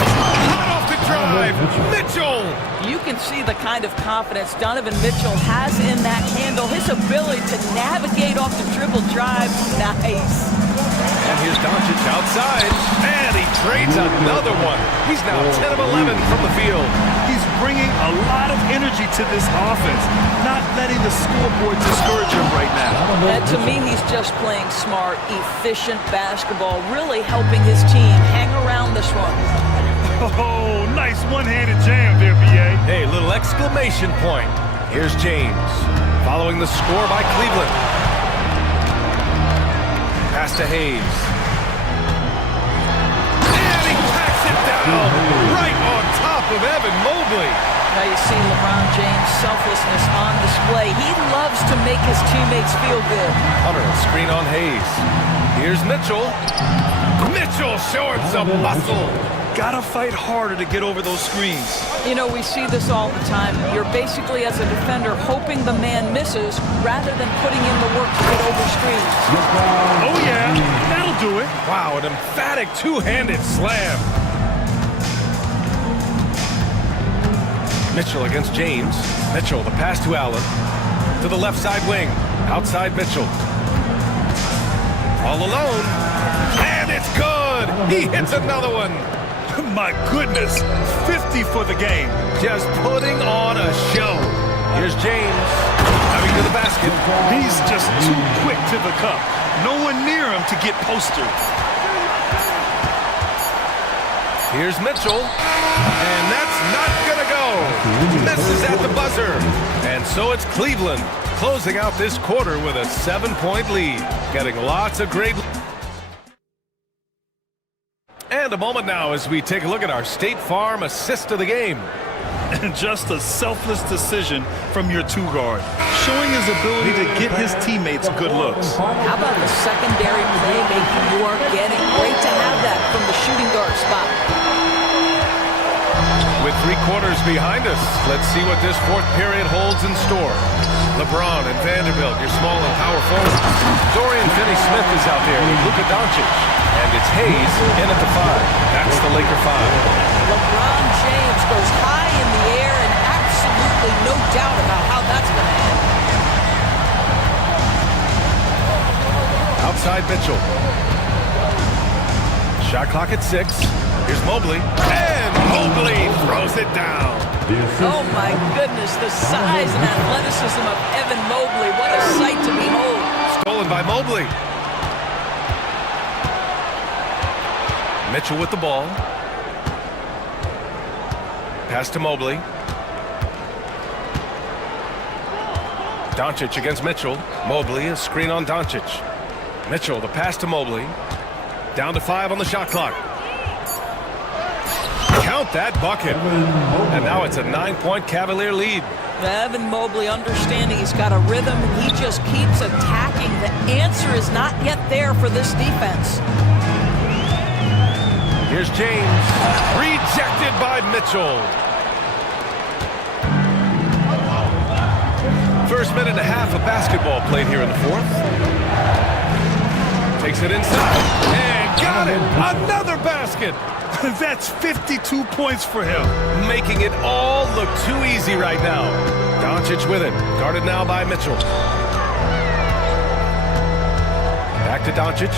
Hot off the drive. Mitchell. You can see the kind of confidence Donovan Mitchell has in that handle. His ability to navigate off the dribble drive. Nice. And here's Doncic outside. And he trades another one. He's now 10 of 11 from the field. He's bringing a lot of energy to this offense, not letting the scoreboard discourage him right now. And to me, he's just playing smart, efficient basketball, really helping his team hang around this one. Oh, nice one-handed jam there, B.A. Hey, little exclamation point. Here's James, following the score by Cleveland. Pass to Hayes. And he packs it down right on top of Evan Mobley. Now you see LeBron James' selflessness on display. He loves to make his teammates feel good. Hunter, screen on Hayes. Here's Mitchell. Mitchell showing some muscle. Gotta fight harder to get over those screens. You know, we see this all the time. You're basically, as a defender, hoping the man misses rather than putting in the work to get over screens. Oh, yeah. That'll do it. Wow, an emphatic two-handed slam. Mitchell against James. Mitchell, the pass to Allen. To the left side wing. Outside Mitchell. All alone. And it's good. He hits another one. My goodness, 50 for the game. Just putting on a show. Here's James, coming to the basket. He's just too quick to the cup. No one near him to get posted. Here's Mitchell, and that's not gonna go. Misses at the buzzer. And so it's Cleveland closing out this quarter with a 7-point lead. Getting lots of great... And a moment now as we take a look at our State Farm assist of the game. And just a selfless decision from your two-guard, showing his ability to get his teammates good looks. How about the secondary playmaking you are getting? Great to have that from the shooting guard spot. With 3 quarters behind us, let's see what this fourth period holds in store. LeBron and Vanderbilt, your small and power forwards. Dorian Finney-Smith is out there with Luka Doncic. And it's Hayes in at the 5. That's the Laker 5. LeBron James goes high in the air and absolutely no doubt about how that's going to end. Outside Mitchell. Shot clock at 6. Here's Mobley. And Mobley throws it down. Oh my goodness, the size and athleticism of Evan Mobley. What a sight to behold. Stolen by Mobley. Mitchell with the ball. Pass to Mobley. Doncic against Mitchell. Mobley, a screen on Doncic. Mitchell, the pass to Mobley. Down to 5 on the shot clock. Count that bucket. And now it's a 9-point Cavalier lead. Evan Mobley understanding he's got a rhythm and he just keeps attacking. The answer is not yet there for this defense. Here's James. Rejected by Mitchell. First minute and a half of basketball played here in the fourth. Takes it inside. And got it! Another basket! That's 52 points for him. Making it all look too easy right now. Doncic with it. Guarded now by Mitchell. Back to Doncic.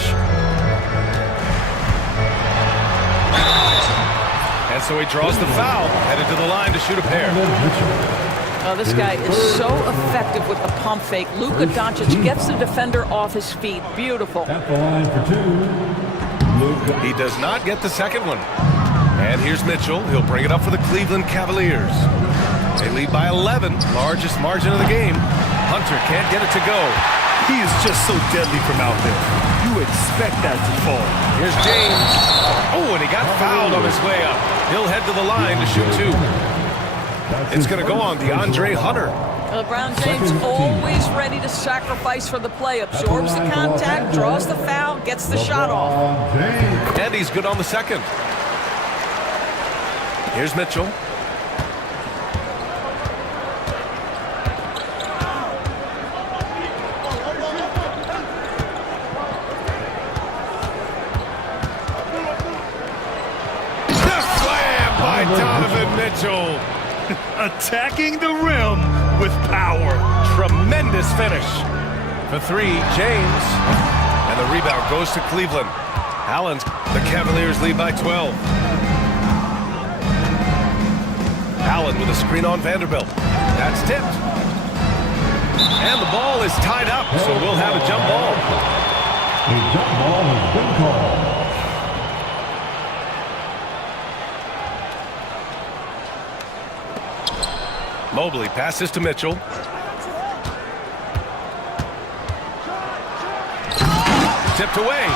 And so he draws the foul. Headed to the line to shoot a pair. Oh, this guy is so effective with the pump fake. Luka Doncic gets the defender off his feet. Beautiful. At the line for two. He does not get the second one. And here's Mitchell. He'll bring it up for the Cleveland Cavaliers. They lead by 11, largest margin of the game. Hunter can't get it to go. He is just so deadly from out there. You expect that to fall. Here's James. Oh, and he got fouled on his way up. He'll head to the line to shoot two. It's going to go on DeAndre Hunter. LeBron James always ready to sacrifice for the play. Absorbs the contact, draws the foul, gets the shot off. And he's good on the second. Here's Mitchell. The slam by Donovan Mitchell. Attacking the rim with power. Tremendous finish. For three, James. And the rebound goes to Cleveland. Allen's, the Cavaliers lead by 12. Allen with a screen on Vanderbilt. That's tipped. And the ball is tied up, so we'll have a jump ball. A jump ball has been called. Mobley passes to Mitchell. Tipped away.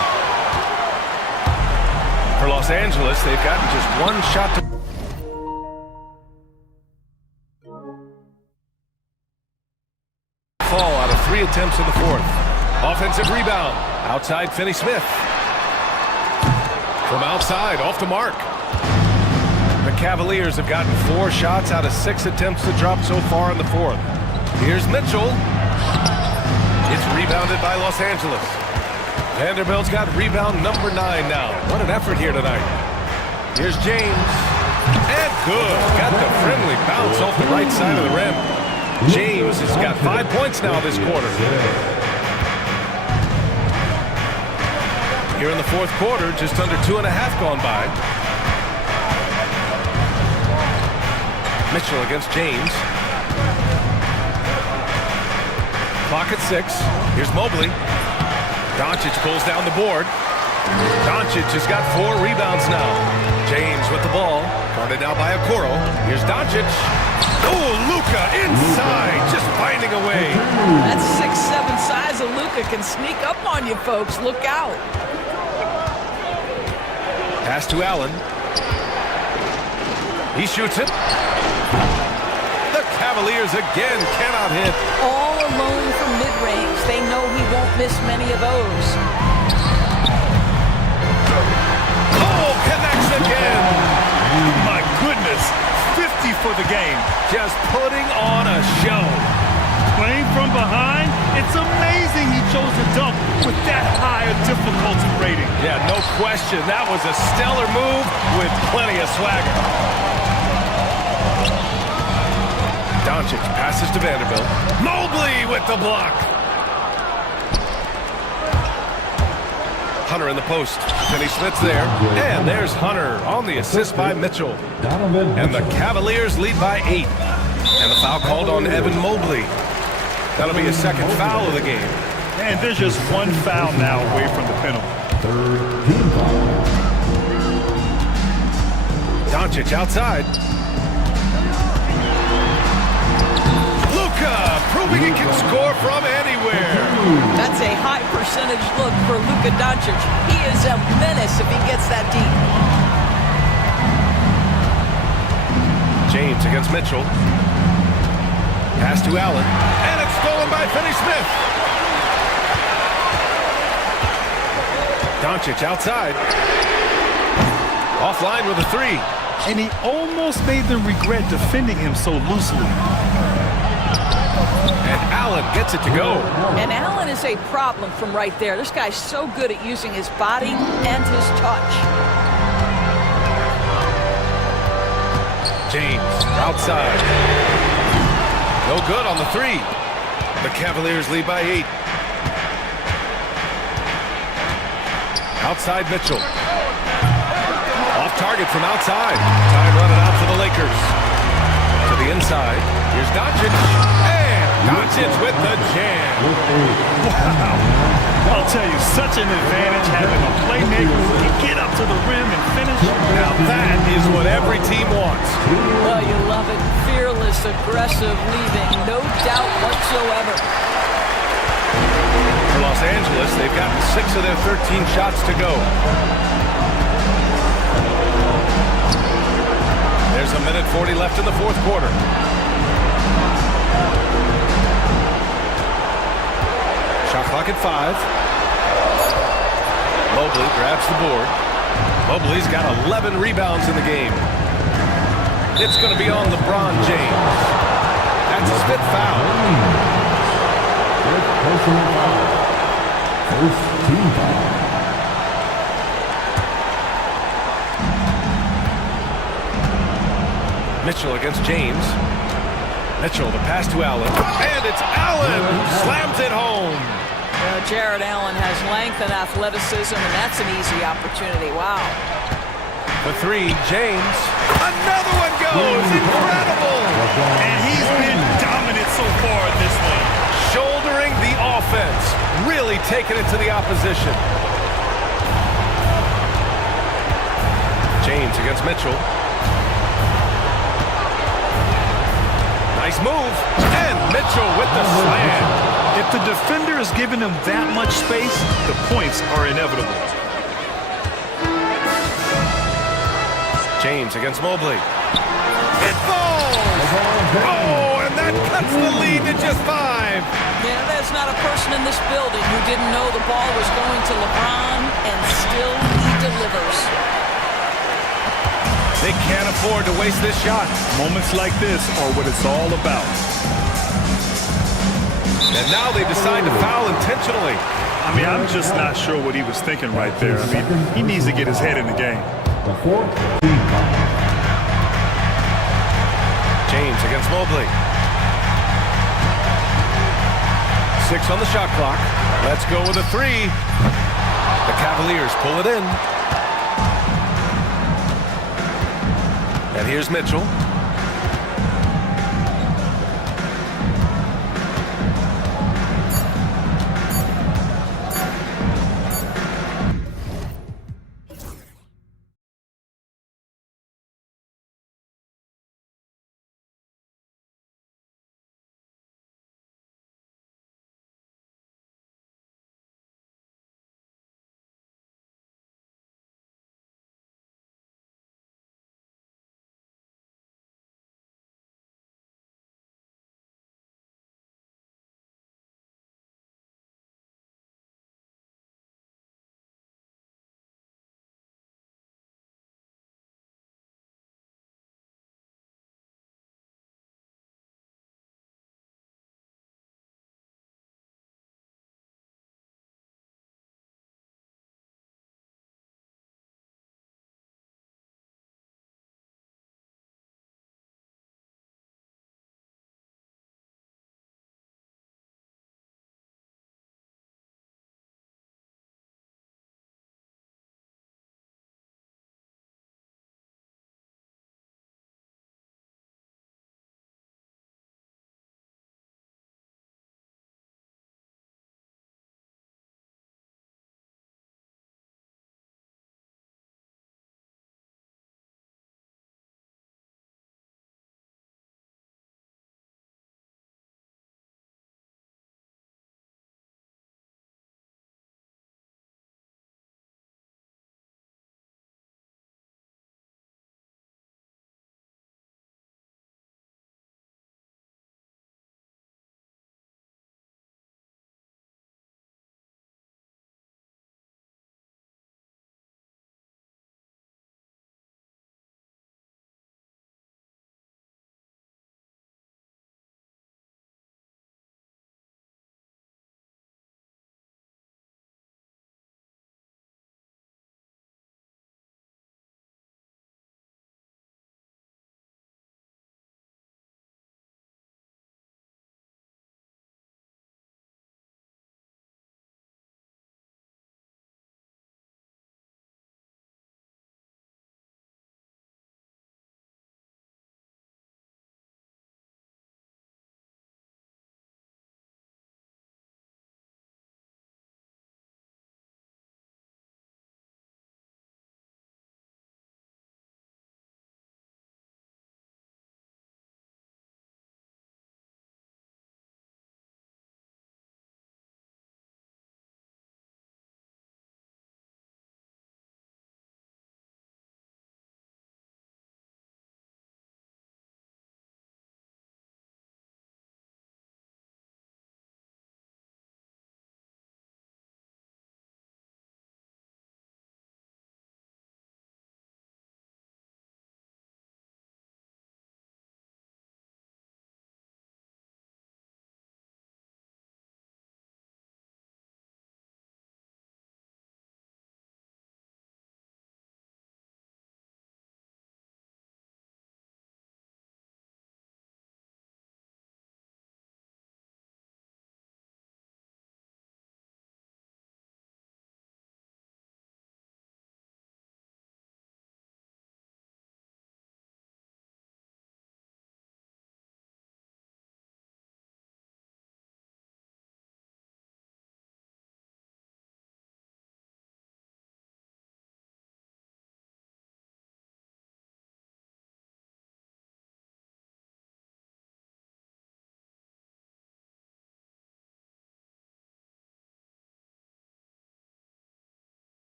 For Los Angeles, they've gotten just one shot to... fall out of 3 attempts in the fourth. Offensive rebound. Outside Finney-Smith. From outside, off the mark. The Cavaliers have gotten 4 shots out of 6 attempts to drop so far in the fourth. Here's Mitchell. It's rebounded by Los Angeles. Vanderbilt's got rebound number 9 now. What an effort here tonight. Here's James. And good. Got the friendly bounce off the right side of the rim. James has got 5 points now this quarter. Here in the fourth quarter, just under 2.5 gone by. Mitchell against James. Clock at 6. Here's Mobley. Doncic pulls down the board. Doncic has got 4 rebounds now. James with the ball. Guarded now by Okoro. Here's Doncic. Oh, Luka inside. Just finding a way. That 6'7" size of Luka can sneak up on you, folks. Look out. Pass to Allen. He shoots it. The Cavaliers again cannot hit. All alone from mid-range. They know he won't miss many of those. Oh, connects again. My goodness, 50 for the game. Just putting on a show. Playing from behind, it's amazing he chose to dunk with that higher difficulty rating. Yeah, no question. That was a stellar move with plenty of swagger. Doncic passes to Vanderbilt. Mobley with the block. Hunter in the post. Finney-Smith's there. And there's Hunter on the assist by Mitchell. And the Cavaliers lead by 8. And the foul called on Evan Mobley. That'll be a second foul of the game. And there's just one foul now away from the penalty. Doncic outside. Luka proving he can score from anywhere. That's a high percentage look for Luka Doncic. He is a menace if he gets that deep. James against Mitchell. Pass to Allen. And it's stolen by Finney-Smith. Doncic outside. Offline with a three. And he almost made them regret defending him so loosely. And Allen gets it to go. And Allen is a problem from right there. This guy's so good at using his body and his touch. James outside. No good on the three. The Cavaliers lead by 8. Outside Mitchell. Off target from outside. Time running out for the Lakers. To the inside. Here's Doncic. And Doncic with the jam. Wow. I'll tell you, such an advantage having a playmaker who can get up to the rim and finish. Now that is what every team wants. Oh, you love it. Fearless, aggressive, leaving. No doubt whatsoever. For Los Angeles, they've gotten 6 of their 13 shots to go. There's a minute 40 left in the fourth quarter. Shot clock at 5. Mobley grabs the board. Mobley's got 11 rebounds in the game. It's going to be on LeBron James. That's his 5th foul. Personal foul. First team foul. Mitchell against James. Mitchell, the pass to Allen. And it's Allen who slams it home. Jared Allen has length and athleticism, and that's an easy opportunity. Wow. The three, James. Another one goes. Incredible. And he's been dominant so far in this one. Shouldering the offense. Really taking it to the opposition. James against Mitchell. Nice move. And Mitchell with the slam. If the defender is giving him that much space, the points are inevitable. James against Mobley. It falls! Oh, and that cuts the lead to just 5. Yeah, there's not a person in this building who didn't know the ball was going to LeBron, and still he delivers. They can't afford to waste this shot. Moments like this are what it's all about. And now they decide to foul intentionally. I mean, I'm just not sure what he was thinking right there. I mean, he needs to get his head in the game. The fourth team foul. James against Mobley. 6 on the shot clock. Let's go with a 3. The Cavaliers pull it in. And here's Mitchell.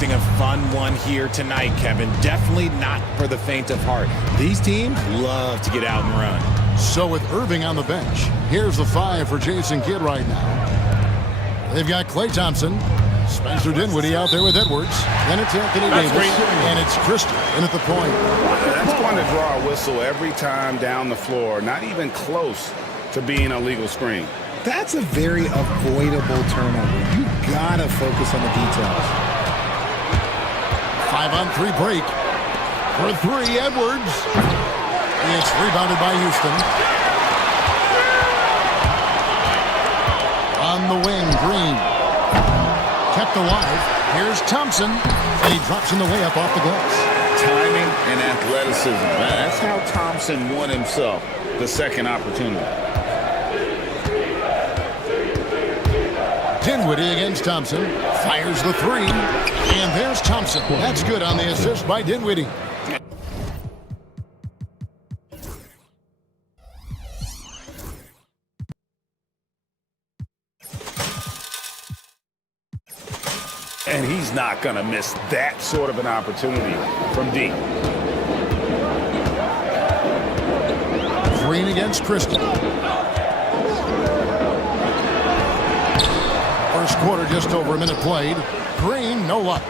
expecting a fun one here tonight, Kevin. Definitely not for the faint of heart. These teams love to get out and run. So with Irving on the bench, here's the 5 for Jason Kidd right now. They've got Klay Thompson, Spencer Dinwiddie out there with Edwards. Then it's Anthony Davis, and it's Christie in at the point. That's going to draw a whistle every time down the floor. Not even close to being a legal screen. That's a very avoidable turnover. You gotta focus on the details. 5-on-3 break. For 3, Edwards. It's rebounded by Houston. On the wing, Green. Kept alive. Here's Thompson. And he drops in the way up off the glass. Timing and athleticism. Man, that's how Thompson won himself the second opportunity. Dinwiddie against Thompson. Fires the 3. And there's Thompson. That's good on the assist by Dinwiddie. And he's not going to miss that sort of an opportunity from deep. Green against Christie. First quarter, just over a minute played. Green, no luck.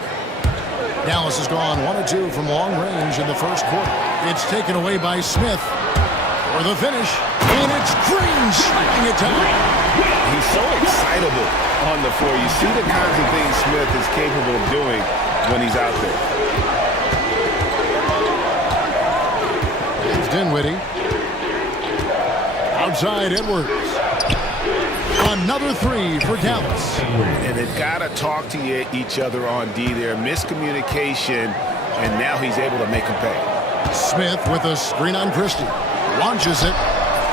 Dallas has gone 1 of 2 from long range in the first quarter. It's taken away by Smith for the finish. And it's Green striking it down. He's so excitable on the floor. You see the kinds of things Smith is capable of doing when he's out there. Here's Dinwiddie. Outside Edwards. Another 3 for Dallas. And they've got to talk to each other on D there. Miscommunication, and now he's able to make them pay. Smith with a screen on Christie. Launches it.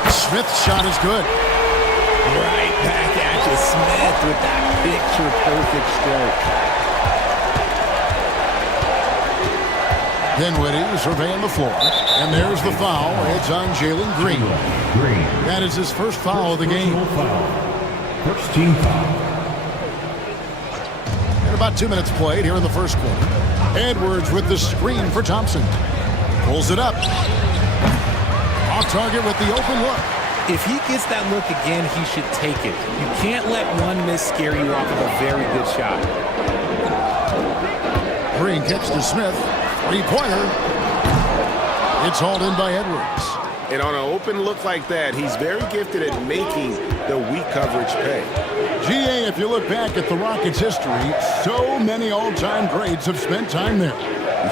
Smith's shot is good. Right back at you, Smith, with that picture-perfect stroke. Dinwiddie surveying the floor. And there's the foul. It's on Jalen Green. That is his first foul of the game. First team foul. And about 2 minutes played here in the first quarter. Edwards with the screen for Thompson. Pulls it up. Off target with the open look. If he gets that look again, he should take it. You can't let one miss scare you off of a very good shot. Green kicks to Smith. 3-pointer. It's hauled in by Edwards. And on an open look like that, he's very gifted at making the weak coverage pay. GA, if you look back at the Rockets' history, so many all-time greats have spent time there.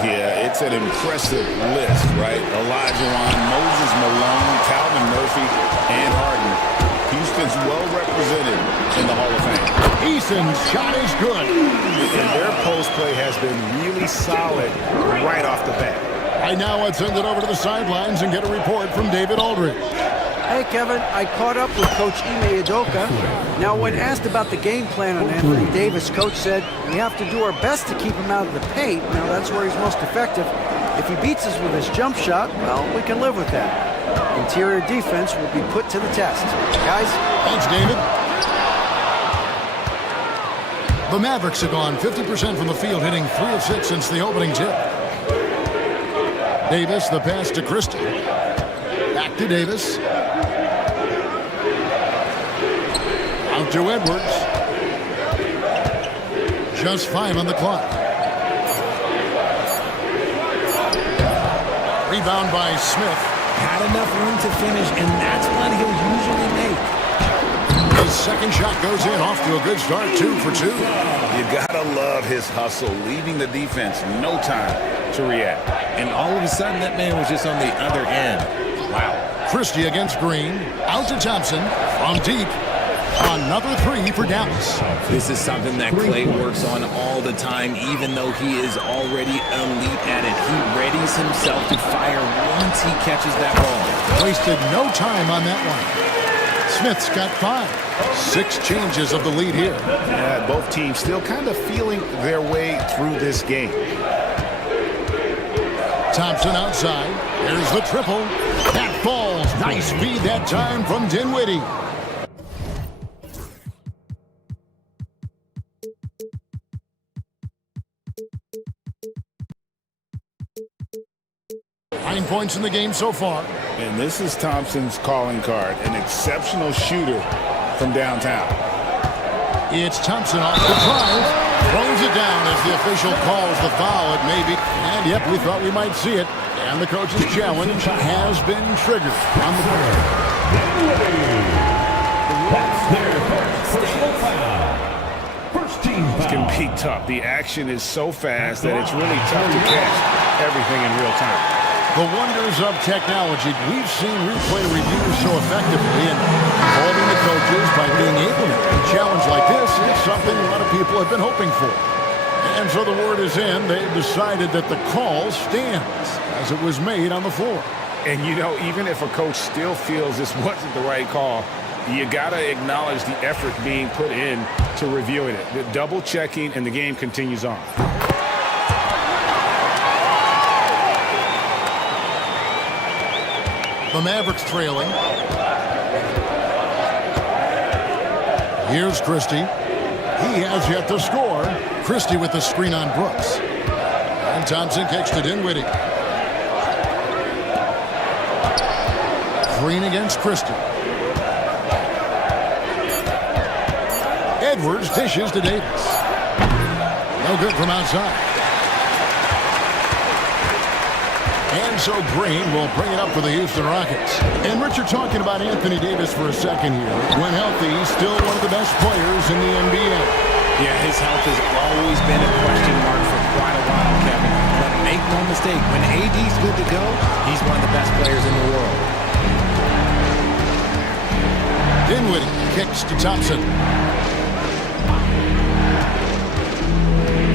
Yeah, it's an impressive list, right? Olajuwon, Moses Malone, Calvin Murphy, and Harden. Houston's well represented in the Hall of Fame. Eason's shot is good. And their post play has been really solid right off the bat. Right now, let's send it over to the sidelines and get a report from David Aldridge. Hey, Kevin, I caught up with Coach Ime Udoka. Now, when asked about the game plan on Anthony Davis, Coach said, we have to do our best to keep him out of the paint. Now, that's where he's most effective. If he beats us with his jump shot, well, we can live with that. Interior defense will be put to the test. Guys? Thanks, David. The Mavericks have gone 50% from the field, hitting 3 of 6 since the opening tip. Davis, the pass to Christie. Back to Davis. Out to Edwards. Just 5 on the clock. Rebound by Smith. Had enough room to finish, and that's what he'll usually make. His second shot goes in, off to a good start, 2 for 2. You gotta love his hustle, leaving the defense no time to react. And all of a sudden, that man was just on the other end. Wow. Christie against Green. Out to Thompson. From deep. Another 3 for Dallas. This is something that Klay works on all the time, even though he is already elite at it. He readies himself to fire once he catches that ball. Wasted no time on that one. Smith's got 5. 6 changes of the lead here. Yeah, both teams still kind of feeling their way through this game. Thompson outside. There's the triple. That falls. Nice feed that time from Dinwiddie. 9 points in the game so far. And this is Thompson's calling card, an exceptional shooter from downtown. It's Thompson off the drive, throws it down as the official calls the foul. It may be, and yep, we thought we might see it. And the coach's challenge has been triggered on the board. That's their first personal foul. First team foul. This can be tough. The action is so fast that it's really tough to catch everything in real time. The wonders of technology. We've seen replay reviews so effectively, and involving the coaches by being able to a challenge like this is something a lot of people have been hoping for. And so the word is in. They've decided that the call stands as it was made on the floor. And you know, even if a coach still feels this wasn't the right call, you gotta acknowledge the effort being put in to reviewing it. The double checking, and the game continues on. The Mavericks trailing. Here's Christie. He has yet to score. Christie with the screen on Brooks. And Thompson kicks to Dinwiddie. Green against Christie. Edwards dishes to Davis. No good from outside. And so Green will bring it up for the Houston Rockets. And Richard, talking about Anthony Davis for a second here. When healthy, he's still one of the best players in the NBA. Yeah, his health has always been a question mark for quite a while, Kevin. But make no mistake, when AD's good to go, he's one of the best players in the world. Dinwiddie kicks to Thompson.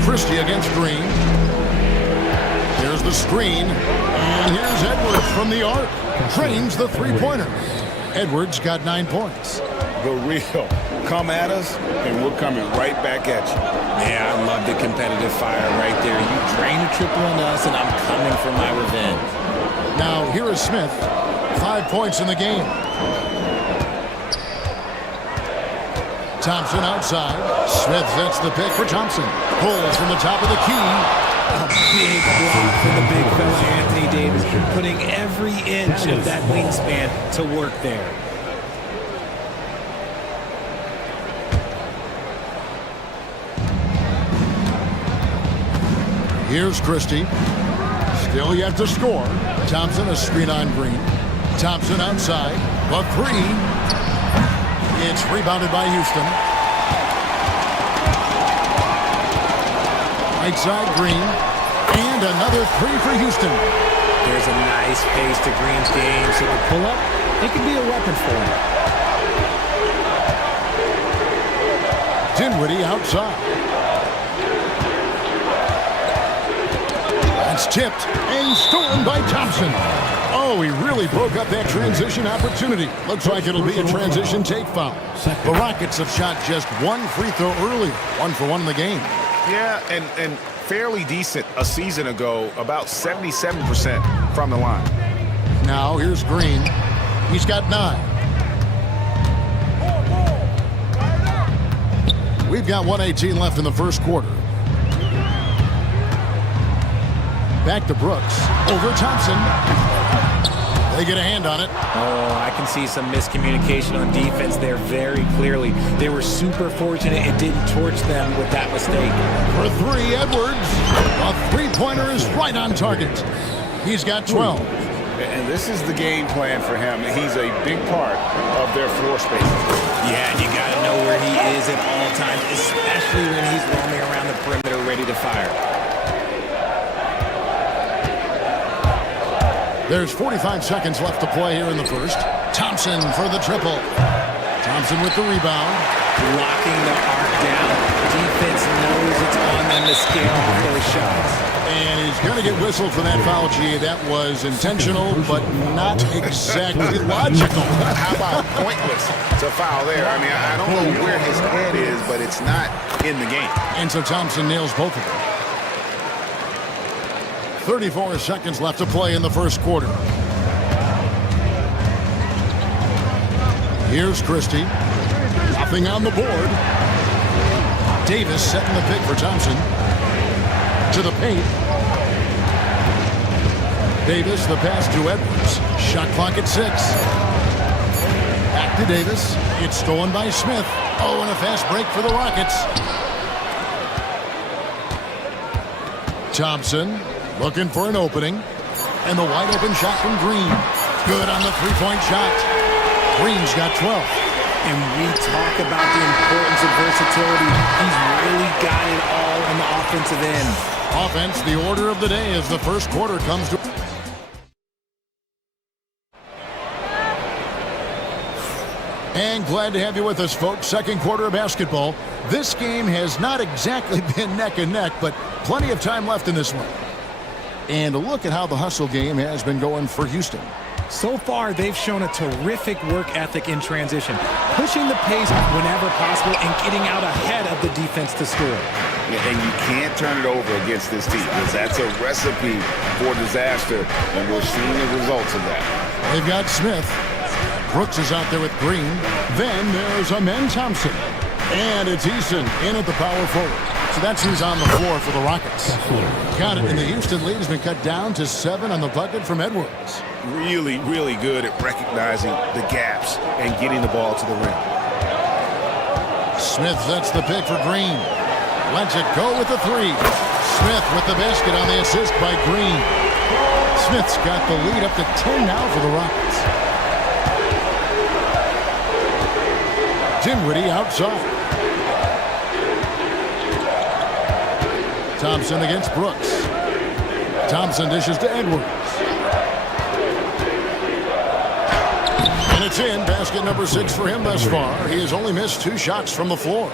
Christie against Green. There's the screen. And here's Edwards from the arc. Drains the three-pointer. Edwards got 9 points. The real. Come at us, and we're coming right back at you. Yeah, I love the competitive fire right there. You drain a triple on us, and I'm coming for my revenge. Now, here is Smith. 5 points in the game. Thompson outside. Smith sets the pick for Thompson. Pulls from the top of the key. A big block for the big fella Anthony Davis, putting every inch of that wingspan to work there. Here's Christie. Still yet to score. Thompson a screen on Green. Thompson outside. A three. It's rebounded by Houston. Right side Green. And another three for Houston. There's a nice pace to Green's game, so the pull-up, it can be a weapon for him. Dinwiddie outside. That's tipped and stolen by Thompson. Oh, he really broke up that transition opportunity. Looks like it'll be a transition take foul. The Rockets have shot just one free throw earlier. 1 for 1 in the game. Yeah, and fairly decent a season ago, about 77% from the line. Now here's Green. He's got 9. We've got 1:18 left in the first quarter. Back to Brooks. Over Thompson. They get a hand on it. Oh, I can see some miscommunication on defense there very clearly. They were super fortunate it didn't torch them with that mistake. For 3, Edwards. A three-pointer is right on target. He's got 12. And this is the game plan for him. He's a big part of their floor space. Yeah, and you got to know where he is at all times, especially when he's roaming around the perimeter ready to fire. There's 45 seconds left to play here in the first. Thompson for the triple. Thompson with the rebound. Locking the arc down. Defense knows it's on them to scale off those shots. And he's going to get whistled for that foul, G. That was intentional, but not exactly logical. How about pointless to foul there? I mean, I don't know where his head is, but it's not in the game. And so Thompson nails both of them. 34 seconds left to play in the first quarter. Here's Christie. Nothing on the board. Davis setting the pick for Thompson. To the paint. Davis, the pass to Edwards. Shot clock at 6. Back to Davis. It's stolen by Smith. Oh, and a fast break for the Rockets. Thompson looking for an opening. And the wide open shot from Green. Good on the three-point shot. Green's got 12. And we talk about the importance of versatility. He's really got it all on the offensive end. Offense, the order of the day as the first quarter comes to... And glad to have you with us, folks. Second quarter of basketball. This game has not exactly been neck and neck, but plenty of time left in this one. And a look at how the hustle game has been going for Houston. So far, they've shown a terrific work ethic in transition, pushing the pace whenever possible and getting out ahead of the defense to score. Yeah, and you can't turn it over against this team, because that's a recipe for disaster, and we're seeing the results of that. They've got Smith. Brooks is out there with Green. Then there's Amen Thompson. And it's Eason in at the power forward. So that's who's on the floor for the Rockets. Got it, and the Houston lead has been cut down to 7 on the bucket from Edwards. Really, really good at recognizing the gaps and getting the ball to the rim. Smith sets the pick for Green. Lets it go with the 3. Smith with the basket on the assist by Green. Smith's got the lead up to 10 now for the Rockets. Dinwiddie outside. Thompson against Brooks. Thompson dishes to Edwards. And it's in. Basket number 6 for him thus far. He has only missed 2 shots from the floor.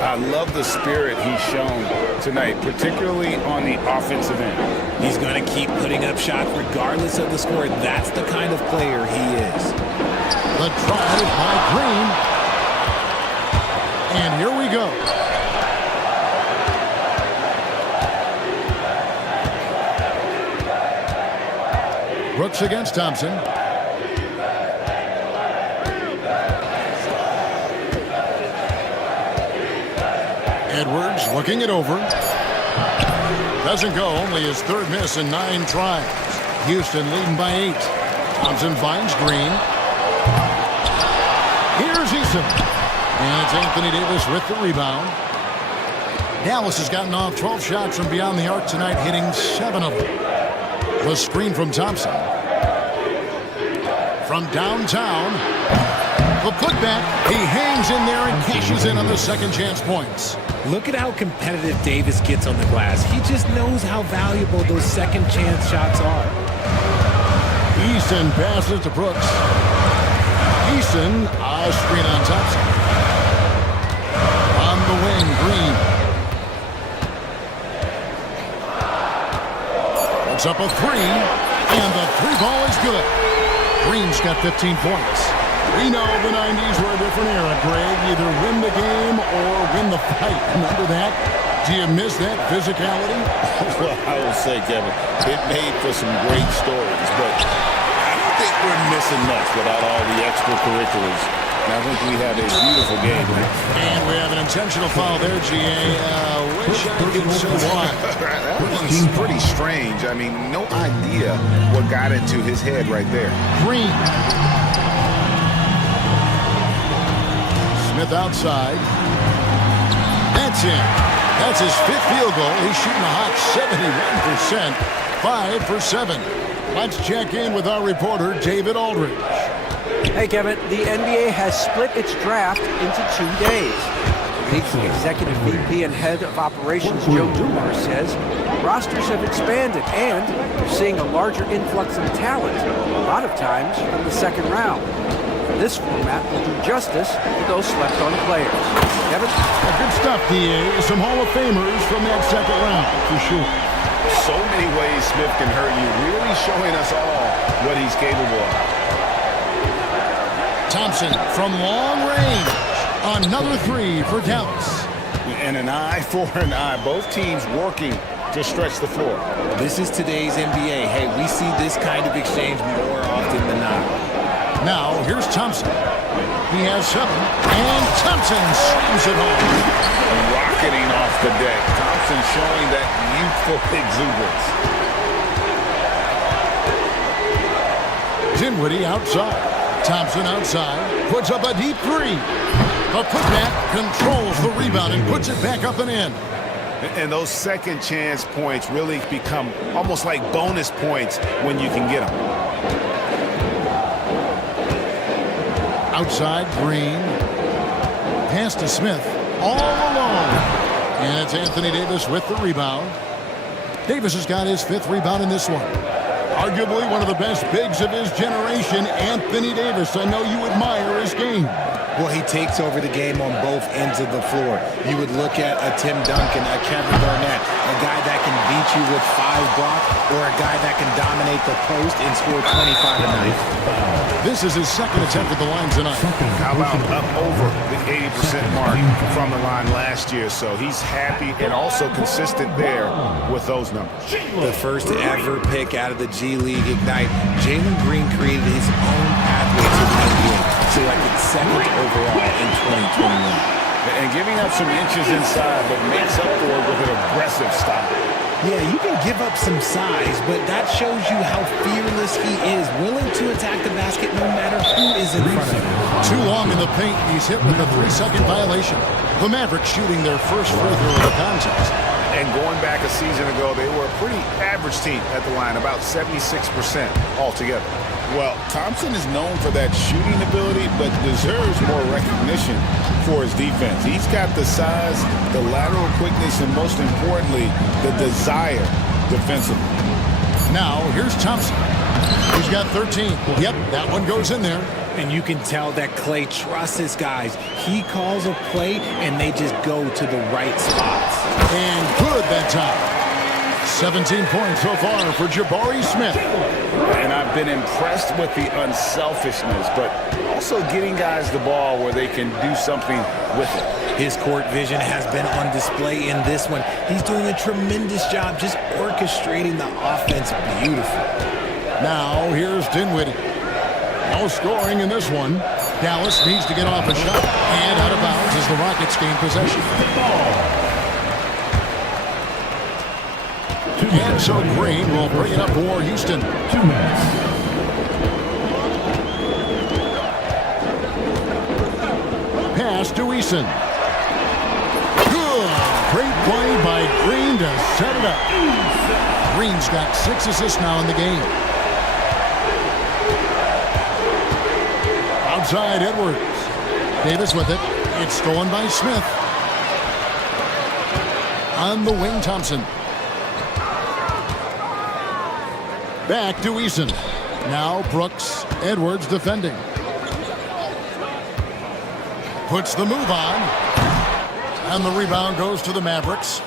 I love the spirit he's shown tonight, particularly on the offensive end. He's going to keep putting up shots regardless of the score. That's the kind of player he is. The drive by Green. And here we go. Brooks against Thompson. Edwards looking it over. Doesn't go, only his 3rd miss in 9 tries. Houston leading by 8. Thompson finds Green. Here's Eason. And it's Anthony Davis with the rebound. Dallas has gotten off 12 shots from beyond the arc tonight, hitting 7 of them. The screen from Thompson. From downtown. The putback. He hangs in there and cashes in on the second chance points. Look at how competitive Davis gets on the glass. He just knows how valuable those second chance shots are. Eason passes to Brooks. Eason, a screen on Thompson. On the wing, Green. Puts up a 3, and the 3 ball is good. Green's got 15 points. We know the 90s were a different era, Greg. Either win the game or win the fight. Remember that? Do you miss that physicality? Well, I will say, Kevin, it made for some great stories, but I don't think we're missing much without all the extracurriculars. And I think we have a beautiful game. And we have an intentional foul there, GA. Wish I could say why. That was pretty strange. I mean, no idea what got into his head right there. Green. Smith outside. That's in. That's his 5th field goal. He's shooting a hot 71%. 5 for 7. Let's check in with our reporter, David Aldridge. Hey, Kevin, the NBA has split its draft into 2 days. The executive VP and head of operations, Joe Dumars, says rosters have expanded and they're seeing a larger influx of talent, a lot of times from the second round. This format will do justice to those slept-on players. Kevin? Good stuff, DA. Some Hall of Famers from that second round, for sure. So many ways Smith can hurt you, really showing us all what he's capable of. Thompson from long range. Another 3 for Dallas. And an eye for an eye. Both teams working to stretch the floor. This is today's NBA. Hey, we see this kind of exchange more often than not. Now, here's Thompson. He has 7, and Thompson slams it home. Rocketing off the deck. Thompson showing that youthful exuberance. Dinwiddie outside. Thompson outside. Puts up a deep three. The putback controls the rebound and puts it back up and in. And those second chance points really become almost like bonus points when you can get them. Outside, Green. Pass to Smith. All alone. And it's Anthony Davis with the rebound. Davis has got his 5th rebound in this one. Arguably one of the best bigs of his generation, Anthony Davis. I know you admire his game. Well, he takes over the game on both ends of the floor. You would look at a Tim Duncan, a Kevin Garnett, a guy that can beat you with 5 blocks, or a guy that can dominate the post and score 25 a night. This is his 2nd attempt at the line tonight. How about up over the 80% mark from the line last year? So he's happy and also consistent there with those numbers. The first ever pick out of the G League Ignite, Jalen Green created his own pathway to the NBA, selected 2nd overall in 2021. And giving up some inches inside, but makes up for it with an aggressive style. Yeah, you can give up some size, but that shows you how fearless he is, willing to attack the basket no matter who is in front of him. Too long in the paint. He's hit with a 3-second violation. The Mavericks shooting their first free throw of the contest. And going back a season ago, they were a pretty average team at the line, about 76% altogether. Well, Thompson is known for that shooting ability, but deserves more recognition for his defense. He's got the size, the lateral quickness, and most importantly, the desire defensively. Now, here's Thompson. He's got 13. Yep, that one goes in there. And you can tell that Klay trusts his guys. He calls a play, and they just go to the right spots. And good that time. 17 points so far for Jabari Smith. And I've been impressed with the unselfishness, but also getting guys the ball where they can do something with it. His court vision has been on display in this one. He's doing a tremendous job just orchestrating the offense beautifully. Now, here's Dinwiddie. No scoring in this one. Dallas needs to get off a shot. And out of bounds as the Rockets gain possession. And so Green will bring it up for Houston. 2 minutes. Pass to Eason. Good. Great play by Green to set it up. Green's got 6 assists now in the game. Outside Edwards. Davis with it. It's stolen by Smith. On the wing, Thompson. Back to Eason. Now Brooks. Edwards defending. Puts the move on. And the rebound goes to the Mavericks.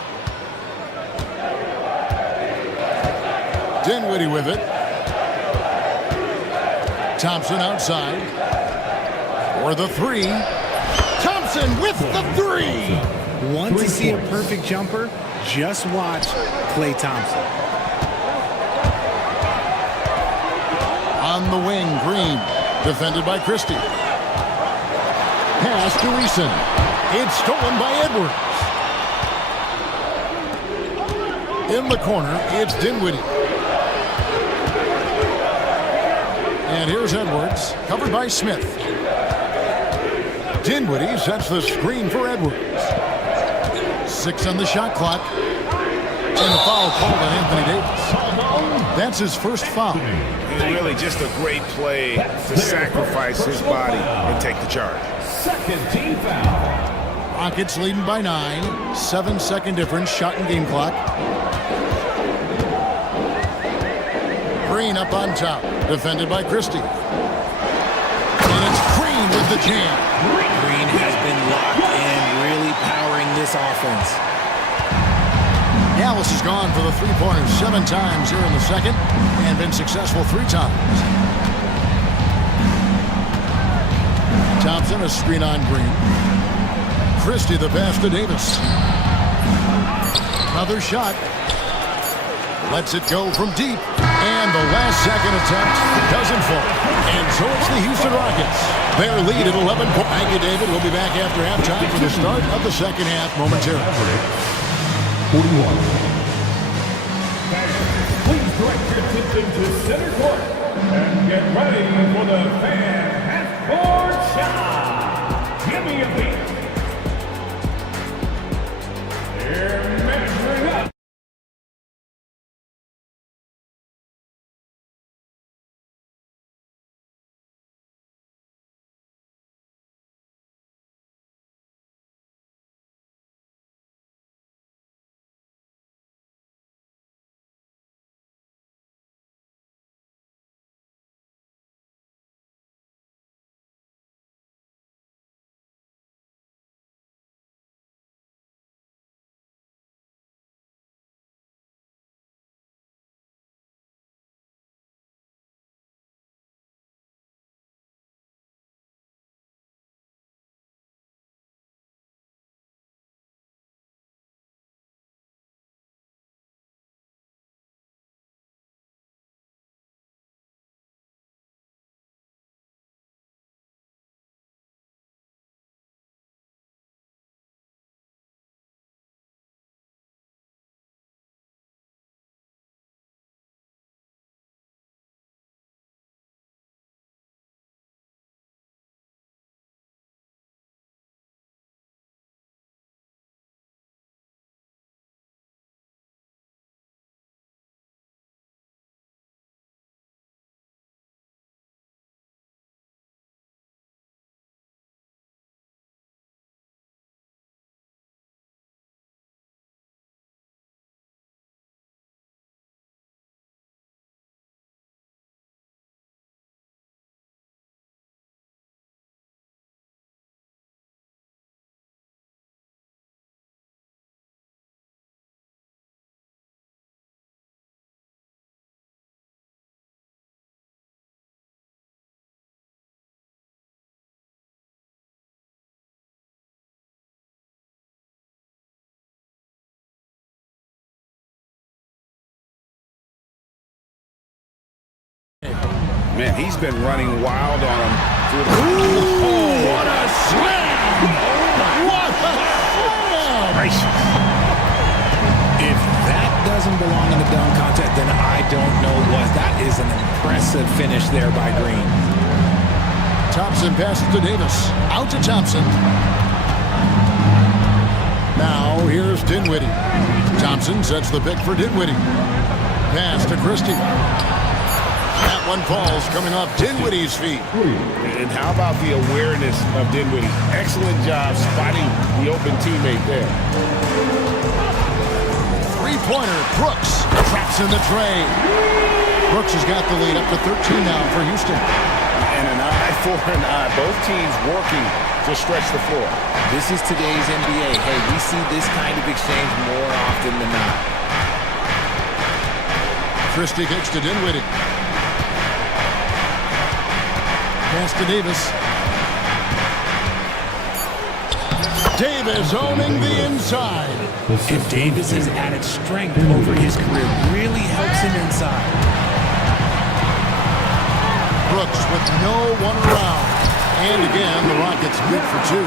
Dinwiddie with it. Thompson outside. For the 3. Thompson with the 3. Want to see a perfect jumper? Just watch Klay Thompson. On the wing, Green. Defended by Christie. Pass to Eason. It's stolen by Edwards. In the corner, it's Dinwiddie. And here's Edwards, covered by Smith. Dinwiddie sets the screen for Edwards. 6 on the shot clock. And the foul called on Anthony Davis. That's his first foul. Really just a great play to sacrifice his body and take the charge. Second team foul. Rockets leading by 9. 7-second difference, shot and game clock. Green up on top, defended by Christie. And it's Green with the jam. Green has been locked in, really powering this offense. Dallas has gone for the 3-pointers 7 times here in the second and been successful 3 times. Thompson, a screen on Green. Christie the pass to Davis. Another shot. Lets it go from deep. And the last second attempt doesn't fall. And so it's the Houston Rockets. Their lead at 11 points. Thank you, David. We'll be back after halftime for the start of the second half momentarily. 41. Please direct your attention to center court And get ready for the fan half-court shot. Give me a beat. They're measuring up. Man, he's been running wild on him. Ooh, what a slam! What a slam! If that doesn't belong in the dunk contest, then I don't know what. That is an impressive finish there by Green. Thompson passes to Davis. Out to Thompson. Now here's Dinwiddie. Thompson sets the pick for Dinwiddie. Pass to Christie. That one falls coming off Dinwiddie's feet. And how about the awareness of Dinwiddie? Excellent job spotting the open teammate there. Three-pointer, Brooks traps in the tray. Brooks has got the lead up to 13 now for Houston. And an eye for an eye. Both teams working to stretch the floor. This is today's NBA. Hey, we see this kind of exchange more often than not. Christie kicks to Dinwiddie. Pass to Davis. Davis owning the inside. And Davis has added strength over his career. Really helps him inside. Brooks with no one around. And again, the Rockets good for two.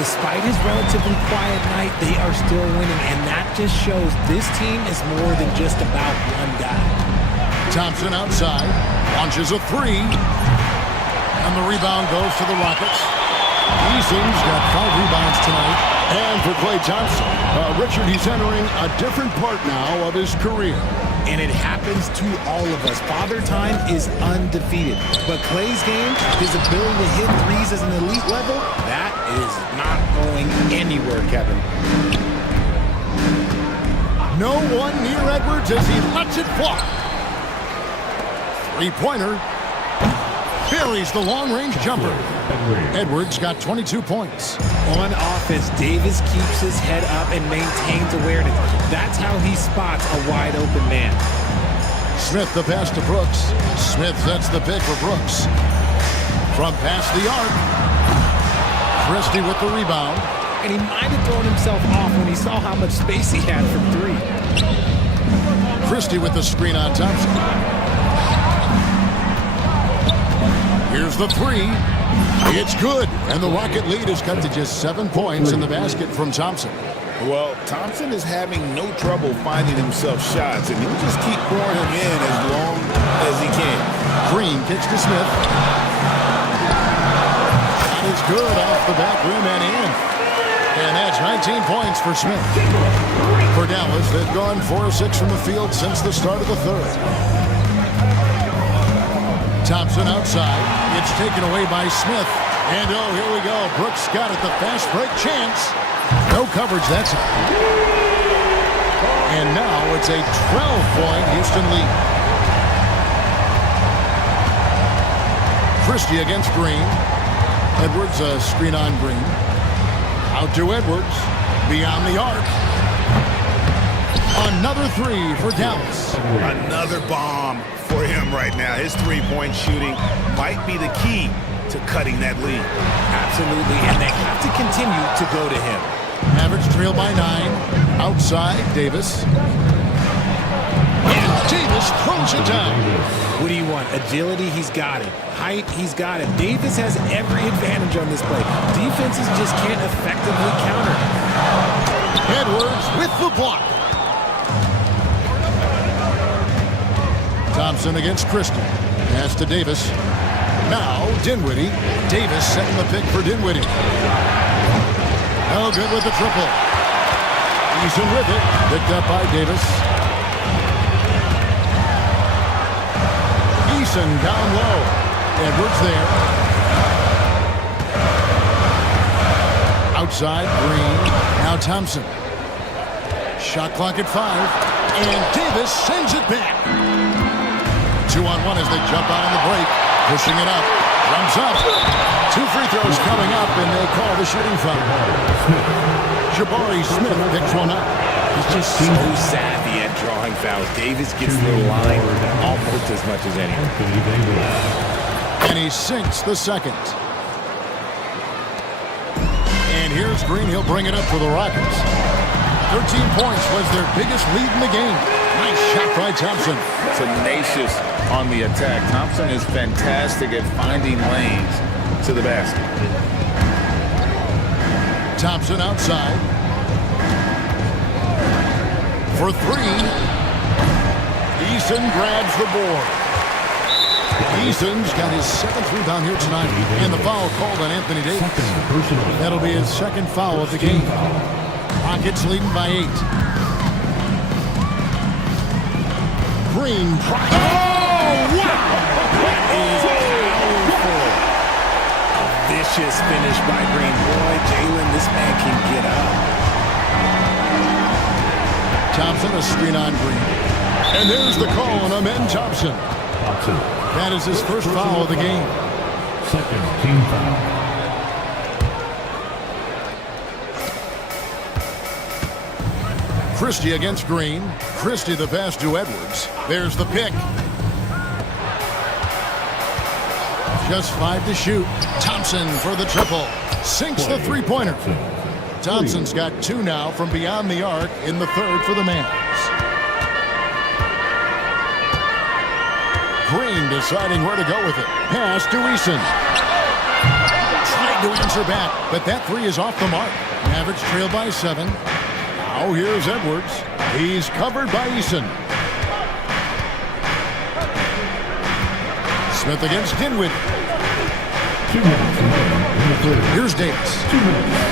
Despite his relatively quiet night, they are still winning. And that just shows this team is more than just about one guy. Thompson outside. Launches a three. And the rebound goes to the Rockets. Eason's got 5 rebounds tonight. And for Klay Thompson, Richard, he's entering a different part now of his career. And it happens to all of us. Father Time is undefeated. But Klay's game, his ability to hit threes as an elite level, that is not going anywhere, Kevin. No one near Edwards as he lets it fly. Three-pointer. Buries the long-range jumper. Edwards got 22 points. On offense, Davis keeps his head up and maintains awareness. That's how he spots a wide-open man. Smith the pass to Brooks. Smith sets the pick for Brooks. From past the arc. Christie with the rebound. And he might have thrown himself off when he saw how much space he had from three. Christie with the screen on Thompson. Here's the three. It's good. And the Rocket lead is cut to just 7 points in the basket from Thompson. Well, Thompson is having no trouble finding himself shots, and he'll just keep pouring them in as long as he can. Green kicks to Smith. That is good off the back rim and in. And that's 19 points for Smith. For Dallas, they've gone 4 of 6 from the field since the start of the third. Thompson outside. It's taken away by Smith. And oh, here we go. Brooks got it. The fast break chance. No coverage. That's it. And now it's a 12-point Houston lead. Christie against Green. Edwards, a screen on Green. Out to Edwards. Beyond the arc. Another three for Dallas. Another bomb for him right now. His three-point shooting might be the key to cutting that lead. Absolutely, and they have to continue to go to him. Mavericks trail by 9. Outside, Davis. And Davis throws it down. What do you want? Agility, he's got it. Height, he's got it. Davis has every advantage on this play. Defenses just can't effectively counter. Edwards with the block. Thompson against Christie. Pass to Davis. Now, Dinwiddie. Davis setting the pick for Dinwiddie. No good with the triple. Eason with it. Picked up by Davis. Eason down low. Edwards there. Outside, Green. Now Thompson. Shot clock at 5. And Davis sends it back. 2-on-1 as they jump out on the break. Pushing it up. Jumps up. 2 free throws coming up, and they call the shooting foul. Jabari Smith picks one up. He's just so savvy at drawing fouls. Davis gets the line almost as much as anyone. And he sinks the second. And here's Green. He'll bring it up for the Rockets. 13 points was their biggest lead in the game. Nice shot by Thompson. Tenacious on the attack. Thompson is fantastic at finding lanes to the basket. Thompson outside. For 3. Eason grabs the board. Eason's got his 7th rebound here tonight. And the foul called on Anthony Davis. That'll be his 2nd foul of the game. Rockets leading by 8. Green. Oh, wow! That is powerful. A vicious finish by Green. Boy, Jalen, this man can get up. Thompson, a screen on Green. And there's the call on Amen Thompson. That is his first foul of the game. 2nd team foul. Christie against Green. Christie the pass to Edwards. There's the pick. Just 5 to shoot. Thompson for the triple. Sinks the three-pointer. Thompson's got 2 now from beyond the arc in the third for the Mavs. Green deciding where to go with it. Pass to Eason. Tried to answer back, but that 3 is off the mark. Mavericks trail by 7. Now here's Edwards. He's covered by Eason. Smith against Dinwiddie. Here's Davis.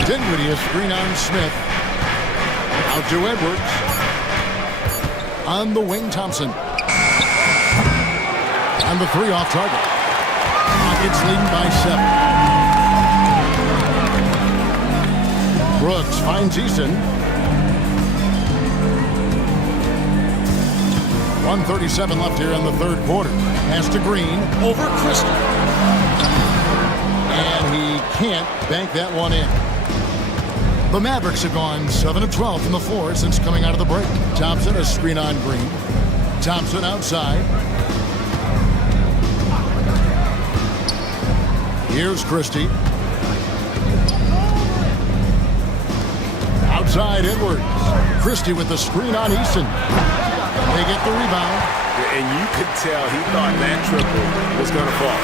Dinwiddie a screen on Smith. Out to Edwards. On the wing, Thompson. And the 3 off target. Rockets leading by 7. Brooks finds Eason. 1:37 left here in the third quarter. Pass to Green over Christie. And he can't bank that one in. The Mavericks have gone 7 of 12 from the floor since coming out of the break. Thompson a screen on Green. Thompson outside. Here's Christie. Outside Edwards. Christie with the screen on Eason. They get the rebound. And you could tell he thought that triple was going to fall.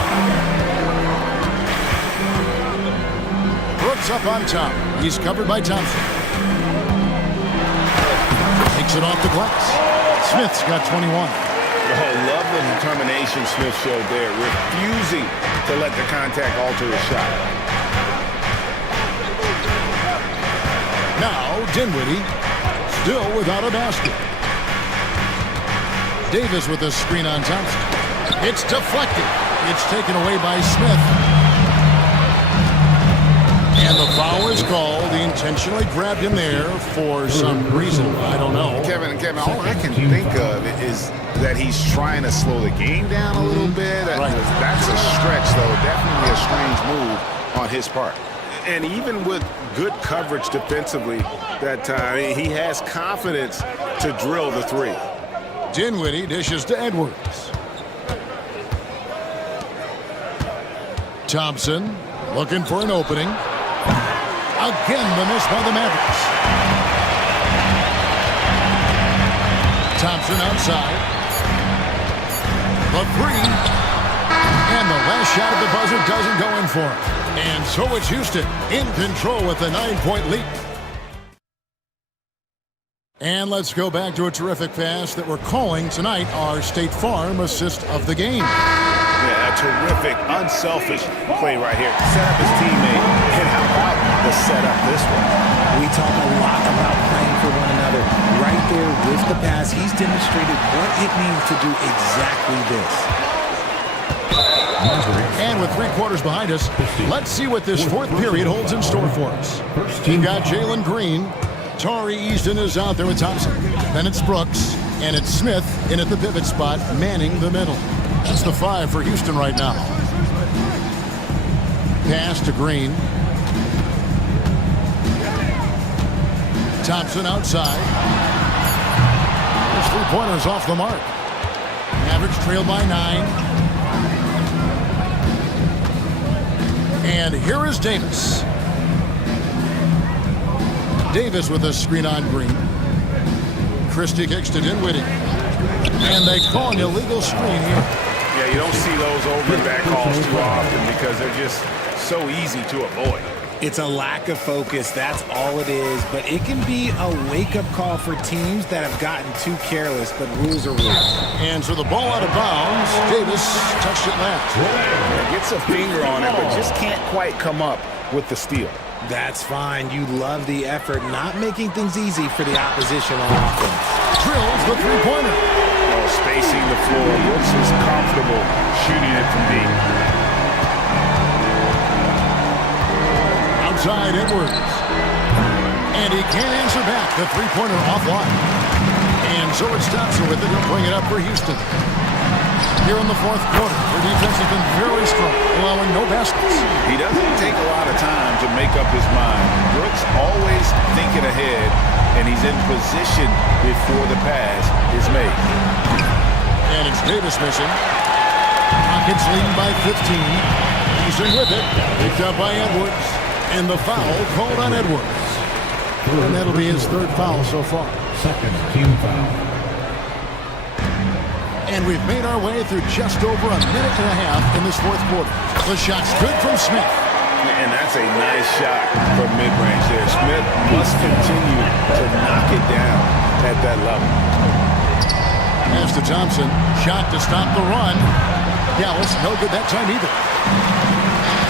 Brooks up on top. He's covered by Thompson. Takes it off the glass. Smith's got 21. Oh, love the determination Smith showed there, refusing to let the contact alter his shot. Now, Dinwiddie, still without a basket. Davis with a screen on Thompson. It's deflected. It's taken away by Smith. And the foul is called. He intentionally grabbed him there for some reason. I don't know. Kevin, all I can think of is that he's trying to slow the game down a little bit. Right. That's a stretch, though. Definitely a strange move on his part. And even with good coverage defensively that time, he has confidence to drill the three. Dinwiddie dishes to Edwards. Thompson looking for an opening. Again, the miss by the Mavericks. Thompson outside. The three. And the last shot of the buzzer doesn't go in for him. And so it's Houston in control with a 9-point lead. And let's go back to a terrific pass that we're calling tonight our State Farm assist of the game. Yeah, a terrific, unselfish play right here. Set up his teammate, and how about the setup this one? We talk a lot about playing for one another. Right there with the pass, he's demonstrated what it means to do exactly this. And with 3 quarters behind us, let's see what this fourth period holds in store for us. You've got Jalen Green. Tari Easton is out there with Thompson. Then it's Brooks, and it's Smith in at the pivot spot, manning the middle. That's the 5 for Houston right now. Pass to Green. Thompson outside. Those 3-pointers off the mark. Mavericks trail by 9. And here is Davis. Davis with a screen on Green. Christie kicks to Dinwiddie. And they call an illegal screen here. Yeah, you don't see those over and back calls too often because they're just so easy to avoid. It's a lack of focus, that's all it is. But it can be a wake-up call for teams that have gotten too careless, but rules are rules. And so the ball out of bounds. Davis touched it last. Gets a finger on it, but just can't quite come up with the steal. That's fine. You love the effort, not making things easy for the opposition on offense. Drills the 3-pointer. Oh, spacing the floor. Looks as comfortable shooting it from deep. Outside Edwards. And he can't answer back. The 3-pointer offline. And so it's Thompson with it. He'll bring it up for Houston. Here in the fourth quarter, their defense has been very strong, allowing no baskets. He doesn't take a lot of time to make up his mind. Brooks always thinking ahead, and he's in position before the pass is made. And it's Davis missing. Rockets leading by 15. Easton with it. Picked up by Edwards. And the foul called on Edwards. And that'll be his 3rd foul so far. Second team foul. And we've made our way through just over a minute and a half in this fourth quarter. The shot's good from Smith. And that's a nice shot from mid-range there. Smith must continue to knock it down at that level. Pass to Thompson. Shot to stop the run. Dallas, no good that time either.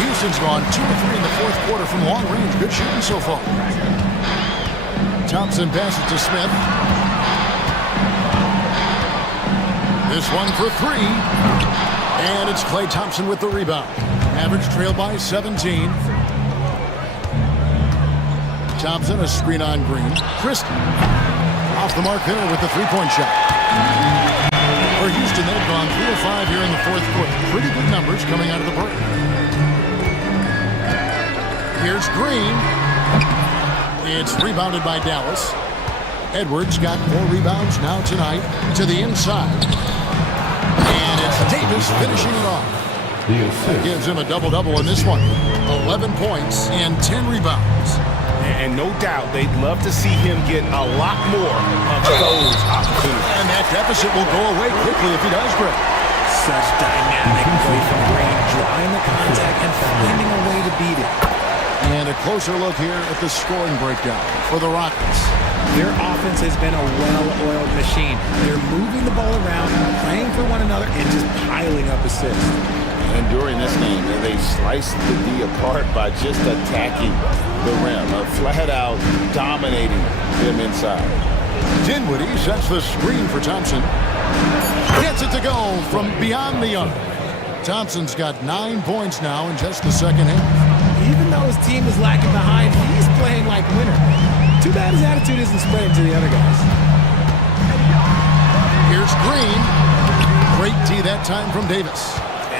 Houston's gone 2 of 3 in the fourth quarter from long range. Good shooting so far. Thompson passes to Smith. This one for 3. And it's Klay Thompson with the rebound. Mavericks trail by 17. Thompson, a screen on Green. Christie off the mark there with the 3-point shot. For Houston, they've gone 3 of 5 here in the fourth quarter. Pretty good numbers coming out of the break. Here's Green. It's rebounded by Dallas. Edwards got 4 rebounds now tonight to the inside. And it's Davis finishing it off. That gives him a double-double in this one. 11 points and 10 rebounds. And no doubt they'd love to see him get a lot more of those opportunities. And that deficit will go away quickly if he does break. Such dynamic play from Green, drawing the contact and finding a way to beat it. And a closer look here at the scoring breakdown for the Rockets. Their offense has been a well-oiled machine. They're moving the ball around, playing for one another, and just piling up assists. And during this game, they sliced the D apart by just attacking the rim, flat out dominating them inside. Dinwiddie sets the screen for Thompson. Gets it to go from beyond the arc. Thompson's got 9 points now in just the second half. Even though his team is lacking behind, he's playing like winner. Too bad his attitude isn't spreading to the other guys. Here's Green. Great D that time from Davis.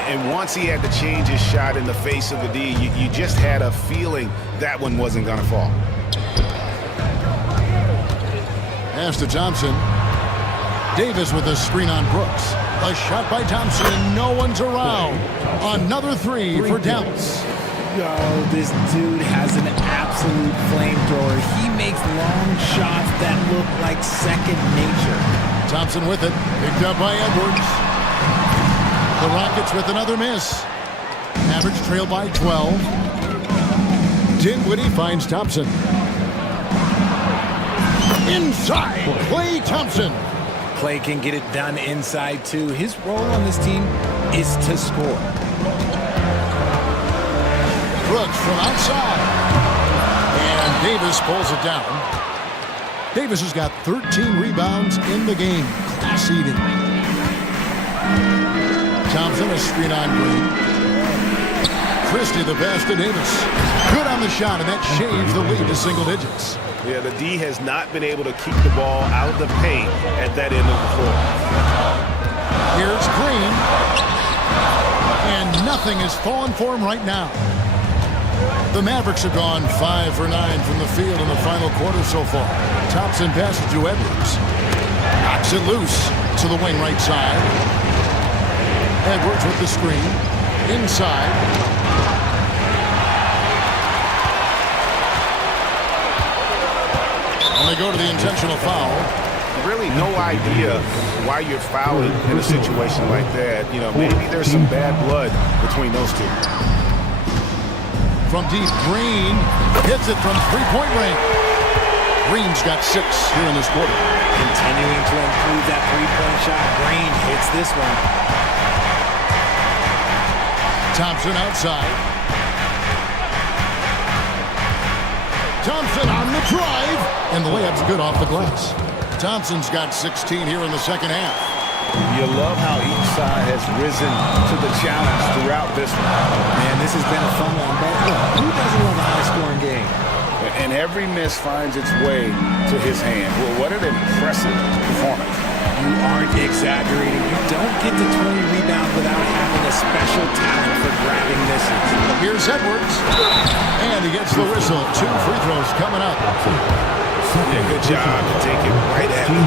And once he had to change his shot in the face of the D, you just had a feeling that one wasn't going to fall. Pass to Thompson. Davis with a screen on Brooks. A shot by Thompson, and no one's around. Another three for Dallas. Oh, this dude has an absolute flamethrower. He makes long shots that look like second nature. Thompson with it. Picked up by Edwards. The Rockets with another miss. Mavericks trail by 12. Dinwiddie finds Thompson. Inside, Klay Thompson. Klay can get it done inside, too. His role on this team is to score. Brooks from outside. And Davis pulls it down. Davis has got 13 rebounds in the game. Class eating. Thompson a screen on Green. Christie the pass to Davis. Good on the shot, and that shaves the lead to single digits. Yeah, the D has not been able to keep the ball out of the paint at that end of the floor. Here's Green. And nothing has fallen for him right now. The Mavericks have gone 5 for 9 from the field in the final quarter so far. Thompson passes to Edwards. Knocks it loose to the wing right side. Edwards with the screen. Inside. And they go to the intentional foul. Really no idea why you're fouling in a situation like that. You know, maybe there's some bad blood between those two. From deep, Green hits it from three-point range. Green's got 6 here in this quarter. Continuing to improve that three-point shot. Green hits this one. Thompson outside. Thompson on the drive. And the layup's good off the glass. Thompson's got 16 here in the second half. You love how each side has risen to the challenge throughout this one. Man, this has been a fun one. But look, who doesn't love a high-scoring game? And every miss finds its way to his hand. Well, what an impressive performance. You aren't exaggerating. You don't get to 20 rebounds without having a special talent for grabbing misses. Here's Edwards. And he gets the whistle. 2 free throws coming up. Yeah, good job to take it right at him.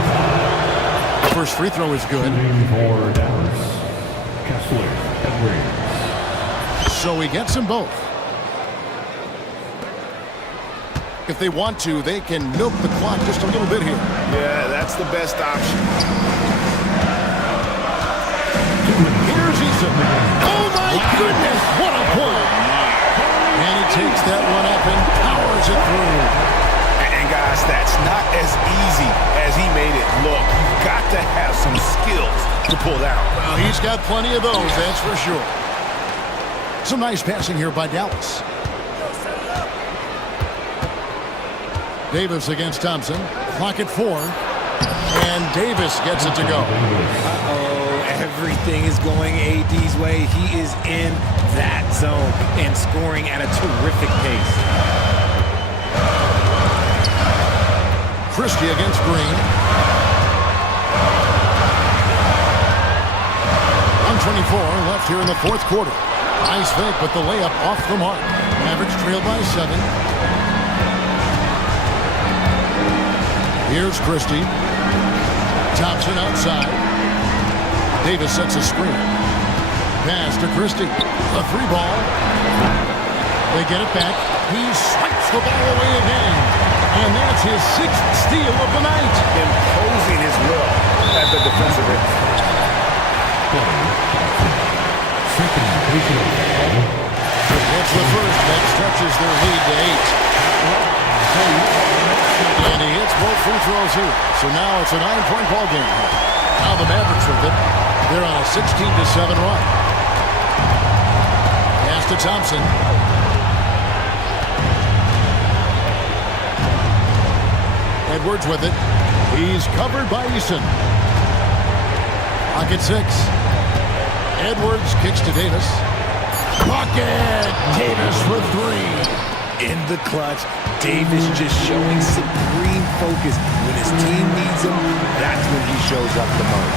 First free throw is good. For Dallas, Kessler and So he gets them both. If they want to, they can milk the clock just a little bit here. Yeah, that's the best option. Here's Eason. Oh, my goodness. What a pull. And he takes that one up and powers it through. And, guys, that's not as easy as he made it look. You've got to have some skills to pull that off. Well, he's got plenty of those, that's for sure. Some nice passing here by Dallas. Davis against Thompson. Clock at 4. And Davis gets it to go. Uh-oh, everything is going AD's way. He is in that zone and scoring at a terrific pace. Christie against Green. 1:24 left here in the fourth quarter. Nice fake, but the layup off the mark. Mavericks trail by 7. Here's Christie. Thompson outside. Davis sets a screen. Pass to Christie. A 3-ball. They get it back. He swipes the ball away again. And that's his 6th steal of the night. Imposing his will at the defensive end. That's the first that stretches their lead to 8. And he hits both free throws here. So now it's a 9-point ball game. Now the Mavericks with it. They're on a 16-7 run. Pass to Thompson. Edwards with it. He's covered by Eason. Pocket 6. Edwards kicks to Davis. Bucket! Davis for 3. In the clutch, Davis just showing supreme focus. When his team needs him, that's when he shows up the most.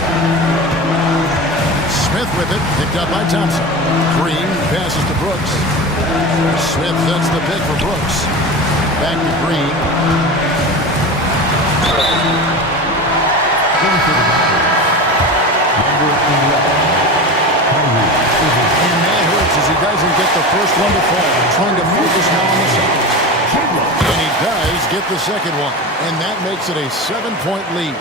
Smith with it, picked up by Thompson. Green passes to Brooks. Smith sets the pick for Brooks. Back to Green. And that hurts as he doesn't get the first one to fall. Trying to focus now on the second. And he does get the second one. And that makes it a 7-point lead.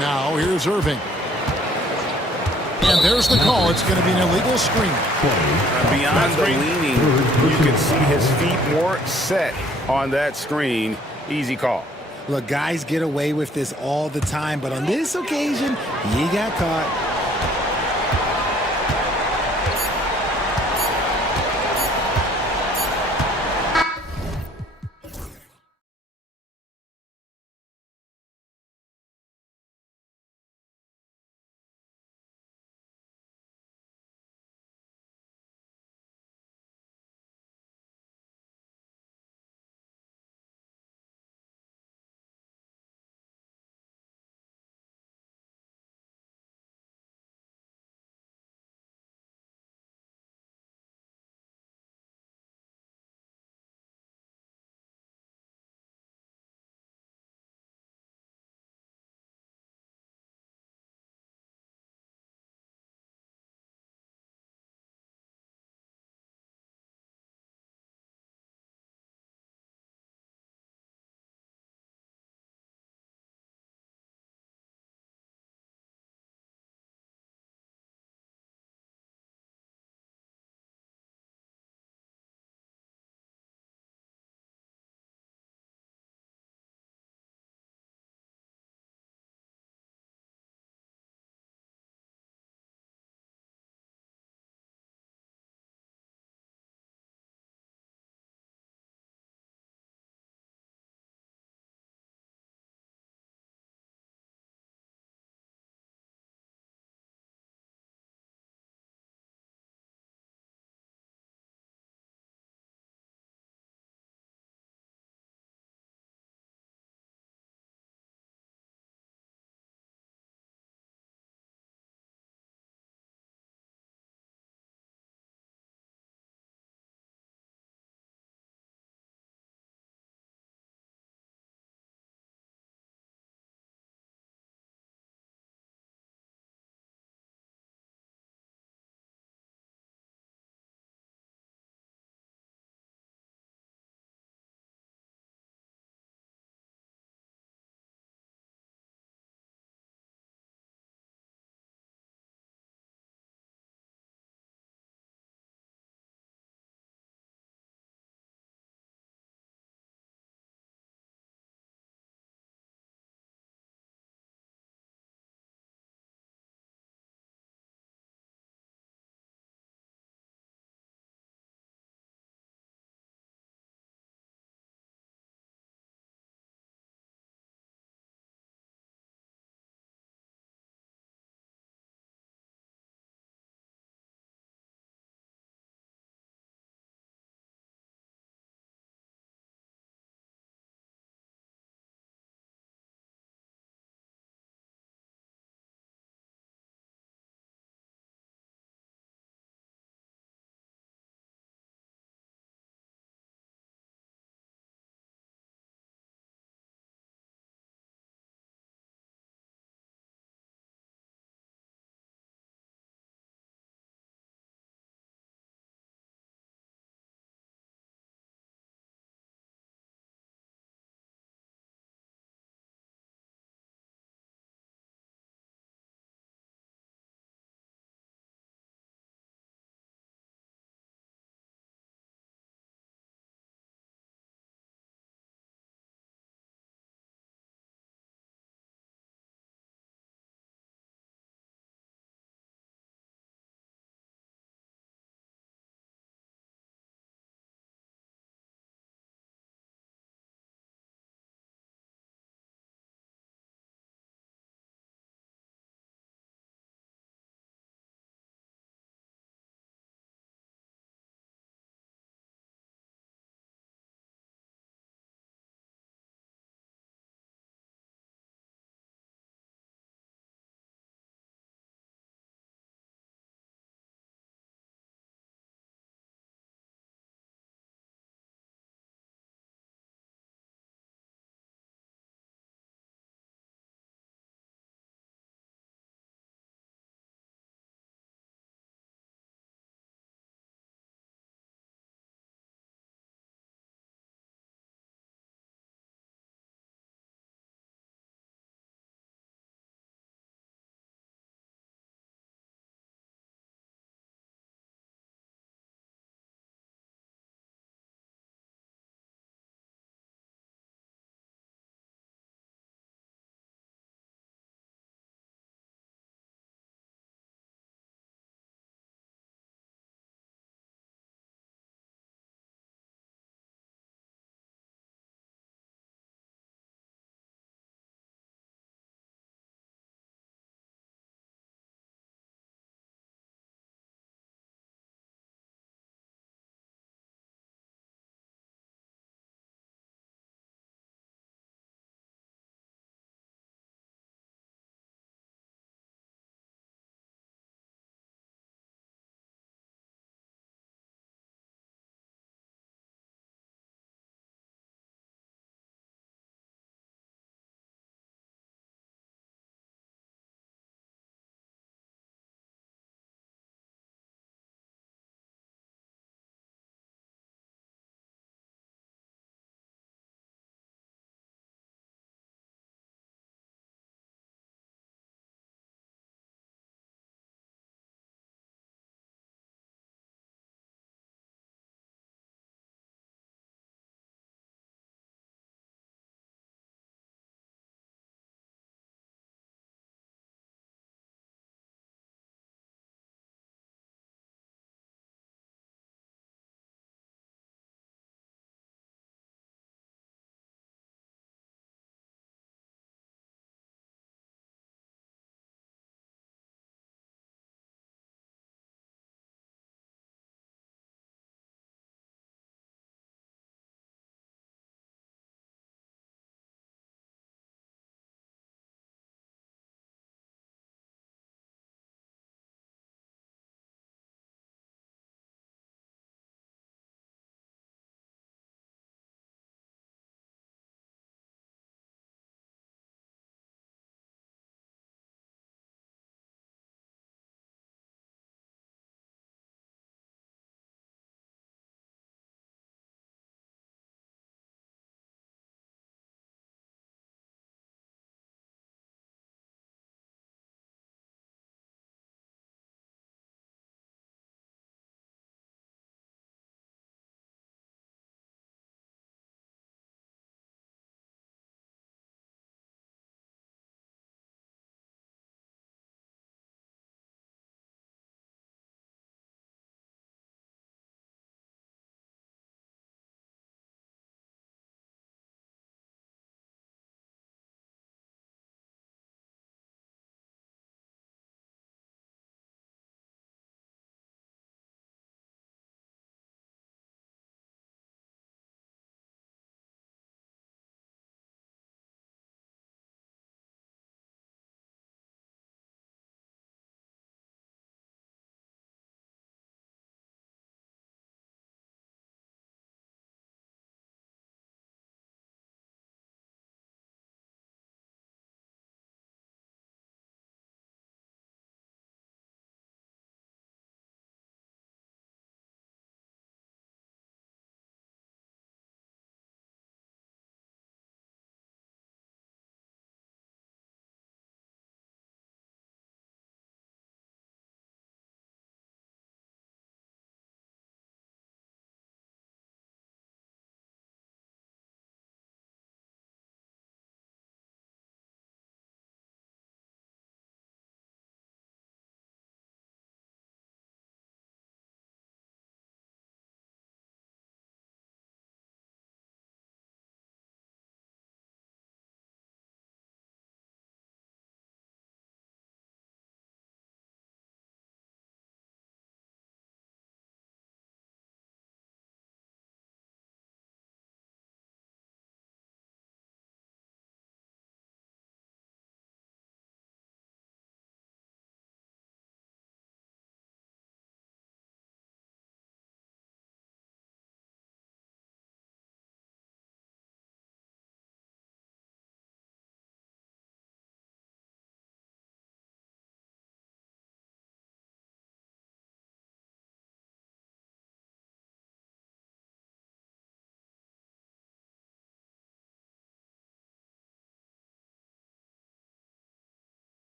Now here's Irving. And there's the call. It's going to be an illegal screen. Beyond the leaning, you can see his feet more set on that screen. Easy call. Look, guys get away with this all the time, but on this occasion, he got caught.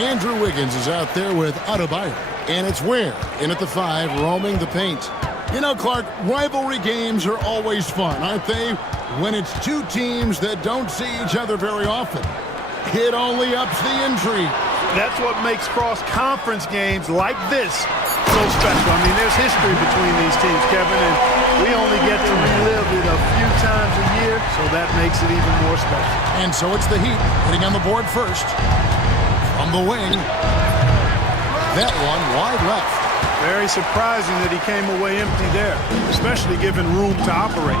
Andrew Wiggins is out there with Adebayo. And it's Ware in at the 5, roaming the paint. You know, Clark, rivalry games are always fun, aren't they? When it's two teams that don't see each other very often. It only ups the intrigue. That's what makes cross-conference games like this so special. I mean, there's history between these teams, Kevin, and we only get to relive it a few times a year, so that makes it even more special. And so it's the Heat hitting on the board first. From the wing. That one wide left. Very surprising that he came away empty there, especially given room to operate.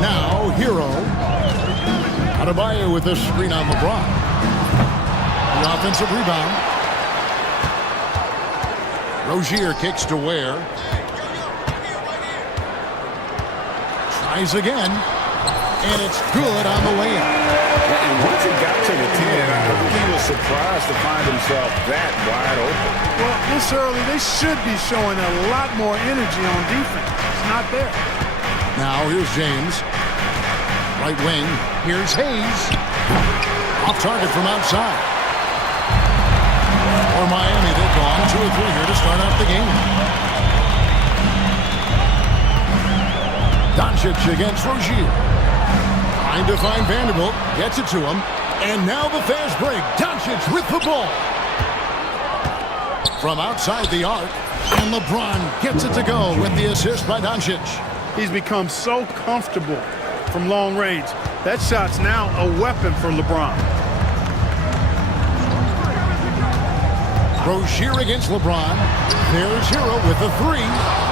Now, Hero. Adebayo with this screen on LeBron. The offensive rebound. Rozier kicks to Ware. Tries again. And it's good on the layup. And once he got to the 10, I think he was surprised to find himself that wide open. Well, this early, they should be showing a lot more energy on defense. It's not there. Now, here's James. Right wing. Here's Hayes. Off target from outside. For Miami, they've gone 2 or 3 here to start out the game. Doncic against Rozier. Trying to find Vanderbilt. Gets it to him. And now the fast break. Doncic with the ball. From outside the arc. And LeBron gets it to go with the assist by Doncic. He's become so comfortable from long range. That shot's now a weapon for LeBron. Rozier against LeBron. There's Hero with a 3.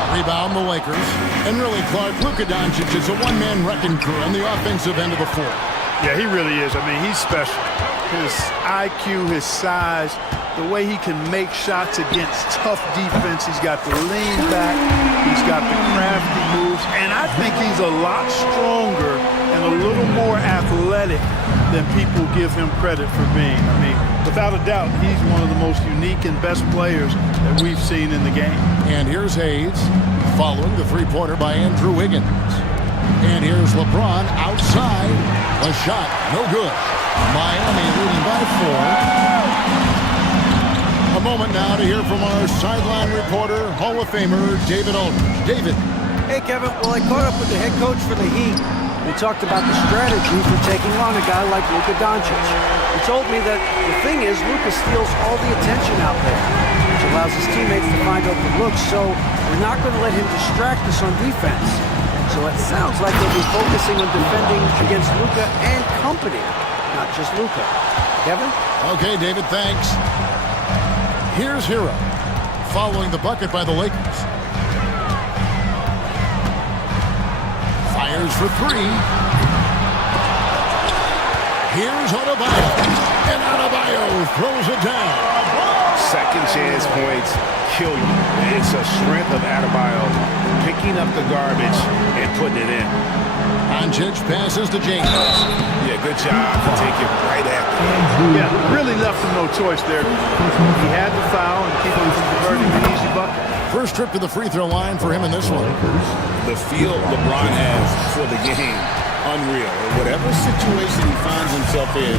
Rebound the Lakers. And really, Clark, Luka Doncic is a one-man wrecking crew on the offensive end of the floor. Yeah, he really is. I mean, he's special. His IQ, his size, the way he can make shots against tough defense. He's got the lean back. He's got the crafty moves. And I think he's a lot stronger and a little more athletic than people give him credit for being. I mean, without a doubt, he's one of the most unique and best players that we've seen in the game. And here's Hayes, following the three-pointer by Andrew Wiggins. And here's LeBron outside. A shot, no good. Miami leading by 4. A moment now to hear from our sideline reporter, Hall of Famer David Aldridge. David. Hey, Kevin. Well, I caught up with the head coach for the Heat. We talked about the strategy for taking on a guy like Luka Doncic. He told me that the thing is Luka steals all the attention out there, which allows his teammates to find open looks, so we're not going to let him distract us on defense. So it sounds like they'll be focusing on defending against Luka and company, not just Luka. Kevin? Okay, David, thanks. Here's Hero, following the bucket by the Lakers. Fires for 3. Here's Adebayo. And Adebayo throws it down. Second chance points kill you. It's a strength of Adebayo picking up the garbage and putting it in. Doncic passes to James. Yeah, good job to take it right after him. Yeah, really left him no choice there. He had the foul and keep him from converting an easy bucket. First trip to the free throw line for him in this one. The feel LeBron has for the game, unreal. Whatever situation he finds himself in,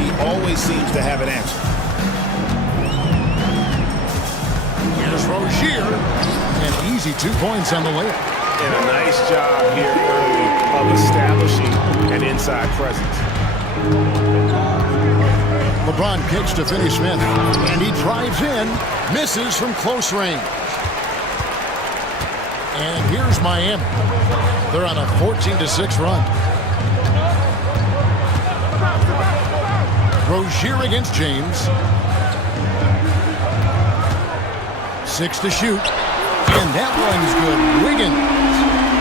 he always seems to have an answer. Here's Rozier. An easy 2 points on the layup. And a nice job here early of establishing an inside presence. LeBron kicks to Finney-Smith. And he drives in, misses from close range. And here's Miami. They're on a 14-6 run. Rozier against James. 6 to shoot. And that one's good. Wiggins.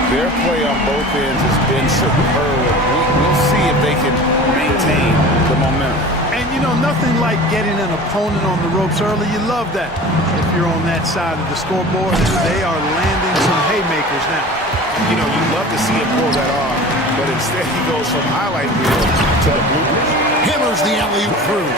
Their play on both ends has been superb. We'll see if they can maintain the momentum. And, you know, nothing like getting an opponent on the ropes early. You love that if you're on that side of the scoreboard. They are landing some haymakers now. You know, you love to see him pull that off, but instead he goes from highlight reel to the bloopers. Hammers the alley-oop through.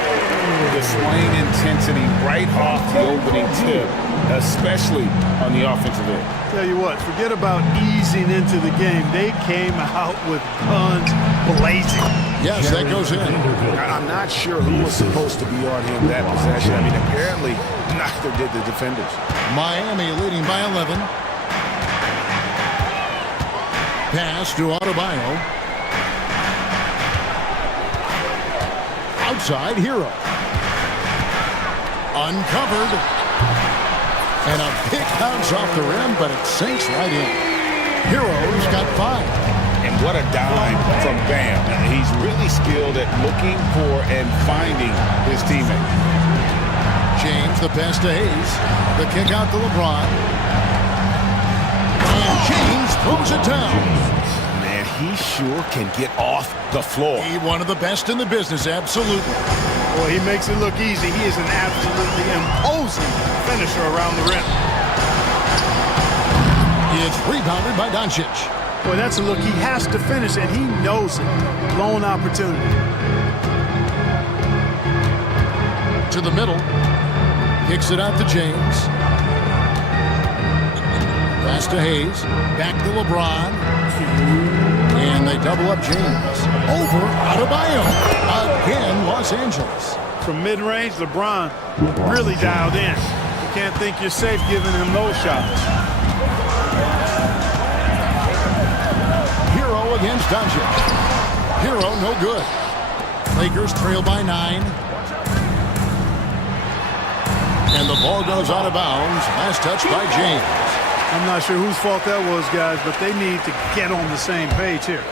Displaying intensity right off the opening tip, especially on the offensive end. Tell you what, forget about easing into the game. They came out with guns blazing. Yes, that goes in. I'm not sure who was supposed to be on him that possession. I mean, apparently neither did the defenders. Miami leading by 11. Pass to Adebayo. Outside, Hero. Uncovered. And a pick bounce off the rim, but it sinks right in. Hero's got 5. And what a dime from Bam. He's really skilled at looking for and finding his teammate. James, the pass to Hayes. The kick out to LeBron. And James throws it down. Man, he sure can get off the floor. He one of the best in the business, absolutely. Boy, he makes it look easy. He is an absolutely imposing finisher around the rim. It's rebounded by Doncic. Boy, that's a look he has to finish, and he knows it. Blown opportunity. To the middle. Kicks it out to James. Pass to Hayes. Back to LeBron. And they double up James. Over Adebayo. Again, Los Angeles. From mid-range, LeBron really dialed in. You can't think you're safe giving him those shots. Hero against Doncic. Hero no good. Lakers trail by 9. And the ball goes out of bounds. Last touch by James. I'm not sure whose fault that was, guys, but they need to get on the same page here.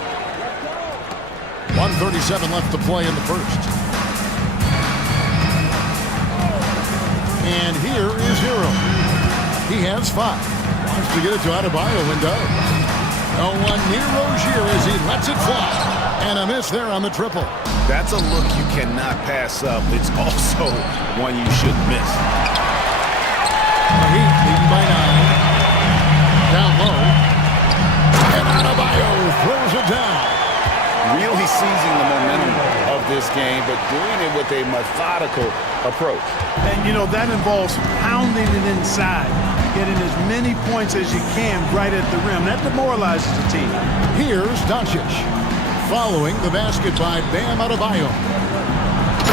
1:37 left to play in the first. And here is Hero. He has 5. Wants to get it to Adebayo and does. No one near Rozier as he lets it fly. And a miss there on the triple. That's a look you cannot pass up. It's also one you should miss. The Heat leading by 9. Down low. And Adebayo throws it down. Really seizing the momentum of this game, but doing it with a methodical approach. And, you know, that involves pounding it inside, getting as many points as you can right at the rim. That demoralizes the team. Here's Doncic. Following the basket by Bam Adebayo.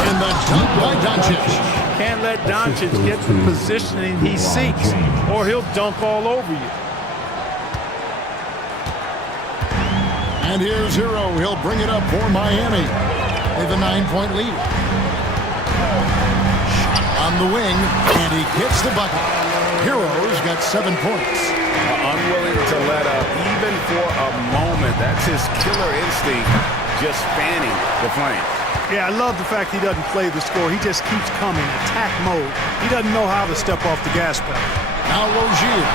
And the dunk by Doncic. Can't let Doncic get the positioning he seeks, or he'll dunk all over you. And here's Hero. He'll bring it up for Miami. With a 9-point lead. Shot on the wing, and he gets the bucket. Hero's got 7 points. Unwilling to let up, even for a moment. That's his killer instinct, just fanning the flame. Yeah, I love the fact he doesn't play the score. He just keeps coming, attack mode. He doesn't know how to step off the gas pedal. Now Rozier,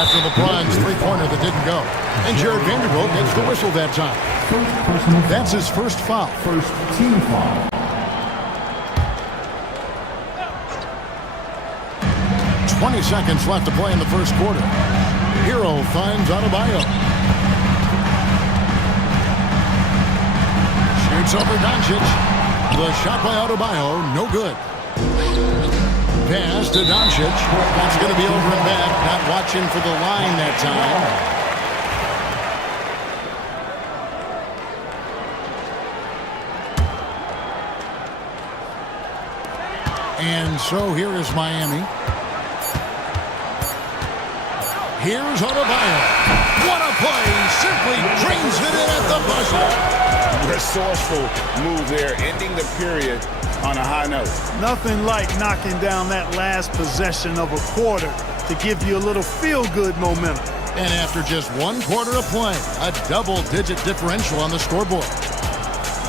after LeBron's three-pointer that didn't go. And Jared Vanderbilt gets the whistle that time. That's his first foul. First team foul. 20 seconds left to play in the first quarter. Hero finds Adebayo. Shoots over Doncic. The shot by Adebayo, no good. Pass to Doncic. That's going to be over and back. Not watching for the line that time. And so here is Miami. Here's Adebayo. What a play! Simply drains it in at the buzzer. Resourceful move there, ending the period on a high note. Nothing like knocking down that last possession of a quarter to give you a little feel-good momentum. And after just 1 quarter of play, a double-digit differential on the scoreboard.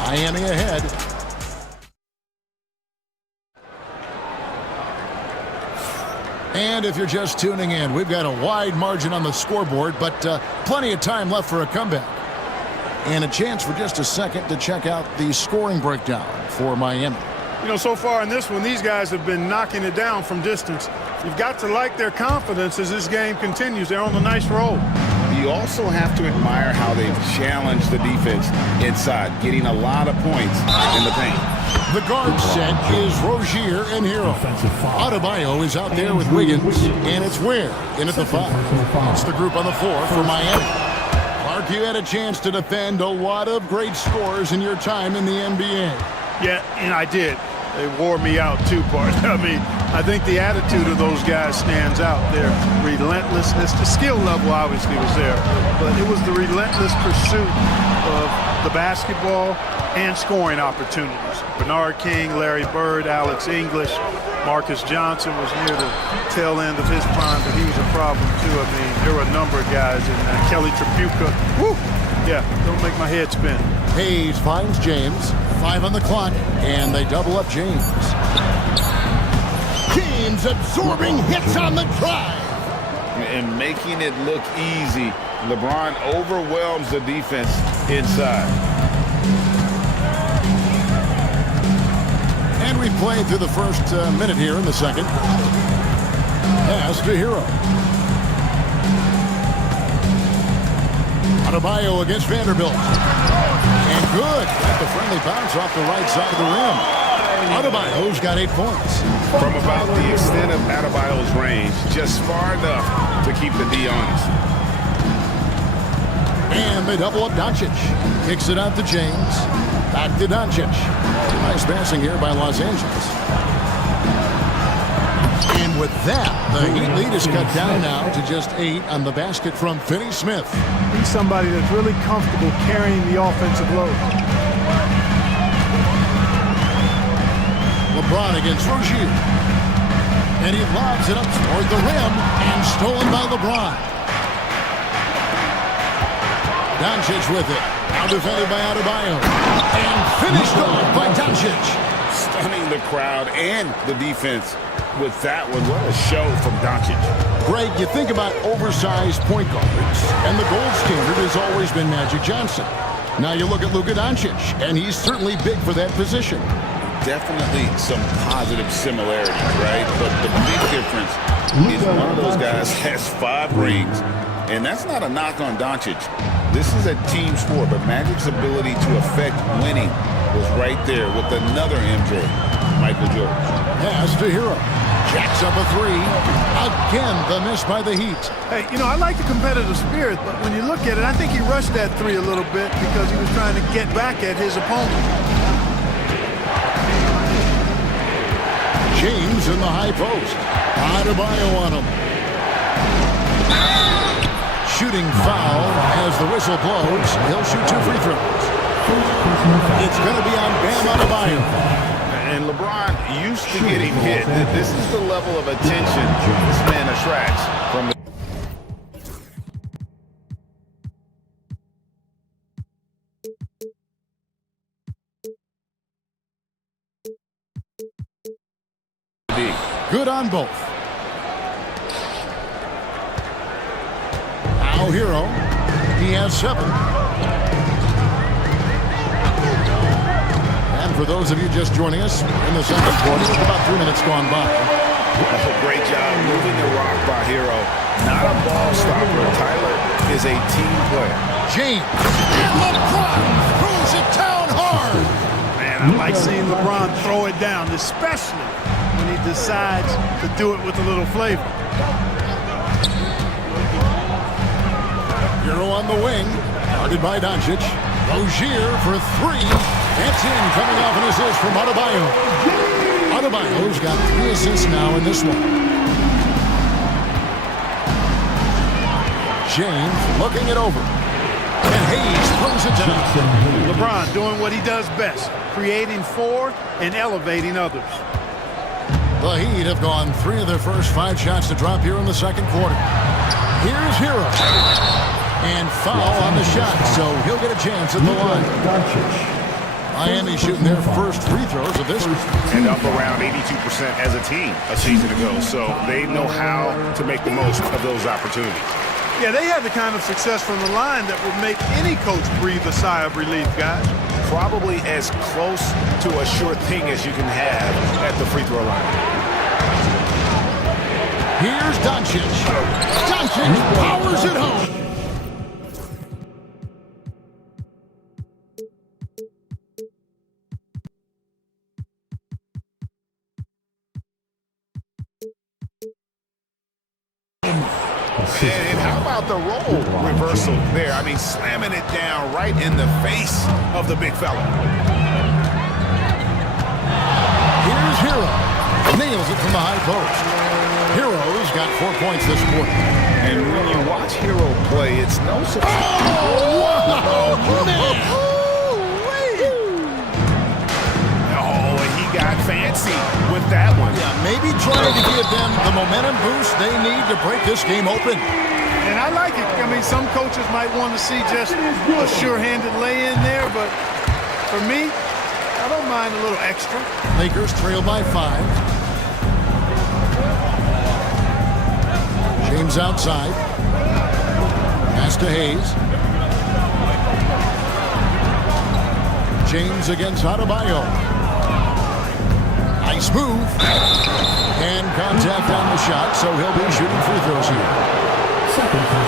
Miami ahead. And if you're just tuning in, we've got a wide margin on the scoreboard, but plenty of time left for a comeback. And a chance for just a second to check out the scoring breakdown for Miami. You know, so far in this one, these guys have been knocking it down from distance. You've got to like their confidence as this game continues. They're on a nice roll. You also have to admire how they've challenged the defense inside, getting a lot of points in the paint. The guard set is Rozier and Hero. Adebayo is out there with Wiggins, and it's Ware in at the 5. It's the group on the floor for Miami. Mark, you had a chance to defend a lot of great scores in your time in the NBA. Yeah, and I did. They wore me out too, Bart. I mean, I think the attitude of those guys stands out. Their relentlessness, the skill level obviously was there, but it was the relentless pursuit of the basketball and scoring opportunities. Bernard King, Larry Bird, Alex English, Marcus Johnson was near the tail end of his prime, but he was a problem too. I mean, there were a number of guys in that. Kelly Tripucka, whoo! Yeah, don't make my head spin. Hayes finds James. 5 on the clock, and they double up James. James absorbing hits on the drive. And making it look easy. LeBron overwhelms the defense inside. And we've played through the first minute here in the second. Pass to Hero. Adebayo against Vanderbilt. And good. Got the friendly bounce off the right side of the rim. Adebayo's got 8 points. From about the extent of Adebayo's range, just far enough to keep the D honest. And they double up Doncic. Kicks it out to James. Back to Doncic. Nice passing here by Los Angeles. And with that, the Heat lead is cut down now to just 8 on the basket from Finney Smith. He's somebody that's really comfortable carrying the offensive load. LeBron against Rozier. And he lobs it up toward the rim and stolen by LeBron. Doncic with it. Now defended by Adebayo. And finished off by Doncic. Stunning the crowd and the defense with that one. What a show from Doncic. Greg, you think about oversized point guards, and the gold standard has always been Magic Johnson. Now you look at Luka Doncic, and he's certainly big for that position. Definitely some positive similarities, right? But the big difference is one of those guys has 5 rings, and that's not a knock on Doncic. This is a team sport, but Magic's ability to affect winning was right there with another MJ, Michael Jordan. Pass to Hero. Jacks up a 3. Again, the miss by the Heat. Hey, you know, I like the competitive spirit, but when you look at it, I think he rushed that 3 a little bit because he was trying to get back at his opponent. James in the high post. Adebayo on him. Shooting foul as the whistle blows. He'll shoot 2 free throws. It's going to be on Bam Adebayo. And LeBron used to getting hit. This is the level of attention this man attracts from the Good on both. Now Hero. He has 7. And for those of you just joining us in the second quarter, about 3 minutes gone by. Great job moving the rock by Hero. Not a ball stopper. Tyler is a team player. James. And LeBron throws it down hard. Man, I like seeing LeBron throw it down, especially when he decides to do it with a little flavor. Hero on the wing. Guarded by Doncic. Rozier for 3. That's in, coming off an assist from Adebayo. Adebayo's got 3 assists now in this one. James looking it over. And Hayes throws it down. LeBron doing what he does best, creating for and elevating others. The Heat have gone 3 of their first 5 shots to drop here in the second quarter. Here's Hero. And foul on the shot, so he'll get a chance at the line. Miami shooting their first free throws of this one. And up around 82% as a team a season ago, so they know how to make the most of those opportunities. Yeah, they had the kind of success from the line that would make any coach breathe a sigh of relief, guys. Probably as close to a sure thing as you can have at the free throw line. Here's Doncic. Doncic powers it home. And how about the role reversal there? I mean, slamming it down right in the face of the big fella. Here's Hero. Nails it from the high post. Hero's got 4 points this quarter. And when you watch Hero play, it's no surprise. Oh, man! Oh, and he got fancy with that one. Yeah, maybe trying to give them the momentum boost they need to break this game open. And I like it. I mean, some coaches might want to see just a sure-handed lay-in there, but for me, I don't mind a little extra. Lakers trail by 5. James outside. Pass to Hayes. James against Adebayo. Nice move. And contact on the shot, so he'll be shooting free throws here.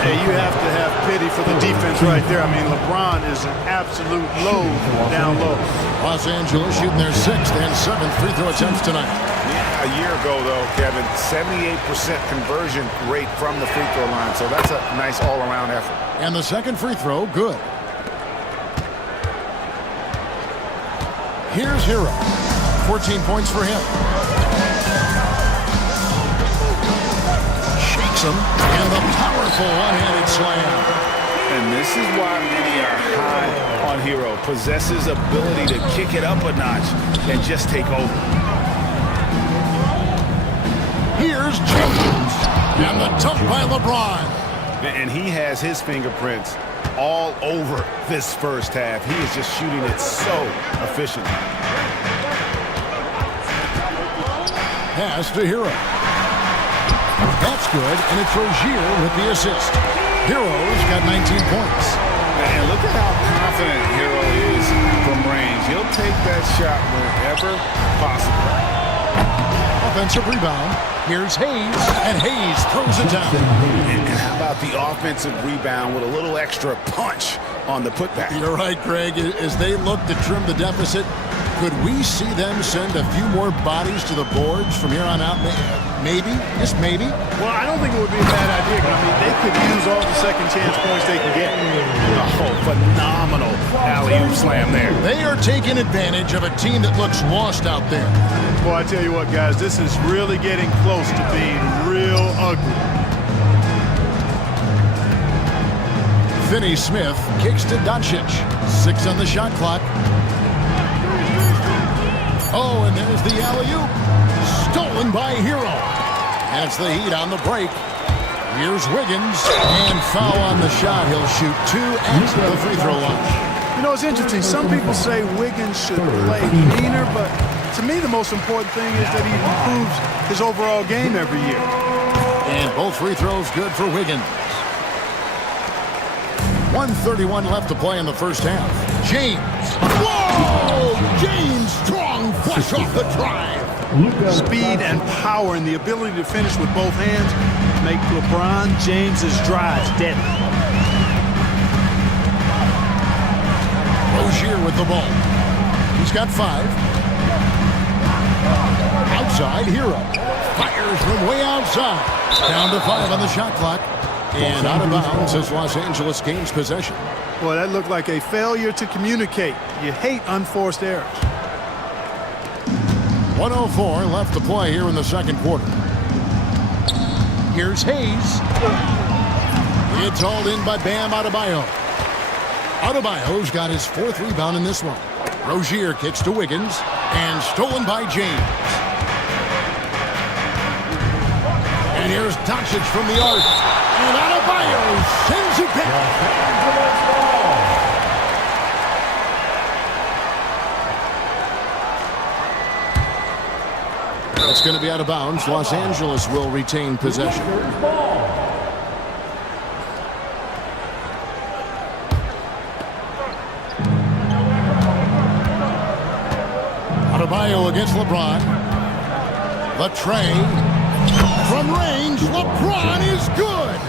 Hey, you have to have pity for the defense right there. I mean, LeBron is an absolute load down low. Los Angeles shooting their 6th and 7th free throw attempts tonight. Yeah, a year ago, though, Kevin, 78% conversion rate from the free throw line. So that's a nice all-around effort. And the second free throw, good. Here's Hero. 14 points for him. Shakes him. And the powerful one-handed slam. And this is why many are high on Hero. Possesses ability to kick it up a notch and just take over. Here's James. And the dunk by LeBron. And he has his fingerprints all over this first half. He is just shooting it so efficiently. Pass to Hero. That's good, and it's Rozier with the assist. Hero's got 19 points. And look at how confident Hero is from range. He'll take that shot whenever possible. Offensive rebound. Here's Hayes, and Hayes throws it down. And how about the offensive rebound with a little extra punch on the putback? You're right, Greg. As they look to trim the deficit, could we see them send a few more bodies to the boards from here on out? Maybe, just maybe. Well, I don't think it would be a bad idea. I mean, they could use all the second chance points they can get. Oh, phenomenal alley-oop slam there. They are taking advantage of a team that looks lost out there. Well, I tell you what, guys, this is really getting close to being real ugly. Finney-Smith kicks to Doncic. 6 on the shot clock. Oh, and there's the alley-oop. Stolen by Hero. That's the Heat on the break. Here's Wiggins. And foul on the shot. He'll shoot 2 at the free throw line. You know, it's interesting. Some people say Wiggins should play cleaner, but to me the most important thing is that he improves his overall game every year. And both free throws good for Wiggins. 1:31 left to play in the first half. James. Whoa! James strong flush off the drive. Speed and power and the ability to finish with both hands make LeBron James's drives deadly. Rozier with the ball. He's got 5. Outside, Hero. Fires from way outside. Down to 5 on the shot clock. And out of bounds as Los Angeles gains possession. Boy, that looked like a failure to communicate. You hate unforced errors. 1:04 left to play here in the second quarter. Here's Hayes. It's hauled in by Bam Adebayo. Adebayo's got his 4th rebound in this one. Rozier kicks to Wiggins and stolen by James. And here's Doncic from the arc. And Adebayo sends it back. It's going to be out of bounds. Los Angeles will retain possession. Adebayo against LeBron. The tray. From range, LeBron is good.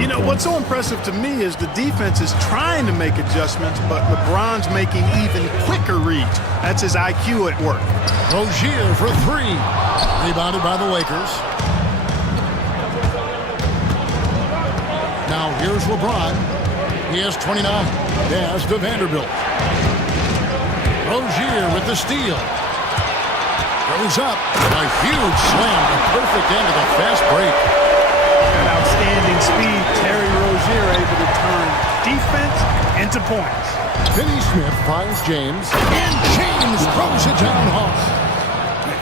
You know, what's so impressive to me is the defense is trying to make adjustments, but LeBron's making even quicker reads. That's his IQ at work. Rozier for 3. Rebounded by the Lakers. Now here's LeBron. He has 29. Pass to Vanderbilt. Rozier with the steal. Goes up. A huge slam. A perfect end of the fast break. An outstanding speed. Terry Rozier able to turn defense into points. Finney Smith finds James. And James throws it down hard.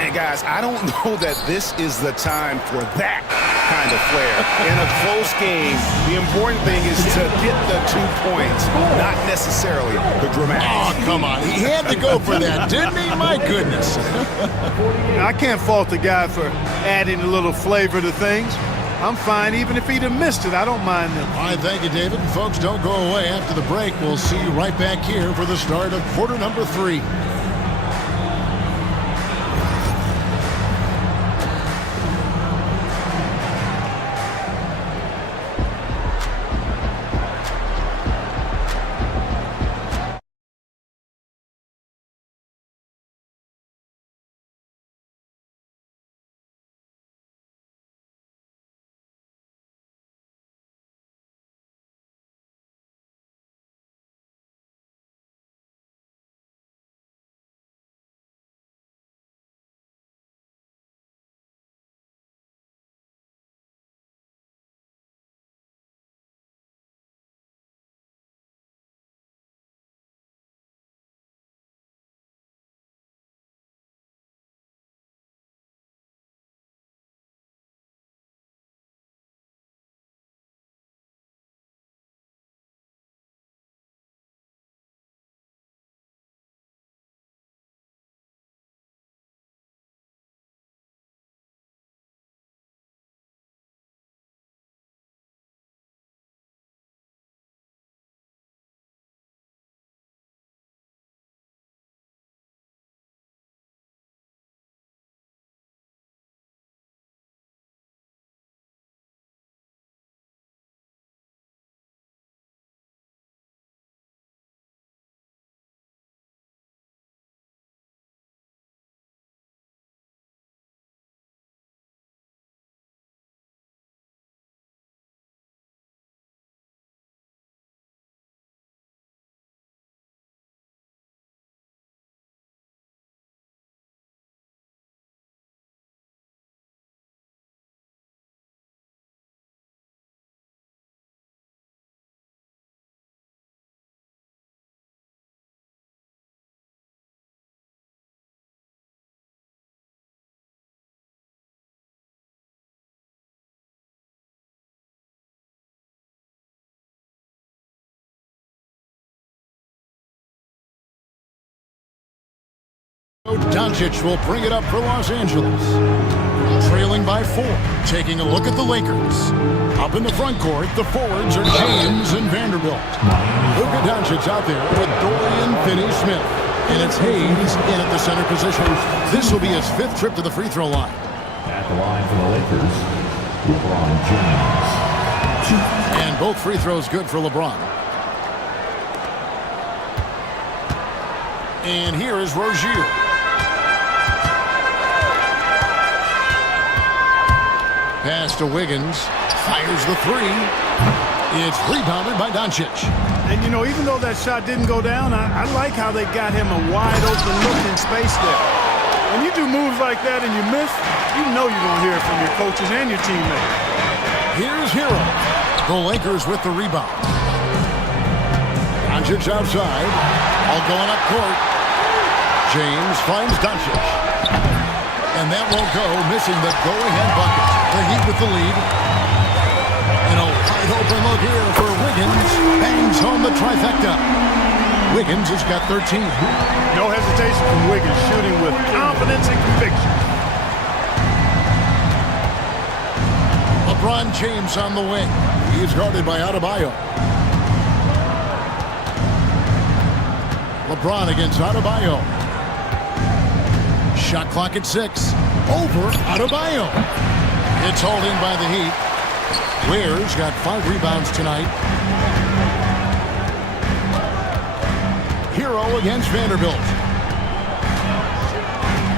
And guys, I don't know that this is the time for that kind of flair. In a close game, the important thing is to get the 2 points, not necessarily the dramatics. Oh, come on. He had to go for that, didn't he? My goodness. I can't fault the guy for adding a little flavor to things. I'm fine even if he'd have missed it. I don't mind them. All right, thank you, David. And folks, don't go away. After the break, we'll see you right back here for the start of quarter number 3. Doncic will bring it up for Los Angeles. Trailing by 4. Taking a look at the Lakers. Up in the front court, the forwards are James and Vanderbilt. Luka Doncic out there with Dorian Finney-Smith. And it's Hayes in at the center position. This will be his 5th trip to the free throw line. At the line for the Lakers, LeBron James. And both free throws good for LeBron. And here is Rozier. Pass to Wiggins. Fires the 3. It's rebounded by Doncic. And, you know, even though that shot didn't go down, I like how they got him a wide-open look in space there. When you do moves like that and you miss, you know you're going to hear it from your coaches and your teammates. Here's Hero. The Lakers with the rebound. Doncic outside. All going up court. James finds Doncic. And that won't go, missing the go-ahead bucket. The Heat with the lead. And a wide open look here for Wiggins. Bangs home the trifecta. Wiggins has got 13. No hesitation from Wiggins, shooting with confidence and conviction. LeBron James on the wing. He's guarded by Adebayo. LeBron against Adebayo. Shot clock at 6. Over Adebayo. It's holding by the Heat. Ware's got 5 rebounds tonight. Hero against Vanderbilt.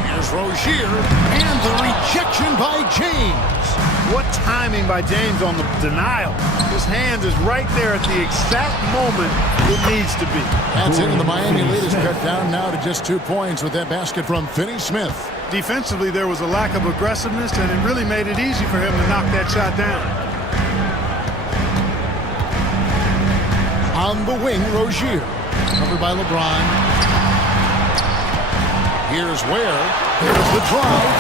Here's Rozier. And the rejection by James. What timing by James on the denial. His hand is right there at the exact moment it needs to be. That's it, and the Miami lead is cut down now to just 2 points with that basket from Finney Smith. Defensively, there was a lack of aggressiveness, and it really made it easy for him to knock that shot down. On the wing, Rozier. Covered by LeBron. Here's Ware. Here's the drive.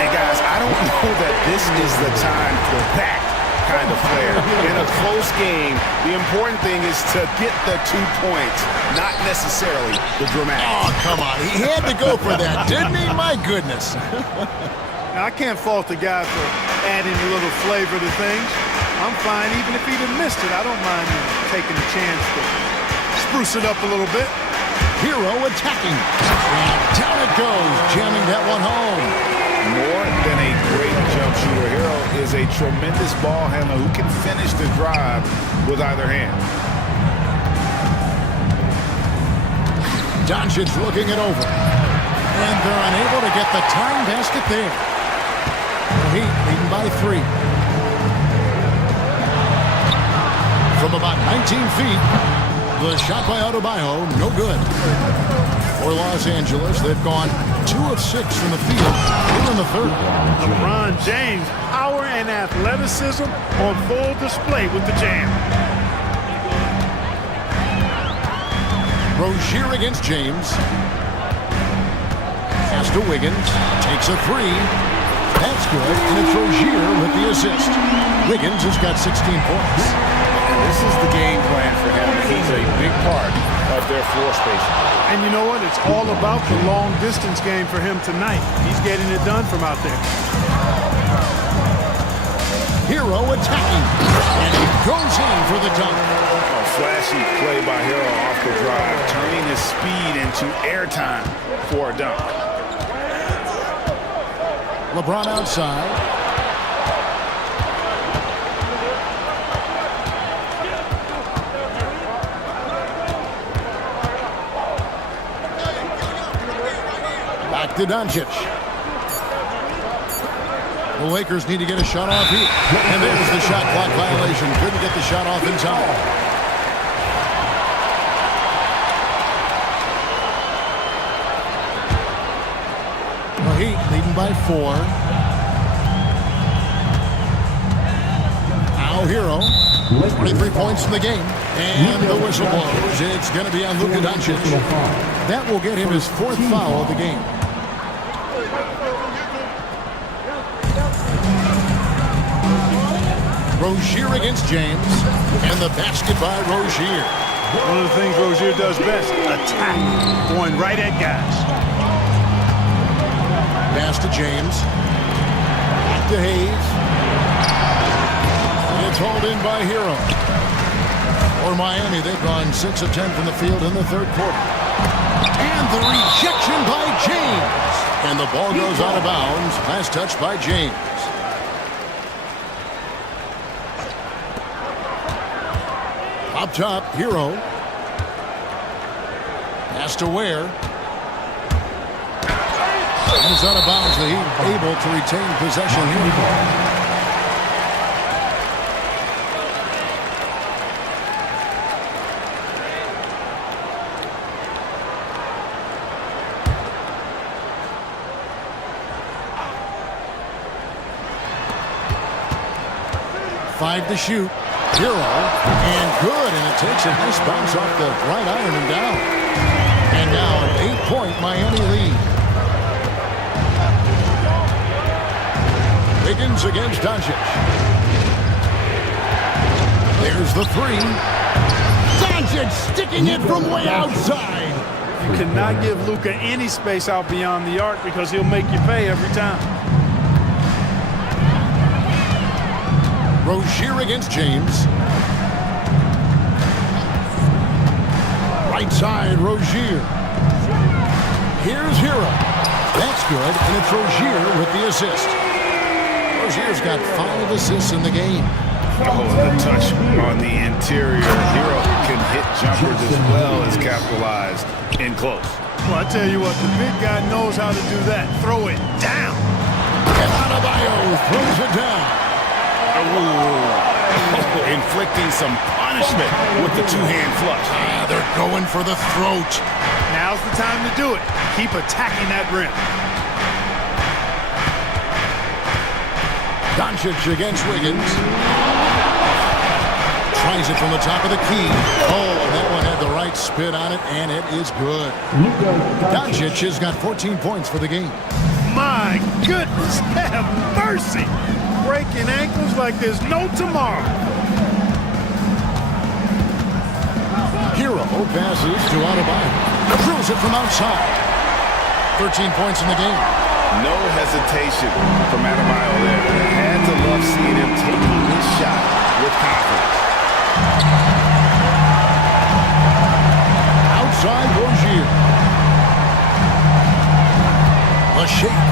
Hey, guys, I don't know that this is the time for that kind of flair. In a close game, the important thing is to get the 2 points, not necessarily the dramatic. Oh, come on. He had to go for that, didn't he? My goodness. Now, I can't fault the guy for adding a little flavor to things. I'm fine. Even if he'd have missed it, I don't mind taking a chance to spruce it up a little bit. Hero attacking. And down it goes, jamming that one home. More than a great jump shooter, Hero is a tremendous ball handler who can finish the drive with either hand. Doncic looking it over. And they're unable to get the tying basket there. The Heat leading by 3. From about 19 feet, the shot by Adebayo, no good. For Los Angeles, they've gone 2 of 6 from the field here in the third. LeBron James, power and athleticism on full display with the jam. Rozier against James. Pass to Wiggins. Takes a 3. That's good, and it's Rozier with the assist. Wiggins has got 16 points. And this is the game plan for him. He's a big part of their floor spacing. And you know what? It's all about the long-distance game for him tonight. He's getting it done from out there. Hero attacking, and he goes in for the dunk. A flashy play by Hero off the drive, turning his speed into airtime for a dunk. LeBron outside. Back to Doncic. The Lakers need to get a shot off here. And there's the shot clock violation. Couldn't get the shot off in time. The Heat leading by 4. Now Hero. 23 points in the game. And the whistle blows. It's going to be on Luka Doncic. That will get him his 4th foul of the game. Rozier against James, and the basket by Rozier. One of the things Rozier does best, attack, going right at guys. Pass to James. Back to Hayes. It's hauled in by Hero. For Miami, they've gone 6 of 10 from the field in the third quarter. And the rejection by James. And the ball goes out of bounds. Last touch by James. Up top, Hero. Pass to Ware. And it's out of bounds. The Heat able to retain possession here. Five to shoot. Hero, and good, and it takes a nice bounce off the right iron and down. And now an 8-point Miami lead. Wiggins against Doncic. There's the 3. Doncic sticking it from way outside. You cannot give Luka any space out beyond the arc because he'll make you pay every time. Rozier against James. Right side, Rozier. Here's Hero. That's good, and it's Rozier with the assist. Rozier's got 5 assists in the game. Oh, the touch on the interior. Hero can hit jumpers as well as capitalize in close. Well, I tell you what, the big guy knows how to do that. Throw it down. And Adebayo throws it down. Inflicting some punishment with the two-hand flush. They're going for the throat. Now's the time to do it. Keep attacking that rim. Doncic against Wiggins. Tries it from the top of the key. Oh, and that one had the right spin on it, and it is good. Doncic has got 14 points for the game. My goodness, have mercy. Breaking ankles like there's no tomorrow. Hero passes to Adebayo. Drills it from outside. 13 points in the game. No hesitation from Adebayo there. Had to love seeing him taking his shot with confidence. Outside Rozier. A shake.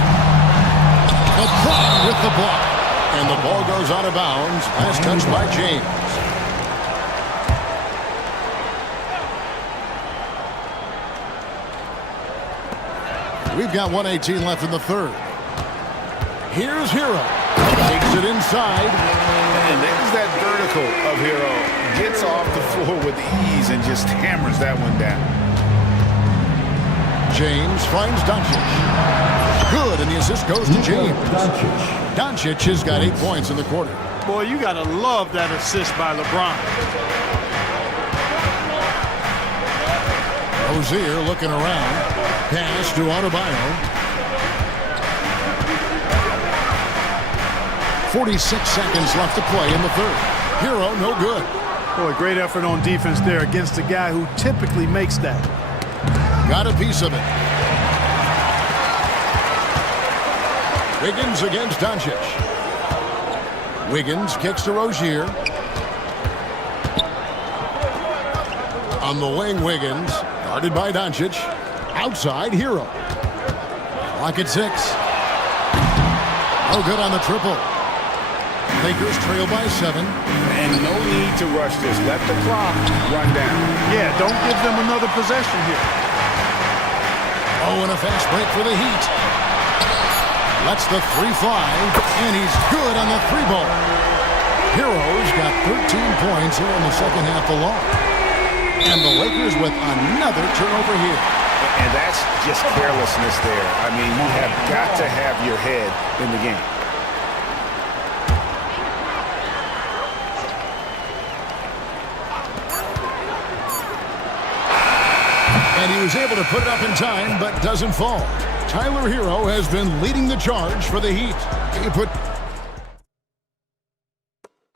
LeBron with the block. And the ball goes out of bounds. Last touch by James. We've got 1:18 left in the third. Here's Hero. Takes it inside. And there's that vertical of Hero. Gets off the floor with ease and just hammers that one down. James finds Doncic. Good, and the assist goes to James. Doncic has got 8 points in the quarter. Boy, you got to love that assist by LeBron. Rozier looking around. Pass to Adebayo. 46 seconds left to play in the third. Hero, no good. Boy, great effort on defense there against a guy who typically makes that. Got a piece of it. Wiggins against Doncic. Wiggins kicks to Rozier. On the wing, Wiggins. Guarded by Doncic. Outside, Hero. Clock at 6. Oh, good on the triple. Lakers trail by 7. And no need to rush this. Let the clock run down. Yeah, don't give them another possession here. Oh, and a fast break for the Heat. Lets the three fly, and he's good on the three ball. Hero's got 13 points here in the second half alone. And the Lakers with another turnover here. And that's just carelessness there. I mean, you have got to have your head in the game. And he was able to put it up in time, but doesn't fall. Tyler Hero has been leading the charge for the Heat.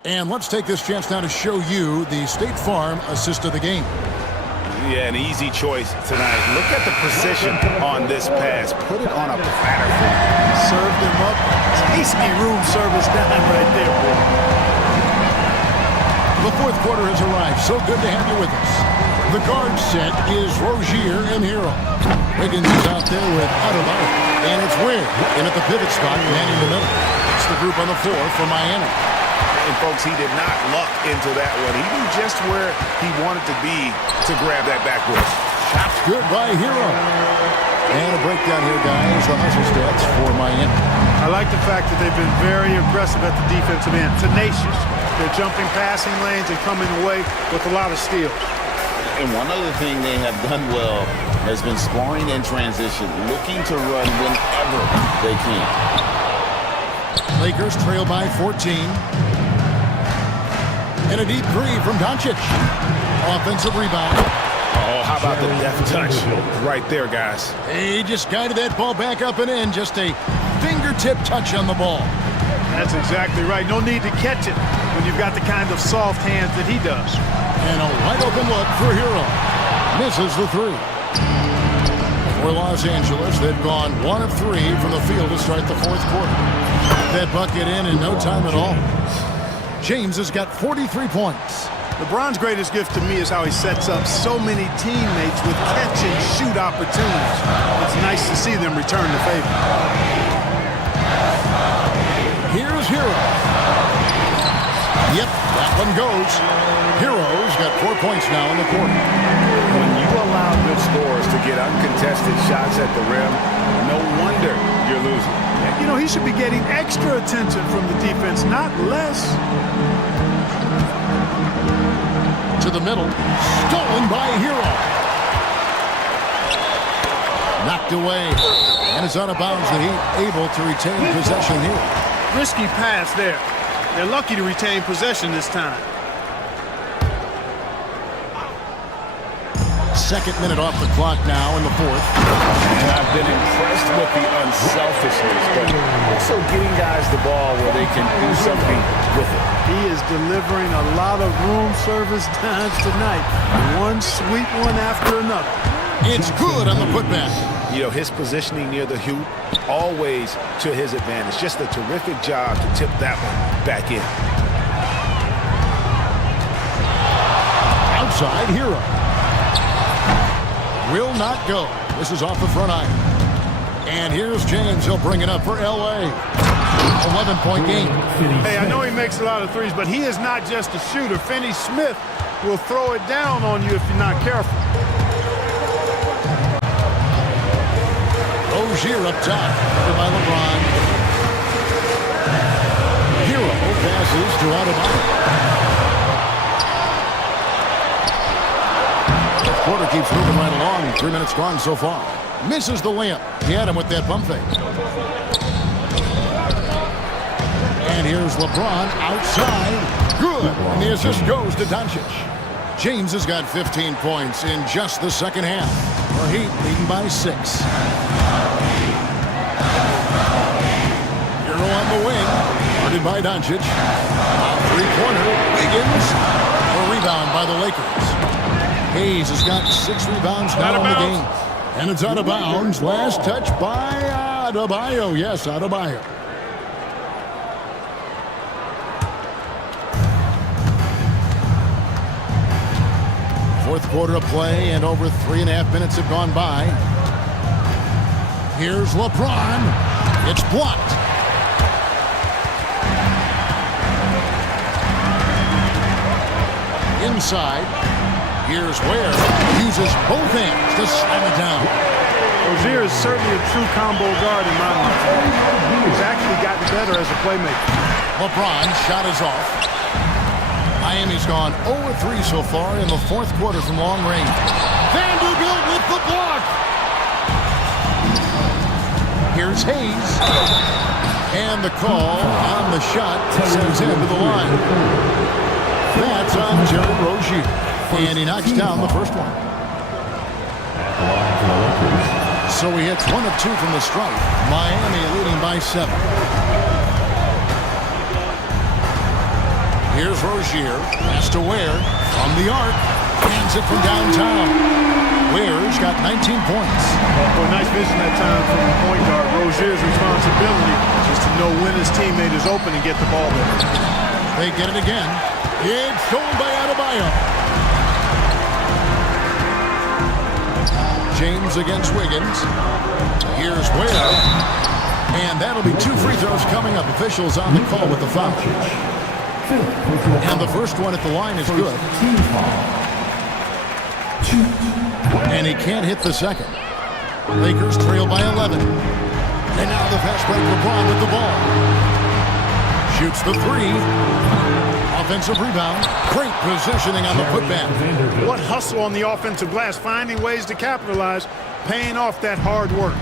And let's take this chance now to show you the State Farm assist of the game. Yeah, an easy choice tonight. Look at the precision on this pass. Put it on a platter for him. Served him up. Tasty room service down right there, boy. The fourth quarter has arrived. So good to have you with us. The guard set is Rozier and Hero. Wiggins is out there with Adebayo. And it's Wynn in at the pivot spot, manning the middle. It's the group on the floor for Miami. And folks, he did not luck into that one. He knew just where he wanted to be to grab that backboard. Shots good by Hero. And a breakdown here, guys. The hustle stats for Miami. I like the fact that they've been very aggressive at the defensive end. Tenacious. They're jumping passing lanes and coming away with a lot of steals. And one other thing they have done well has been scoring in transition, looking to run whenever they can. Lakers trail by 14. And a deep three from Doncic. Offensive rebound. Oh, how about the deft touch right there, guys. He just guided that ball back up and in. Just a fingertip touch on the ball. That's exactly right. No need to catch it when you've got the kind of soft hands that he does. And a wide open look for Hero. Misses the three. For Los Angeles, they've gone 1 of 3 from the field to start the fourth quarter. That bucket in no time at all. James has got 43 points. LeBron's greatest gift to me is how he sets up so many teammates with catch and shoot opportunities. It's nice to see them return the favor. Here's Hero. Yep, that one goes. Heroes got 4 points now in the quarter. When you allow good scorers to get uncontested shots at the rim, no wonder you're losing. You know, he should be getting extra attention from the defense, not less. To the middle. Stolen by Hero. Knocked away. And it's out of bounds. The Heat able to retain possession here. Risky pass there. They're lucky to retain possession this time. Second minute off the clock now in the fourth. And I've been impressed with the unselfishness, but also getting guys the ball where they can do something with it. He is delivering a lot of room service times tonight. One sweet one after another. It's good on the putback. You know, his positioning near the hoop, always to his advantage. Just a terrific job to tip that one back in. Outside Hero. Will not go. This is off the front iron. And here's James. He'll bring it up for L.A. 11-point game. Hey, I know he makes a lot of threes, but he is not just a shooter. Finney Smith will throw it down on you if you're not careful. Rozier up top. Covered by LeBron. Hero passes to Adebayo. Quarter keeps moving right along. 3 minutes gone so far. Misses the layup. He had him with that pump fake. And here's LeBron outside. Good. And the assist goes to Doncic. James has got 15 points in just the second half. The Heat leading by 6. Hero on the wing. Guarded by Doncic. Three-pointer. Wiggins. A rebound by the Lakers. Hayes has got 6 rebounds now in the game. And it's out of bounds. Last touch by Adebayo. Yes, Adebayo. Fourth quarter of play, and over 3.5 minutes have gone by. Here's LeBron. It's blocked. Inside. Here's Ware. Uses both hands to slam it down. Rozier is certainly a true combo guard in my mind. He's actually gotten better as a playmaker. LeBron shot is off. Miami's gone 0-3 so far in the fourth quarter from long range. Vanderbilt with the block. Here's Hayes. And the call on the shot sends him to the line. That's on Jared Rozier. And he knocks down the first one. So he hits 1 of 2 from the stripe. Miami leading by 7. Here's Rozier. Pass to Ware. From the arc. Hands it from downtown. Ware's got 19 points. Well, nice vision that time from the point guard. Rozier's responsibility is to know when his teammate is open and get the ball there. They get it again. It's stolen by Adebayo. James against Wiggins. Here's Ware. And that'll be 2 free throws coming up. Officials on the call with the foul. And the first one at the line is good. And he can't hit the second. Lakers trail by 11. And now the fast break. LeBron with the ball. Shoots the 3. Offensive rebound. Great positioning on the putback. What hustle on the offensive glass, finding ways to capitalize, paying off that hard work.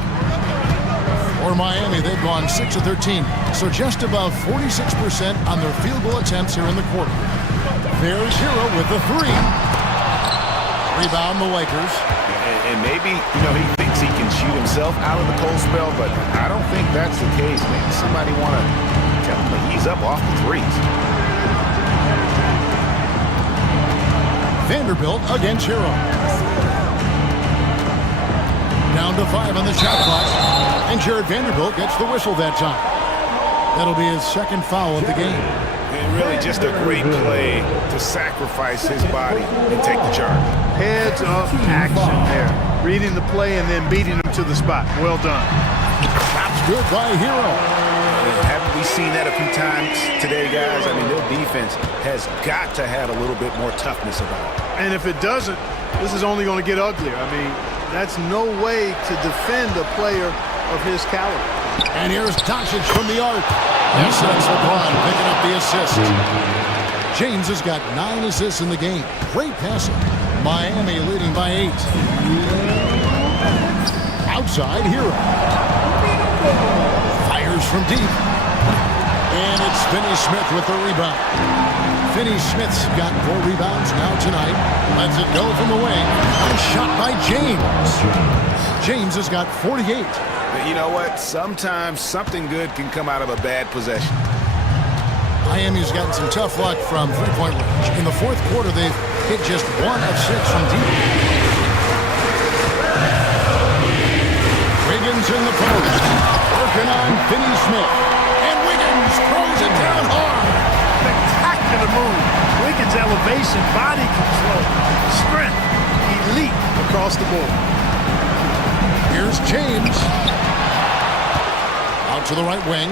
For Miami, they've gone 6 of 13, so just about 46% on their field goal attempts here in the quarter. There's Hero with the 3. Rebound the Lakers. And maybe, you know, he thinks he can shoot himself out of the cold spell, but I don't think that's the case, man. Somebody want to tell him to ease up off the threes. Vanderbilt against Hero. Down to 5 on the shot clock. And Jared Vanderbilt gets the whistle that time. That'll be his second foul of the game. And really just a great play to sacrifice his body and take the charge. Heads up action there. Reading the play and then beating him to the spot. Well done. That's good by Hero. Haven't we seen that a few times today, guys? I mean, their defense has got to have a little bit more toughness about it. And if it doesn't, this is only going to get uglier. I mean, that's no way to defend a player of his caliber. And here's Doncic from the arc. Yes, that's LeBron picking up the assist. James has got 9 assists in the game. Great passing. Miami leading by 8. Outside, Hero. Fires from deep. And it's Finney-Smith with the rebound. Finney-Smith's got 4 rebounds now tonight. Lets it go from the wing. And shot by James. James has got 48. But you know what? Sometimes something good can come out of a bad possession. Miami's gotten some tough luck from three-point range. In the fourth quarter, they've hit just 1 of 6 from deep. Wiggins in the post. Working on Finney-Smith. And Wiggins throws it down hard. Spectacular move. Wiggins' elevation, body control, strength, elite across the board. Here's James. Out to the right wing.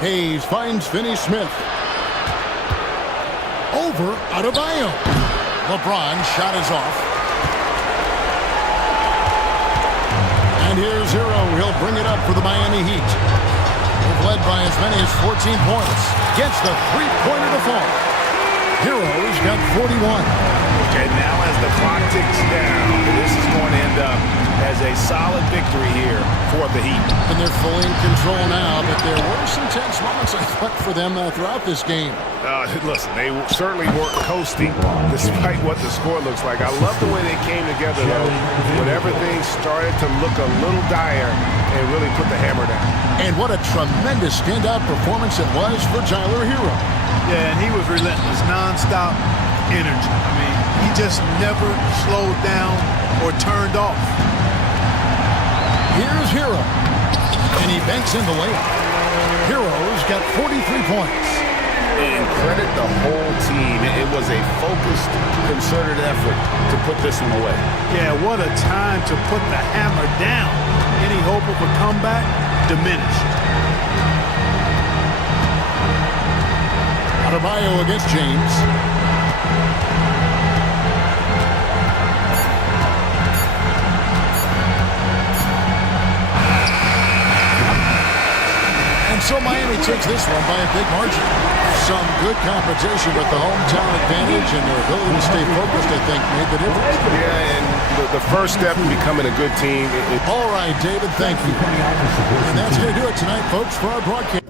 Hayes finds Finney-Smith. Over Adebayo. LeBron shot is off. And here's Hero. He'll bring it up for the Miami Heat. They've led by as many as 14 points. Gets the three-pointer to fall. Hero's got 41. And now as the clock ticks down, this is going to end up as a solid victory here for the Heat. And they're fully in control now, but there were some tense moments, I thought, for them throughout this game. Listen, they certainly weren't coasting despite what the score looks like. I love the way they came together, though, when everything started to look a little dire and really put the hammer down. And what a tremendous standout performance it was for Tyler Hero. Yeah, and he was relentless, nonstop energy. I mean, he just never slowed down or turned off. Here's Hero. And he banks in the layup. Hero's got 43 points. And credit the whole team. It was a focused, concerted effort to put this one away. Yeah, what a time to put the hammer down. Any hope of a comeback diminished. Adebayo against James. And so Miami takes this one by a big margin. Some good competition, but the hometown advantage and their ability to stay focused, I think, made the difference. Yeah, and the first step in becoming a good team. All right, David, thank you. And that's going to do it tonight, folks, for our broadcast.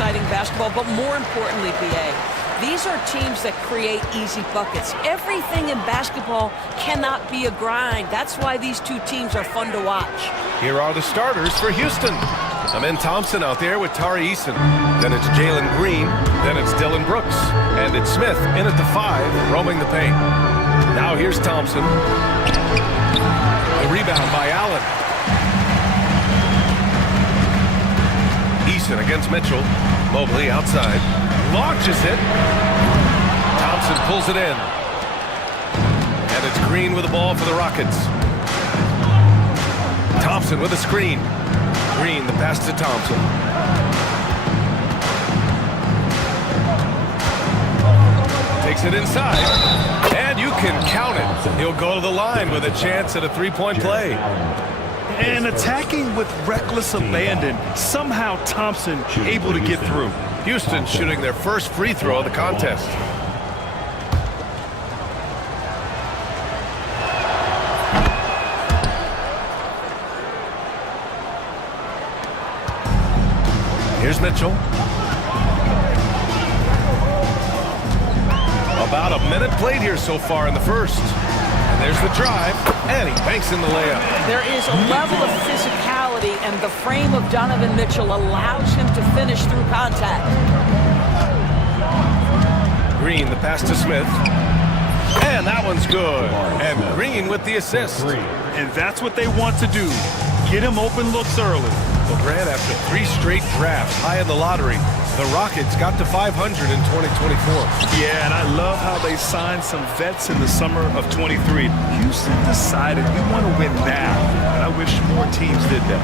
exciting basketball, but more importantly, BA, these are teams that create easy buckets. Everything in basketball cannot be a grind. That's why these two teams are fun to watch. Here are the starters for Houston. Amen Thompson out there with Tari Eason. Then it's Jalen Green. Then it's Dylan Brooks. And it's Smith in at the 5, roaming the paint. Now here's Thompson. The rebound by Allen. Eason against Mitchell. Mobley outside. Launches it. Thompson pulls it in. And it's Green with the ball for the Rockets. Thompson with a screen. Green, the pass to Thompson. Takes it inside. And you can count it. He'll go to the line with a chance at a three-point play. And attacking with reckless abandon, somehow Thompson able to get through. Houston shooting their first free throw of the contest. Here's Mitchell. About a minute played here so far in the first. And there's the drive, and he banks in the layup. There is a level of physicality, and the frame of Donovan Mitchell allows him to finish through contact. Green, the pass to Smith. And that one's good. And Green with the assist. And that's what they want to do. Get him open looks early. Well, Grant, after 3 straight drafts high in the lottery, the Rockets got to 500 in 2024. Yeah, and I love how they signed some vets in the summer of 23. Houston decided we want to win now, and I wish more teams did that.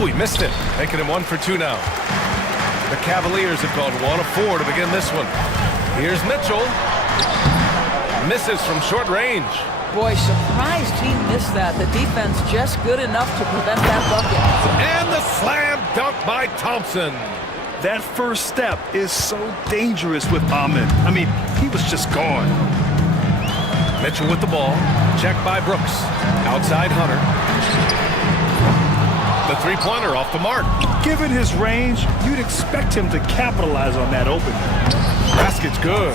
Oh, he missed it, making him 1 for 2 now. The Cavaliers have gone 1 of 4 to begin this one. Here's Mitchell. Misses from short range. Boy, surprised he missed that. The defense just good enough to prevent that bucket. And the slam dunk by Thompson. That first step is so dangerous with Ahmed. I mean, he was just gone. Mitchell with the ball. Checked by Brooks. Outside Hunter. The three-pointer off the mark. Given his range, you'd expect him to capitalize on that opening. Basket's good.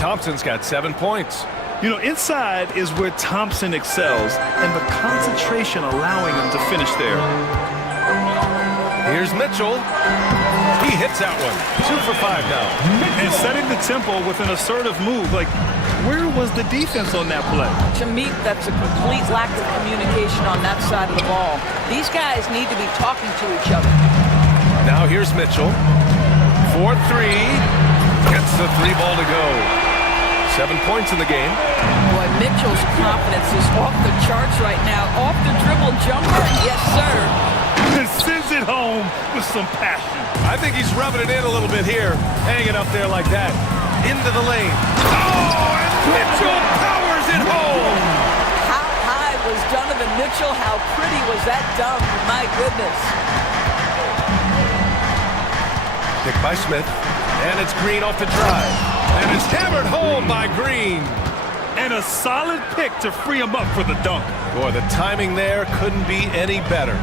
Thompson's got 7 points. You know, inside is where Thompson excels, and the concentration allowing him to finish there. Here's Mitchell. He hits that one. 2 for 5 now. And setting the tempo with an assertive move. Like, where was the defense on that play? To me, that's a complete lack of communication on that side of the ball. These guys need to be talking to each other. Now here's Mitchell. 4-3. Gets the 3 ball to go. 7 points in the game. Boy, Mitchell's confidence is off the charts right now. Off the dribble jumper, yes, sir. And sends it home with some passion. I think he's rubbing it in a little bit here. Hanging up there like that. Into the lane. Oh, and Mitchell powers it home. How high was Donovan Mitchell? How pretty was that dunk? My goodness. Pick by Smith. And it's Green off the drive. And it's hammered home by Green. And a solid pick to free him up for the dunk. Boy, the timing there couldn't be any better.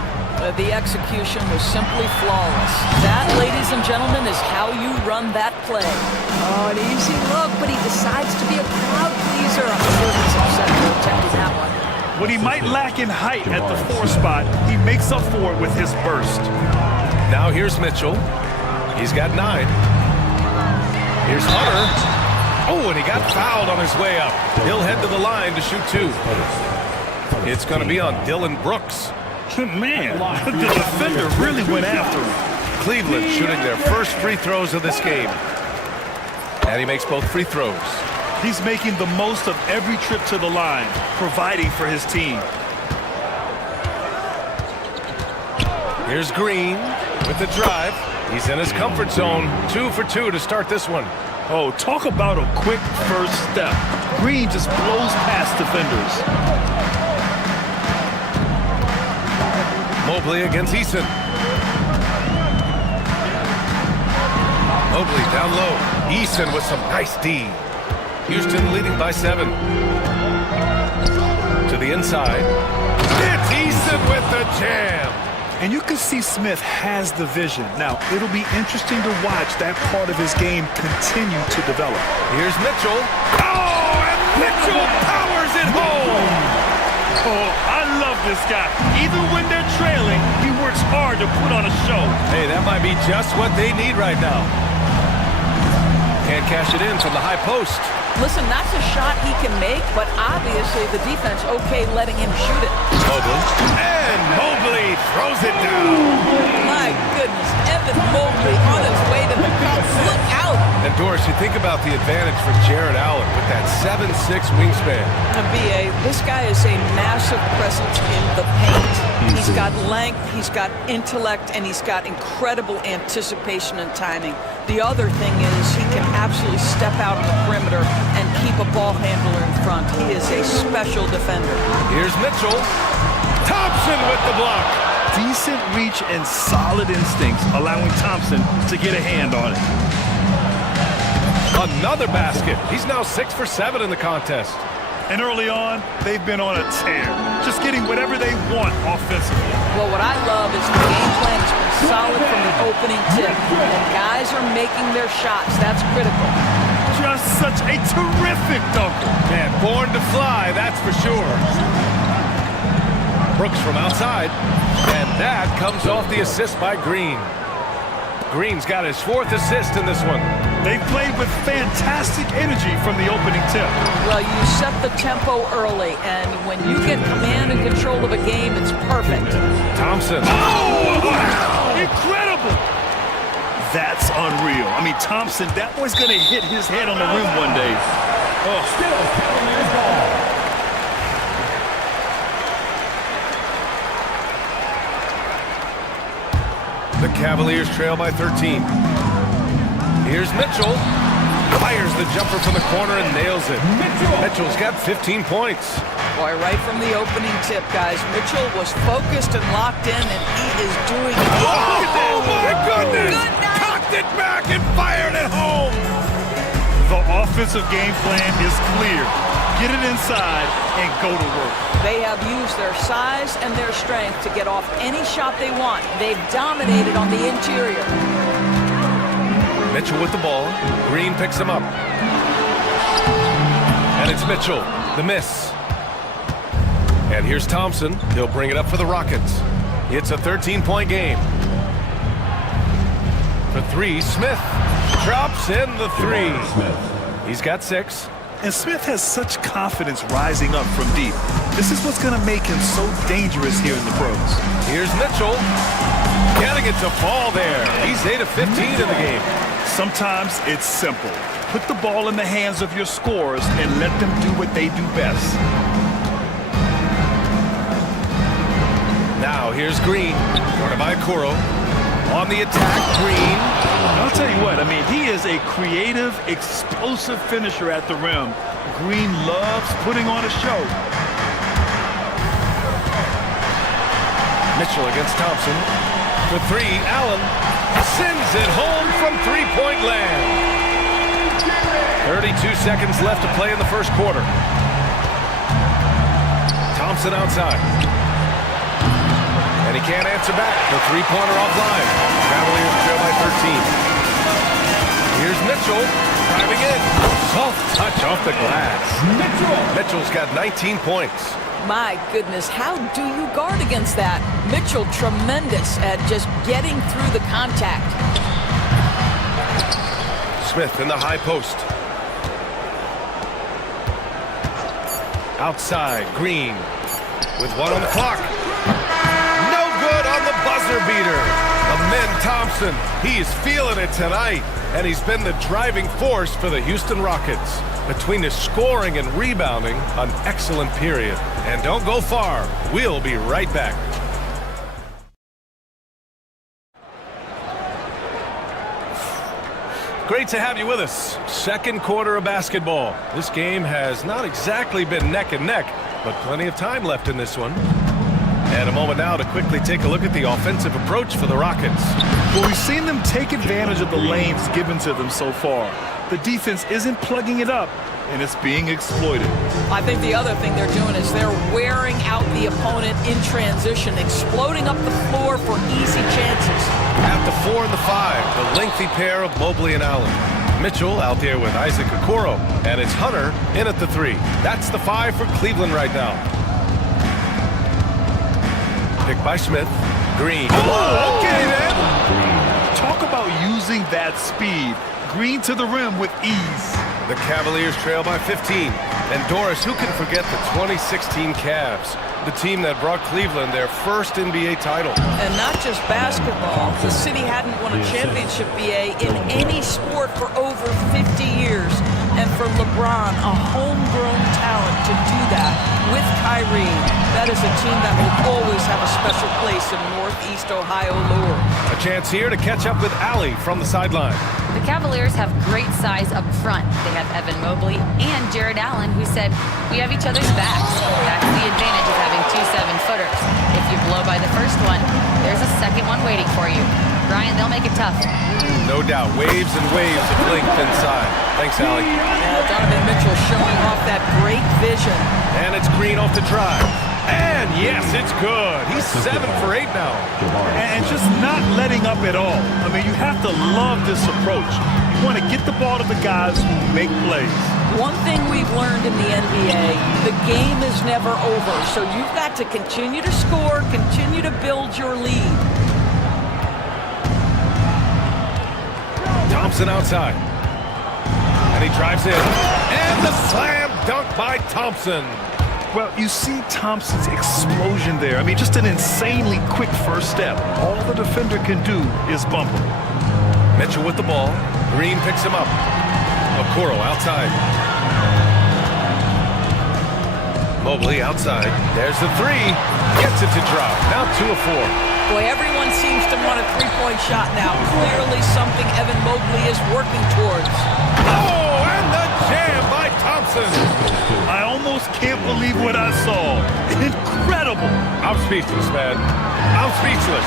The execution was simply flawless. That, ladies and gentlemen, is how you run that play. Oh, an easy look, but he decides to be a crowd pleaser. I'm sure he's upset for attempting that one. What he might lack in height at the 4 spot, he makes up for it with his burst. Now here's Mitchell. He's got 9. Here's Hunter. Oh, and he got fouled on his way up. He'll head to the line to shoot 2. It's going to be on Dylan Brooks. Man, the defender really went after him. Cleveland shooting their first free throws of this game. And he makes both free throws. He's making the most of every trip to the line, providing for his team. Here's Green with the drive. He's in his comfort zone. 2 for 2 to start this one. Oh, talk about a quick first step. Green just blows past defenders. Mobley against Eason. Mobley down low. Eason with some nice D. Houston leading by 7. To the inside. It's Eason with the jam. And you can see Smith has the vision. Now, it'll be interesting to watch that part of his game continue to develop. Here's Mitchell. Oh, and Mitchell powers it home. Oh, I love this guy. Even when they're trailing, he works hard to put on a show. Hey, that might be just what they need right now. Can't cash it in from the high post. Listen, that's a shot he can make, but obviously the defense okay letting him shoot it. Mobley. And Mobley throws it down. My goodness, Evan Mobley on his way to the cup. Look out! And Doris, you think about the advantage for Jared Allen with that 7'6" wingspan. BA, this guy is a massive presence in the paint. He's got length, he's got intellect, and he's got incredible anticipation and timing. The other thing is he can absolutely step out on the perimeter and keep a ball handler in front. He is a special defender. Here's Mitchell. Thompson with the block. Decent reach and solid instincts, allowing Thompson to get a hand on it. Another basket. He's now 6 for 7 in the contest. And early on, they've been on a tear, just getting whatever they want offensively. Well, what I love is the game plan has been solid from the opening tip. And guys are making their shots. That's critical. Just such a terrific dunker. Man, born to fly, that's for sure. Brooks from outside. And that comes off the assist by Green. Green's got his 4th assist in this one. They played with fantastic energy from the opening tip. Well, you set the tempo early, and when you get command and control of a game, it's perfect. Thompson. Oh, wow! Incredible! That's unreal. I mean, Thompson, that boy's going to hit his head on the rim one day. Oh. Still Cavaliers ball. The Cavaliers trail by 13. Here's Mitchell. Fires the jumper from the corner and nails it. Mitchell's got 15 points. Boy, right from the opening tip, guys, Mitchell was focused and locked in, and he is doing it. Oh, my goodness! Cocked it back and fired it home! The offensive game plan is clear. Get it inside and go to work. They have used their size and their strength to get off any shot they want. They've dominated on the interior. Mitchell with the ball. Green picks him up. And it's Mitchell. The miss. And here's Thompson. He'll bring it up for the Rockets. It's a 13-point game. For 3, Smith drops in the 3. He's got 6. And Smith has such confidence rising up from deep. This is what's going to make him so dangerous here in the pros. Here's Mitchell. Getting it to fall there. He's 8 of 15 in the game. Sometimes it's simple. Put the ball in the hands of your scorers and let them do what they do best. Now here's Green. Guarded by Okoro. On the attack, Green. I'll tell you what, I mean, he is a creative, explosive finisher at the rim. Green loves putting on a show. Mitchell against Thompson. For 3, Allen sends it home from three-point land. 32 seconds left to play in the first quarter. Thompson outside. And he can't answer back. The three-pointer offline. Cavaliers trail by 13. Here's Mitchell driving in. Soft touch off the glass. Mitchell's got 19 points. My goodness, how do you guard against that? Mitchell, tremendous at just getting through the contact. Smith in the high post. Outside, Green with 1 on the clock. No good on the buzzer beater. Amen Thompson, he's feeling it tonight, and he's been the driving force for the Houston Rockets. Between his scoring and rebounding, an excellent period. And don't go far. We'll be right back. Great to have you with us. Second quarter of basketball. This game has not exactly been neck and neck, but plenty of time left in this one. And a moment now to quickly take a look at the offensive approach for the Rockets. Well, we've seen them take advantage of the lanes given to them so far. The defense isn't plugging it up, and it's being exploited. I think the other thing they're doing is they're wearing out the opponent in transition, exploding up the floor for easy chances. At the 4 and the 5, the lengthy pair of Mobley and Allen. Mitchell out there with Isaac Okoro, and it's Hunter in at the 3. That's the 5 for Cleveland right now. Pick by Smith. Green. Oh, okay then. Talk about using that speed. Green to the rim with ease. The Cavaliers trail by 15. And Doris, who can forget the 2016 Cavs? The team that brought Cleveland their first NBA title. And not just basketball. The city hadn't won a championship, BA, in any sport for over 50 years. And for LeBron, a homegrown talent to do that with Kyrie, that is a team that will always have a special place in Northeast Ohio lore. A chance here to catch up with Allie from the sideline. The Cavaliers have great size up front. They have Evan Mobley and Jared Allen, who said, "We have each other's backs." That's the advantage of having 2 7-footers. If you blow by the first one, there's a second one waiting for you. Brian, they'll make it tough. No doubt. Waves and waves of length inside. Thanks, Allie. Donovan Mitchell showing off that great vision. And it's Green off the drive. And yes, it's good. He's 7 for 8 now. And just not letting up at all. I mean, you have to love this approach. You want to get the ball to the guys who make plays. One thing we've learned in the NBA, the game is never over. So you've got to continue to score, continue to build your lead. Thompson outside. And he drives in. And the slam dunk by Thompson. Well, you see Thompson's explosion there. I mean, just an insanely quick first step. All the defender can do is bump him. Mitchell with the ball. Green picks him up. Okoro outside. Mobley outside. There's the 3. Gets it to drop. Now 2 of 4. Boy, everyone seems to want a three-point shot now. Clearly something Evan Mobley is working towards. Oh, and the jam by Thompson. I almost can't believe what I saw. Incredible. I'm speechless, man. I'm speechless.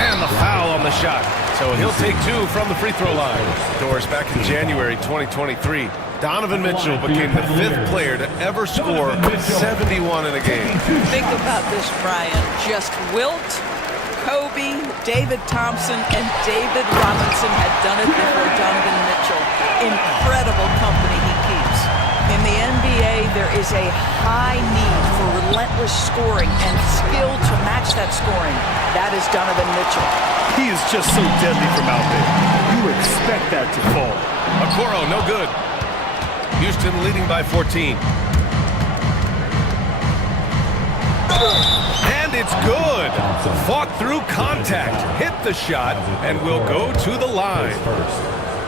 And the foul on the shot. So he'll take 2 from the free throw line. Doris, back in January 2023, Donovan Mitchell became the 5th player to ever score 71 in a game. Think about this, Brian. Just Wilt, Kobe, David Thompson, and David Robinson had done it before Donovan Mitchell. Incredible company he keeps. In the NBA, there is a high need for relentless scoring and skill to match that scoring. That is Donovan Mitchell. He is just so deadly from out there. You expect that to fall. Okoro, no good. Houston leading by 14. And it's good. Fought through contact, hit the shot, and will go to the line.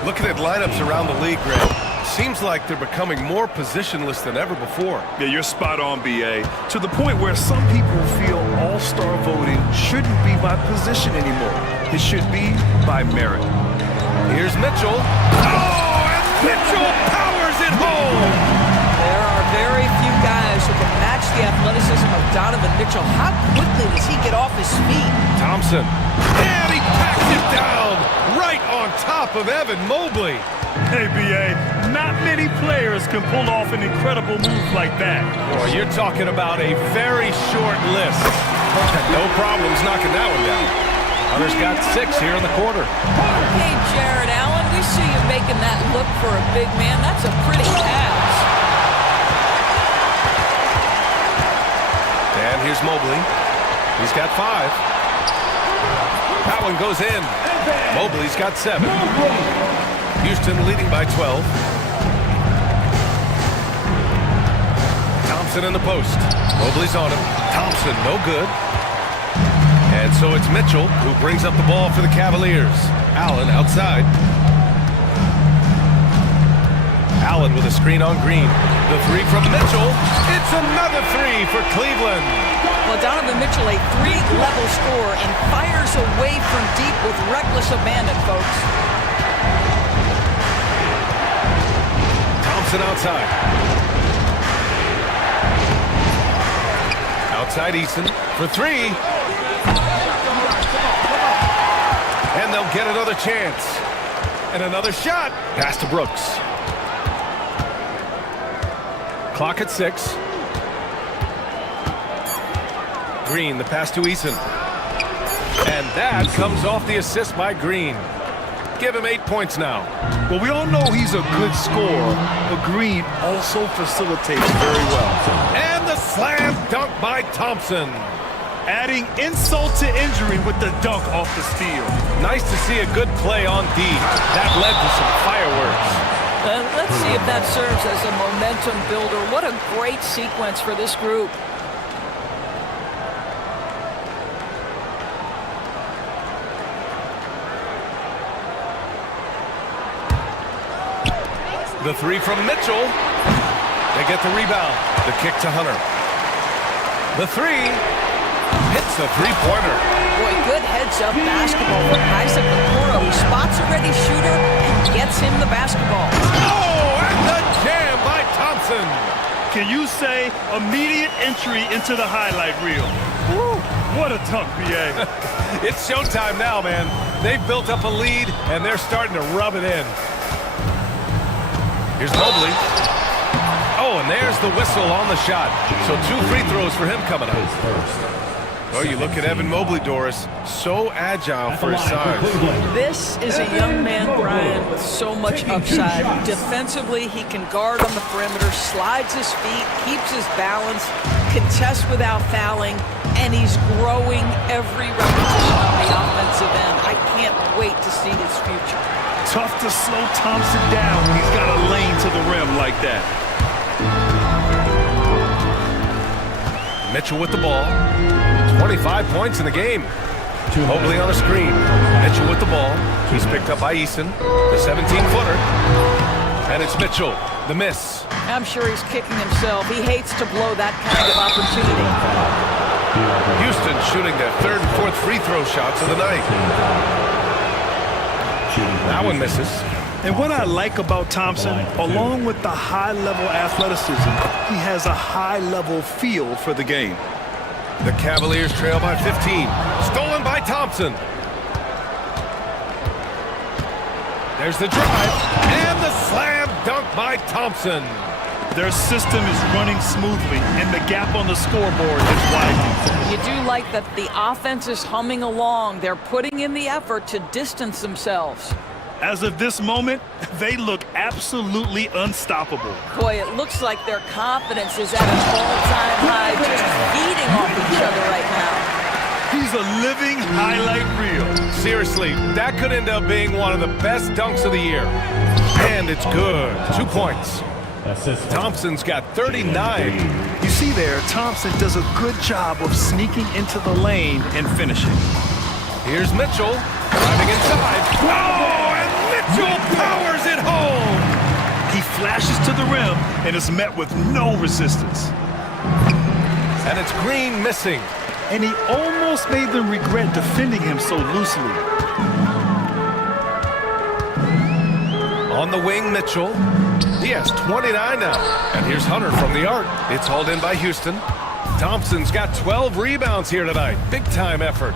Looking at lineups around the league, Greg, seems like they're becoming more positionless than ever before. Yeah, you're spot on, BA. To the point where some people feel all-star voting shouldn't be by position anymore. It should be by merit. Here's Mitchell. Oh, and Mitchell powers it home. There are very few guys who can match the athleticism of Donovan Mitchell. How quickly does he get off his feet? Thompson. And he packs it down right on top of Evan Mobley. Hey, BA, not many players can pull off an incredible move like that. Boy, you're talking about a very short list. No problems knocking that one down. Hunter's got 6 here in the quarter. Hey, Jared Allen, we see you making that look for a big man. That's a pretty pass. And here's Mobley. He's got 5. That one goes in. Mobley's got 7. Houston leading by 12. Thompson in the post. Mobley's on him. Thompson, no good. And so it's Mitchell who brings up the ball for the Cavaliers. Allen outside. Allen with a screen on Green. The 3 from Mitchell. It's another 3 for Cleveland. Well, Donovan Mitchell, a 3-level scorer, and fires away from deep with reckless abandon, folks. Thompson outside. Outside Eason for three. And they'll get another chance. And another shot. Pass to Brooks. Clock at 6. Green, the pass to Eason. And that comes off the assist by Green. Give him 8 points now. Well, we all know he's a good scorer, but Green also facilitates very well. And the slam dunk by Thompson. Adding insult to injury with the dunk off the steal. Nice to see a good play on D. That led to some fireworks. Let's see if that serves as a momentum builder. What a great sequence for this group. The three from Mitchell. They get the rebound. The kick to Hunter. The three hits the three-pointer. Boy, good heads-up basketball from Isaac Okoro. He spots a ready shooter and gets him the basketball. Oh, and the jam by Thompson. Can you say immediate entry into the highlight reel? Woo, what a dunk, BA. It's showtime now, man. They've built up a lead, and they're starting to rub it in. Here's Mobley. Oh, and there's the whistle on the shot. So 2 free throws for him coming up. Oh, you look at Evan Mobley, Doris. So agile for his size. This is a young man, Brian, with so much upside. Defensively, he can guard on the perimeter, slides his feet, keeps his balance, contests without fouling, and he's growing every repetition on the offensive end. I can't wait to see his future. Tough to slow Thompson down when he's got a lane to the rim like that. Mitchell with the ball. 25 points in the game. Mobley on a screen. Mitchell with the ball. He's picked up by Eason. The 17-footer. And it's Mitchell. The miss. I'm sure he's kicking himself. He hates to blow that kind of opportunity. Houston shooting their 3rd and 4th free throw shots of the night. That one misses. And what I like about Thompson, along with the high-level athleticism, he has a high-level feel for the game. The Cavaliers trail by 15. Stolen by Thompson. There's the drive. And the slam dunk by Thompson. Their system is running smoothly, and the gap on the scoreboard is widening. You do like that the offense is humming along. They're putting in the effort to distance themselves. As of this moment, they look absolutely unstoppable. Boy, it looks like their confidence is at an all-time high, just feeding off each other right now. He's a living highlight reel. Seriously, that could end up being one of the best dunks of the year. And it's good. 2 points. Thompson's got 39. You see there, Thompson does a good job of sneaking into the lane and finishing. Here's Mitchell driving inside. Oh, and Mitchell powers it home. He flashes to the rim and is met with no resistance. And it's Green missing. And he almost made them regret defending him so loosely. On the wing, Mitchell. He has 29 now. And here's Hunter from the arc. It's hauled in by Houston. Thompson's got 12 rebounds here tonight. Big time effort.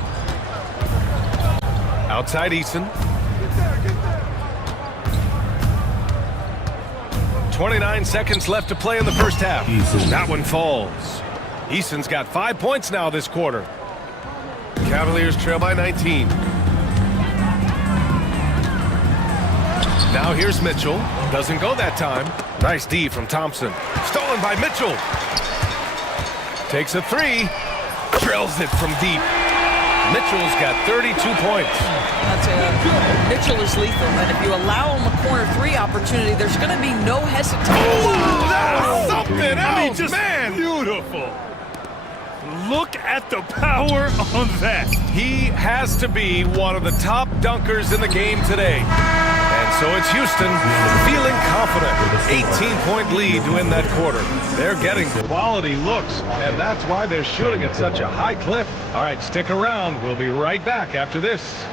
Outside Eason. 29 seconds left to play in the first half. That one falls. Eason's got 5 points now this quarter. Cavaliers trail by 19. Now here's Mitchell. Doesn't go that time. Nice D from Thompson. Stolen by Mitchell. Takes a three. Drills it from deep. Mitchell's got 32 points. Mitchell is lethal, and if you allow him a corner three opportunity, there's going to be no hesitation. Oh, that's something else, I mean, just man. Beautiful. Look at the power on that. He has to be one of the top dunkers in the game today. And so it's Houston feeling confident. 18-point lead to end that quarter. They're getting quality looks, and that's why they're shooting at such a high clip. All right, stick around. We'll be right back after this.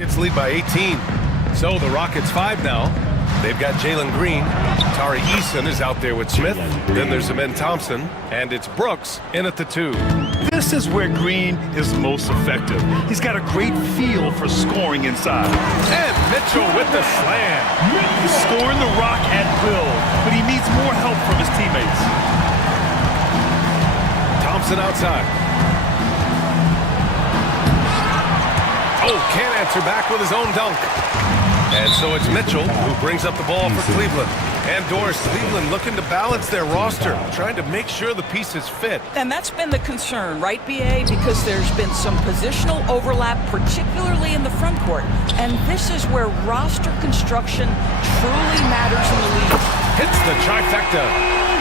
It's lead by 18. So the Rockets 5 now. They've got Jalen Green. Tari Eason is out there with Smith. Then there's Amen Thompson. And it's Brooks in at the 2. This is where Green is most effective. He's got a great feel for scoring inside. And Mitchell with the slam. He's scoring the rock at will, but he needs more help from his teammates. Thompson outside. Oh, can't answer back with his own dunk. And so it's Mitchell who brings up the ball for Cleveland. And Doris, Cleveland looking to balance their roster, trying to make sure the pieces fit. And that's been the concern, right, BA? Because there's been some positional overlap, particularly in the front court. And this is where roster construction truly matters in the league. Hits the trifecta.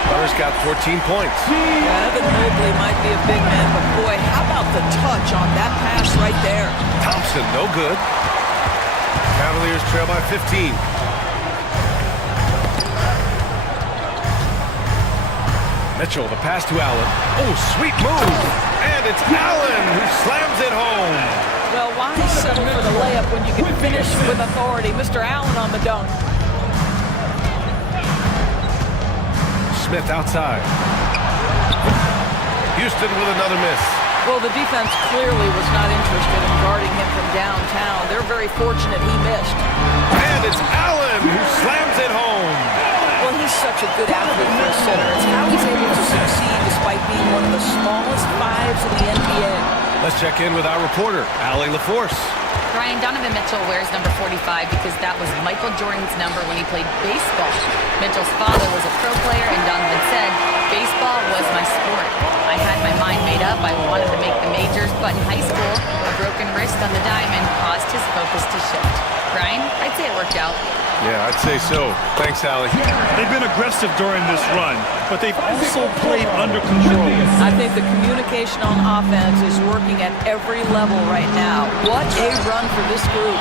Butter's got 14 points. Yeah, Evan Mobley might be a big man, but boy, how about the touch on that pass right there? Thompson, no good. Cavaliers trail by 15. Mitchell, the pass to Allen. Oh, sweet move. And it's Allen who slams it home. Well, why settle for the layup when you can finish with authority? Mr. Allen on the dunk. Smith outside. Houston with another miss. Well, the defense clearly was not interested in guarding him from downtown. They're very fortunate he missed. And it's Allen who slams it home. Well, he's such a good athlete for a center. It's how he's able to succeed despite being one of the smallest fives in the NBA. Let's check in with our reporter, Allie LaForce. Brian, Donovan Mitchell wears number 45 because that was Michael Jordan's number when he played baseball. Mitchell's father was a pro player, and Donovan said, "Baseball was my sport. I had my mind made up. I wanted to make the majors, but in high school, a broken wrist on the diamond caused his focus to shift." Brian, I'd say it worked out. Yeah, I'd say so. Thanks, Allie. They've been aggressive during this run, but they've also played under control. I think the communication on offense is working at every level right now. What a run for this group.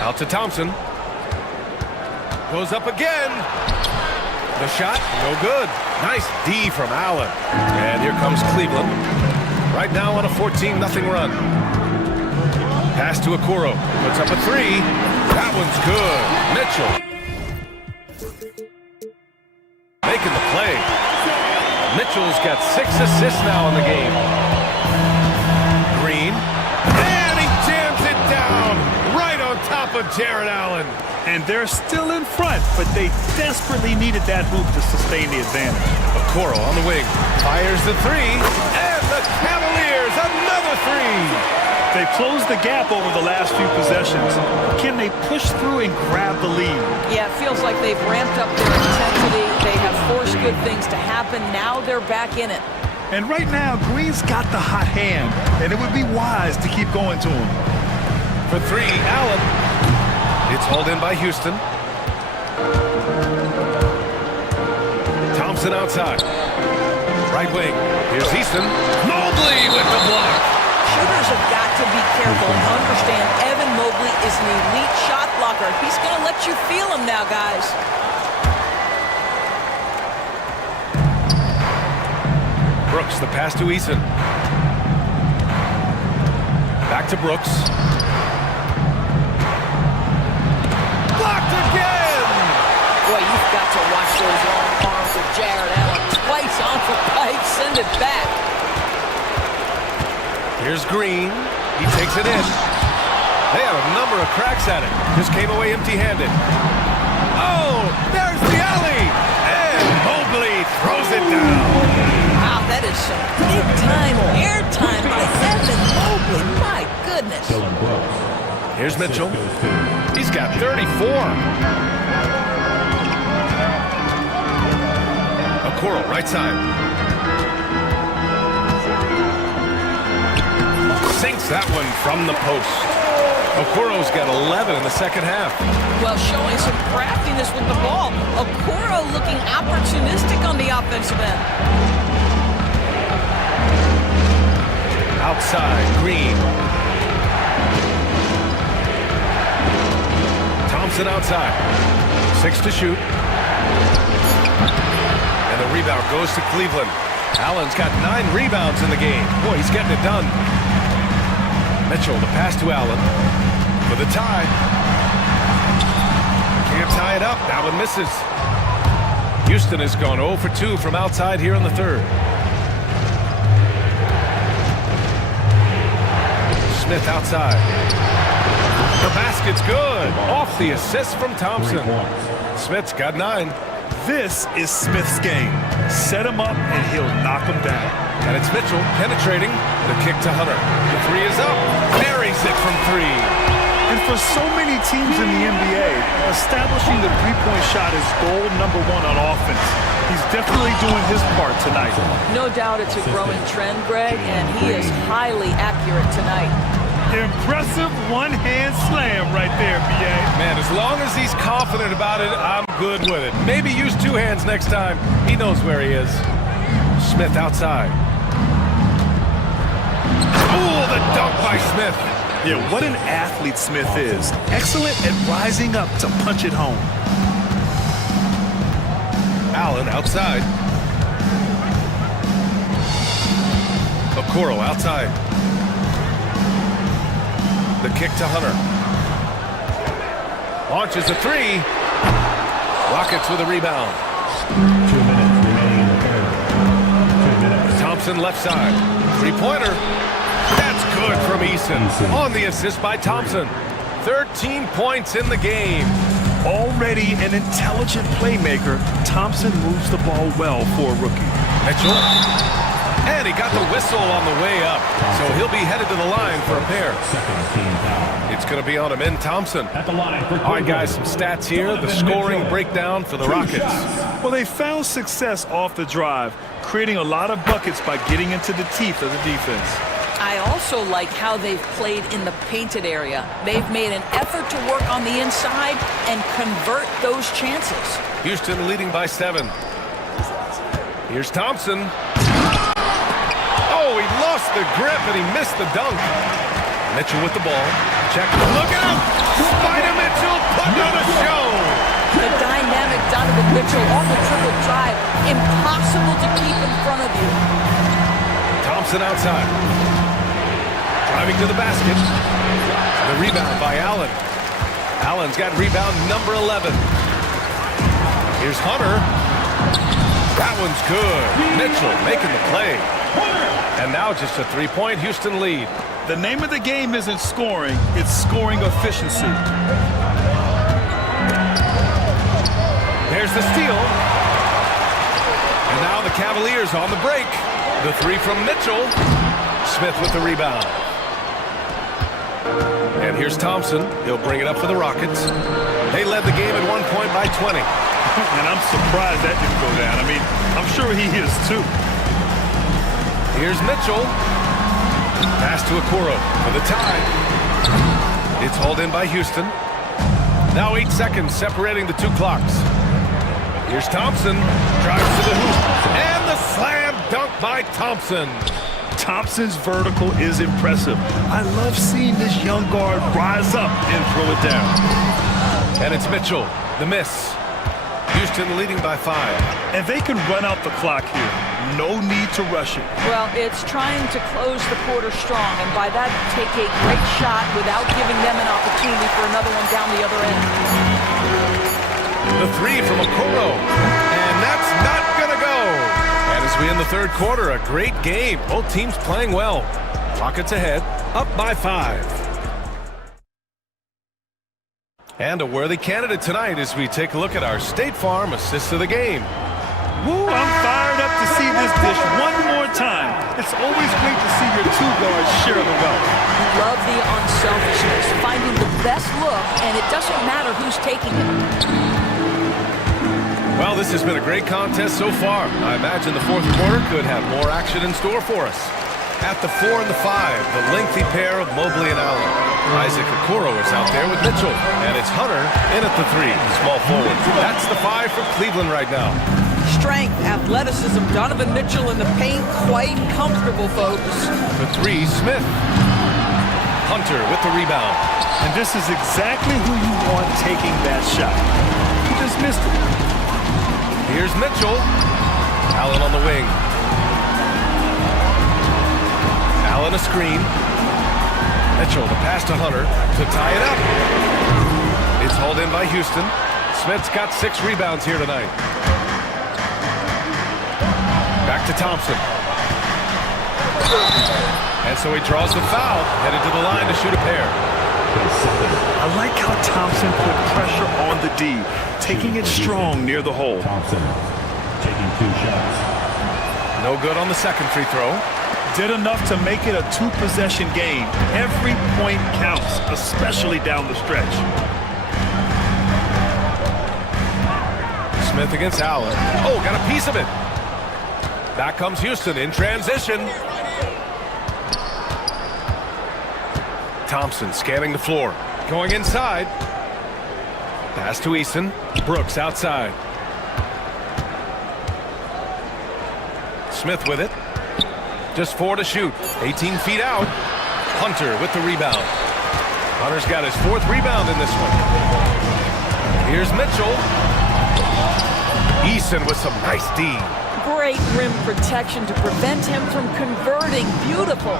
Out to Thompson. Goes up again. The shot, no good. Nice D from Allen. And here comes Cleveland. Right now on a 14-0 run. Pass to Okoro. Puts up a 3. That one's good. Mitchell. Making the play. Mitchell's got 6 assists now in the game. Green. And he jams it down. Right on top of Jared Allen. And they're still in front, but they desperately needed that hoop to sustain the advantage. Okoro on the wing. Fires the 3. And the Cavaliers, another 3. They've closed the gap over the last few possessions. Can they push through and grab the lead? Yeah, it feels like they've ramped up their intensity. They have forced good things to happen. Now they're back in it. And right now, Green's got the hot hand, and it would be wise to keep going to him. For 3, Allen. It's hauled in by Houston. Thompson outside. Right wing. Here's Easton. Mobley with the block. Shooters have got to be careful and understand Evan Mobley is an elite shot blocker. He's going to let you feel him now, guys. Brooks, the pass to Eason. Back to Brooks. Blocked again! Boy, you've got to watch those long arms of Jared Allen. Twice off the pipe, send it back. Here's Green. He takes it in. They had a number of cracks at it. Just came away empty-handed. Oh, there's the alley! And Mobley throws it down. Wow, that is some big-time airtime by Evan Mobley. My goodness. Here's Mitchell. He's got 34. Okoro, right side. Sinks that one from the post. Okoro's got 11 in the second half. Well, showing some craftiness with the ball. Okoro looking opportunistic on the offensive end. Outside, Green. Thompson outside. 6 to shoot. And the rebound goes to Cleveland. Allen's got 9 rebounds in the game. Boy, he's getting it done. Mitchell, the pass to Allen for the tie. Can't tie it up. That one misses. Houston has gone 0 for 2 from outside here in the third. Smith outside. The basket's good. Off the assist from Thompson. Smith's got 9. This is Smith's game. Set him up and he'll knock him down. And it's Mitchell penetrating. The kick to Hunter. The three is up. Buries it from 3. And for so many teams in the NBA, establishing the three-point shot is goal number 1 on offense. He's definitely doing his part tonight. No doubt it's a growing trend, Greg, and he is highly accurate tonight. Impressive one-hand slam right there, B.A. Man, as long as he's confident about it, I'm good with it. Maybe use 2 hands next time. He knows where he is. Smith outside. Ooh, the dunk by Smith. Yeah, what an athlete Smith is. Excellent at rising up to punch it home. Allen outside. Okoro outside. The kick to Hunter. Launches a 3. Rockets with a rebound. 2 minutes remaining in the third. 2 minutes. Thompson left side. Three-pointer. That's good from Eason. On the assist by Thompson. 13 points in the game. Already an intelligent playmaker, Thompson moves the ball well for a rookie. Mitchell. And he got the whistle on the way up. So he'll be headed to the line for a pair. It's going to be on him in Thompson. All right, guys, some stats here. The scoring breakdown for the Rockets. Well, they found success off the drive, creating a lot of buckets by getting into the teeth of the defense. I also like how they've played in the painted area. They've made an effort to work on the inside and convert those chances. Houston leading by 7. Here's Thompson. Oh, he lost the grip and he missed the dunk. Mitchell with the ball. Check. Look out! Spider Mitchell putting on a show. The dynamic Donovan Mitchell on the triple drive. Impossible to keep in front of you. Thompson outside. Driving to the basket. The rebound by Allen. Allen's got rebound number 11. Here's Hunter. That one's good. Mitchell making the play. And now just a 3-point Houston lead. The name of the game isn't scoring, it's scoring efficiency. There's the steal. And now the Cavaliers on the break. The 3 from Mitchell. Smith with the rebound. And here's Thompson. He'll bring it up for the Rockets. They led the game at 1 point by 20. And I'm surprised that didn't go down. I mean, I'm sure he is too. Here's Mitchell. Pass to Okoro for the tie. It's hauled in by Houston. Now 8 seconds separating the 2 clocks. Here's Thompson. Drives to the hoop. And the slam dunk by Thompson. Thompson's vertical is impressive. I love seeing this young guard rise up and throw it down. And it's Mitchell. The miss. Houston leading by 5. And they can run out the clock here. No need to rush it. Well, it's trying to close the quarter strong, and by that, take a great shot without giving them an opportunity for another one down the other end. The 3 from Okoro. And that's not going to go. And as we end the third quarter, a great game. Both teams playing well. Rockets ahead, up by 5. And a worthy candidate tonight as we take a look at our State Farm assist of the game. Woo, I'm fired up to see this dish one more time. It's always great to see your 2 guards share the wealth. Love the unselfishness, finding the best look, and it doesn't matter who's taking it. Well, this has been a great contest so far. I imagine the fourth quarter could have more action in store for us. At the 4 and the 5, the lengthy pair of Mobley and Allen. Isaac Okoro is out there with Mitchell. And it's Hunter in at the 3, small forward. That's the 5 for Cleveland right now. Strength, athleticism, Donovan Mitchell in the paint, quite comfortable, folks. The 3, Smith. Hunter with the rebound. And this is exactly who you want taking that shot. He just missed it. Here's Mitchell. Allen on the wing. Allen a screen. Mitchell, the pass to Hunter to tie it up. It's hauled in by Houston. Smith's got 6 rebounds here tonight. Back to Thompson. And so he draws the foul, headed to the line to shoot a pair. I like how Thompson put pressure on the D, taking it strong near the hole. Thompson taking 2 shots. No good on the second free throw. Did enough to make it a 2-possession game. Every point counts, especially down the stretch. Smith against Allen. Oh, got a piece of it. Back comes Houston in transition. Thompson scanning the floor. Going inside. Pass to Eason. Brooks outside. Smith with it. Just 4 to shoot. 18 feet out. Hunter with the rebound. Hunter's got his 4th rebound in this one. Here's Mitchell. Eason with some nice D. Great rim protection to prevent him from converting. Beautiful.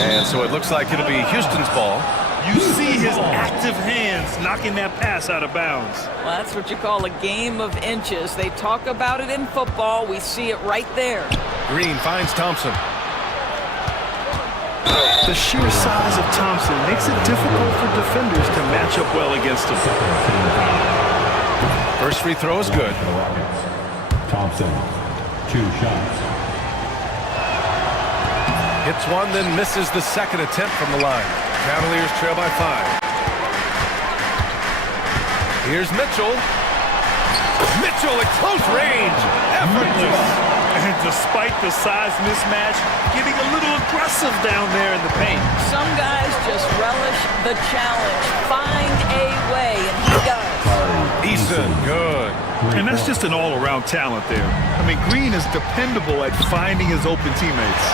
And so it looks like it'll be Houston's ball. You see his active hands knocking that pass out of bounds. Well, that's what you call a game of inches. They talk about it in football. We see it right there. Green finds Thompson. The sheer size of Thompson makes it difficult for defenders to match up well against him. First free throw is good. Thompson, 2 shots. Hits one, then misses the second attempt from the line. Cavaliers trail by 5. Here's Mitchell. Mitchell at close range. Effortless. And despite the size mismatch, getting a little aggressive down there in the paint. Some guys just relish the challenge. Find a way, and he does. Eason, good. And that's just an all-around talent there. I mean, Green is dependable at finding his open teammates.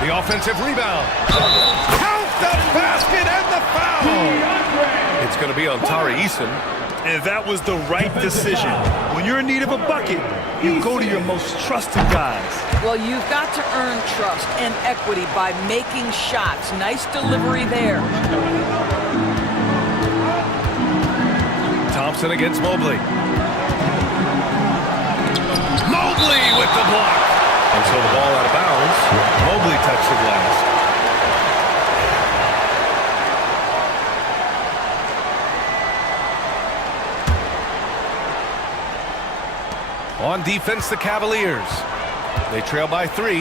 The offensive rebound. Count the basket and the foul. It's going to be on Tari Eason. And that was the right decision. When you're in need of a bucket, you go to your most trusted guys. Well, you've got to earn trust and equity by making shots. Nice delivery there. Thompson against Mobley. Mobley with the block. And so the ball out of bounds. Mobley touched the glass. On defense, the Cavaliers. They trail by 3.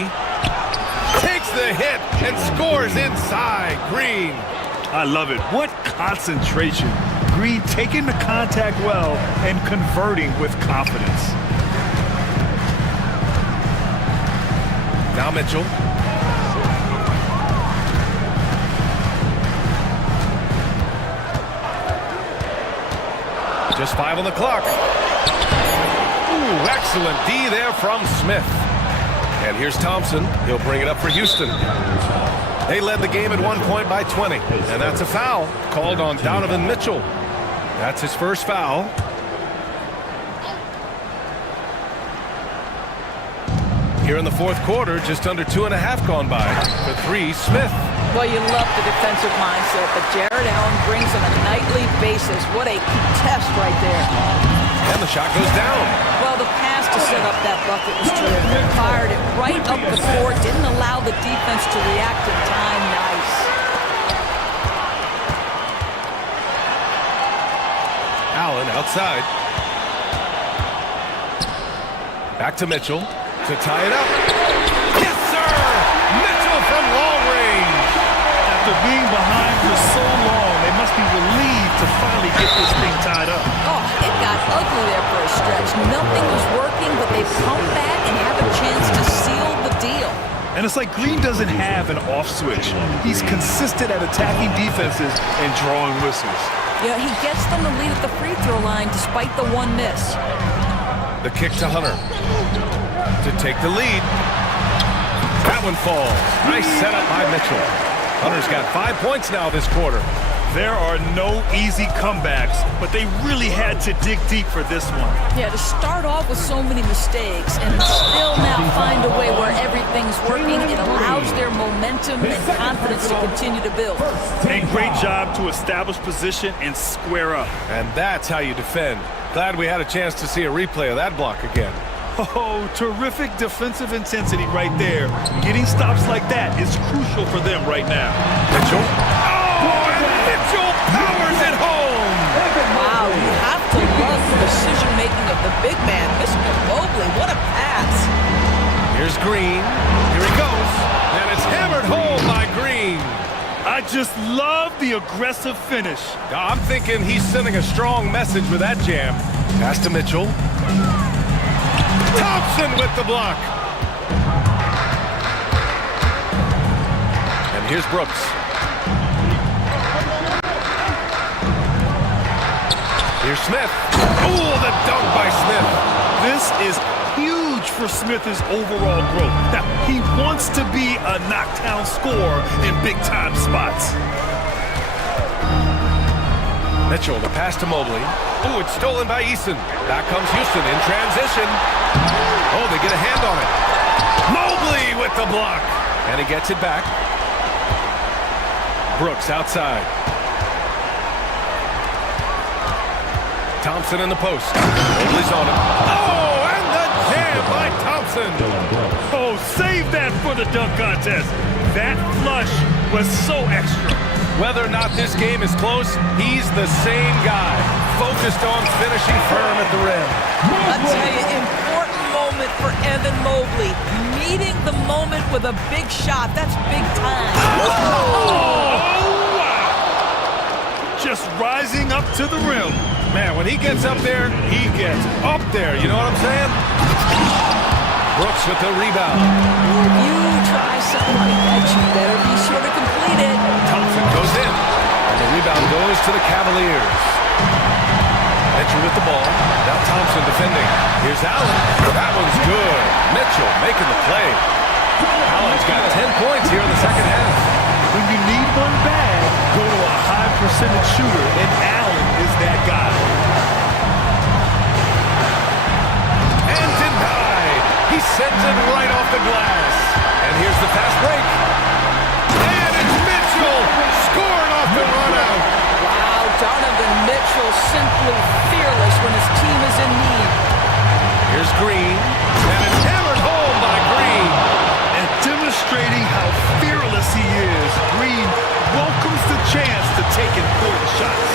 Takes the hit and scores inside. Green. I love it. What concentration. Green taking the contact well and converting with confidence. Now Mitchell. Just 5 on the clock. Ooh, excellent D there from Smith. And here's Thompson. He'll bring it up for Houston. They led the game at 1 point by 20. And that's a foul called on Donovan Mitchell. That's his first foul. Here in the 4th quarter, just under 2.5 gone by. For 3, Smith. Well, you love the defensive mindset, but Jared Allen brings on a nightly basis. What a test right there. And the shot goes down. Well, the pass to set up that bucket was terrific. Fired it right up the court. Didn't allow the defense to react in time. Nice. Allen outside. Back to Mitchell to tie it up. Yes, sir! Mitchell from long range. After being behind for so long, they must be relieved to finally get this thing tied up. Oh, it got ugly there for a stretch. Nothing was working, but they've come back and have a chance to seal the deal. And it's like Green doesn't have an off switch. He's consistent at attacking defenses and drawing whistles. Yeah, he gets them the lead at the free throw line despite the 1 miss. The kick to Hunter to take the lead. That one falls. Nice setup by Mitchell. Hunter's got 5 points now this quarter. There are no easy comebacks, but they really had to dig deep for this one. Yeah, to start off with so many mistakes and still now find a way where everything's working, it allows their momentum and confidence to continue to build. A great job to establish position and square up. And that's how you defend. Glad we had a chance to see a replay of that block again. Oh, terrific defensive intensity right there. Getting stops like that is crucial for them right now. Mitchell. Oh, and Mitchell powers it home. Wow, you have to love the decision-making of the big man. Mr. Mobley, what a pass. Here's Green. Here he goes. And it's hammered home by Green. I just love the aggressive finish. I'm thinking he's sending a strong message with that jam. Pass to Mitchell. Thompson with the block. And here's Brooks. Here's Smith. Oh, the dunk by Smith. This is huge for Smith's overall growth. Now, he wants to be a knockdown scorer in big-time spots. Mitchell, the pass to Mobley. Oh, it's stolen by Eason. Back comes Houston in transition. Oh, they get a hand on it. Mobley with the block. And he gets it back. Brooks outside. Thompson in the post. Mobley's on him. Oh, and the jam by Thompson. Oh, save that for the dunk contest. That flush was so extra. Whether or not this game is close, he's the same guy, focused on finishing firm at the rim. I'll tell you, important moment for Evan Mobley. Meeting the moment with a big shot. That's big time. Oh, wow. Just rising up to the rim. Man, when he gets up there, he gets up there. You know what I'm saying? Brooks with the rebound. If you try something like that, you better be sure to complete it. Thompson goes in. And the rebound goes to the Cavaliers. Mitchell with the ball. Now Thompson defending. Here's Allen. That one's good. Mitchell making the play. Allen's got 10 points here in the second half. When you need one bad, go to a high percentage shooter, and Allen is that guy. And denied. He sends it right off the glass. And here's the fast break. And it's Mitchell scoring off the run out. Wow, Donovan Mitchell simply fearless when his team is in need. Here's Green. And it's hammered home by Green. And demonstrating how fearless he is, Green welcomes the chance to take important shots.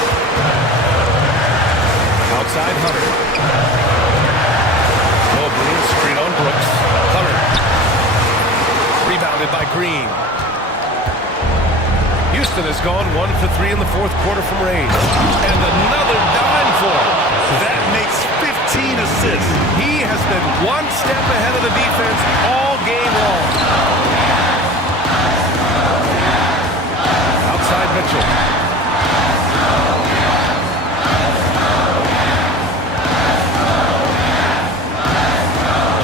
Outside Hunter. Mobley, screen on Brooks. Hunter. Rebounded by Green. Houston has gone 1 for 3 in the fourth quarter from range. And another dime for him. That makes 15 assists. He has been one step ahead of the defense all game long. Outside Mitchell.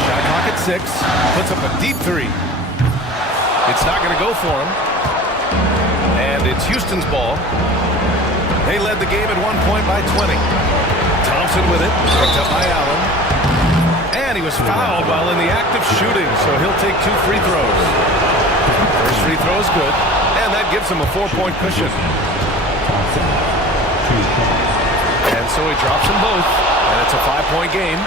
Shot clock at 6. Puts up a deep 3. It's not going to go for him. And it's Houston's ball. They led the game at 1 point by 20. Thompson with it. Picked up by Allen. And he was fouled while in the act of shooting, so he'll take 2 free throws. First free throw is good. And that gives him a 4-point cushion. And so he drops them both. And it's a 5-point game.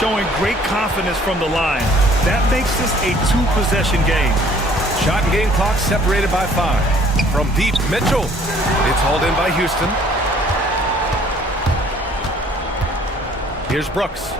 Showing great confidence from the line. That makes this a 2-possession game. Shot and game clock separated by 5. From deep, Mitchell. It's hauled in by Houston. Here's Brooks.